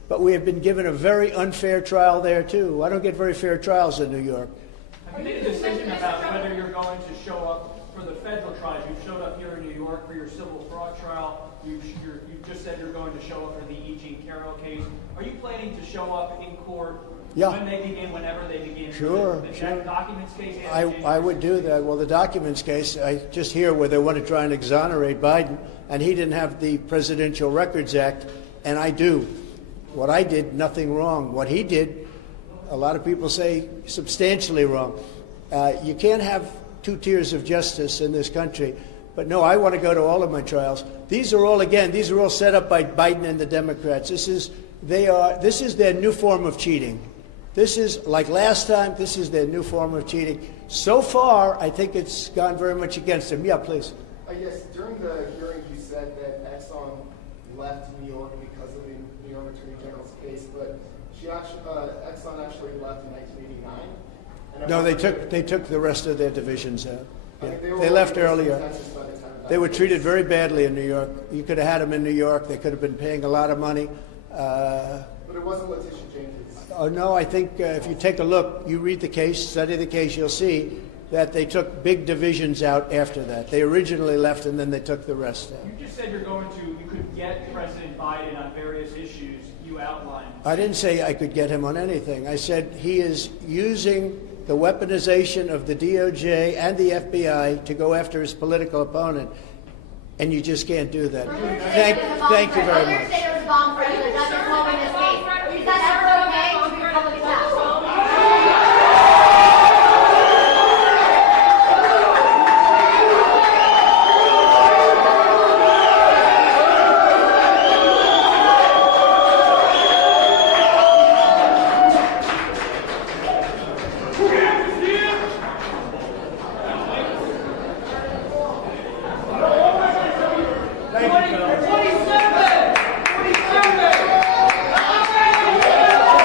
but we have been given a very unfair trial there, too. I don't get very fair trials in New York. Have you made a decision about whether you're going to show up for the federal trials? You've showed up here in New York for your civil fraud trial. You just said you're going to show up for the E. Jean Carroll case. Are you planning to show up in court when they begin, whenever they begin? Sure, the sure. documents case? I would do that. Well, the documents case, I just hear where they want to try and exonerate Biden, and he didn't have the Presidential Records Act, and I do. What I did, nothing wrong. What he did, a lot of people say substantially wrong. You can't have two tiers of justice in this country. But no, I want to go to all of my trials. These are all set up by Biden and the Democrats. This is their new form of cheating. This is, like last time, this is their new form of cheating. So far, I think it's gone very much against them. Yeah, please. Yes, during the hearings you said that Exxon left New York because of the New York Attorney General's case, but Exxon actually left in 1989. No, they took the rest of their divisions out. Yeah. They left earlier. They were treated very badly in New York. You could have had them in New York. They could have been paying a lot of money. But it wasn't Letitia James. Oh, no, I think if you take a look, you read the case, study the case, you'll see that they took big divisions out after that. They originally left and then they took the rest out. You just said you could get President Biden on various issues you outlined. I didn't say I could get him on anything. I said he is using the weaponization of the DOJ and the FBI to go after his political opponent, and you just can't do that. Thank you very much. There was a bomb threat and the judge is holding this case. Is that ever okay to be public attacked?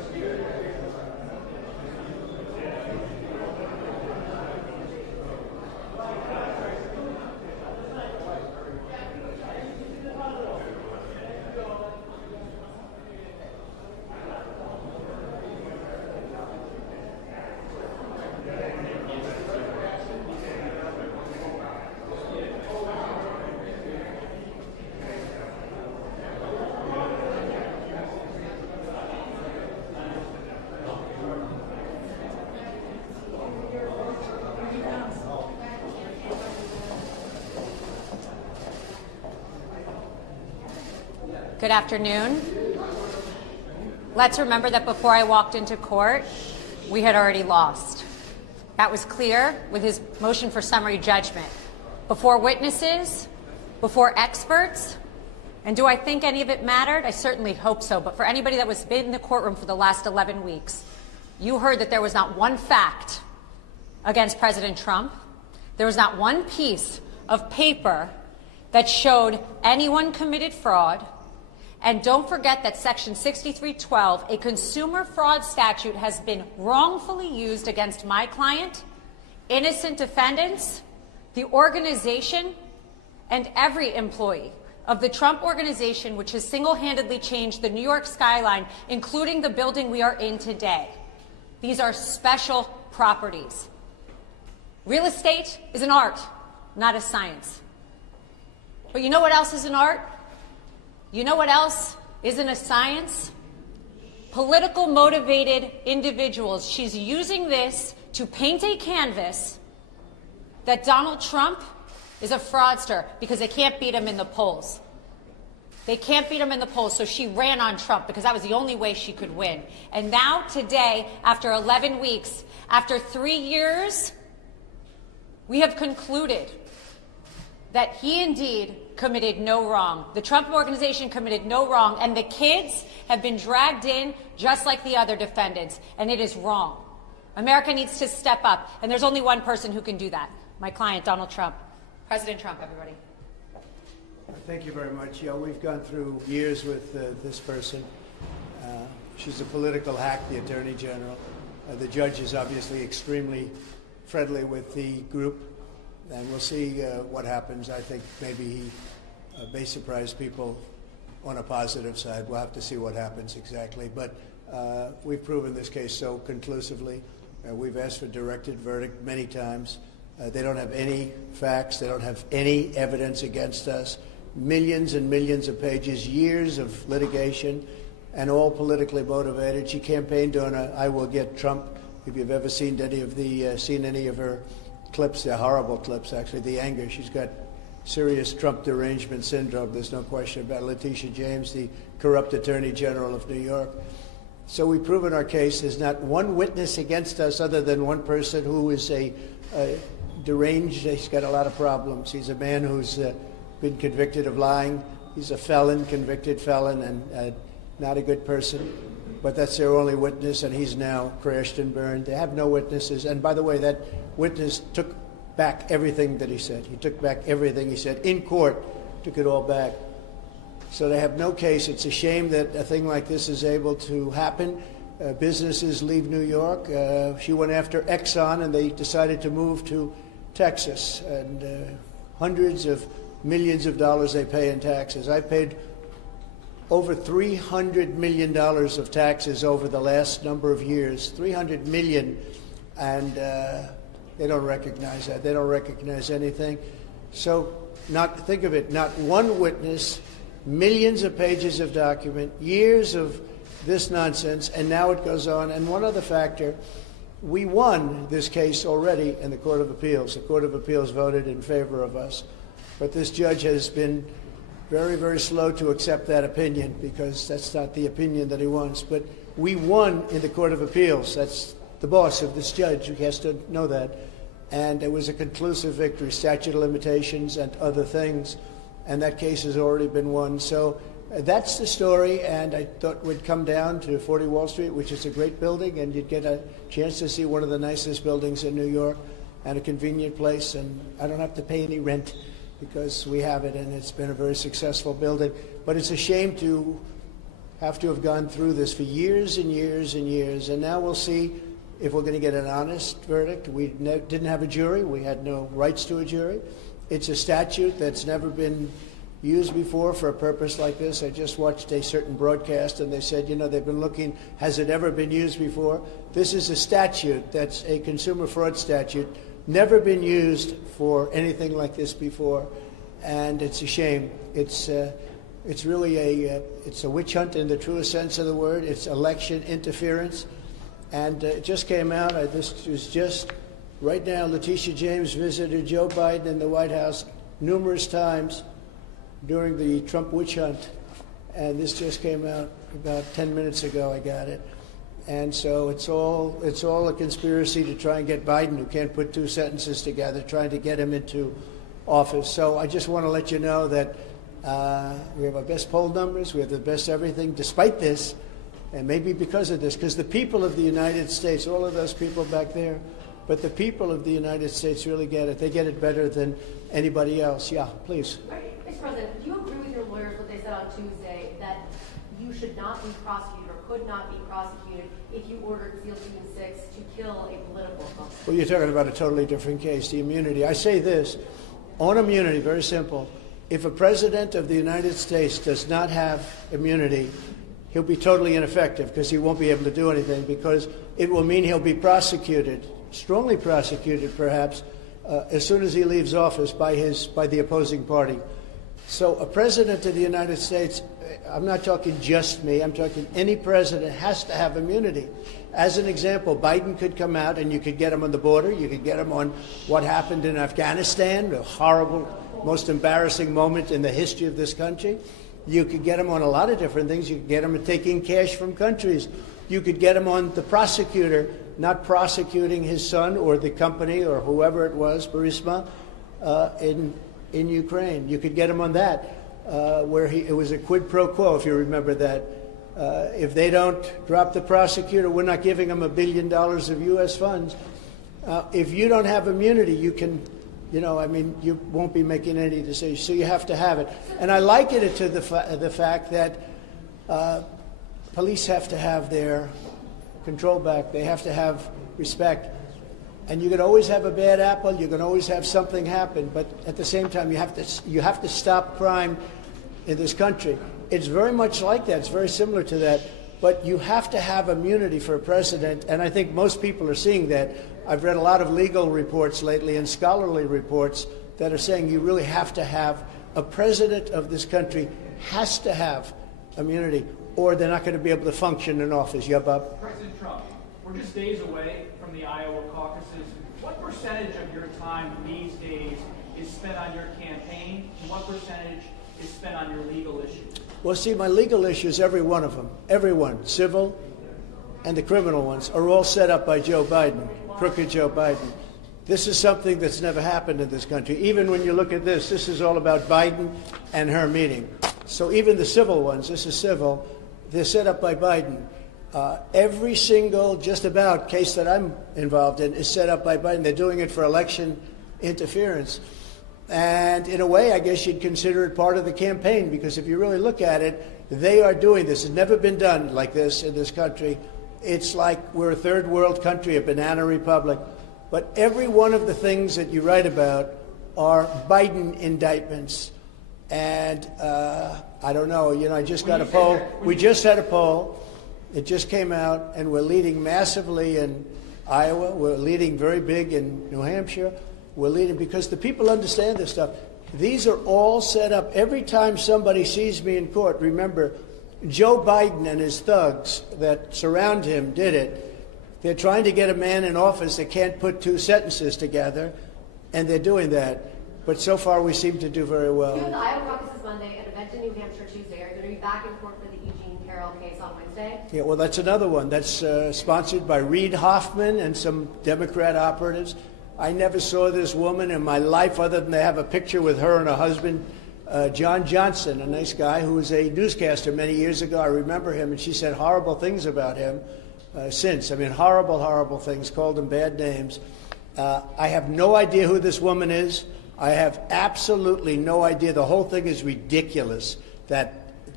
Good afternoon. Let's remember that before I walked into court, we had already lost. That was clear with his motion for summary judgment. Before witnesses, before experts, and do I think any of it mattered? I certainly hope so, but for anybody that was in the courtroom for the last 11 weeks, you heard that there was not one fact against President Trump. There was not one piece of paper that showed anyone committed fraud. And don't forget that Section 6312, a consumer fraud statute, has been wrongfully used against my client, innocent defendants, the organization, and every employee of the Trump organization, which has single-handedly changed the New York skyline, including the building we are in today. These are special properties. Real estate is an art, not a science. But you know what else is an art? You know what else isn't a science? Political motivated individuals. She's using this to paint a canvas that Donald Trump is a fraudster because they can't beat him in the polls. They can't beat him in the polls, so she ran on Trump because that was the only way she could win. And now, today, after 11 weeks, after 3 years, we have concluded that he indeed committed no wrong. The Trump organization committed no wrong, and the kids have been dragged in just like the other defendants, and it is wrong. America needs to step up, and there's only one person who can do that. My client, Donald Trump. President Trump, everybody. Thank you very much. Yeah, we've gone through years with this person. She's a political hack, the Attorney General. The judge is obviously extremely friendly with the group. And we'll see what happens. I think maybe he may surprise people on a positive side. We'll have to see what happens exactly. But we've proven this case so conclusively. We've asked for directed verdict many times. They don't have any facts. They don't have any evidence against us. Millions and millions of pages, years of litigation, and all politically motivated. She campaigned on a "I will get Trump." If you've ever seen any of her clips, they're horrible clips, actually. The anger, she's got serious Trump derangement syndrome. There's no question about it. Letitia James, the corrupt Attorney General of New York. So we've proven our case. There's not one witness against us other than one person who is a deranged. He's got a lot of problems. He's a man who's been convicted of lying. He's a felon, convicted felon, and not a good person. But that's their only witness, and he's now crashed and burned. They have no witnesses. And by the way, that witness took back everything that he said. He took back everything he said in court, took it all back. So they have no case. It's a shame that a thing like this is able to happen. Businesses leave New York. She went after Exxon, and they decided to move to Texas. And hundreds of millions of dollars they pay in taxes. I paid over $300 million of taxes over the last number of years, $300 million, and they don't recognize that. They don't recognize anything. So think of it, not one witness, millions of pages of document, years of this nonsense, and now it goes on. And one other factor, we won this case already in the Court of Appeals. The Court of Appeals voted in favor of us, but this judge has been very, very slow to accept that opinion because that's not the opinion that he wants. But we won in the Court of Appeals. That's the boss of this judge. He has to know that. And it was a conclusive victory, statute of limitations and other things. And that case has already been won. So that's the story. And I thought we'd come down to 40 Wall Street, which is a great building, and you'd get a chance to see one of the nicest buildings in New York and a convenient place. And I don't have to pay any rent, because we have it, and it's been a very successful building. But it's a shame to have to have gone through this for years and years and years, and now we'll see if we're going to get an honest verdict. We didn't have a jury. We had no rights to a jury. It's a statute that's never been used before for a purpose like this. I just watched a certain broadcast, and they said, you know, they've been looking, has it ever been used before? This is a statute that's a consumer fraud statute, never been used for anything like this before, and it's a shame. It's really it's a witch hunt in the truest sense of the word. It's election interference. And it just came out, this was just right now, Letitia James visited Joe Biden in the White House numerous times during the Trump witch hunt. And this just came out about 10 minutes ago, I got it. And so it's all a conspiracy to try and get Biden, who can't put two sentences together, trying to get him into office. So I just want to let you know that we have our best poll numbers, we have the best everything, despite this, and maybe because of this, because the people of the United States, all of those people back there, but the people of the United States really get it. They get it better than anybody else. Yeah, please. Mr. President, do you agree with your lawyers what they said on Tuesday, that you should not be prosecuted or could not be prosecuted if you ordered SEAL Team 6 to kill a political opponent? Well, you're talking about a totally different case, the immunity. I say this, on immunity, very simple. If a president of the United States does not have immunity, he'll be totally ineffective because he won't be able to do anything, because it will mean he'll be prosecuted, strongly prosecuted perhaps, as soon as he leaves office by the opposing party. So a president of the United States, I'm not talking just me, I'm talking any president has to have immunity. As an example, Biden could come out and you could get him on the border, you could get him on what happened in Afghanistan, a horrible, most embarrassing moment in the history of this country. You could get him on a lot of different things. You could get him taking cash from countries. You could get him on the prosecutor not prosecuting his son or the company or whoever it was, Burisma, in Ukraine. You could get him on that, where it was a quid pro quo, if you remember that. If they don't drop the prosecutor, we're not giving them $1 billion of U.S. funds. If you don't have immunity, you can, you won't be making any decisions. So you have to have it. And I liken it to the fact that police have to have their control back. They have to have respect. And you can always have a bad apple. You can always have something happen. But at the same time, you have to stop crime in this country. It's very much like that. It's very similar to that. But you have to have immunity for a president, and I think most people are seeing that. I've read a lot of legal reports lately and scholarly reports that are saying you really have to have a president of this country has to have immunity, or they're not going to be able to function in office. Yeah, Bob? President Trump, we're just days away from the Iowa caucuses. What percentage of your time these days is spent on your campaign, and what percentage is spent on your legal issues? Well, see, my legal issues, every one of them, everyone, civil and the criminal ones, are all set up by Joe Biden, crooked Joe Biden. This is something that's never happened in this country. Even when you look at this is all about Biden and her meeting. So even the civil ones, this is civil, they're set up by Biden. Every single, just about, case that I'm involved in is set up by Biden. They're doing it for election interference. And in a way, I guess you'd consider it part of the campaign, because if you really look at it, they are doing this. It's never been done like this in this country. It's like we're a third world country, a banana republic. But every one of the things that you write about are Biden indictments. And I don't know, I just got a poll. We just had a poll. It just came out, and we're leading massively in Iowa. We're leading very big in New Hampshire. We're leading because the people understand this stuff. These are all set up. Every time somebody sees me in court, remember, Joe Biden and his thugs that surround him did it. They're trying to get a man in office that can't put two sentences together, and they're doing that. But so far, we seem to do very well. You have the Iowa caucuses Monday, an event in New Hampshire Tuesday. Are you going to be back in court for the Eugene Carroll case on Wednesday? Yeah, well, that's another one. That's sponsored by Reid Hoffman and some Democrat operatives. I never saw this woman in my life other than they have a picture with her and her husband, John Johnson, a nice guy who was a newscaster many years ago. I remember him, and she said horrible things about him since. I mean, horrible, horrible things, called him bad names. I have no idea who this woman is. I have absolutely no idea. The whole thing is ridiculous, that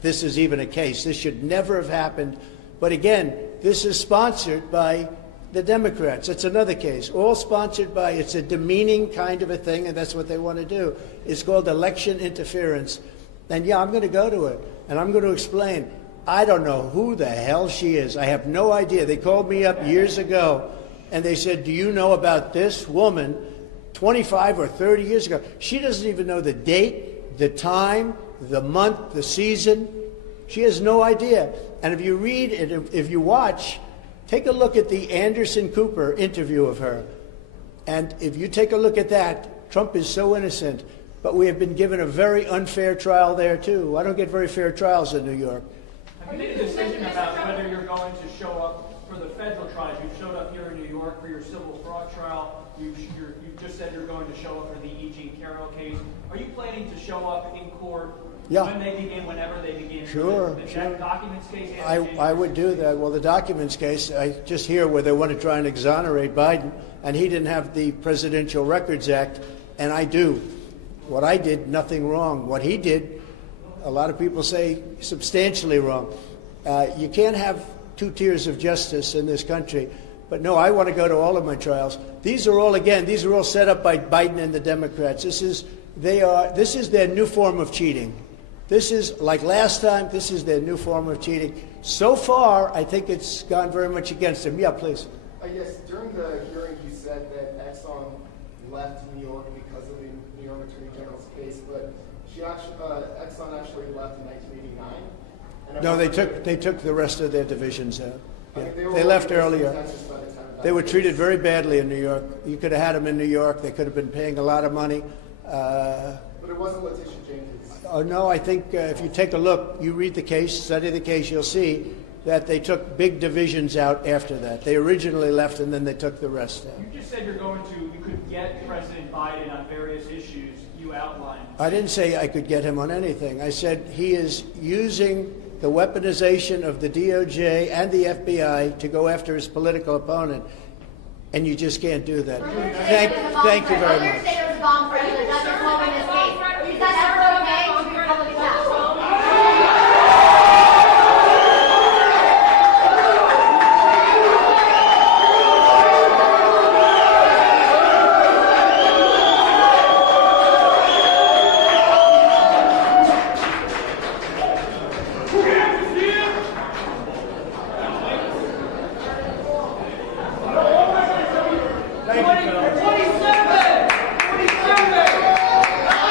this is even a case. This should never have happened. But again, this is sponsored by the Democrats. It's another case, all sponsored by, it's a demeaning kind of a thing, and that's what they want to do. It's called election interference. And yeah, I'm going to go to it, and I'm going to explain. I don't know who the hell she is. I have no idea. They called me up years ago, and they said, do you know about this woman 25 or 30 years ago? She doesn't even know the date, the time, the month, the season. She has no idea. And if you read and if you watch, take a look at the Anderson Cooper interview of her. And if you take a look at that, Trump is so innocent. But we have been given a very unfair trial there, too. I don't get very fair trials in New York. Have you made a decision about whether you're going to show up for the federal trials? You've showed up here in New York for your civil fraud trial. You've just said you're going to show up for the E. Jean Carroll case. Are you planning to show up in court when they begin, whenever they begin? Sure, the sure. Documents case? I would do that. Well, the documents case, I just hear where they want to try and exonerate Biden, and he didn't have the Presidential Records Act, and I do. What I did, nothing wrong. What he did, a lot of people say substantially wrong. You can't have two tiers of justice in this country. But no, I want to go to all of my trials. These are all set up by Biden and the Democrats. This is their new form of cheating. This is, like last time, this is their new form of cheating. So far, I think it's gone very much against them. Yeah, please. Yes, during the hearing, you said that Exxon left New York because of the New York Attorney General's case, but Exxon actually left in 1989. No, they took the rest of their divisions out. Yeah. They left earlier. They were treated very badly in New York. You could have had them in New York. They could have been paying a lot of money. But it wasn't Letitia James. Oh, no, I think if you take a look, you read the case, study the case, you'll see that they took big divisions out after that. They originally left, and then they took the rest out. You just said you could get President Biden on various issues you outlined. I didn't say I could get him on anything. I said he is using the weaponization of the DOJ and the FBI to go after his political opponent, and you just can't do that. Thank you very much. Say there was a bomb threat in the Dutchess home in this case. Is that ever okay to be public attack?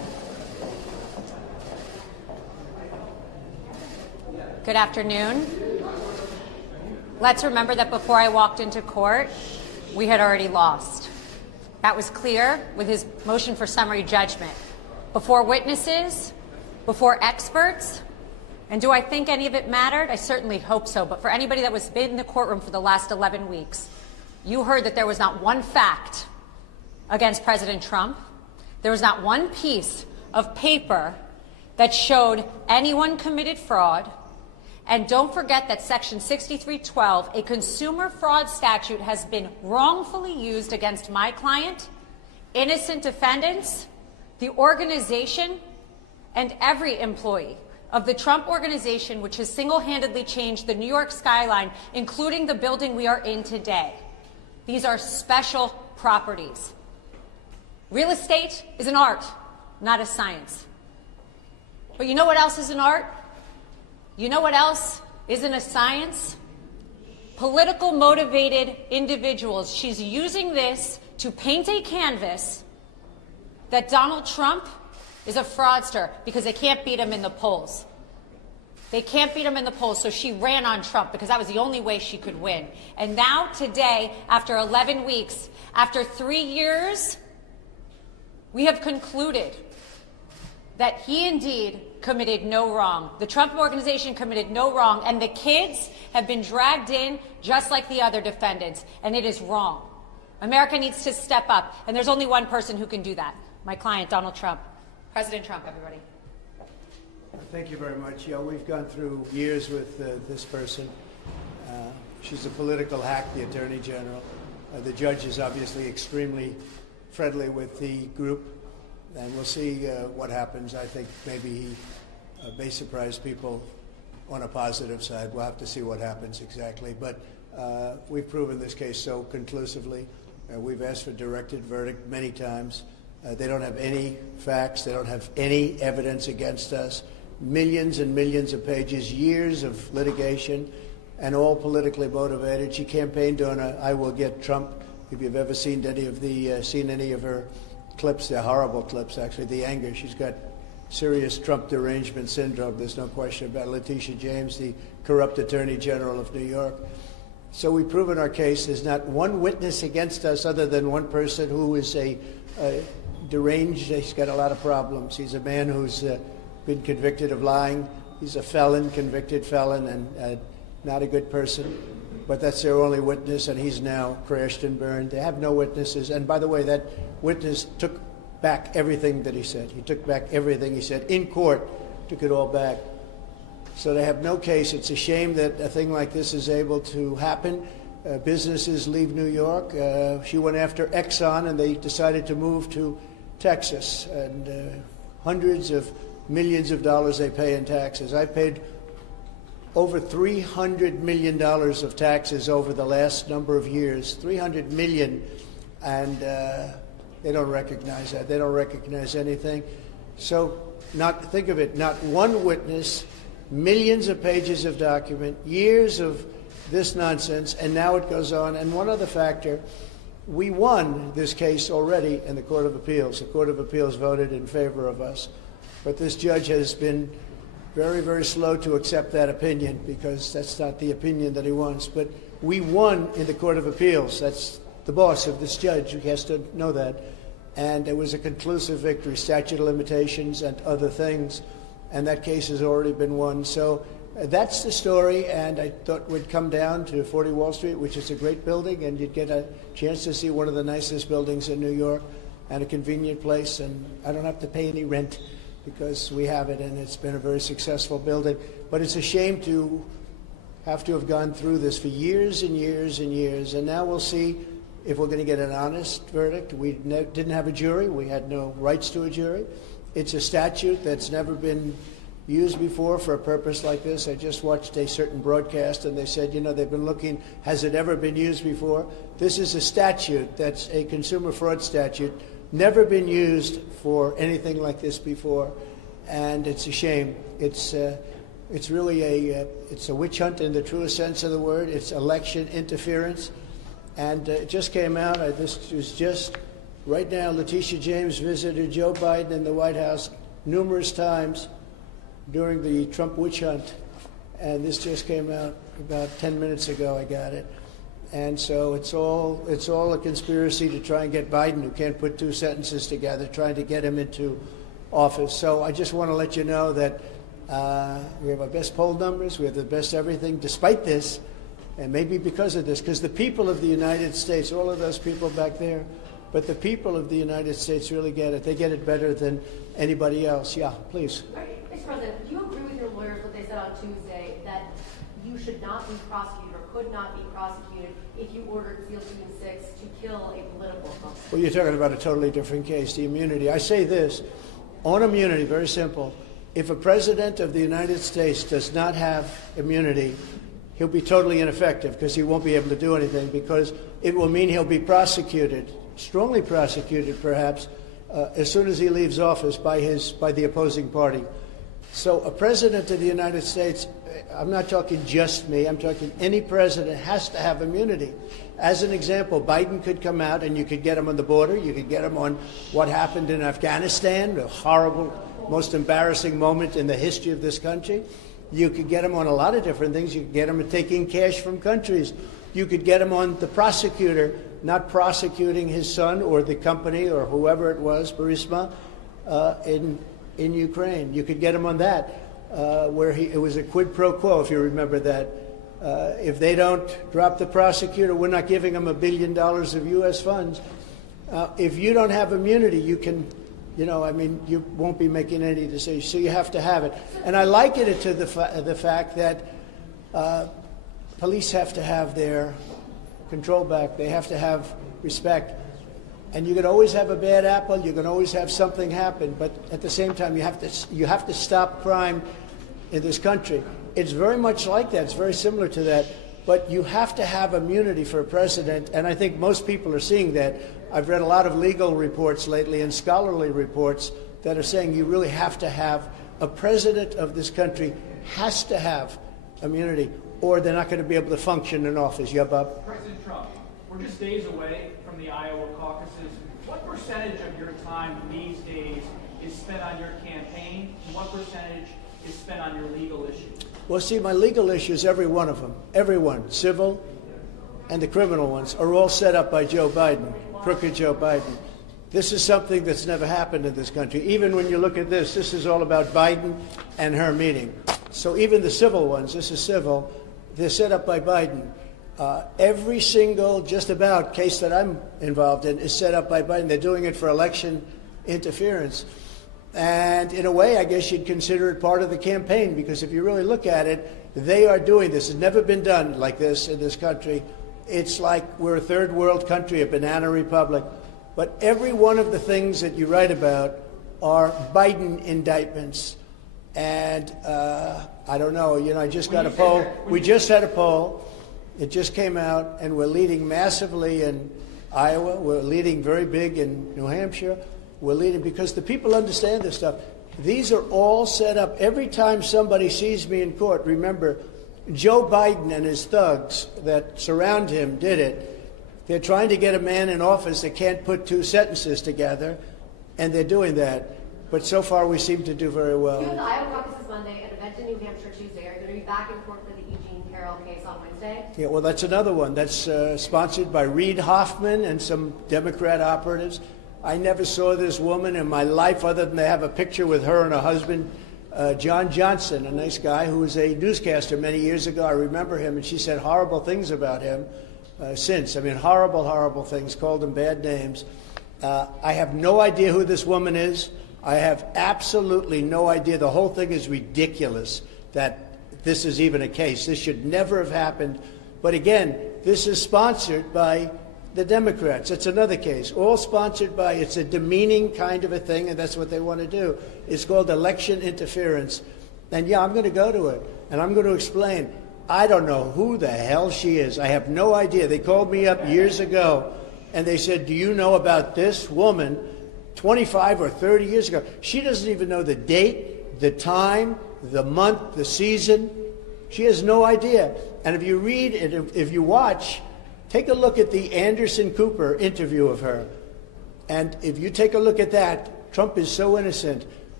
Good afternoon. Let's remember that before I walked into court, we had already lost. That was clear with his motion for summary judgment. Before witnesses, before experts, and do I think any of it mattered? I certainly hope so, but for anybody that was in the courtroom for the last 11 weeks, you heard that there was not one fact against President Trump. There was not one piece of paper that showed anyone committed fraud. And don't forget that Section 6312, a consumer fraud statute, has been wrongfully used against my client, innocent defendants, the organization, and every employee of the Trump organization, which has single-handedly changed the New York skyline, including the building we are in today. These are special properties. Real estate is an art, not a science. But you know what else is an art? You know what else isn't a science? Political motivated individuals. She's using this to paint a canvas that Donald Trump is a fraudster because they can't beat him in the polls. They can't beat him in the polls, so she ran on Trump because that was the only way she could win. And now, today, after 11 weeks, after 3 years, we have concluded that he indeed committed no wrong. The Trump organization committed no wrong, and the kids have been dragged in just like the other defendants, and it is wrong. America needs to step up, and there's only one person who can do that. My client, Donald Trump. President Trump, everybody. Thank you very much. Yeah, we've gone through years with this person. She's a political hack, the Attorney General. The judge is obviously extremely friendly with the group, and we'll see what happens. I think maybe he may surprise people on a positive side. We'll have to see what happens exactly. But we've proven this case so conclusively. We've asked for directed verdict many times. They don't have any facts. They don't have any evidence against us. Millions and millions of pages, years of litigation, and all politically motivated. She campaigned on a "I will get Trump." If you've ever seen any of her clips, they're horrible clips, actually. The anger, she's got serious Trump derangement syndrome. There's no question about it. Letitia James, the corrupt Attorney General of New York. So we've proven our case. There's not one witness against us other than one person who is a deranged. He's got a lot of problems. He's a man who's been convicted of lying. He's a felon, convicted felon, and not a good person. But that's their only witness, and he's now crashed and burned. They have no witnesses. And by the way, that witness took back everything that he said. He took back everything he said in court, took it all back. So they have no case. It's a shame that a thing like this is able to happen. Businesses leave New York. She went after Exxon, and they decided to move to Texas. And hundreds of millions of dollars they pay in taxes. I paid over $300 million of taxes over the last number of years, $300 million, and they don't recognize that. They don't recognize anything. So think of it, not one witness, millions of pages of document, years of this nonsense, and now it goes on. And one other factor, we won this case already in the Court of Appeals. The Court of Appeals voted in favor of us. But this judge has been very, very slow to accept that opinion because that's not the opinion that he wants. But we won in the Court of Appeals. That's the boss of this judge. He has to know that. And it was a conclusive victory, statute of limitations and other things. And that case has already been won. So that's the story. And I thought we'd come down to 40 Wall Street, which is a great building, and you'd get a chance to see one of the nicest buildings in New York and a convenient place. And I don't have to pay any rent, because we have it, and it's been a very successful building. But it's a shame to have gone through this for years and years and years, and now we'll see if we're going to get an honest verdict. We didn't have a jury. We had no rights to a jury. It's a statute that's never been used before for a purpose like this. I just watched a certain broadcast, and they said, they've been looking, has it ever been used before? This is a statute that's a consumer fraud statute, never been used for anything like this before, and it's a shame. It's really it's a witch hunt in the truest sense of the word. It's election interference, and it just came out. This was just right now. Letitia James visited Joe Biden in the White House numerous times during the Trump witch hunt, and this just came out about 10 minutes ago. I got it. And so it's all a conspiracy to try and get Biden, who can't put two sentences together, trying to get him into office. So I just want to let you know that we have our best poll numbers, we have the best everything, despite this, and maybe because of this, because the people of the United States, all of those people back there, but the people of the United States really get it. They get it better than anybody else. Yeah, please. Mr. President, do you agree with your lawyers what they said on Tuesday, that you should not be prosecuted or could not be prosecuted if you ordered SEAL Team 6 to kill a political opponent? Well, you're talking about a totally different case, the immunity. I say this, on immunity, very simple. If a president of the United States does not have immunity, he'll be totally ineffective because he won't be able to do anything, because it will mean he'll be prosecuted, strongly prosecuted perhaps, as soon as he leaves office by the opposing party. So a president of the United States, I'm not talking just me, I'm talking any president has to have immunity. As an example, Biden could come out and you could get him on the border, you could get him on what happened in Afghanistan, a horrible, most embarrassing moment in the history of this country. You could get him on a lot of different things. You could get him taking cash from countries. You could get him on the prosecutor not prosecuting his son or the company or whoever it was, Burisma, in Ukraine. You could get him on that, where it was a quid pro quo, if you remember that. If they don't drop the prosecutor, we're not giving them $1 billion of U.S. funds. If you don't have immunity, you can, you won't be making any decisions. So you have to have it. And I liken it to the fact that police have to have their control back. They have to have respect. And you can always have a bad apple. You can always have something happen. But at the same time, you have to stop crime in this country. It's very much like that. It's very similar to that. But you have to have immunity for a president, and I think most people are seeing that. I've read a lot of legal reports lately and scholarly reports that are saying you really have to have a president of this country has to have immunity, or they're not going to be able to function in office. Yeah, Bob? President Trump, we're just days away from the Iowa caucuses. What percentage of your time these days is spent on your campaign, and what percentage is spent on your legal issues? Well, see, my legal issues, every one of them, everyone, civil and the criminal ones, are all set up by Joe Biden, crooked Joe Biden. This is something that's never happened in this country. Even when you look at this is all about Biden and her meeting. So even the civil ones, this is civil, they're set up by Biden. Every single, just about, case that I'm involved in is set up by Biden. They're doing it for election interference. And in a way, I guess you'd consider it part of the campaign, because if you really look at it, they are doing this. It's never been done like this in this country. It's like we're a third world country, a banana republic. But every one of the things that you write about are Biden indictments. And I don't know, I just got a poll. We just had a poll. It just came out, and we're leading massively in Iowa. We're leading very big in New Hampshire. We're leading because the people understand this stuff. These are all set up. Every time somebody sees me in court, remember, Joe Biden and his thugs that surround him did it. They're trying to get a man in office that can't put two sentences together, and they're doing that. But so far, we seem to do very well. You have the Iowa caucuses Monday, an event in New Hampshire Tuesday. Are you going to be back in court for the E. Jean Carroll case on Wednesday? Yeah, well, that's another one. That's sponsored by Reid Hoffman and some Democrat operatives. I never saw this woman in my life other than to have a picture with her and her husband, John Johnson, a nice guy who was a newscaster many years ago. I remember him, and she said horrible things about him since. I mean, horrible, horrible things, called him bad names. I have no idea who this woman is. I have absolutely no idea. The whole thing is ridiculous that this is even a case. This should never have happened. But again, this is sponsored by the Democrats. It's another case, all sponsored by, it's a demeaning kind of a thing, and that's what they want to do. It's called election interference. And yeah, I'm going to go to it, and I'm going to explain. I don't know who the hell she is. I have no idea. They called me up years ago, and they said, do you know about this woman 25 or 30 years ago? She doesn't even know the date, the time, the month, the season. She has no idea. And if you read and if you watch, take a look at the Anderson Cooper interview of her. And if you take a look at that, Trump is so innocent.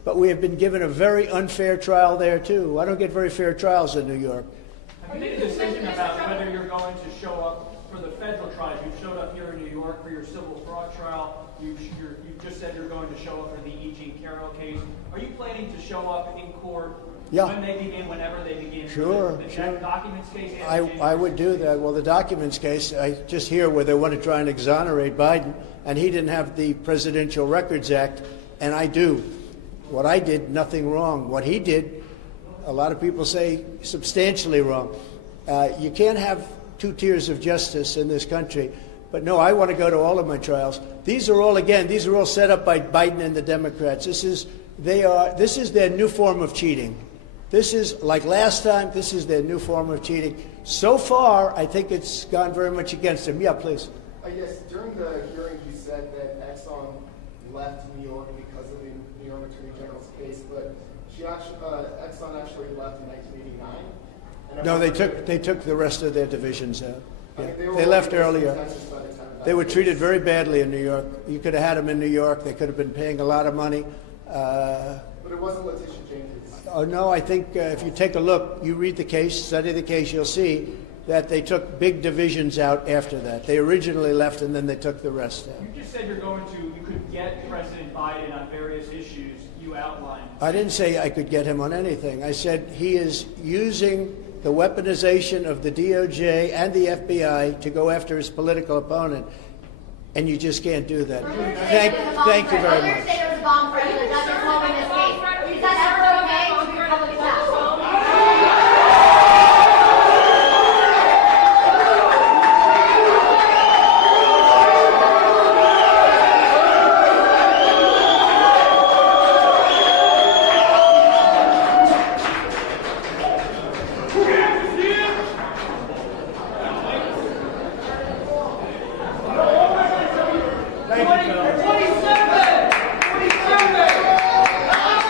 but we have been given a very unfair trial there, too. I don't get very fair trials in New York. Have you made a decision about whether you're going to show up for the federal trials? You've showed up here in New York for your civil fraud trial. You just said you're going to show up for the E. Jean Carroll case. Are you planning to show up in court when they begin, whenever they begin? Sure, the sure. documents case? I would do that. Well, the documents case, I just hear where they want to try and exonerate Biden, and he didn't have the Presidential Records Act, and I do. What I did, nothing wrong. What he did, a lot of people say substantially wrong. You can't have two tiers of justice in this country. But no, I want to go to all of my trials. These are all set up by Biden and the Democrats. This is their new form of cheating. This is, like last time, this is their new form of cheating. So far, I think it's gone very much against them. Yeah, please. Yes, during the hearings you said that Exxon left New York because of the New York Attorney General's case, but Exxon actually left in 1989. No, they took the rest of their divisions out. Yeah. They left earlier. They were treated very badly in New York. You could have had them in New York. They could have been paying a lot of money. But it wasn't Letitia James. Oh, no, I think if you take a look, you read the case, study the case, you'll see that they took big divisions out after that. They originally left, and then they took the rest out. You just said you could get President Biden on various issues you outlined. I didn't say I could get him on anything. I said he is using the weaponization of the DOJ and the FBI to go after his political opponent, and you just can't do that. Thank you very much. There was a bomb threat in the Justice Moment in this case. Is that ever okay to be public staff?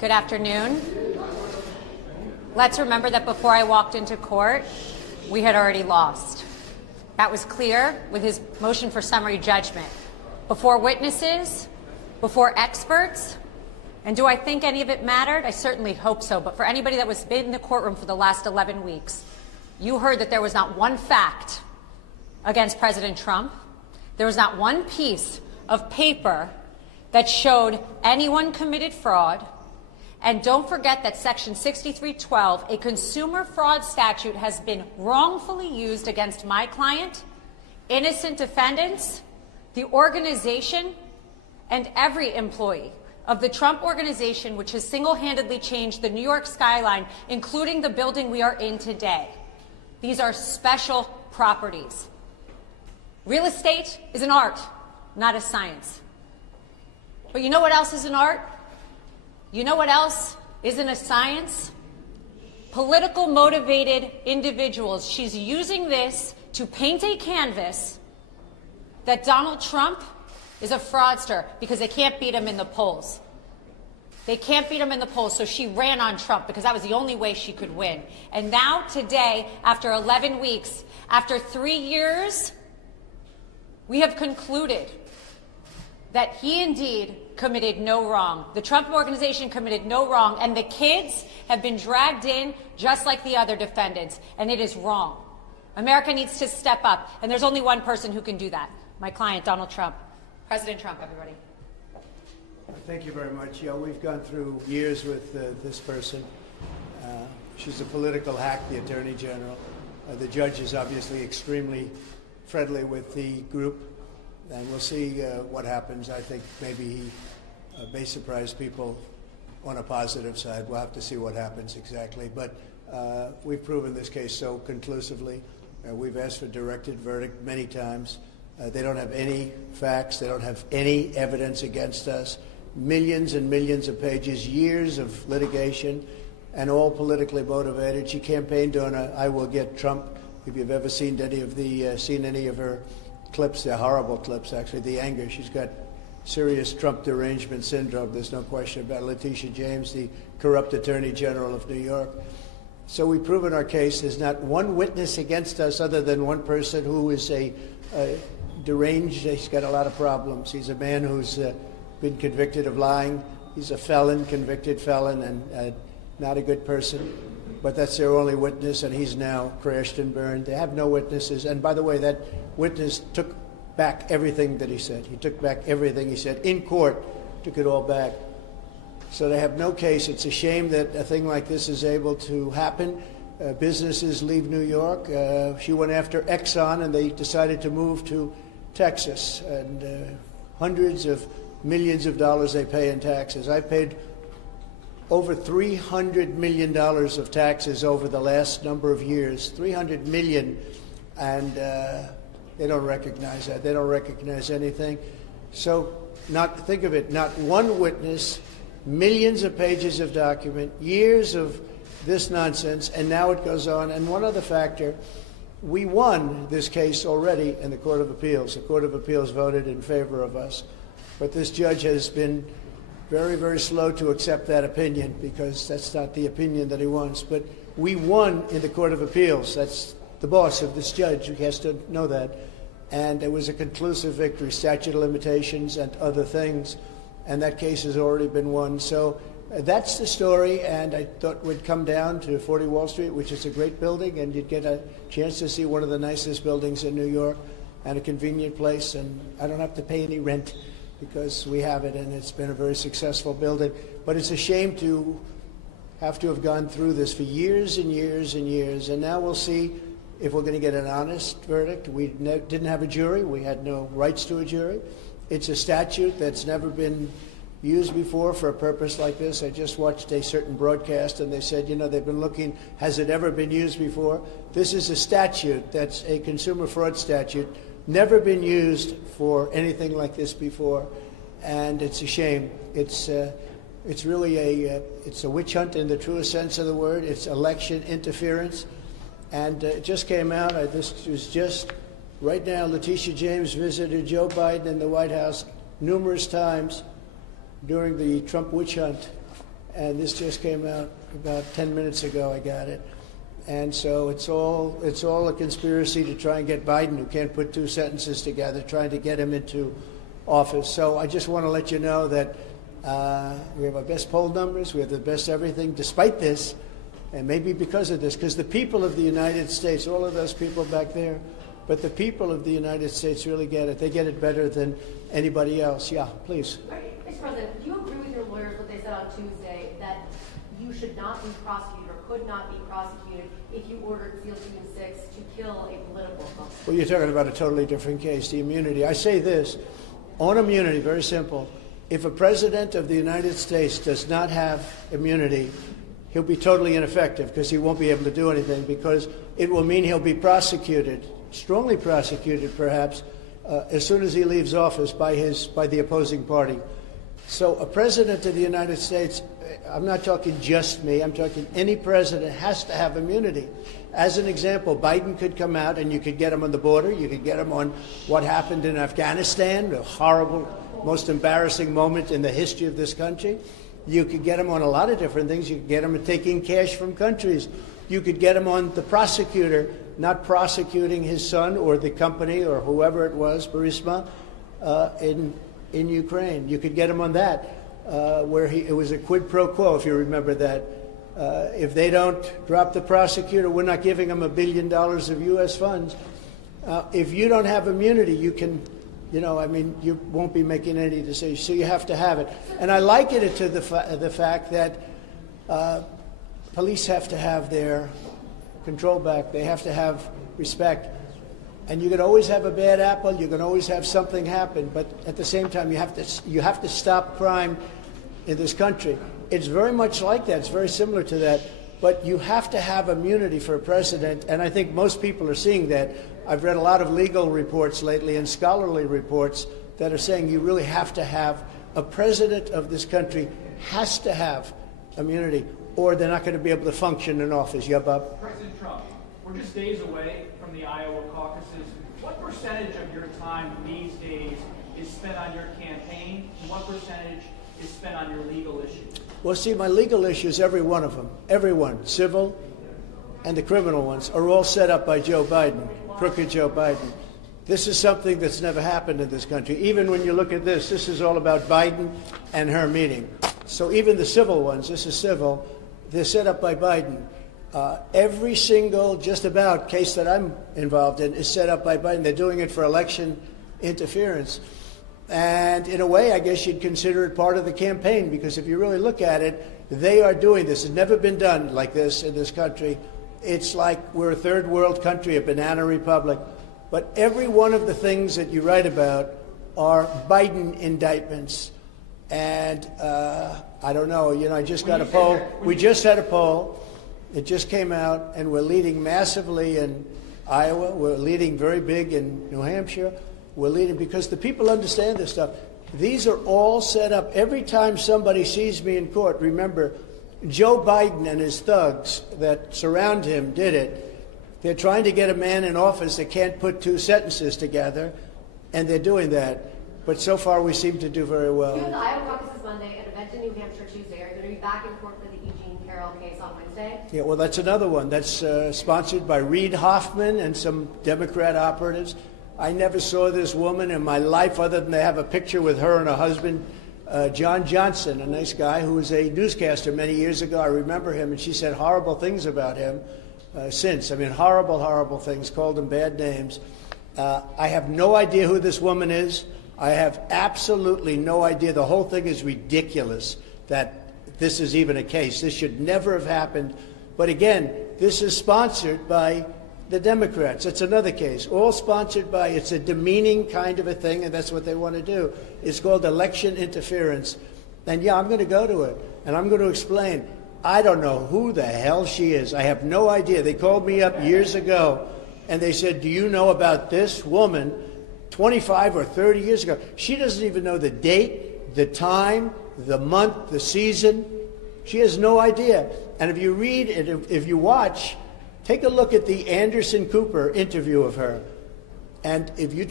Good afternoon. Let's remember that before I walked into court, we had already lost. That was clear with his motion for summary judgment. Before witnesses, before experts, and do I think any of it mattered? I certainly hope so, but for anybody that was in the courtroom for the last 11 weeks, you heard that there was not one fact against President Trump. There was not one piece of paper that showed anyone committed fraud. And don't forget that Section 6312, a consumer fraud statute, has been wrongfully used against my client, innocent defendants, the organization, and every employee of the Trump organization, which has single-handedly changed the New York skyline, including the building we are in today. These are special properties. Real estate is an art, not a science. But you know what else is an art? You know what else isn't a science? Political motivated individuals. She's using this to paint a canvas that Donald Trump is a fraudster because they can't beat him in the polls. They can't beat him in the polls, so she ran on Trump because that was the only way she could win. And now today, after 11 weeks, after 3 years, we have concluded that he indeed committed no wrong. The Trump organization committed no wrong, and the kids have been dragged in just like the other defendants, and it is wrong. America needs to step up, and there's only one person who can do that. My client, Donald Trump. President Trump, everybody. Thank you very much. Yeah, we've gone through years with this person. She's a political hack, the Attorney General. The judge is obviously extremely friendly with the group. And we'll see what happens. I think maybe he may surprise people on a positive side. We'll have to see what happens exactly. But we've proven this case so conclusively. We've asked for directed verdict many times. They don't have any facts. They don't have any evidence against us. Millions and millions of pages, years of litigation, and all politically motivated. She campaigned on a "I will get Trump." If you've ever seen any of her clips, they're horrible clips, actually. The anger, she's got serious Trump derangement syndrome. There's no question about it. Letitia James, the corrupt Attorney General of New York. So we've proven our case. There's not one witness against us other than one person who is a deranged. He's got a lot of problems. He's a man who's been convicted of lying. He's a felon, convicted felon, and not a good person. But that's their only witness, and he's now crashed and burned. They have no witnesses. And by the way, that witness took back everything that he said. He took back everything he said in court, took it all back. So they have no case. It's a shame that a thing like this is able to happen. Businesses leave New York. She went after Exxon, and they decided to move to Texas. And hundreds of millions of dollars they pay in taxes. I paid over $300 million of taxes over the last number of years, $300 million, and they don't recognize that. They don't recognize anything. So think of it, not one witness, millions of pages of document, years of this nonsense, and now it goes on. And one other factor, we won this case already in the Court of Appeals. The Court of Appeals voted in favor of us, but this judge has been very, very slow to accept that opinion because that's not the opinion that he wants. But we won in the Court of Appeals. That's the boss of this judge who has to know that. And it was a conclusive victory, statute of limitations and other things. And that case has already been won. So that's the story. And I thought we'd come down to 40 Wall Street, which is a great building, and you'd get a chance to see one of the nicest buildings in New York and a convenient place. And I don't have to pay any rent, because we have it, and it's been a very successful building. But it's a shame to have gone through this for years and years and years, and now we'll see if we're going to get an honest verdict. We didn't have a jury. We had no rights to a jury. It's a statute that's never been used before for a purpose like this. I just watched a certain broadcast, and they said, they've been looking, has it ever been used before? This is a statute that's a consumer fraud statute, never been used for anything like this before, and it's a shame. It's really it's a witch hunt in the truest sense of the word. It's election interference, and it just came out. This was just right now. Letitia James visited Joe Biden in the White House numerous times during the Trump witch hunt, and this just came out about 10 minutes ago. I got it. And so it's all a conspiracy to try and get Biden, who can't put two sentences together, trying to get him into office. So I just want to let you know that we have our best poll numbers, we have the best everything, despite this, and maybe because of this, because the people of the United States, all of those people back there, but the people of the United States really get it. They get it better than anybody else. Yeah, please. Mr. President, do you agree with your lawyers what they said on Tuesday, that you should not be prosecuted or could not be prosecuted if you ordered SEAL Team 6 to kill a political opponent? Well, you're talking about a totally different case, the immunity. I say this, on immunity, very simple. If a president of the United States does not have immunity, he'll be totally ineffective because he won't be able to do anything, because it will mean he'll be prosecuted, strongly prosecuted perhaps, as soon as he leaves office by the opposing party. So a president of the United States, I'm not talking just me, I'm talking any president has to have immunity. As an example, Biden could come out and you could get him on the border, you could get him on what happened in Afghanistan, a horrible, most embarrassing moment in the history of this country. You could get him on a lot of different things. You could get him taking cash from countries. You could get him on the prosecutor not prosecuting his son or the company or whoever it was, Burisma, in Ukraine. You could get him on that, where it was a quid pro quo, if you remember that. If they don't drop the prosecutor, we're not giving them $1 billion of U.S. funds. If you don't have immunity, you can, you won't be making any decisions. So you have to have it. And I liken it to the fact that police have to have their control back. They have to have respect. And you can always have a bad apple. You can always have something happen. But at the same time, you have to stop crime in this country. It's very much like that. It's very similar to that. But you have to have immunity for a president, and I think most people are seeing that. I've read a lot of legal reports lately and scholarly reports that are saying you really have to have a president of this country has to have immunity, or they're not going to be able to function in office. Yeah, Bob? President Trump, we're just days away from the Iowa caucuses. What percentage of your time these days is spent on your campaign, and what percentage is spent on your legal issues? Well, see, my legal issues, every one of them, everyone, civil and the criminal ones, are all set up by Joe Biden, crooked Joe Biden. This is something that's never happened in this country. Even when you look at this is all about Biden and her meeting. So even the civil ones, this is civil, they're set up by Biden. Every single, just about, case that I'm involved in is set up by Biden. They're doing it for election interference. And in a way, I guess you'd consider it part of the campaign, because if you really look at it, they are doing this. It's never been done like this in this country. It's like we're a third world country, a banana republic. But every one of the things that you write about are Biden indictments. And I don't know, I just got a poll. We just had a poll. It just came out, and we're leading massively in Iowa. We're leading very big in New Hampshire. We're leading because the people understand this stuff. These are all set up. Every time somebody sees me in court, remember, Joe Biden and his thugs that surround him did it. They're trying to get a man in office that can't put two sentences together, and they're doing that. But so far, we seem to do very well. You have the Iowa caucuses Monday, an event in New Hampshire Tuesday. Are you going to be back in court for the E. Jean Carroll case on Wednesday? Yeah, well, that's another one. That's sponsored by Reid Hoffman and some Democrat operatives. I never saw this woman in my life other than they have a picture with her and her husband, John Johnson, a nice guy who was a newscaster many years ago. I remember him, and she said horrible things about him since. I mean, horrible, horrible things, called him bad names. I have no idea who this woman is. I have absolutely no idea. The whole thing is ridiculous that this is even a case. This should never have happened. But again, this is sponsored by the Democrats. It's another case, all sponsored by, it's a demeaning kind of a thing, and that's what they want to do. It's called election interference. And yeah, I'm going to go to it, and I'm going to explain. I don't know who the hell she is. I have no idea. They called me up years ago, and they said, do you know about this woman 25 or 30 years ago? She doesn't even know the date, the time, the month, the season. She has no idea. And if you read it, if you watch, take a look at the Anderson Cooper interview of her. And if you